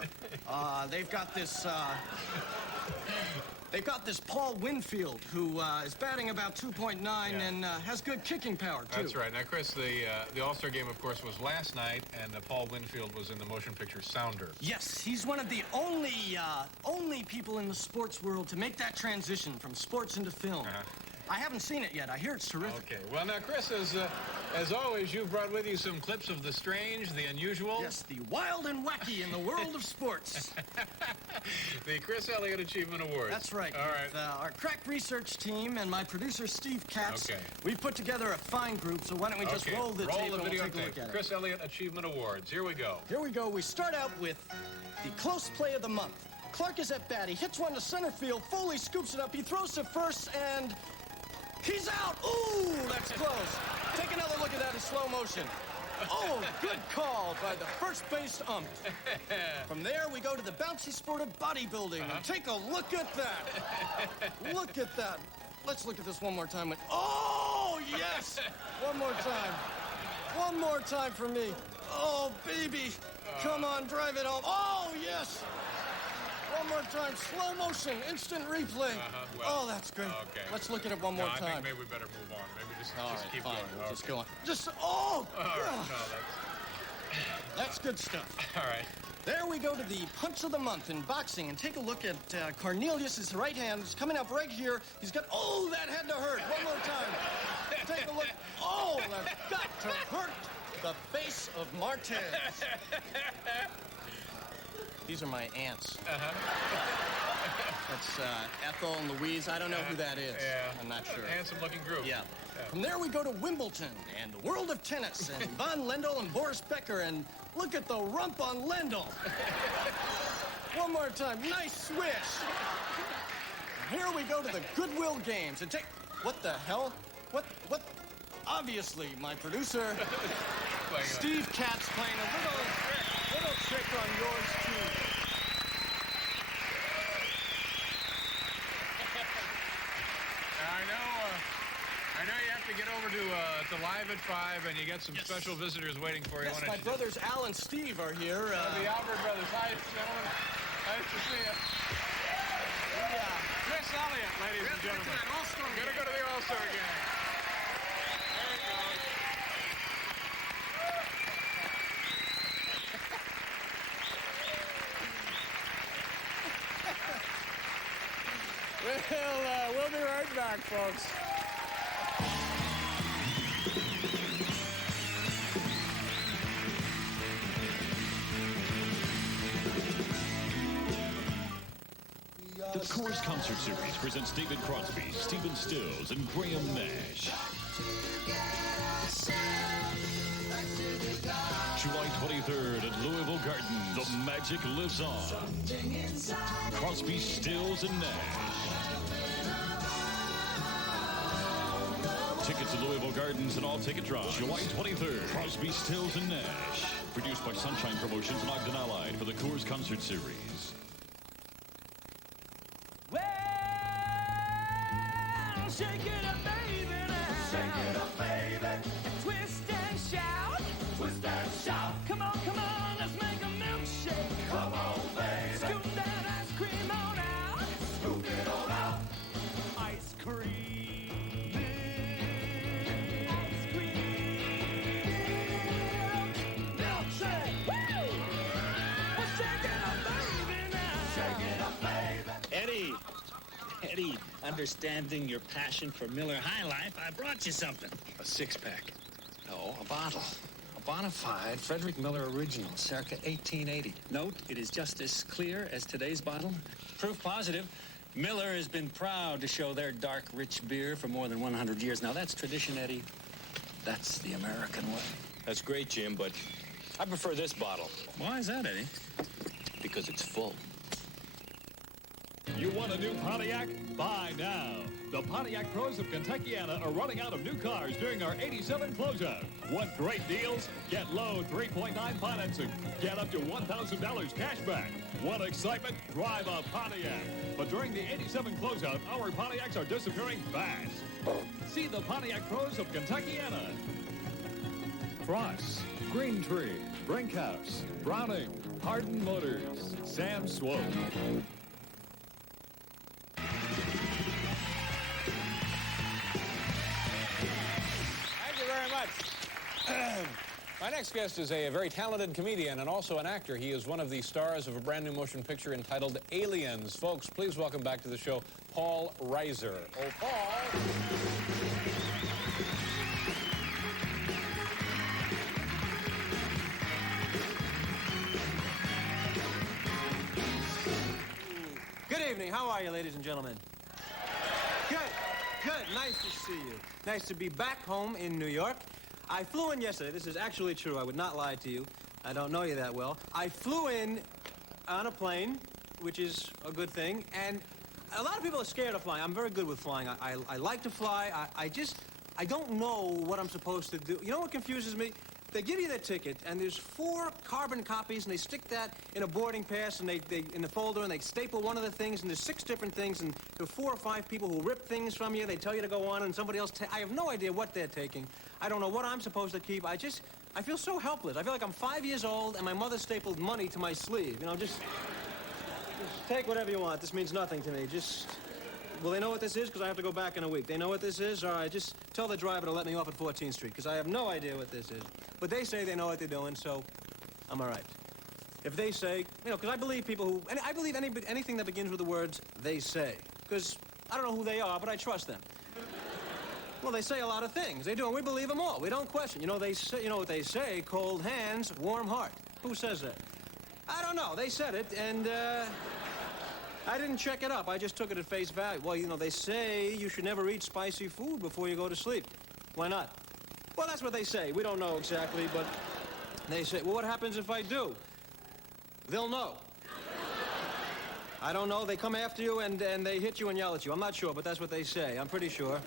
They've got this. They've got this Paul Winfield, who is batting about 2.9 and has good kicking power, too. That's right. Now, Chris, the All-Star game, of course, was last night, and Paul Winfield was in the motion picture Sounder. Yes, he's one of the only people in the sports world to make that transition from sports into film. I haven't seen it yet. I hear it's terrific. Okay. Well, now, Chris, as always, you've brought with you some clips of the strange, the unusual. Yes, the wild and wacky in the world of sports. The Chris Elliott Achievement Awards. That's right. All right. With, our crack research team and my producer, Steve Katz. Okay. We've put together a fine group, so why don't we just roll the tape and we'll take a look at it. Chris Elliott Achievement Awards. Here we go. Here we go. We start out with the close play of the month. Clark is at bat. He hits one to center field. Foley scoops it up. He throws to first, and he's out. Ooh, that's close. Take another look at that in slow motion. Oh, good call by the first base ump. From there, we go to the bouncy sport of bodybuilding. And take a look at that. Look at that. Let's look at this one more time. Oh, yes. One more time. One more time for me. Oh, baby. Come on, drive it home. Oh, yes. One more time. Slow motion. Instant replay. Oh, that's good. Okay. Let's look at it one more I time. think maybe we better move on. Maybe just keep fine. going. We'll just go on. Just, oh! All right. God. No, That's good stuff. All right. There we go to the punch of the month in boxing, and take a look at Cornelius' right hand. It's coming up right here. He's got, oh, that had to hurt. One more time. Take a look. Oh, that's got to hurt the face of Martez. These are my aunts. That's Ethel and Louise. I don't know who that is. Yeah. I'm not sure. Handsome-looking group. Yeah. From there, we go to Wimbledon and the world of tennis and Von Lendl and Boris Becker, and look at the rump on Lendl. One more time. Nice swish. And here we go to the Goodwill Games and take... What the hell? What? Obviously, my producer, Steve Katz, playing a little trick on yours, too. I know you have to get over to Live at 5, and you got some special visitors waiting for you. Yes, my brothers Al and Steve are here. The Albert brothers. Hi, gentlemen. Nice to see you. Chris Elliott, ladies and gentlemen. Gonna go to the All-Star game. There we go. We'll be right back, folks. The Coors Concert Series presents David Crosby, Stephen Stills, and Graham Nash. July 23rd at Louisville Garden, the magic lives on. Crosby, Stills, and Nash. Tickets at Louisville Gardens and all ticket drops. July 23rd. Crosby, Stills, and Nash. Produced by Sunshine Promotions and Ogden Allied for the Coors Concert Series. Well, shake it up, baby, now. Shake it up, baby. Twist and shout. Twist and shout. Come on, let's make a milkshake. Come on, baby. Scoop that ice cream on out. Scoop it on out. Ice cream. Ice cream. Milkshake. Woo! Well, shake it up, baby, now. Shake it up, baby. Eddie, understanding your passion for Miller High Life, I brought you something. A six-pack. No, a bottle. A bona fide Frederick Miller original, circa 1880. Note, it is just as clear as today's bottle. Proof positive. Miller has been proud to show their dark, rich beer for more than 100 years. Now, that's tradition, Eddie. That's the American way. That's great, Jim, but I prefer this bottle. Why is that, Eddie? Because it's full. You want a new Pontiac? Buy now. The Pontiac Pros of Kentuckiana are running out of new cars during our 87 closeout. Want great deals? Get low 3.9 financing. Get up to $1,000 cash back. Want excitement? Drive a Pontiac. But during the 87 closeout, our Pontiacs are disappearing fast. See the Pontiac Pros of Kentuckiana. Cross, Green Tree, Brinkhouse, Browning, Hardin Motors, Sam Swope. My next guest is a very talented comedian and also an actor. He is one of the stars of a brand new motion picture entitled Aliens. Folks, please welcome back to the show, Paul Reiser. Oh, Paul. Good evening. How are you, ladies and gentlemen? Good. Nice to see you. Nice to be back home in New York. I flew in yesterday. This is actually true. I would not lie to you. I don't know you that well. I flew in on a plane, which is a good thing, and a lot of people are scared of flying. I'm very good with flying. I like to fly. I don't know what I'm supposed to do. You know what confuses me? They give you their ticket, and there's 4 carbon copies, and they stick that in a boarding pass, and they in the folder, and they staple one of the things, and there's 6 different things, and there are 4 or 5 people who rip things from you. They tell you to go on, and somebody else. I have no idea what they're taking. I don't know what I'm supposed to keep. I feel so helpless. I feel like I'm 5 years old, and my mother stapled money to my sleeve. You know, just take whatever you want. This means nothing to me. Will they know what this is? Because I have to go back in a week. They know what this is? All right, just tell the driver to let me off at 14th Street, because I have no idea what this is. But they say they know what they're doing, so I'm all right. If they say, you know, because I believe people who, and I believe anything that begins with the words, they say. Because I don't know who they are, but I trust them. Well, they say a lot of things. They do, and we believe them all. We don't question. You know, they say, you know what they say, cold hands, warm heart. Who says that? I don't know. They said it, and, I didn't check it up. I just took it at face value. Well, you know, they say you should never eat spicy food before you go to sleep. Why not? Well, that's what they say. We don't know exactly, but they say, well, what happens if I do? They'll know. I don't know. They come after you and they hit you and yell at you. I'm not sure, but that's what they say. I'm pretty sure.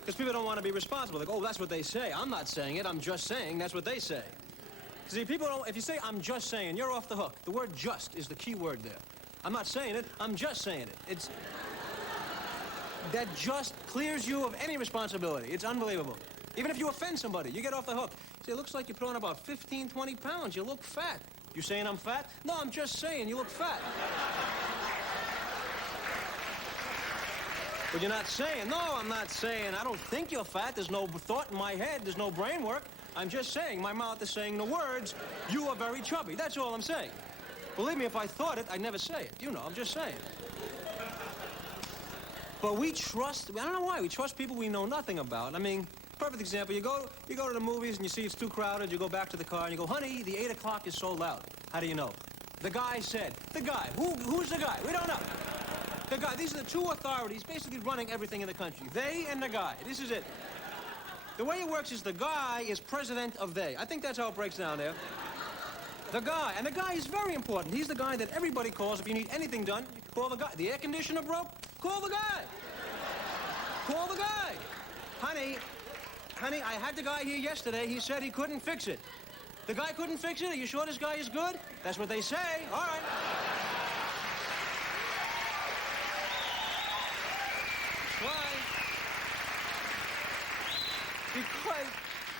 Because people don't want to be responsible. They go, oh, that's what they say. I'm not saying it. I'm just saying that's what they say. See, people don't, if you say I'm just saying, you're off the hook. The word just is the key word there. I'm not saying it, I'm just saying it. That just clears you of any responsibility. It's unbelievable. Even if you offend somebody, you get off the hook. See, it looks like you put on about 15, 20 pounds. You look fat. You saying I'm fat? No, I'm just saying you look fat. But you're not saying, no, I'm not saying, I don't think you're fat. There's no thought in my head. There's no brain work. I'm just saying, my mouth is saying the words, you are very chubby. That's all I'm saying. Believe me, if I thought it, I'd never say it. You know, I'm just saying. But we trust, I don't know why, we trust people we know nothing about. I mean, perfect example, you go to the movies and you see it's too crowded, you go back to the car and you go, honey, the 8 o'clock is so loud. How do you know? The guy said. The guy. Who's the guy? We don't know. The guy. These are the 2 authorities basically running everything in the country. They and the guy. This is it. The way it works is the guy is president of they. I think that's how it breaks down there. The guy. And the guy is very important. He's the guy that everybody calls if you need anything done. Call the guy. The air conditioner broke? Call the guy. Call the guy. Honey, Honey, I had the guy here yesterday. He said he couldn't fix it. The guy couldn't fix it? Are you sure this guy is good? That's what they say. All right. Why?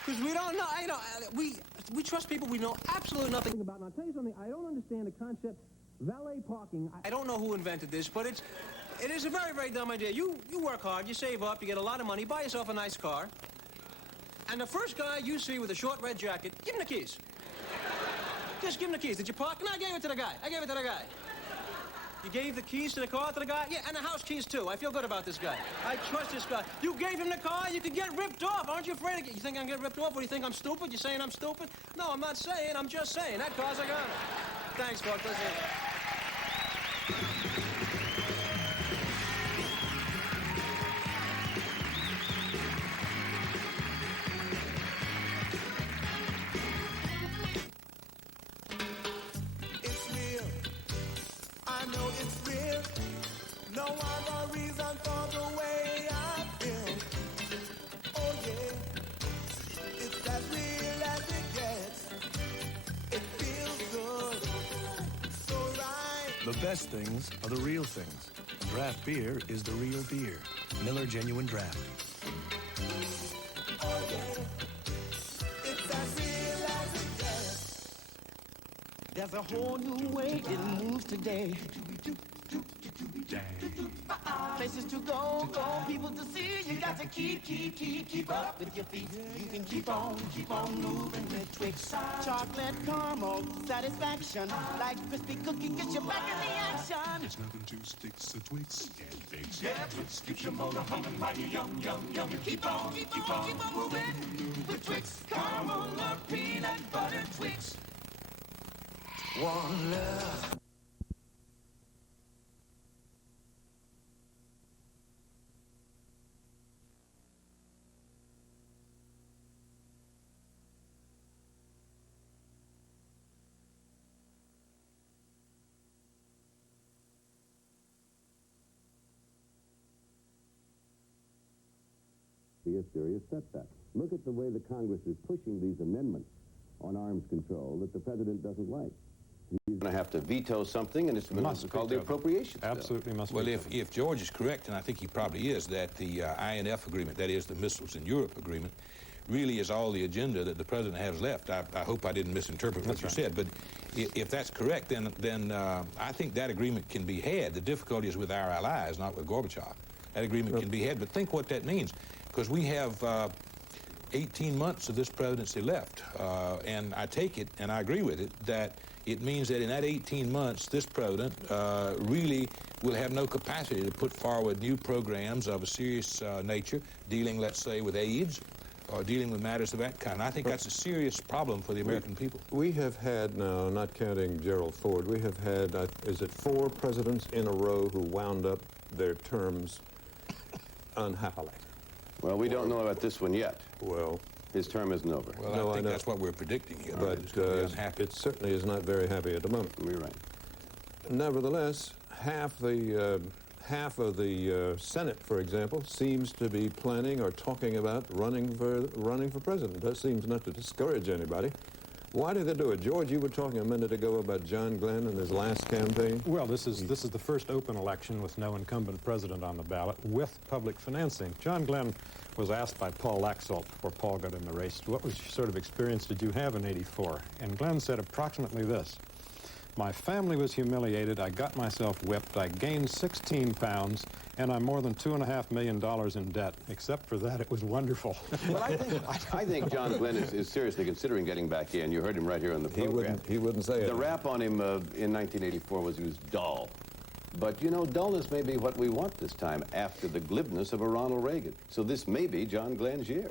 Because we don't know. We trust people we know absolutely nothing about. And I'll tell you something. I don't understand the concept valet parking. I don't know who invented this, but it is a very, very dumb idea. You work hard, you save up, you get a lot of money, buy yourself a nice car, and the first guy you see with a short red jacket, give him the keys. Just give him the keys. Did you park? No, I gave it to the guy. You gave the keys to the car to the guy? Yeah, and the house keys, too. I feel good about this guy. I trust this guy. You gave him the car, you could get ripped off. Aren't you afraid of it? You think I'm going to get ripped off? What, do you think I'm stupid? You saying I'm stupid? No, I'm not saying. I'm just saying. That car's a gun. Thanks, folks. Listen. I know it's real. No other reason for the way I feel. Oh yeah, it's as real as it gets. It feels good, so right. The best things are the real things. Draft beer is the real beer. Miller Genuine Draft. Oh yeah, it's as real as it gets. There's a whole new way it moves today. Places to go, people to see. You got to keep up with your feet. You can keep on moving with Twix. Chocolate caramel satisfaction, like crispy cookie gets you back in the action. There's nothing to sticks to Twix. Yeah, Twix keeps your motor humming while you're yum. Keep on moving with Twix. Caramel or peanut butter Twix. One love. Be a serious setback. Look at the way the Congress is pushing these amendments on arms control that the president doesn't like. He's going to have to veto something, and it's called the appropriations bill. Absolutely must. Well, if George is correct, and I think he probably is, that the INF agreement, that is the Missiles in Europe agreement, really is all the agenda that the president has left. I hope I didn't misinterpret what you said, but if that's correct, then I think that agreement can be had. The difficulty is with our allies, not with Gorbachev. That agreement can be had, but think what that means, because we have 18 months of this presidency left, and I take it, and I agree with it, that it means that in that 18 months, this president really will have no capacity to put forward new programs of a serious nature, dealing, let's say, with AIDS, or dealing with matters of that kind. I think that's a serious problem for the American people. We have had now, not counting Gerald Ford, we have had, is it 4 presidents in a row who wound up their terms unhappily? Well, we don't know about this one yet. Well, his term isn't over. Well, no, I think that's what we're predicting here. But it certainly is not very happy at the moment. You're right. Nevertheless, half of the Senate, for example, seems to be planning or talking about running for president. That seems not to discourage anybody. Why do they do it? George, you were talking a minute ago about John Glenn and his last campaign. Well, this is the first open election with no incumbent president on the ballot with public financing. John Glenn was asked by Paul Laxalt before Paul got in the race, what sort of experience did you have in '84? And Glenn said approximately this: my family was humiliated, I got myself whipped, I gained 16 pounds, and I'm more than $2.5 million in debt. Except for that, it was wonderful. Well, I think John Glenn is seriously considering getting back in. You heard him right here on the program. He wouldn't say it. The rap on him in 1984 was he was dull. But, you know, dullness may be what we want this time after the glibness of a Ronald Reagan. So this may be John Glenn's year.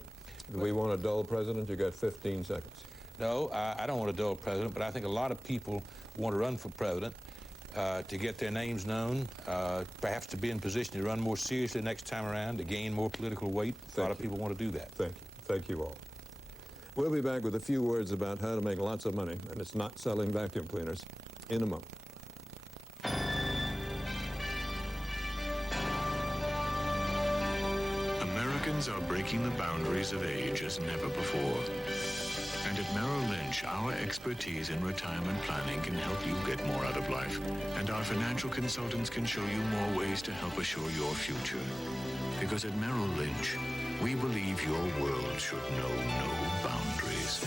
Do we want a dull president? You got 15 seconds. No, I don't want a dull president, but I think a lot of people want to run for president to get their names known, perhaps to be in position to run more seriously next time around, to gain more political weight. A lot of people want to do that. Thank you. Thank you all. We'll be back with a few words about how to make lots of money, and it's not selling vacuum cleaners, in a moment. America Americans are breaking the boundaries of age as never before. And at Merrill Lynch, our expertise in retirement planning can help you get more out of life. And our financial consultants can show you more ways to help assure your future. Because at Merrill Lynch, we believe your world should know no boundaries.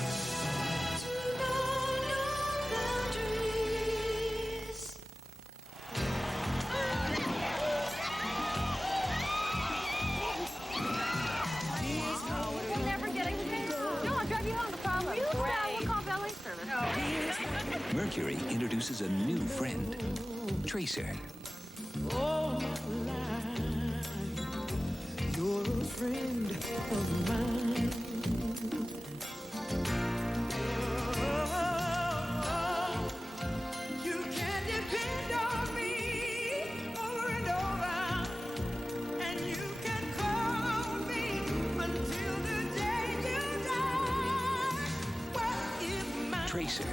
Mercury introduces a new friend, Tracer. Oh, you're a friend of mine. You can depend on me over and over, and you can call on me until the day you die. Well, if my Tracer,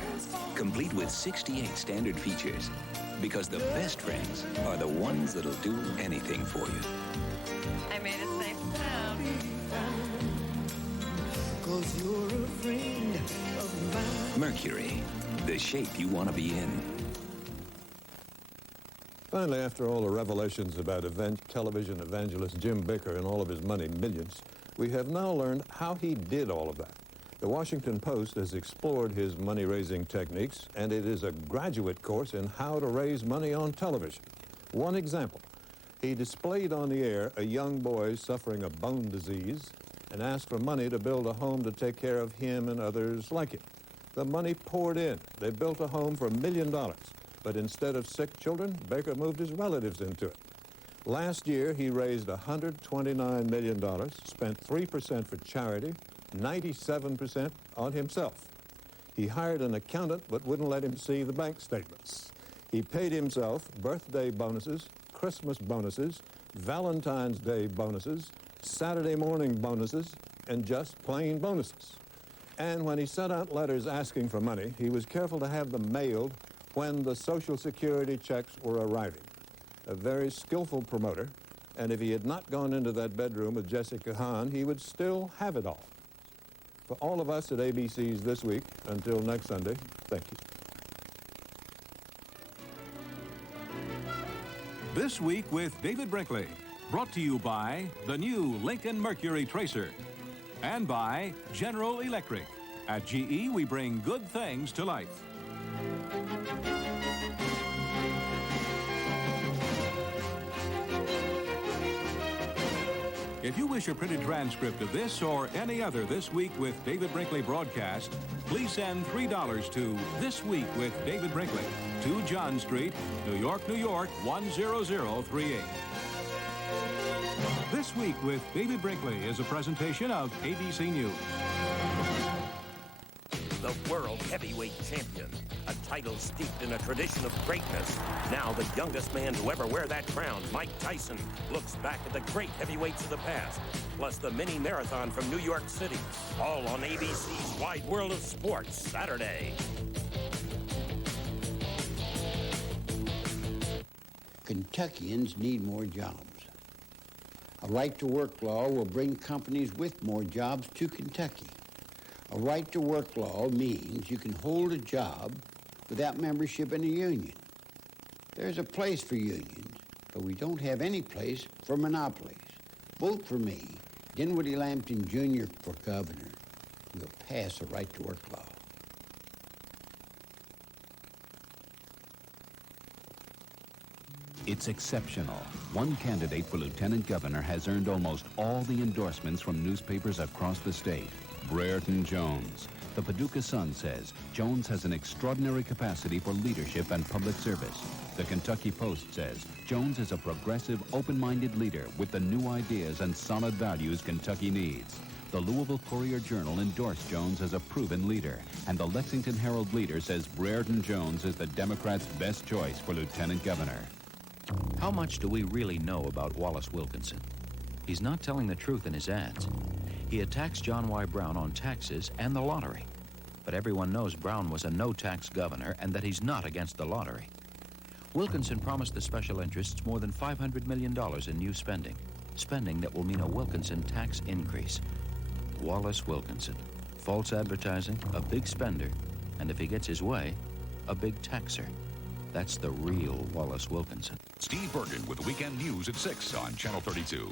complete with 68 standard features. Because the best friends are the ones that'll do anything for you. I made it safe and sound. 'Cause you're a friend of mine. Mercury, the shape you want to be in. Finally, after all the revelations about television evangelist Jim Bakker and all of his money, millions, we have now learned how he did all of that. The Washington Post has explored his money-raising techniques, and it is a graduate course in how to raise money on television. One example, he displayed on the air a young boy suffering a bone disease and asked for money to build a home to take care of him and others like him. The money poured in. They built a home for $1 million, but instead of sick children, Bakker moved his relatives into it. Last year, he raised $129 million, spent 3% for charity, 97% on himself. He hired an accountant but wouldn't let him see the bank statements. He paid himself birthday bonuses, Christmas bonuses, Valentine's Day bonuses, Saturday morning bonuses, and just plain bonuses. And when he sent out letters asking for money, he was careful to have them mailed when the Social Security checks were arriving. A very skillful promoter, and if he had not gone into that bedroom with Jessica Hahn, he would still have it all. For all of us at ABC's This Week, until next Sunday, thank you. This Week with David Brinkley, brought to you by the new Lincoln Mercury Tracer and by General Electric. At GE, we bring good things to life. If you wish a printed transcript of this or any other This Week with David Brinkley broadcast, please send $3 to This Week with David Brinkley, 2 John Street, New York, New York, 10038. This Week with David Brinkley is a presentation of ABC News. The world heavyweight champion, a title steeped in a tradition of greatness. Now the youngest man to ever wear that crown, Mike Tyson, looks back at the great heavyweights of the past, plus the mini marathon from New York City, all on ABC's Wide World of Sports, Saturday. Kentuckians need more jobs. A right-to-work law will bring companies with more jobs to Kentucky. A right-to-work law means you can hold a job without membership in a union. There's a place for unions, but we don't have any place for monopolies. Vote for me, Dinwiddie Lampton Jr. for governor. We'll pass a right-to-work law. It's exceptional. One candidate for lieutenant governor has earned almost all the endorsements from newspapers across the state. Brereton Jones. The Paducah Sun says Jones has an extraordinary capacity for leadership and public service. The Kentucky Post says Jones is a progressive, open-minded leader with the new ideas and solid values Kentucky needs. The Louisville Courier-Journal endorsed Jones as a proven leader, and the Lexington Herald-Leader says Brereton Jones is the Democrats' best choice for lieutenant governor. How much do we really know about Wallace Wilkinson? He's not telling the truth in his ads. He attacks John Y. Brown on taxes and the lottery. But everyone knows Brown was a no-tax governor and that he's not against the lottery. Wilkinson promised the special interests more than $500 million in new spending. spending that will mean a Wilkinson tax increase. Wallace Wilkinson. False advertising, a big spender, and if he gets his way, a big taxer. That's the real Wallace Wilkinson. Steve Bergen with Weekend News at 6 on Channel 32.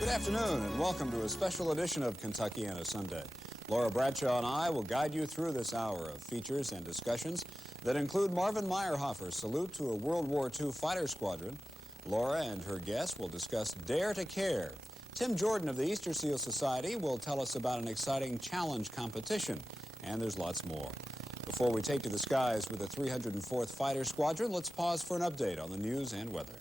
Good afternoon and welcome to a special edition of Kentuckiana Sunday. Laura Bradshaw and I will guide you through this hour of features and discussions that include Marvin Meyerhofer's salute to a World War II fighter squadron. Laura and her guests will discuss Dare to Care. Tim Jordan of the Easter Seal Society will tell us about an exciting challenge competition, and there's lots more. Before we take to the skies with the 304th Fighter Squadron, let's pause for an update on the news and weather.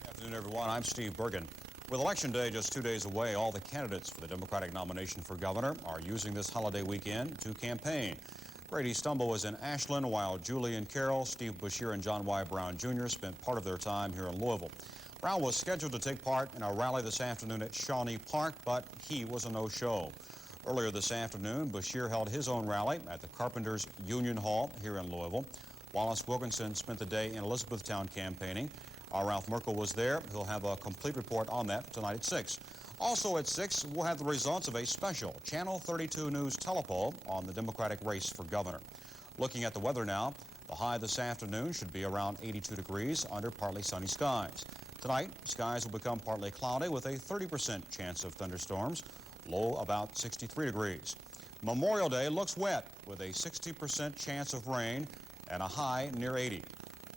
Good afternoon, everyone. I'm Steve Bergen. With Election Day just 2 days away, all the candidates for the Democratic nomination for governor are using this holiday weekend to campaign. Grady Stumbo was in Ashland, while Julian Carroll, Steve Beshear, and John Y. Brown Jr. spent part of their time here in Louisville. Brown was scheduled to take part in a rally this afternoon at Shawnee Park, but he was a no-show. Earlier this afternoon, Beshear held his own rally at the Carpenters Union Hall here in Louisville. Wallace Wilkinson spent the day in Elizabethtown campaigning. Our Ralph Merkel was there. He'll have a complete report on that tonight at 6. Also at 6, we'll have the results of a special Channel 32 News telepoll on the Democratic race for governor. Looking at the weather now, the high this afternoon should be around 82 degrees under partly sunny skies. Tonight, skies will become partly cloudy with a 30% chance of thunderstorms, low about 63 degrees. Memorial Day looks wet with a 60% chance of rain and a high near 80.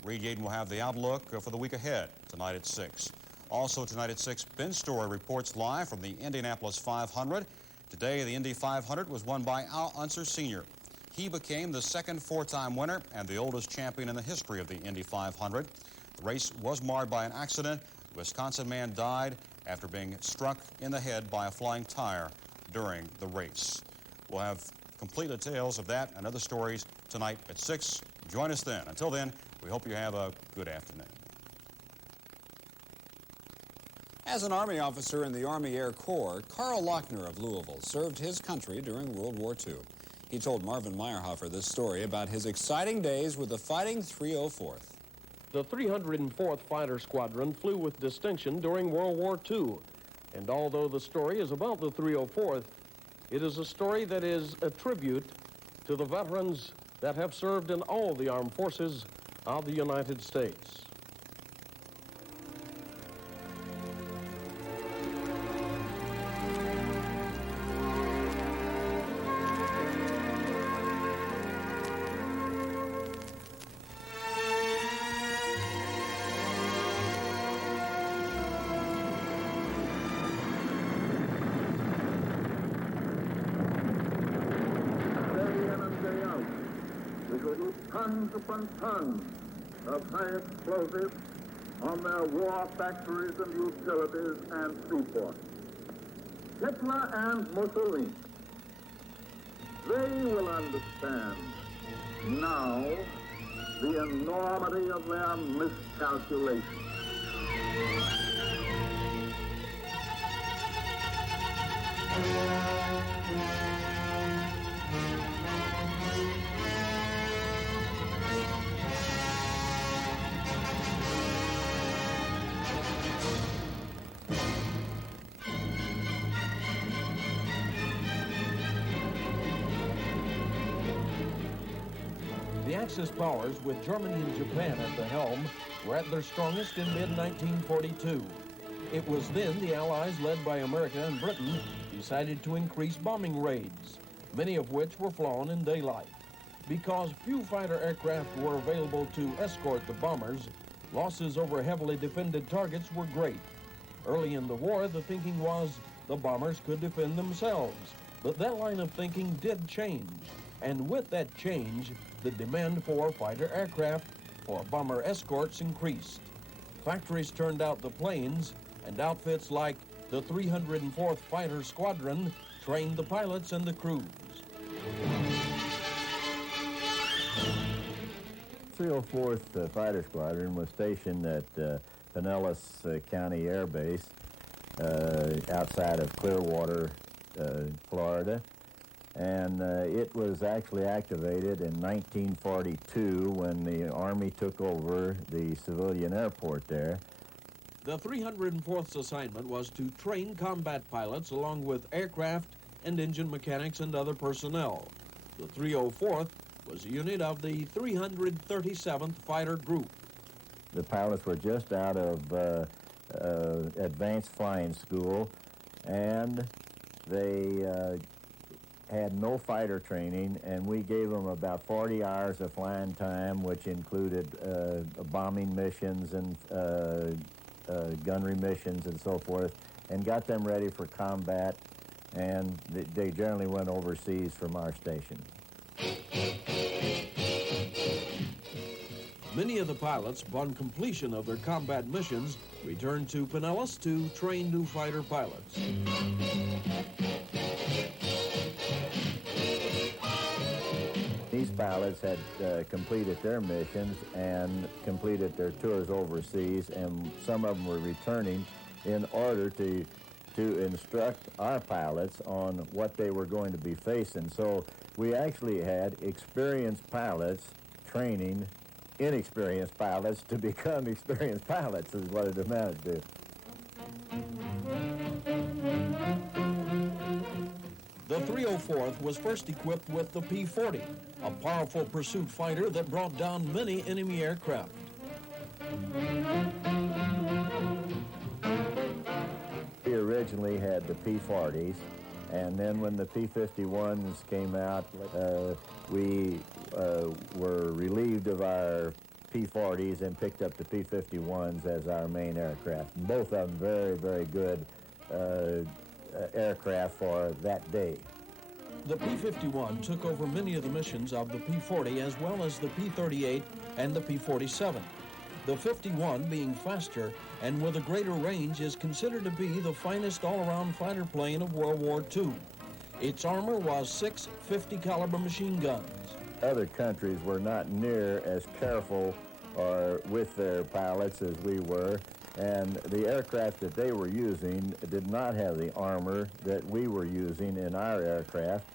Reed Yaden will have the outlook for the week ahead tonight at 6. Also tonight at 6, Ben Story reports live from the Indianapolis 500. Today, the Indy 500 was won by Al Unser Sr. He became the second four-time winner and the oldest champion in the history of the Indy 500. The race was marred by an accident. A Wisconsin man died after being struck in the head by a flying tire during the race. We'll have complete details of that and other stories tonight at 6. Join us then. Until then, we hope you have a good afternoon. As an Army officer in the Army Air Corps, Carl Lochner of Louisville served his country during World War II. He told Marvin Meyerhofer this story about his exciting days with the Fighting 304th. The 304th Fighter Squadron flew with distinction during World War II. And although the story is about the 304th, it is a story that is a tribute to the veterans that have served in all the armed forces of the United States. Tons upon tons of high explosives on their war factories and utilities and seaports. Hitler and Mussolini, they will understand now the enormity of their miscalculation. The Axis powers, with Germany and Japan at the helm, were at their strongest in mid-1942. It was then the Allies, led by America and Britain, decided to increase bombing raids, many of which were flown in daylight. Because few fighter aircraft were available to escort the bombers, losses over heavily defended targets were great. Early in the war, the thinking was the bombers could defend themselves. But that line of thinking did change. And with that change, the demand for fighter aircraft for bomber escorts increased. Factories turned out the planes, and outfits like the 304th Fighter Squadron trained the pilots and the crews. 304th Fighter Squadron was stationed at Pinellas County Air Base outside of Clearwater, Florida. And it was actually activated in 1942 when the Army took over the civilian airport there. The 304th's assignment was to train combat pilots along with aircraft and engine mechanics and other personnel. The 304th was a unit of the 337th Fighter Group. The pilots were just out of advanced flying school, and they had no fighter training, and we gave them about 40 hours of flying time, which included bombing missions and gunnery missions and so forth, and got them ready for combat, and they generally went overseas from our station. Many of the pilots, upon completion of their combat missions, returned to Pinellas to train new fighter pilots. These pilots had completed their missions and completed their tours overseas, and some of them were returning in order to instruct our pilots on what they were going to be facing. So we actually had experienced pilots training inexperienced pilots to become experienced pilots, is what it amounted to. The 304th was first equipped with the P-40, a powerful pursuit fighter that brought down many enemy aircraft. We originally had the P-40s, and then when the P-51s came out, we were relieved of our P-40s and picked up the P-51s as our main aircraft. And both of them very, very good aircraft for that day. The P-51 took over many of the missions of the P-40 as well as the P-38 and the P-47. The 51, being faster and with a greater range, is considered to be the finest all-around fighter plane of World War II. Its armor was 6 50-caliber machine guns. Other countries were not near as careful or with their pilots as we were, and the aircraft that they were using did not have the armor that we were using in our aircraft.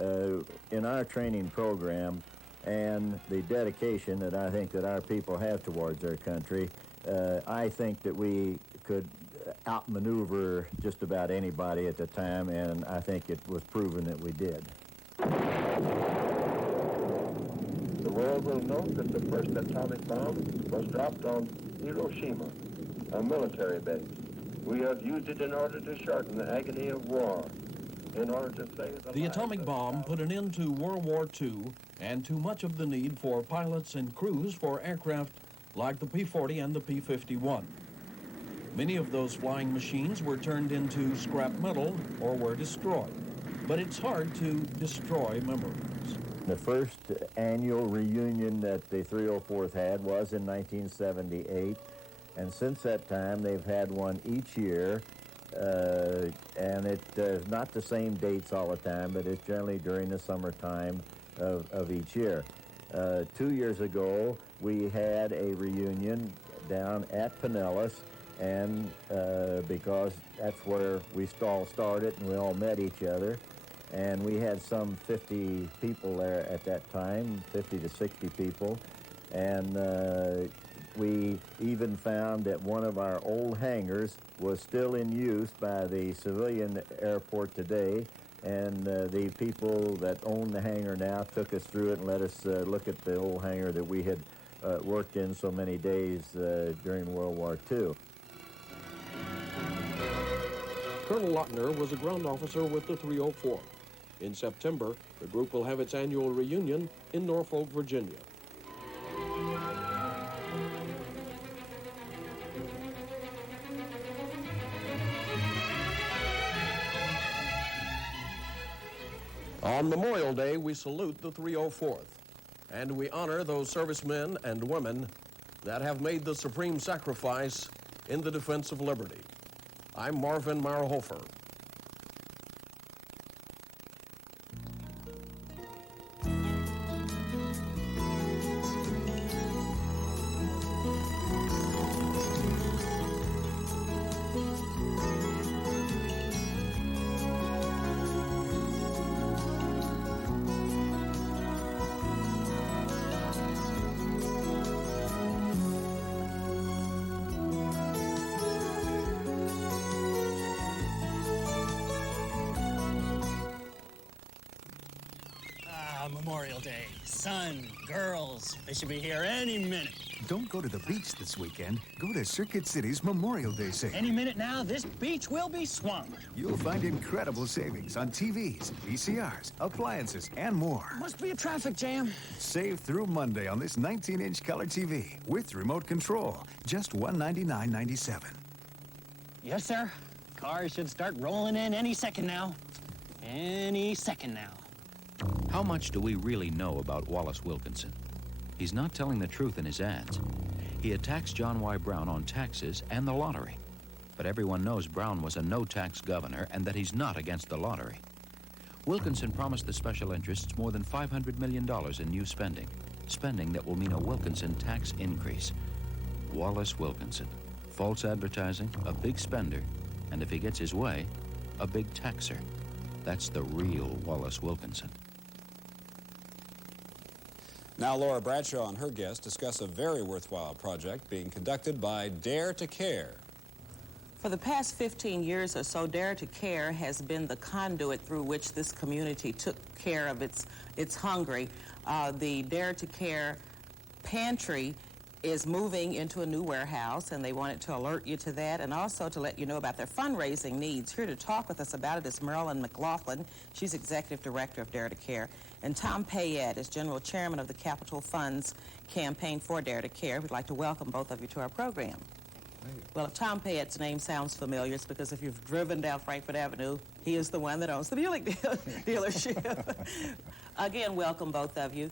In our training program and the dedication that I think that our people have towards their country, I think that we could outmaneuver just about anybody at the time, and I think it was proven that we did. The world will know that the first atomic bomb was dropped on Hiroshima, a military base. We have used it in order to shorten the agony of war, in order to save the atomic bomb put an end to World War II and to much of the need for pilots and crews for aircraft like the P-40 and the P-51. Many of those flying machines were turned into scrap metal or were destroyed. But it's hard to destroy memories. The first annual reunion that the 304th had was in 1978, and since that time they've had one each year, and it's not the same dates all the time, but it's generally during the summertime of each year. 2 years ago, we had a reunion down at Pinellas, and because that's where we all started and we all met each other, and we had some 50 people there at that time, 50 to 60 people, and we even found that one of our old hangars was still in use by the civilian airport today, and the people that own the hangar now took us through it and let us look at the old hangar that we had worked in so many days during World War II. Colonel Lochner was a ground officer with the 304. In September, the group will have its annual reunion in Norfolk, Virginia. On Memorial Day, we salute the 304th, and we honor those servicemen and women that have made the supreme sacrifice in the defense of liberty. I'm Marvin Meyerhofer. Memorial Day. Sun, girls, they should be here any minute. Don't go to the beach this weekend. Go to Circuit City's Memorial Day sale. Any minute now, this beach will be swamped. You'll find incredible savings on TVs, VCRs, appliances, and more. Must be a traffic jam. Save through Monday on this 19-inch color TV with remote control. Just $199.97. Yes, sir. Cars should start rolling in any second now. Any second now. How much do we really know about Wallace Wilkinson? He's not telling the truth in his ads. He attacks John Y. Brown on taxes and the lottery. But everyone knows Brown was a no-tax governor and that he's not against the lottery. Wilkinson promised the special interests more than $500 million in new spending. Spending that will mean a Wilkinson tax increase. Wallace Wilkinson. False advertising, a big spender, and if he gets his way, a big taxer. That's the real Wallace Wilkinson. Now Laura Bradshaw and her guest discuss a very worthwhile project being conducted by Dare to Care. For the past 15 years or so, Dare to Care has been the conduit through which this community took care of its hungry. The Dare to Care pantry is moving into a new warehouse, and they wanted to alert you to that and also to let you know about their fundraising needs. Here to talk with us about it is Marilyn McLaughlin. She's Executive Director of Dare to Care. And Tom Payette is General Chairman of the Capital Funds Campaign for Dare to Care. We'd like to welcome both of you to our program. Well, if Tom Payette's name sounds familiar, it's because if you've driven down Frankfort Avenue, he is the one that owns the Buick dealership. Again, welcome both of you.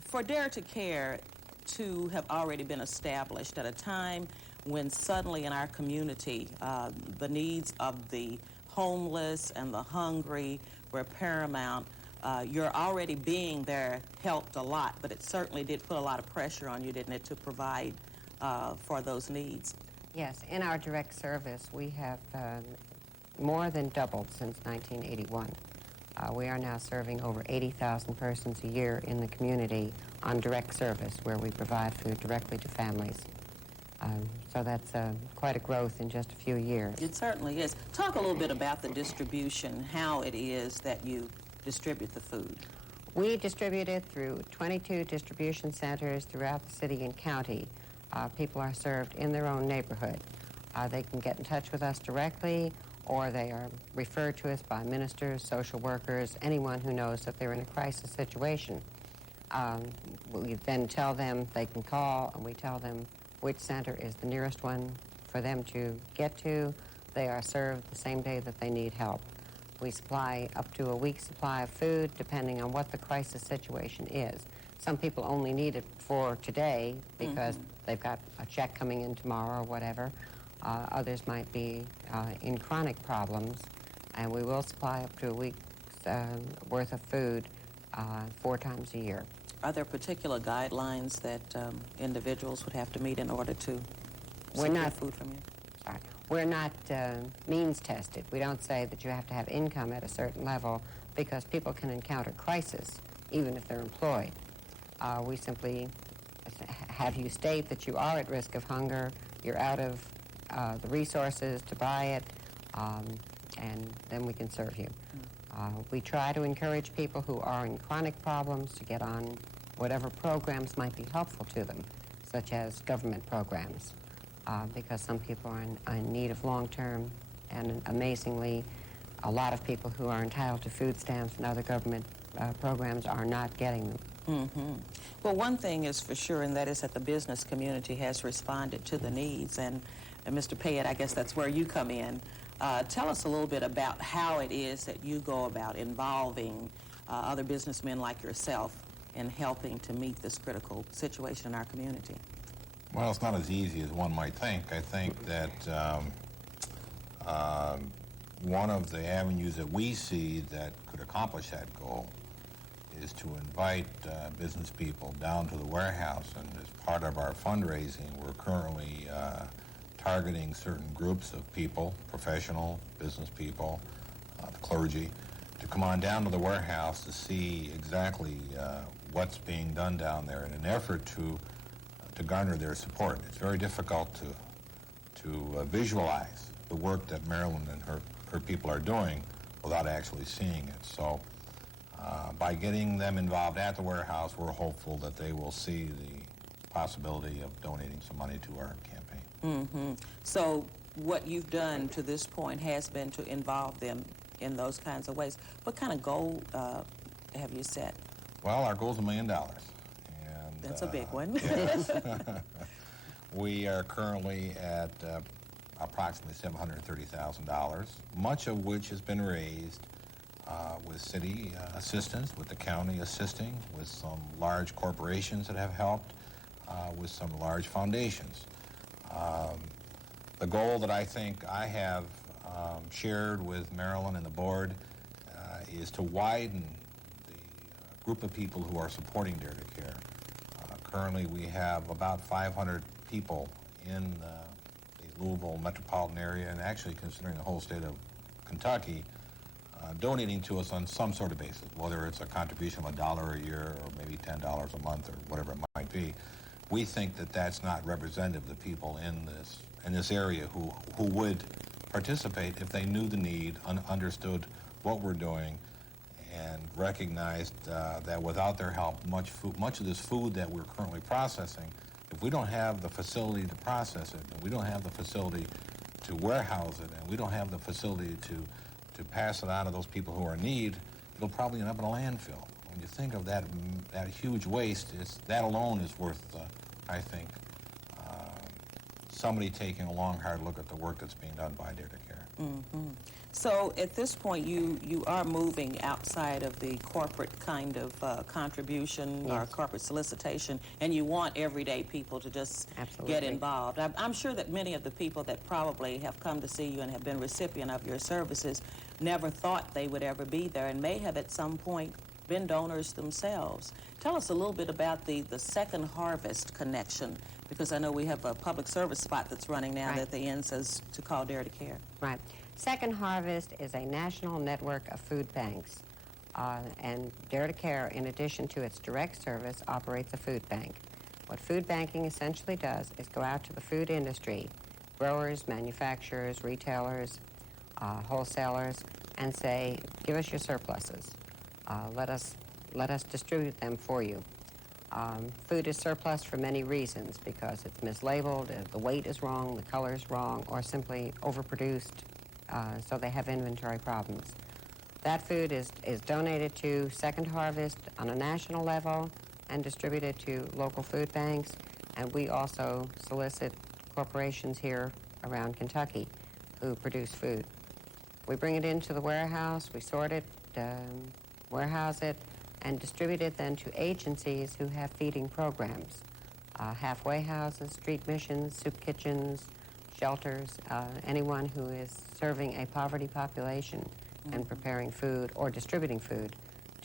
For Dare to Care to have already been established at a time when suddenly in our community the needs of the homeless and the hungry were paramount, your already being there helped a lot, but it certainly did put a lot of pressure on you, didn't it, to provide for those needs? Yes, in our direct service, we have more than doubled since 1981. We are now serving over 80,000 persons a year in the community on direct service, where we provide food directly to families. So that's quite a growth in just a few years. It certainly is. Talk a little bit about the distribution, how it is that you distribute the food. We distribute it through 22 distribution centers throughout the city and county. People are served in their own neighborhood. They can get in touch with us directly, or they are referred to us by ministers, social workers, anyone who knows that they're in a crisis situation. We then tell them they can call, and we tell them which center is the nearest one for them to get to. They are served the same day that they need help. We supply up to a week's supply of food, depending on what the crisis situation is. Some people only need it for today because they've got a check coming in tomorrow or whatever. Others might be in chronic problems, and we will supply up to a week's worth of food 4 times a year. Are there particular guidelines that individuals would have to meet in order to secure food from you? Sorry. We're not means tested. We don't say that you have to have income at a certain level, because people can encounter crisis even if they're employed. We simply have you state that you are at risk of hunger, you're out of the resources to buy it, and then we can serve you. We try to encourage people who are in chronic problems to get on whatever programs might be helpful to them, such as government programs, because some people are in need of long-term, and amazingly, a lot of people who are entitled to food stamps and other government programs are not getting them. Well, one thing is for sure, and that is that the business community has responded to the needs, and Mr. Payette, I guess that's where you come in. Tell us a little bit about how it is that you go about involving other businessmen like yourself in helping to meet this critical situation in our community. Well, it's not as easy as one might think. I think that one of the avenues that we see that could accomplish that goal is to invite business people down to the warehouse, and as part of our fundraising, we're currently targeting certain groups of people, professional, business people, the clergy, to come on down to the warehouse to see exactly what's being done down there in an effort to garner their support. It's very difficult to visualize the work that Marilyn and her people are doing without actually seeing it. So by getting them involved at the warehouse, we're hopeful that they will see the possibility of donating some money to our campaign. Mm-hmm. So what you've done to this point has been to involve them in those kinds of ways. What kind of goal have you set? Well, our goal is $1 million. And, that's a big one. Yes. We are currently at approximately $730,000, much of which has been raised with city assistance, with the county assisting, with some large corporations that have helped, with some large foundations. The goal that I think I have shared with Marilyn and the board is to widen the group of people who are supporting Dare to Care. Currently, we have about 500 people in the Louisville metropolitan area, and actually considering the whole state of Kentucky, donating to us on some sort of basis, whether it's a contribution of $1 a year or maybe $10 a month or whatever it might be. We think that that's not representative of the people in this area who would participate if they knew the need, understood what we're doing, and recognized that without their help, much of this food that we're currently processing, if we don't have the facility to process it, and we don't have the facility to warehouse it, and we don't have the facility to pass it on to those people who are in need, it'll probably end up in a landfill. When you think of that huge waste, that alone is worth, I think, somebody taking a long, hard look at the work that's being done by Dare to Care. Mm-hmm. So at this point, you are moving outside of the corporate kind of contribution or corporate solicitation, and you want everyday people to just get involved. I'm sure that many of the people that probably have come to see you and have been recipient of your services never thought they would ever be there and may have at some point been donors themselves. Tell us a little bit about the Second Harvest connection, because I know we have a public service spot that's running now that the end says to call Dare to Care. Right. Second Harvest is a national network of food banks, and Dare to Care, in addition to its direct service, operates a food bank. What food banking essentially does is go out to the food industry, growers, manufacturers, retailers, wholesalers, and say, give us your surpluses. Let us distribute them for you. Food is surplus for many reasons, because it's mislabeled, the weight is wrong, the color is wrong, or simply overproduced, so they have inventory problems. That food is donated to Second Harvest on a national level and distributed to local food banks, and we also solicit corporations here around Kentucky who produce food. We bring it into the warehouse, we sort it, warehouse it, and distribute it then to agencies who have feeding programs, halfway houses, street missions, soup kitchens, shelters, anyone who is serving a poverty population and preparing food or distributing food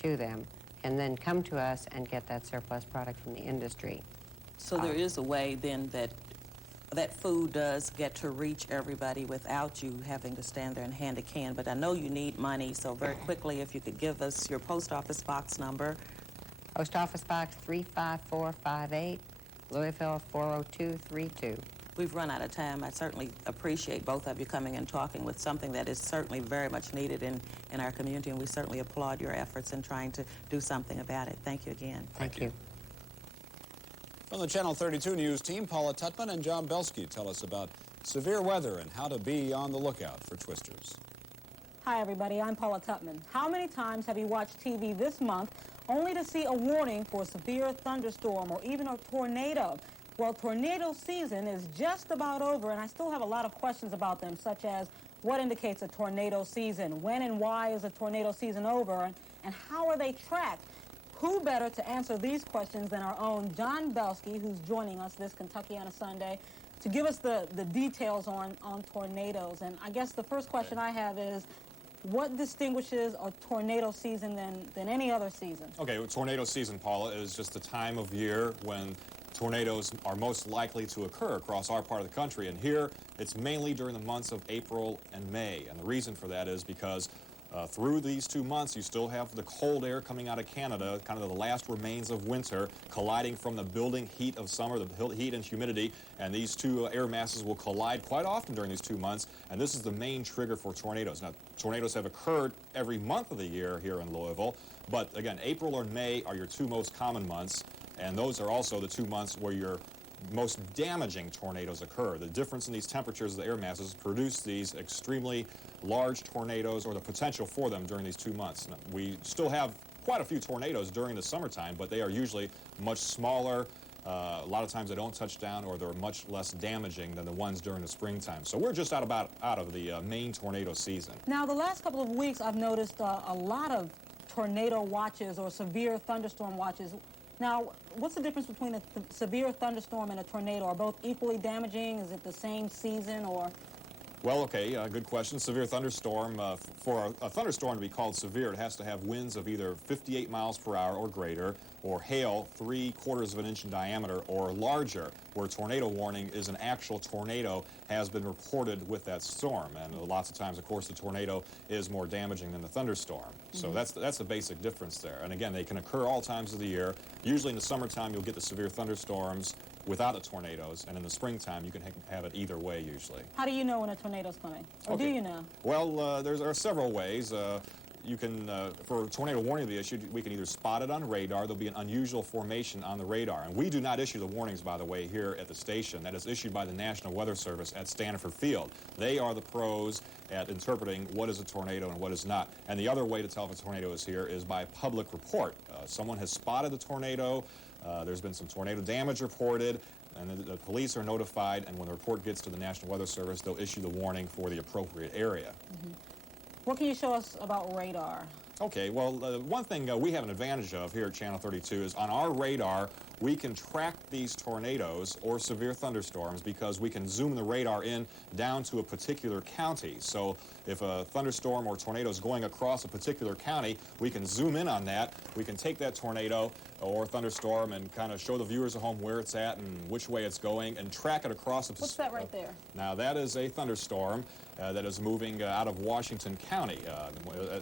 to them can then come to us and get that surplus product from the industry. So there is a way then that food does get to reach everybody without you having to stand there and hand a can. But I know you need money, so very quickly, if you could give us your post office box number. Post office box 35458, Louisville 40232. We've run out of time. I certainly appreciate both of you coming and talking with something that is certainly very much needed in our community, and we certainly applaud your efforts in trying to do something about it. Thank you again. Thank you. From the Channel 32 News team, Paula Tutman and John Belsky tell us about severe weather and how to be on the lookout for twisters. Hi, everybody. I'm Paula Tutman. How many times have you watched TV this month only to see a warning for a severe thunderstorm or even a tornado? Well, tornado season is just about over, and I still have a lot of questions about them, such as what indicates a tornado season, when and why is a tornado season over, and how are they tracked? Who better to answer these questions than our own John Belsky, who's joining us this Kentuckiana Sunday, to give us the details on tornadoes. And I guess the first question I have is, what distinguishes a tornado season than any other season? Okay, well, tornado season, Paula, is just the time of year when tornadoes are most likely to occur across our part of the country. And here, it's mainly during the months of April and May. And the reason for that is because through these 2 months, you still have the cold air coming out of Canada, kind of the last remains of winter, colliding from the building heat of summer, the heat and humidity, and these two air masses will collide quite often during these 2 months, and this is the main trigger for tornadoes. Now, tornadoes have occurred every month of the year here in Louisville, but again, April or May are your two most common months, and those are also the 2 months where your most damaging tornadoes occur. The difference in these temperatures of the air masses produce these extremely large tornadoes, or the potential for them, during these 2 months. Now, we still have quite a few tornadoes during the summertime, but they are usually much smaller. A lot of times they don't touch down, or they're much less damaging than the ones during the springtime. So we're just out of the main tornado season. Now, the last couple of weeks, I've noticed a lot of tornado watches or severe thunderstorm watches. Now, what's the difference between a severe thunderstorm and a tornado? Are both equally damaging? Is it the same season, or? Well, okay, good question. Severe thunderstorm, for a thunderstorm to be called severe, it has to have winds of either 58 miles per hour or greater, or hail 3/4 of an inch in diameter or larger, where tornado warning is an actual tornado has been reported with that storm. And lots of times, of course, the tornado is more damaging than the thunderstorm. So that's the basic difference there. And again, they can occur all times of the year. Usually in the summertime, you'll get the severe thunderstorms without the tornadoes, and in the springtime, you can have it either way usually. How do you know when a tornado's coming? Or do you know? Well, there are several ways. You can, for tornado warning to be issued, we can either spot it on radar. There'll be an unusual formation on the radar. And we do not issue the warnings, by the way, here at the station. That is issued by the National Weather Service at Stanford Field. They are the pros at interpreting what is a tornado and what is not. And the other way to tell if a tornado is here is by public report. Someone has spotted the tornado. There's been some tornado damage reported, and the police are notified, and when the report gets to the National Weather Service, they'll issue the warning for the appropriate area. What can you show us about radar? Okay, well, one thing we have an advantage of here at Channel 32 is on our radar, we can track these tornadoes or severe thunderstorms because we can zoom the radar in down to a particular county. So if a thunderstorm or tornado is going across a particular county, we can zoom in on that. We can take that tornado or thunderstorm and kind of show the viewers at home where it's at and which way it's going and track it across a... What's that right there? Now, that is a thunderstorm that is moving out of Washington County.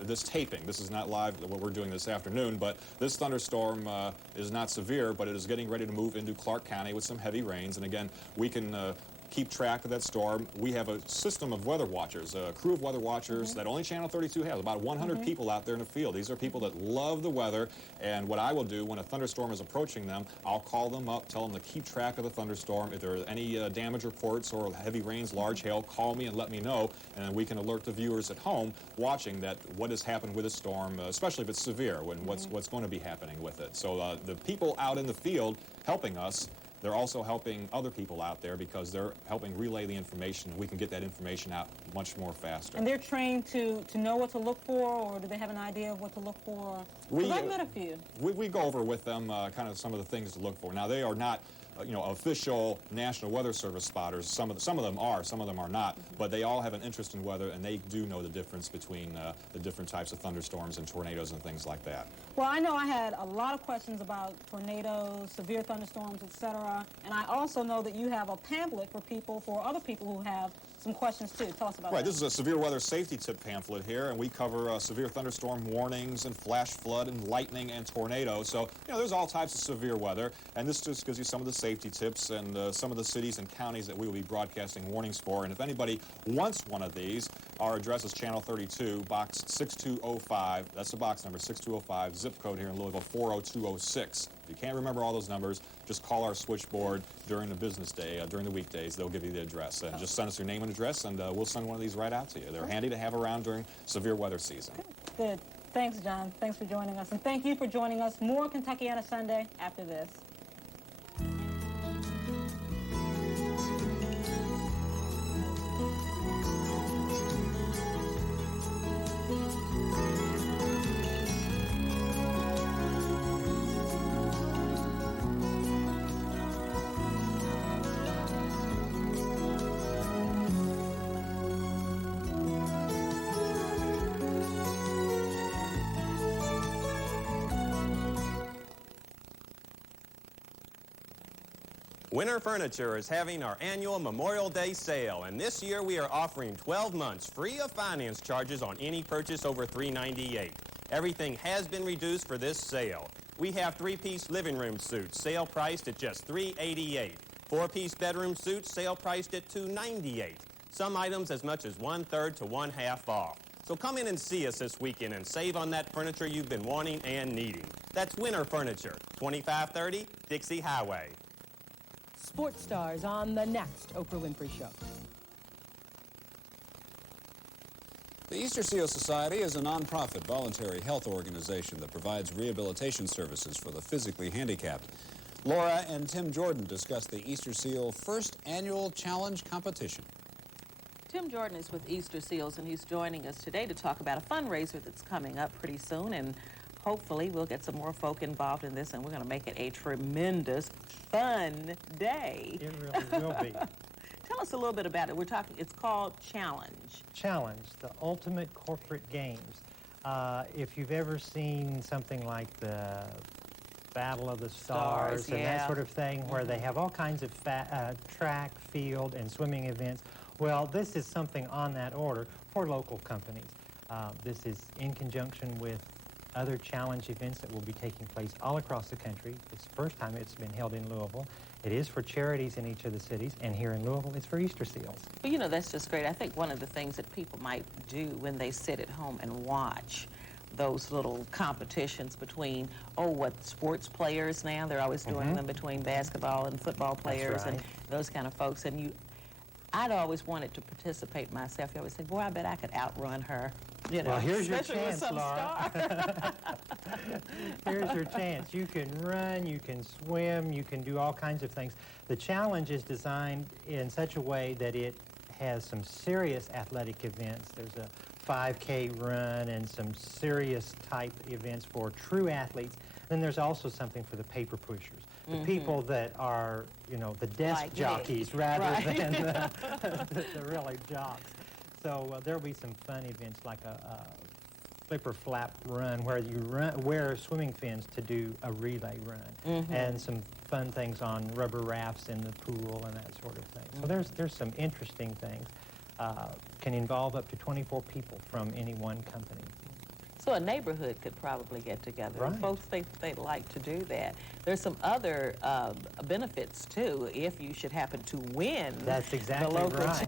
This taping, this is not live, what we're doing this afternoon, but this thunderstorm is not severe, but it is getting ready to move into Clark County with some heavy rains. And again, we can keep track of that storm. We have a system of weather watchers, a crew of weather watchers that only Channel 32 has, about 100 people out there in the field. These are people that love the weather, and what I will do when a thunderstorm is approaching them, I'll call them up, tell them to keep track of the thunderstorm. If there are any damage reports or heavy rains, large hail, call me and let me know, and then we can alert the viewers at home watching that what has happened with a storm, especially if it's severe, when what's going to be happening with it. So the people out in the field helping us, they're also helping other people out there because they're helping relay the information. We can get that information out much more faster. And they're trained to know what to look for, or do they have an idea of what to look for? Because I've met a few. We go over with them kind of some of the things to look for. Now, they are not official National Weather Service spotters. Some of them are, some of them are not, but they all have an interest in weather, and they do know the difference between the different types of thunderstorms and tornadoes and things like that. Well, I know I had a lot of questions about tornadoes, severe thunderstorms, etc., and I also know that you have a pamphlet for other people who have some questions too. Tell us about that. Right, this is a severe weather safety tip pamphlet here, and we cover severe thunderstorm warnings and flash flood and lightning and tornado. So, there's all types of severe weather, and this just gives you some of the safety tips and some of the cities and counties that we will be broadcasting warnings for. And if anybody wants one of these, our address is Channel 32, Box 6205. That's the box number, 6205, zip code here in Louisville, 40206. If you can't remember all those numbers, just call our switchboard during the business day, during the weekdays. They'll give you the address. And just send us your name and address, and we'll send one of these right out to you. They're handy to have around during severe weather season. Good. Thanks, John. Thanks for joining us. And thank you for joining us. More Kentuckiana Sunday after this. Winter Furniture is having our annual Memorial Day sale, and this year we are offering 12 months free of finance charges on any purchase over $398. Everything has been reduced for this sale. We have 3-piece living room suits, sale priced at just $388. 4-piece bedroom suits, sale priced at $298. Some items as much as 1/3 to 1/2 off. So come in and see us this weekend and save on that furniture you've been wanting and needing. That's Winter Furniture, 2530 Dixie Highway. Sports stars on the next Oprah Winfrey Show. The Easter Seal Society is a nonprofit voluntary health organization that provides rehabilitation services for the physically handicapped. Laura and Tim Jordan discussed the Easter Seal first annual challenge competition. Tim Jordan is with Easter Seals, and he's joining us today to talk about a fundraiser that's coming up pretty soon, and hopefully we'll get some more folk involved in this, and we're going to make it a tremendous, fun day. It really will be. Tell us a little bit about it. It's called Challenge. Challenge, the ultimate corporate games. If you've ever seen something like the Battle of the Stars and that sort of thing, where they have all kinds of track, field, and swimming events, well, this is something on that order for local companies. This is in conjunction with other challenge events that will be taking place all across the country. It's the first time it's been held in Louisville. It is for charities in each of the cities, and here in Louisville, it's for Easter Seals. Well, you know, that's just great. I think one of the things that people might do when they sit at home and watch those little competitions between, what sports players now, they're always doing them between basketball and football players and those kind of folks. And I'd always wanted to participate myself. I always think, boy, I bet I could outrun her. You know, well, here's your especially with chance, some Laura. star. Here's your chance. You can run, you can swim, you can do all kinds of things. The challenge is designed in such a way that it has some serious athletic events. There's a 5K run and some serious type events for true athletes. Then there's also something for the paper pushers. The people that are, the desk jockeys rather than the really jocks. So there'll be some fun events like a flipper flap run where you wear swimming fins to do a relay run, and some fun things on rubber rafts in the pool and that sort of thing. So there's some interesting things. Can involve up to 24 people from any one company. So a neighborhood could probably get together. Right. And folks think they'd like to do that. There's some other benefits, too, if you should happen to win. That's exactly the local right.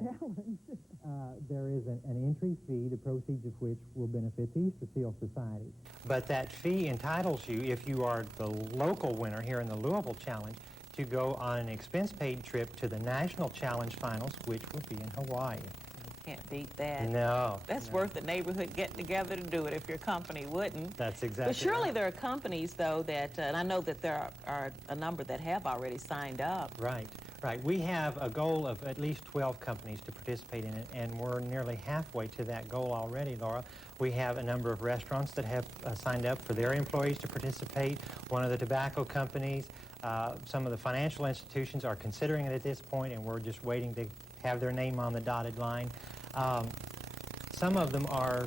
There is an entry fee, the proceeds of which will benefit the Easter Seal Society. But that fee entitles you, if you are the local winner here in the Louisville Challenge, to go on an expense-paid trip to the National Challenge Finals, which will be in Hawaii. Can't beat that. No. That's worth the neighborhood getting together to do it if your company wouldn't. That's exactly But surely right. there are companies, though, that, and I know that there are a number that have already signed up. Right. We have a goal of at least 12 companies to participate in it, and we're nearly halfway to that goal already, Laura. We have a number of restaurants that have signed up for their employees to participate. One of the tobacco companies, some of the financial institutions are considering it at this point, and we're just waiting to have their name on the dotted line. Some of them are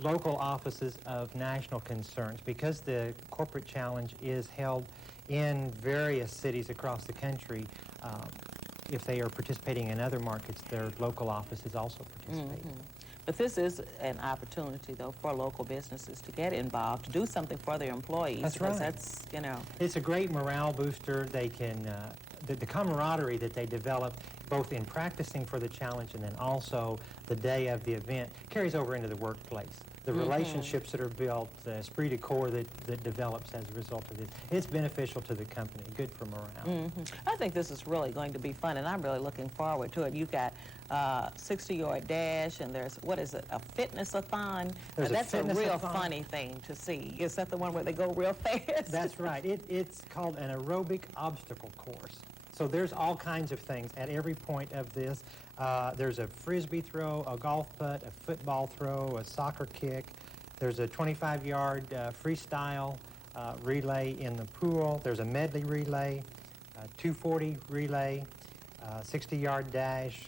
local offices of national concerns. Because the corporate challenge is held in various cities across the country, if they are participating in other markets, their local offices also participate. But this is an opportunity, though, for local businesses to get involved, to do something for their employees. That's right. That's, It's a great morale booster. They can, the camaraderie that they develop, both in practicing for the challenge and then also the day of the event, carries over into the workplace. The relationships that are built, the esprit de corps that develops as a result of this, it's beneficial to the company, good for morale. I think this is really going to be fun, and I'm really looking forward to it. You've got 60-yard dash, and there's, what is it, a fitness-a-thon? That's a real funny thing to see. Is that the one where they go real fast? That's right. It's called an aerobic obstacle course. So there's all kinds of things at every point of this. There's a frisbee throw, a golf putt, a football throw, a soccer kick. There's a 25-yard freestyle relay in the pool. There's a medley relay, 240 relay, 60-yard dash.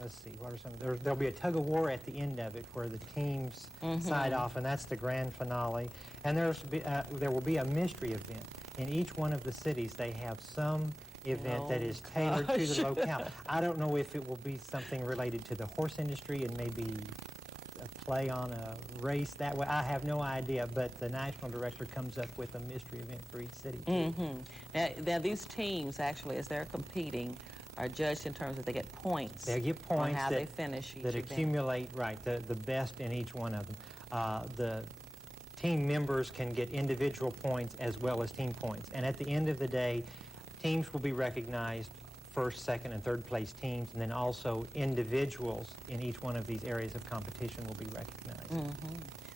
Let's see, what are some? There'll be a tug-of-war at the end of it where the teams side off, and that's the grand finale. And there will be a mystery event. In each one of the cities, they have some event that is tailored to the locale. I don't know if it will be something related to the horse industry and maybe a play on a race that way. I have no idea, but the national director comes up with a mystery event for each city. Now, these teams, actually, as they're competing, are judged in terms of they get points. They get points on how that, they finish each that event. accumulate, right, the best in each one of them. The team members can get individual points as well as team points. And at the end of the day, teams will be recognized, first, second, and third place teams, and then also individuals in each one of these areas of competition will be recognized.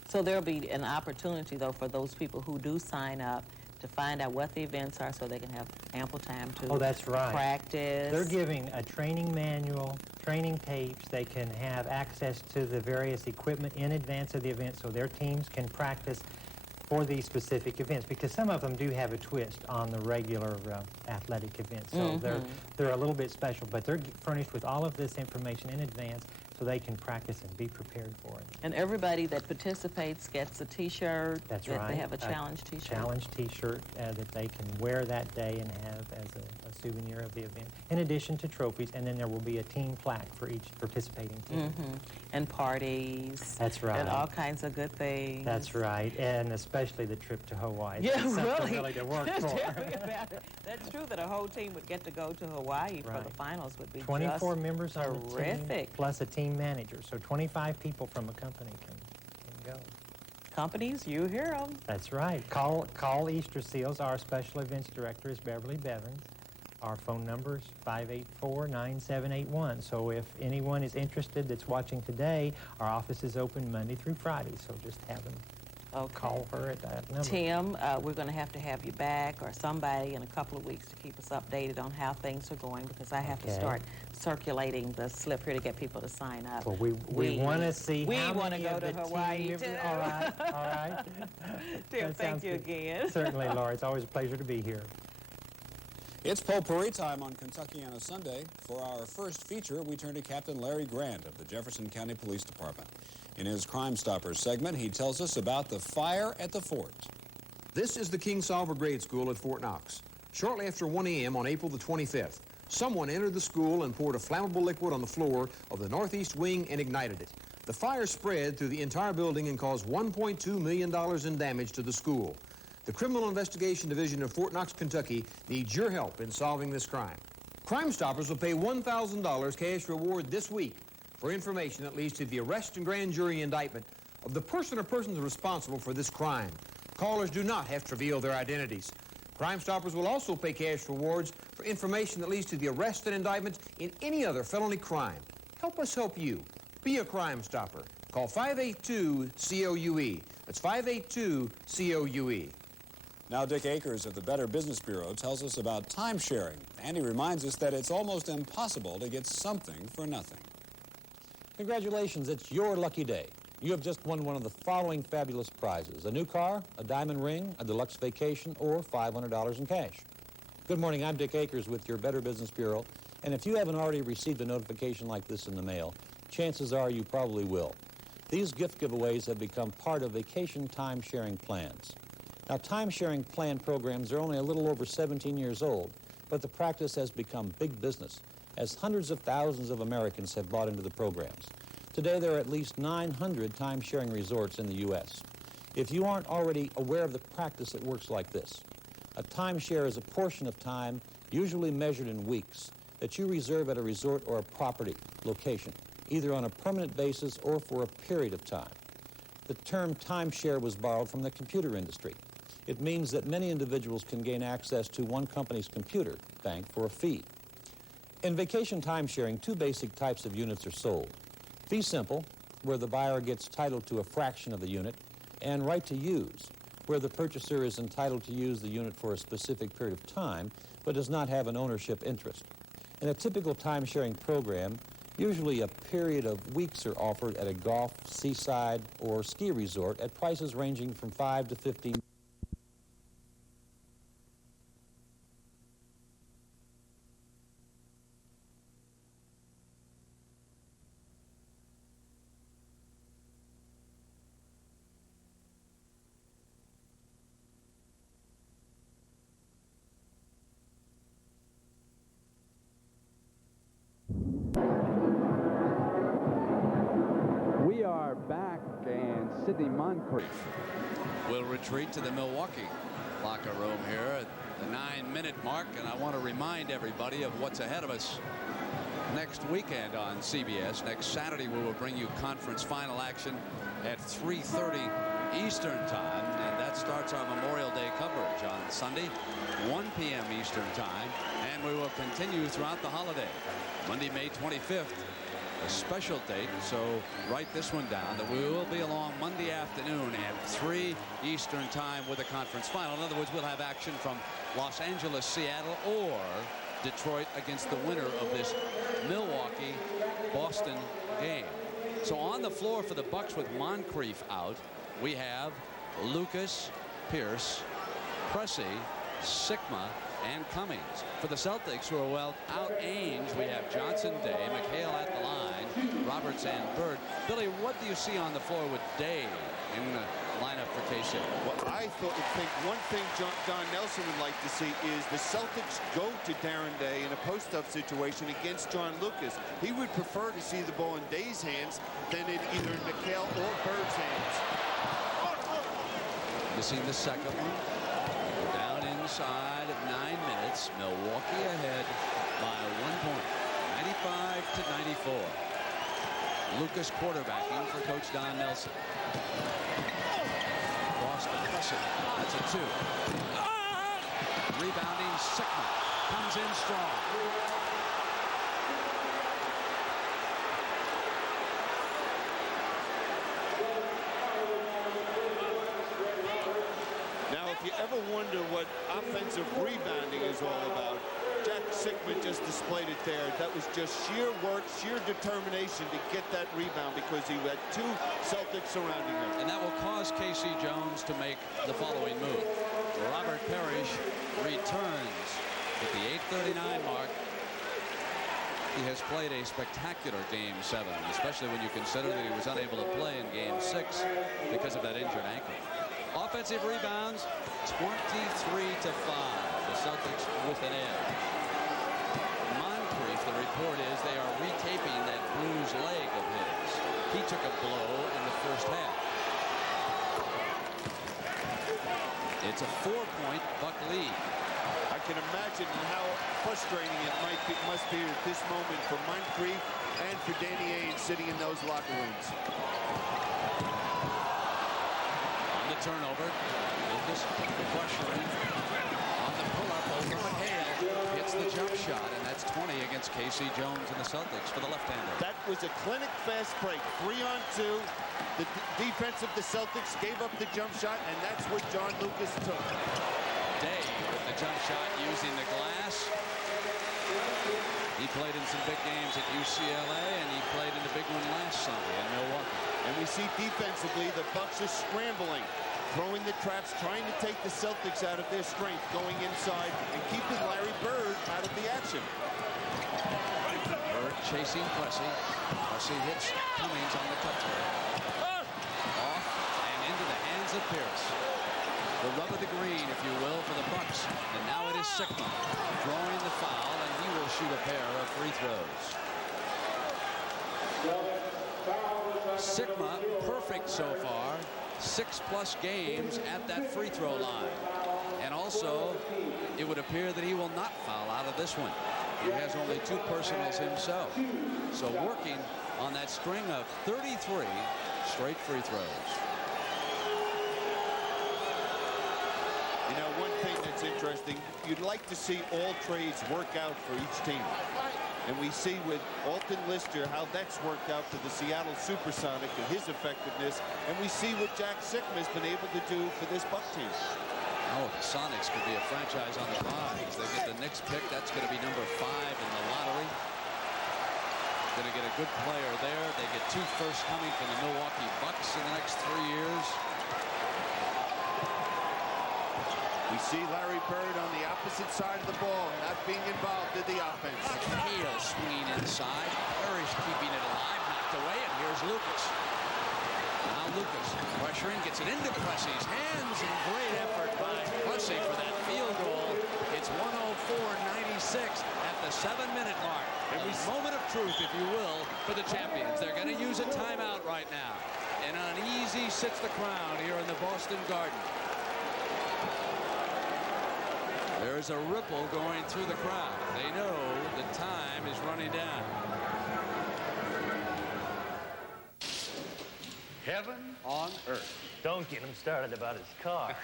So there'll be an opportunity, though, for those people who do sign up to find out what the events are so they can have ample time to that's right. practice. They're giving a training manual, training tapes. They can have access to the various equipment in advance of the event so their teams can practice for these specific events, because some of them do have a twist on the regular athletic events. So they're a little bit special, but they're furnished with all of this information in advance so they can practice and be prepared for it. And everybody that participates gets a T-shirt. That's right. They have a challenge T-shirt. Challenge T-shirt that they can wear that day and have as a souvenir of the event, in addition to trophies, and then there will be a team plaque for each participating team. And parties. That's right. And all kinds of good things. That's right, and especially the trip to Hawaii. Yeah, That's something really. really to work Tell for. me about it. That's true that a whole team would get to go to Hawaii for the finals would be 24 just members on the team, terrific. plus a team manager. So 25 people from a company can go. Companies, you hear them. That's right. Call Easter Seals. Our special events director is Beverly Bevins. Our phone number is 584-9781. So if anyone is interested that's watching today, our office is open Monday through Friday. So just have them call her at that number. Tim, we're going to have you back or somebody in a couple of weeks to keep us updated on how things are going, because I have to start circulating the slip here to get people to sign up. Well, we want to see we how want to many go of to the Hawaii, team too. members- All right, all right. Tim, That thank sounds you good. again. Certainly, Laura. It's always a pleasure to be here. It's potpourri time on Kentucky on a Sunday. For our first feature, we turn to Captain Larry Grant of the Jefferson County Police Department. In his Crime Stoppers segment, he tells us about the fire at the fort. This is the King Solver Grade School at Fort Knox. Shortly after 1 a.m. on April the 25th, someone entered the school and poured a flammable liquid on the floor of the northeast wing and ignited it. The fire spread through the entire building and caused $1.2 million in damage to the school. The Criminal Investigation Division of Fort Knox, Kentucky needs your help in solving this crime. Crime Stoppers will pay $1,000 cash reward this week for information that leads to the arrest and grand jury indictment of the person or persons responsible for this crime. Callers do not have to reveal their identities. Crime Stoppers will also pay cash rewards for information that leads to the arrest and indictment in any other felony crime. Help us help you. Be a Crime Stopper. Call 582-COUE. That's 582-COUE. Now Dick Akers of the Better Business Bureau tells us about time sharing, and he reminds us that it's almost impossible to get something for nothing. Congratulations, it's your lucky day. You have just won one of the following fabulous prizes: a new car, a diamond ring, a deluxe vacation, or $500 in cash. Good morning, I'm Dick Akers with your Better Business Bureau, and if you haven't already received a notification like this in the mail, chances are you probably will. These gift giveaways have become part of vacation time-sharing plans. Now, time-sharing plan programs are only a little over 17 years old, but the practice has become big business, as hundreds of thousands of Americans have bought into the programs. Today, there are at least 900 time-sharing resorts in the U.S. If you aren't already aware of the practice, it works like this. A timeshare is a portion of time, usually measured in weeks, that you reserve at a resort or a property location, either on a permanent basis or for a period of time. The term timeshare was borrowed from the computer industry. It means that many individuals can gain access to one company's computer bank for a fee. In vacation timesharing, two basic types of units are sold: fee simple, where the buyer gets title to a fraction of the unit, and right to use, where the purchaser is entitled to use the unit for a specific period of time, but does not have an ownership interest. In a typical timesharing program, usually a period of weeks are offered at a golf, seaside, or ski resort at prices ranging from $5 to $15. Sidney Moncrief will retreat to the Milwaukee locker room here at the 9-minute mark, and I want to remind everybody of what's ahead of us next weekend on CBS. Next Saturday, we will bring you conference final action at 3:30 Eastern time, and that starts our Memorial Day coverage on Sunday, 1 p.m. Eastern time, and we will continue throughout the holiday. Monday, May 25th, a special date, so write this one down, that we will be along Monday afternoon at 3 Eastern time with a conference final. In other words, we'll have action from Los Angeles, Seattle, or Detroit against the winner of this Milwaukee-Boston game. So on the floor for the Bucks with Moncrief out, we have Lucas, Pierce, Pressey, Sikma, and Cummings. For the Celtics, who are well out Ainge, we have Johnson, Day, McHale at the line, Roberts and Bird. Billy, what do you see on the floor with Day in the lineup for KC? Well, I think one thing Don Nelson would like to see is the Celtics go to Darren Day in a post-up situation against John Lucas. He would prefer to see the ball in Day's hands than in either McHale or Bird's hands. Missing the second one. Down inside at 9 minutes. Milwaukee ahead by 1 point. 95-94. Lucas quarterbacking for Coach Don Nelson. Boston Pressey. That's a 2. Rebounding Sikma. Comes in strong. Now, if you ever wonder what offensive rebounding is all about, Jack Sikma just displayed it there. That was just sheer work, sheer determination to get that rebound because he had 2 Celtics surrounding him. And that will cause K.C. Jones to make the following move. Robert Parrish returns at the 8:39 mark. He has played a spectacular Game 7, especially when you consider that he was unable to play in Game 6 because of that injured ankle. Offensive rebounds, 23-5. The Celtics with an edge. Moncrief, the report is they are retaping that bruised leg of his. He took a blow in the first half. It's a 4-point Buck lead. I can imagine how frustrating it must be at this moment for Moncrief and for Danny Ainge sitting in those locker rooms. Turnover. Lucas pressuring on the pull-up over McHale. Hits the jump shot, and that's 20 against K.C. Jones and the Celtics for the left-hander. That was a clinic fast break. 3-on-2. The defense of the Celtics gave up the jump shot, and that's what John Lucas took. Day with the jump shot using the glass. He played in some big games at UCLA, and he played in the big one last Sunday in Milwaukee. And we see defensively the Bucks are scrambling, throwing the traps, trying to take the Celtics out of their strength, going inside and keeping Larry Bird out of the action. Bird chasing Pressey. Pressey hits Cummings on the cut through. Off and into the hands of Pierce. The rub of the green, if you will, for the Bucks. And now it is Sikma drawing the foul, and he will shoot a pair of free throws. Sikma perfect so far. 6+ games at that free throw line. And also, it would appear that he will not foul out of this one. He has only 2 personals himself. So working on that string of 33 straight free throws. You know, one thing that's interesting, you'd like to see all trades work out for each team. And we see with Alton Lister how that's worked out for the Seattle Supersonic and his effectiveness. And we see what Jack Sikma has been able to do for this Buck team. Oh, the Sonics could be a franchise on the rise. They get the Knicks pick. That's going to be number 5 in the lottery. Going to get a good player there. They get 2 firsts coming from the Milwaukee Bucks in the next 3 years. We see Larry Bird on the opposite side of the ball, not being involved in the offense. McHale swinging inside. Parrish keeping it alive, knocked away, and here's Lucas. Now Lucas pressuring, gets it into Pressey's hands, and great effort by Pressey for that field goal. It's 104-96 at the 7-minute mark. And we moment of truth, if you will, for the champions. They're going to use a timeout right now. And uneasy sits the crowd here in the Boston Garden. There's a ripple going through the crowd. They know the time is running down. Heaven on earth. Don't get him started about his car.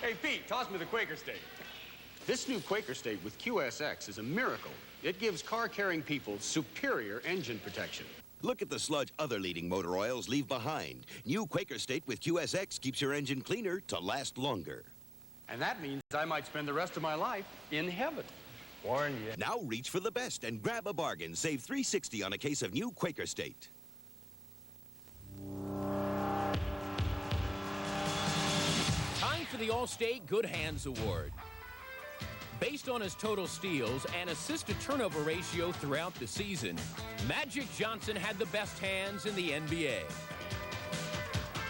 Hey, Pete, toss me the Quaker State. This new Quaker State with QSX is a miracle. It gives car-carrying people superior engine protection. Look at the sludge other leading motor oils leave behind. New Quaker State with QSX keeps your engine cleaner to last longer. And that means I might spend the rest of my life in heaven. Warned you. Now reach for the best and grab a bargain. Save $3.60 on a case of new Quaker State. Time for the Allstate Good Hands Award. Based on his total steals and assist-to-turnover ratio throughout the season, Magic Johnson had the best hands in the NBA.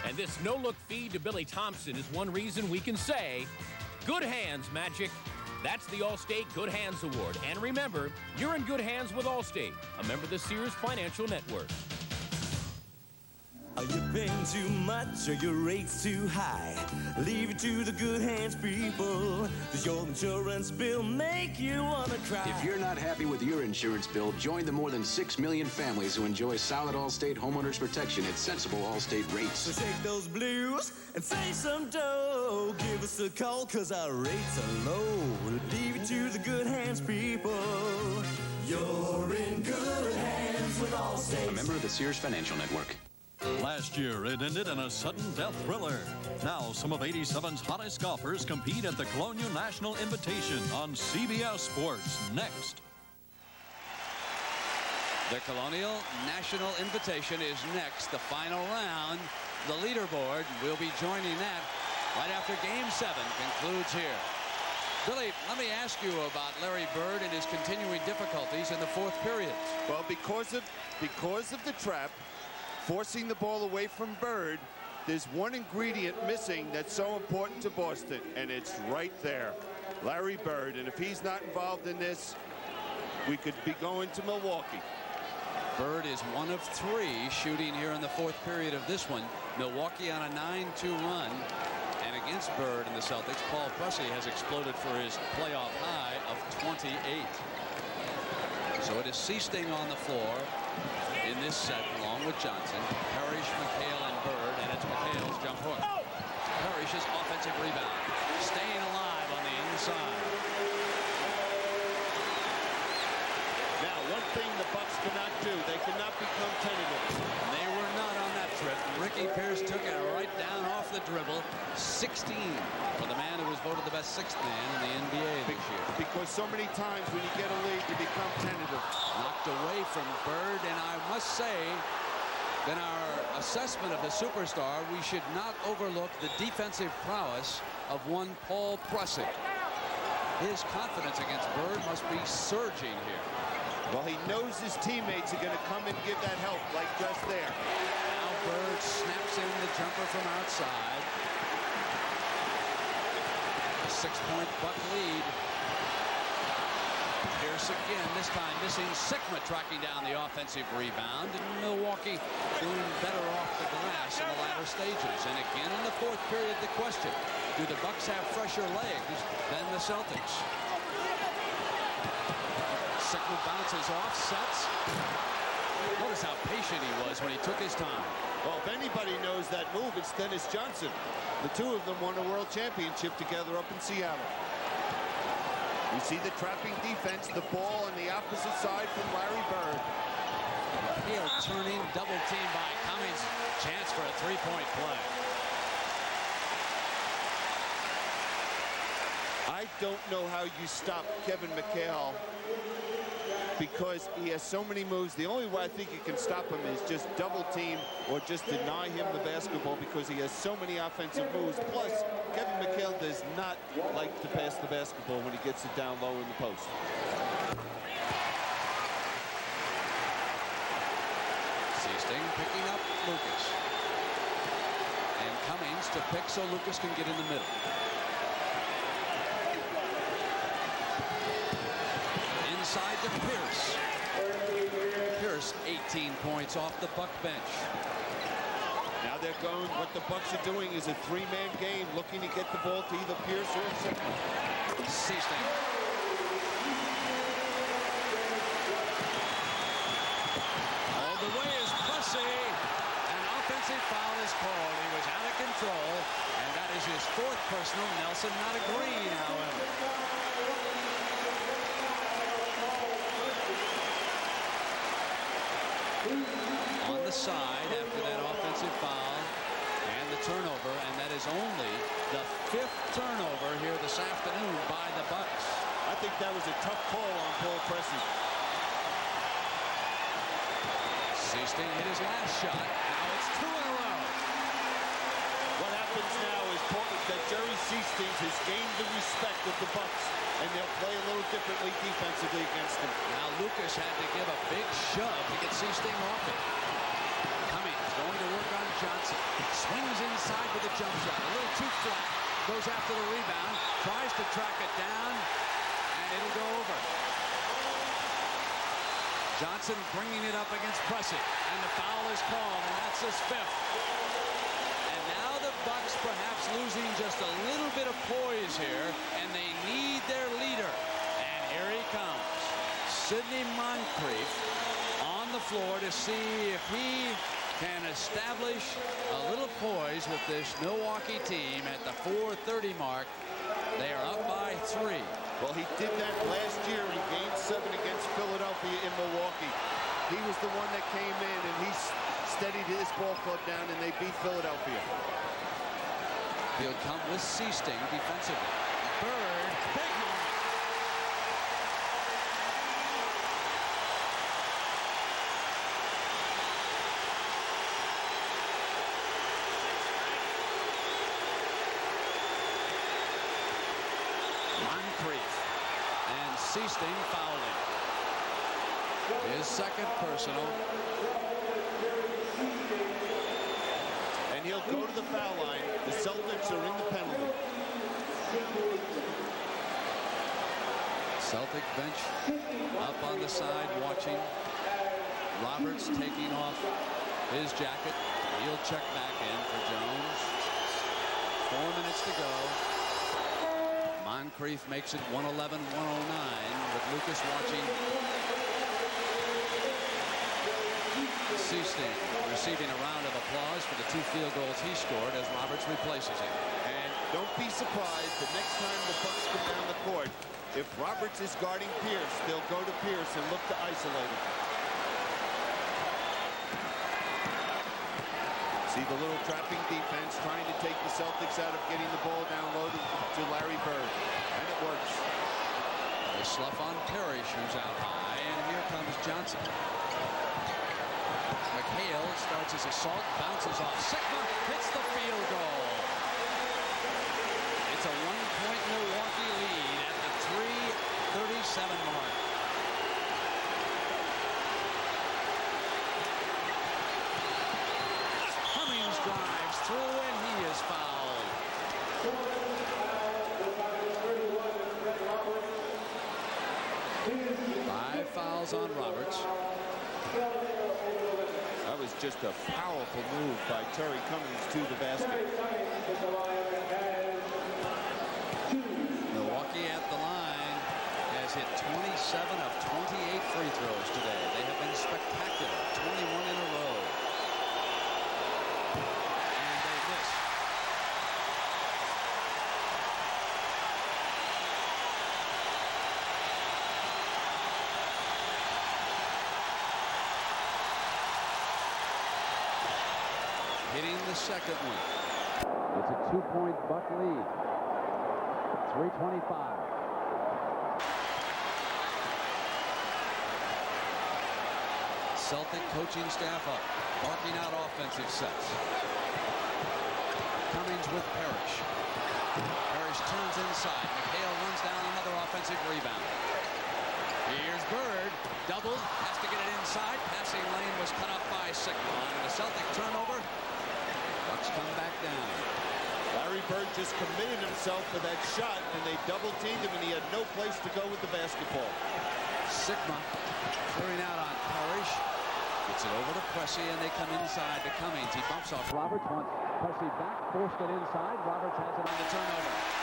And this no-look feed to Billy Thompson is one reason we can say, good hands, Magic. That's the Allstate Good Hands Award. And remember, you're in good hands with Allstate, a member of the Sears Financial Network. Are you paying too much or your rates too high? Leave it to the good hands people. Does your insurance bill make you want to cry? If you're not happy with your insurance bill, join the more than 6 million families who enjoy solid Allstate homeowners protection at sensible Allstate rates. So shake those blues and save some dough. Give us a call because our rates are low. Leave it to the good hands people. You're in good hands with Allstate. A member of the Sears Financial Network. Last year, it ended in a sudden death thriller. Now, some of 87's hottest golfers compete at the Colonial National Invitation on CBS Sports next. The Colonial National Invitation is next, the final round. The leaderboard will be joining that right after Game 7 concludes here. Billy, let me ask you about Larry Bird and his continuing difficulties in the fourth period. Well, because of the trap, forcing the ball away from Bird, there's one ingredient missing that's so important to Boston, and it's right there. Larry Bird. And if he's not involved in this, we could be going to Milwaukee. Bird is 1 of 3 shooting here in the fourth period of this one. Milwaukee on a 9-2 run. And against Bird and the Celtics, Paul Pressey has exploded for his playoff high of 28. So it is Seasting on the floor in this set, along with Johnson, Parrish, McHale, and Bird, and it's McHale's jump hook. Parrish's offensive rebound, staying alive on the inside. Now, one thing the Bucks cannot do, they cannot become tentative. They were not on that trip. Ricky Pierce took it right down off the dribble. 16 for the man who was voted the best sixth man in the NBA this year. Because so many times when you get a lead, you become tentative. Knocked away from Bird, and I must say, in our assessment of the superstar, we should not overlook the defensive prowess of one Paul Pressey. His confidence against Bird must be surging here. Well, he knows his teammates are going to come and give that help, like just there. Now Bird snaps in the jumper from outside. A 6-point Buck lead. Pierce again, this time missing. Sikma tracking down the offensive rebound. And Milwaukee doing better off the glass in the latter stages. And again in the fourth period, the question, do the Bucks have fresher legs than the Celtics? Sikma bounces off, sets. Notice how patient he was when he took his time. Well, if anybody knows that move, it's Dennis Johnson. The two of them won a world championship together up in Seattle. You see the trapping defense, the ball on the opposite side from Larry Bird. Here, turning, double team by Cummings. Chance for a three-point play. I don't know how you stop Kevin McHale because he has so many moves. The only way I think you can stop him is just double team or just deny him the basketball because he has so many offensive moves. Plus, Kevin McHale does not like to pass the basketball when he gets it down low in the post. Seasting picking up Lucas. And Cummings to pick so Lucas can get in the middle. Inside to Pierce. Pierce 18 points off the Buck bench. Now Now they're going, what the Bucks are doing is a three-man game, looking to get the ball to either Pierce or Sigma. Seasting. All the way is Pressey. An offensive foul is called. He was out of control, and that is his fourth personal. Nelson not agreeing, however. On the side after that offensive foul and the turnover, and that is only the 5th turnover here this afternoon by the Bucks. I think that was a tough call on Paul Pressey. Seasting hit his last shot. Now it's 2 in a row. What happens now is that Jerry Seasting has gained the respect of the Bucks, and they'll play a little differently defensively against him. Now Lucas had to give a big shove to get Seasting off it. Cummings going to work on Johnson. Swings inside with a jump shot. A little too flat. Goes after the rebound. Tries to track it down, and it'll go over. Johnson bringing it up against Pressey, and the foul is called, and that's his 5th. And now the Bucks perhaps losing just a little bit of poise here, and they need their leader. And here he comes, Sidney Moncrief on the floor to see if he can establish a little poise with this Milwaukee team at the 4:30 mark. They are up by 3. Well, he did that last year in Game 7 against Philadelphia in Milwaukee. He was the one that came in, and he steadied his ball club down, and they beat Philadelphia. He'll come with Seasting defensively. Bird, big moment. Moncrief and Seasting fouling. His 2nd personal. And he'll go to the foul line. The Celtics are in the penalty. Celtic bench up on the side watching. Roberts taking off his jacket. He'll check back in for Jones. 4 minutes to go. Moncrief makes it 111-109 with Lucas watching. Seasting receiving a round of applause for the 2 field goals he scored as Roberts replaces him. And don't be surprised the next time the Bucks come down the court, if Roberts is guarding Pierce, they'll go to Pierce and look to isolate him. See the little trapping defense trying to take the Celtics out of getting the ball down low to Larry Bird. And it works. They slough on Parrish, who's out high, and here comes Johnson. McHale starts his assault, bounces off Sigma, hits the field goal. It's a 1-point Milwaukee lead at the 3:37 mark. Cummings drives through, and he is fouled. 5 fouls on Roberts. That was just a powerful move by Terry Cummings to the basket. Milwaukee at the line has hit 27 of 28 free throws today. They have been spectacular, 21 in a row. And they miss. Hitting the second one. It's a 2-point Buck lead. 3:25. Celtic coaching staff up, barking out offensive sets. Cummings with Parrish. Parrish turns inside. McHale runs down another offensive rebound. Here's Bird, doubled, has to get it inside. Passing lane was cut up by Sigma. And a Celtic turnover. Bucks come back down. Larry Bird just committed himself for that shot, and they double-teamed him, and he had no place to go with the basketball. Sigma clearing out on Parrish. Gets it over to Plessy, and they come inside to Cummings. He bumps off Roberts, wants Plessy back, forced it inside. Roberts has it on the turnover.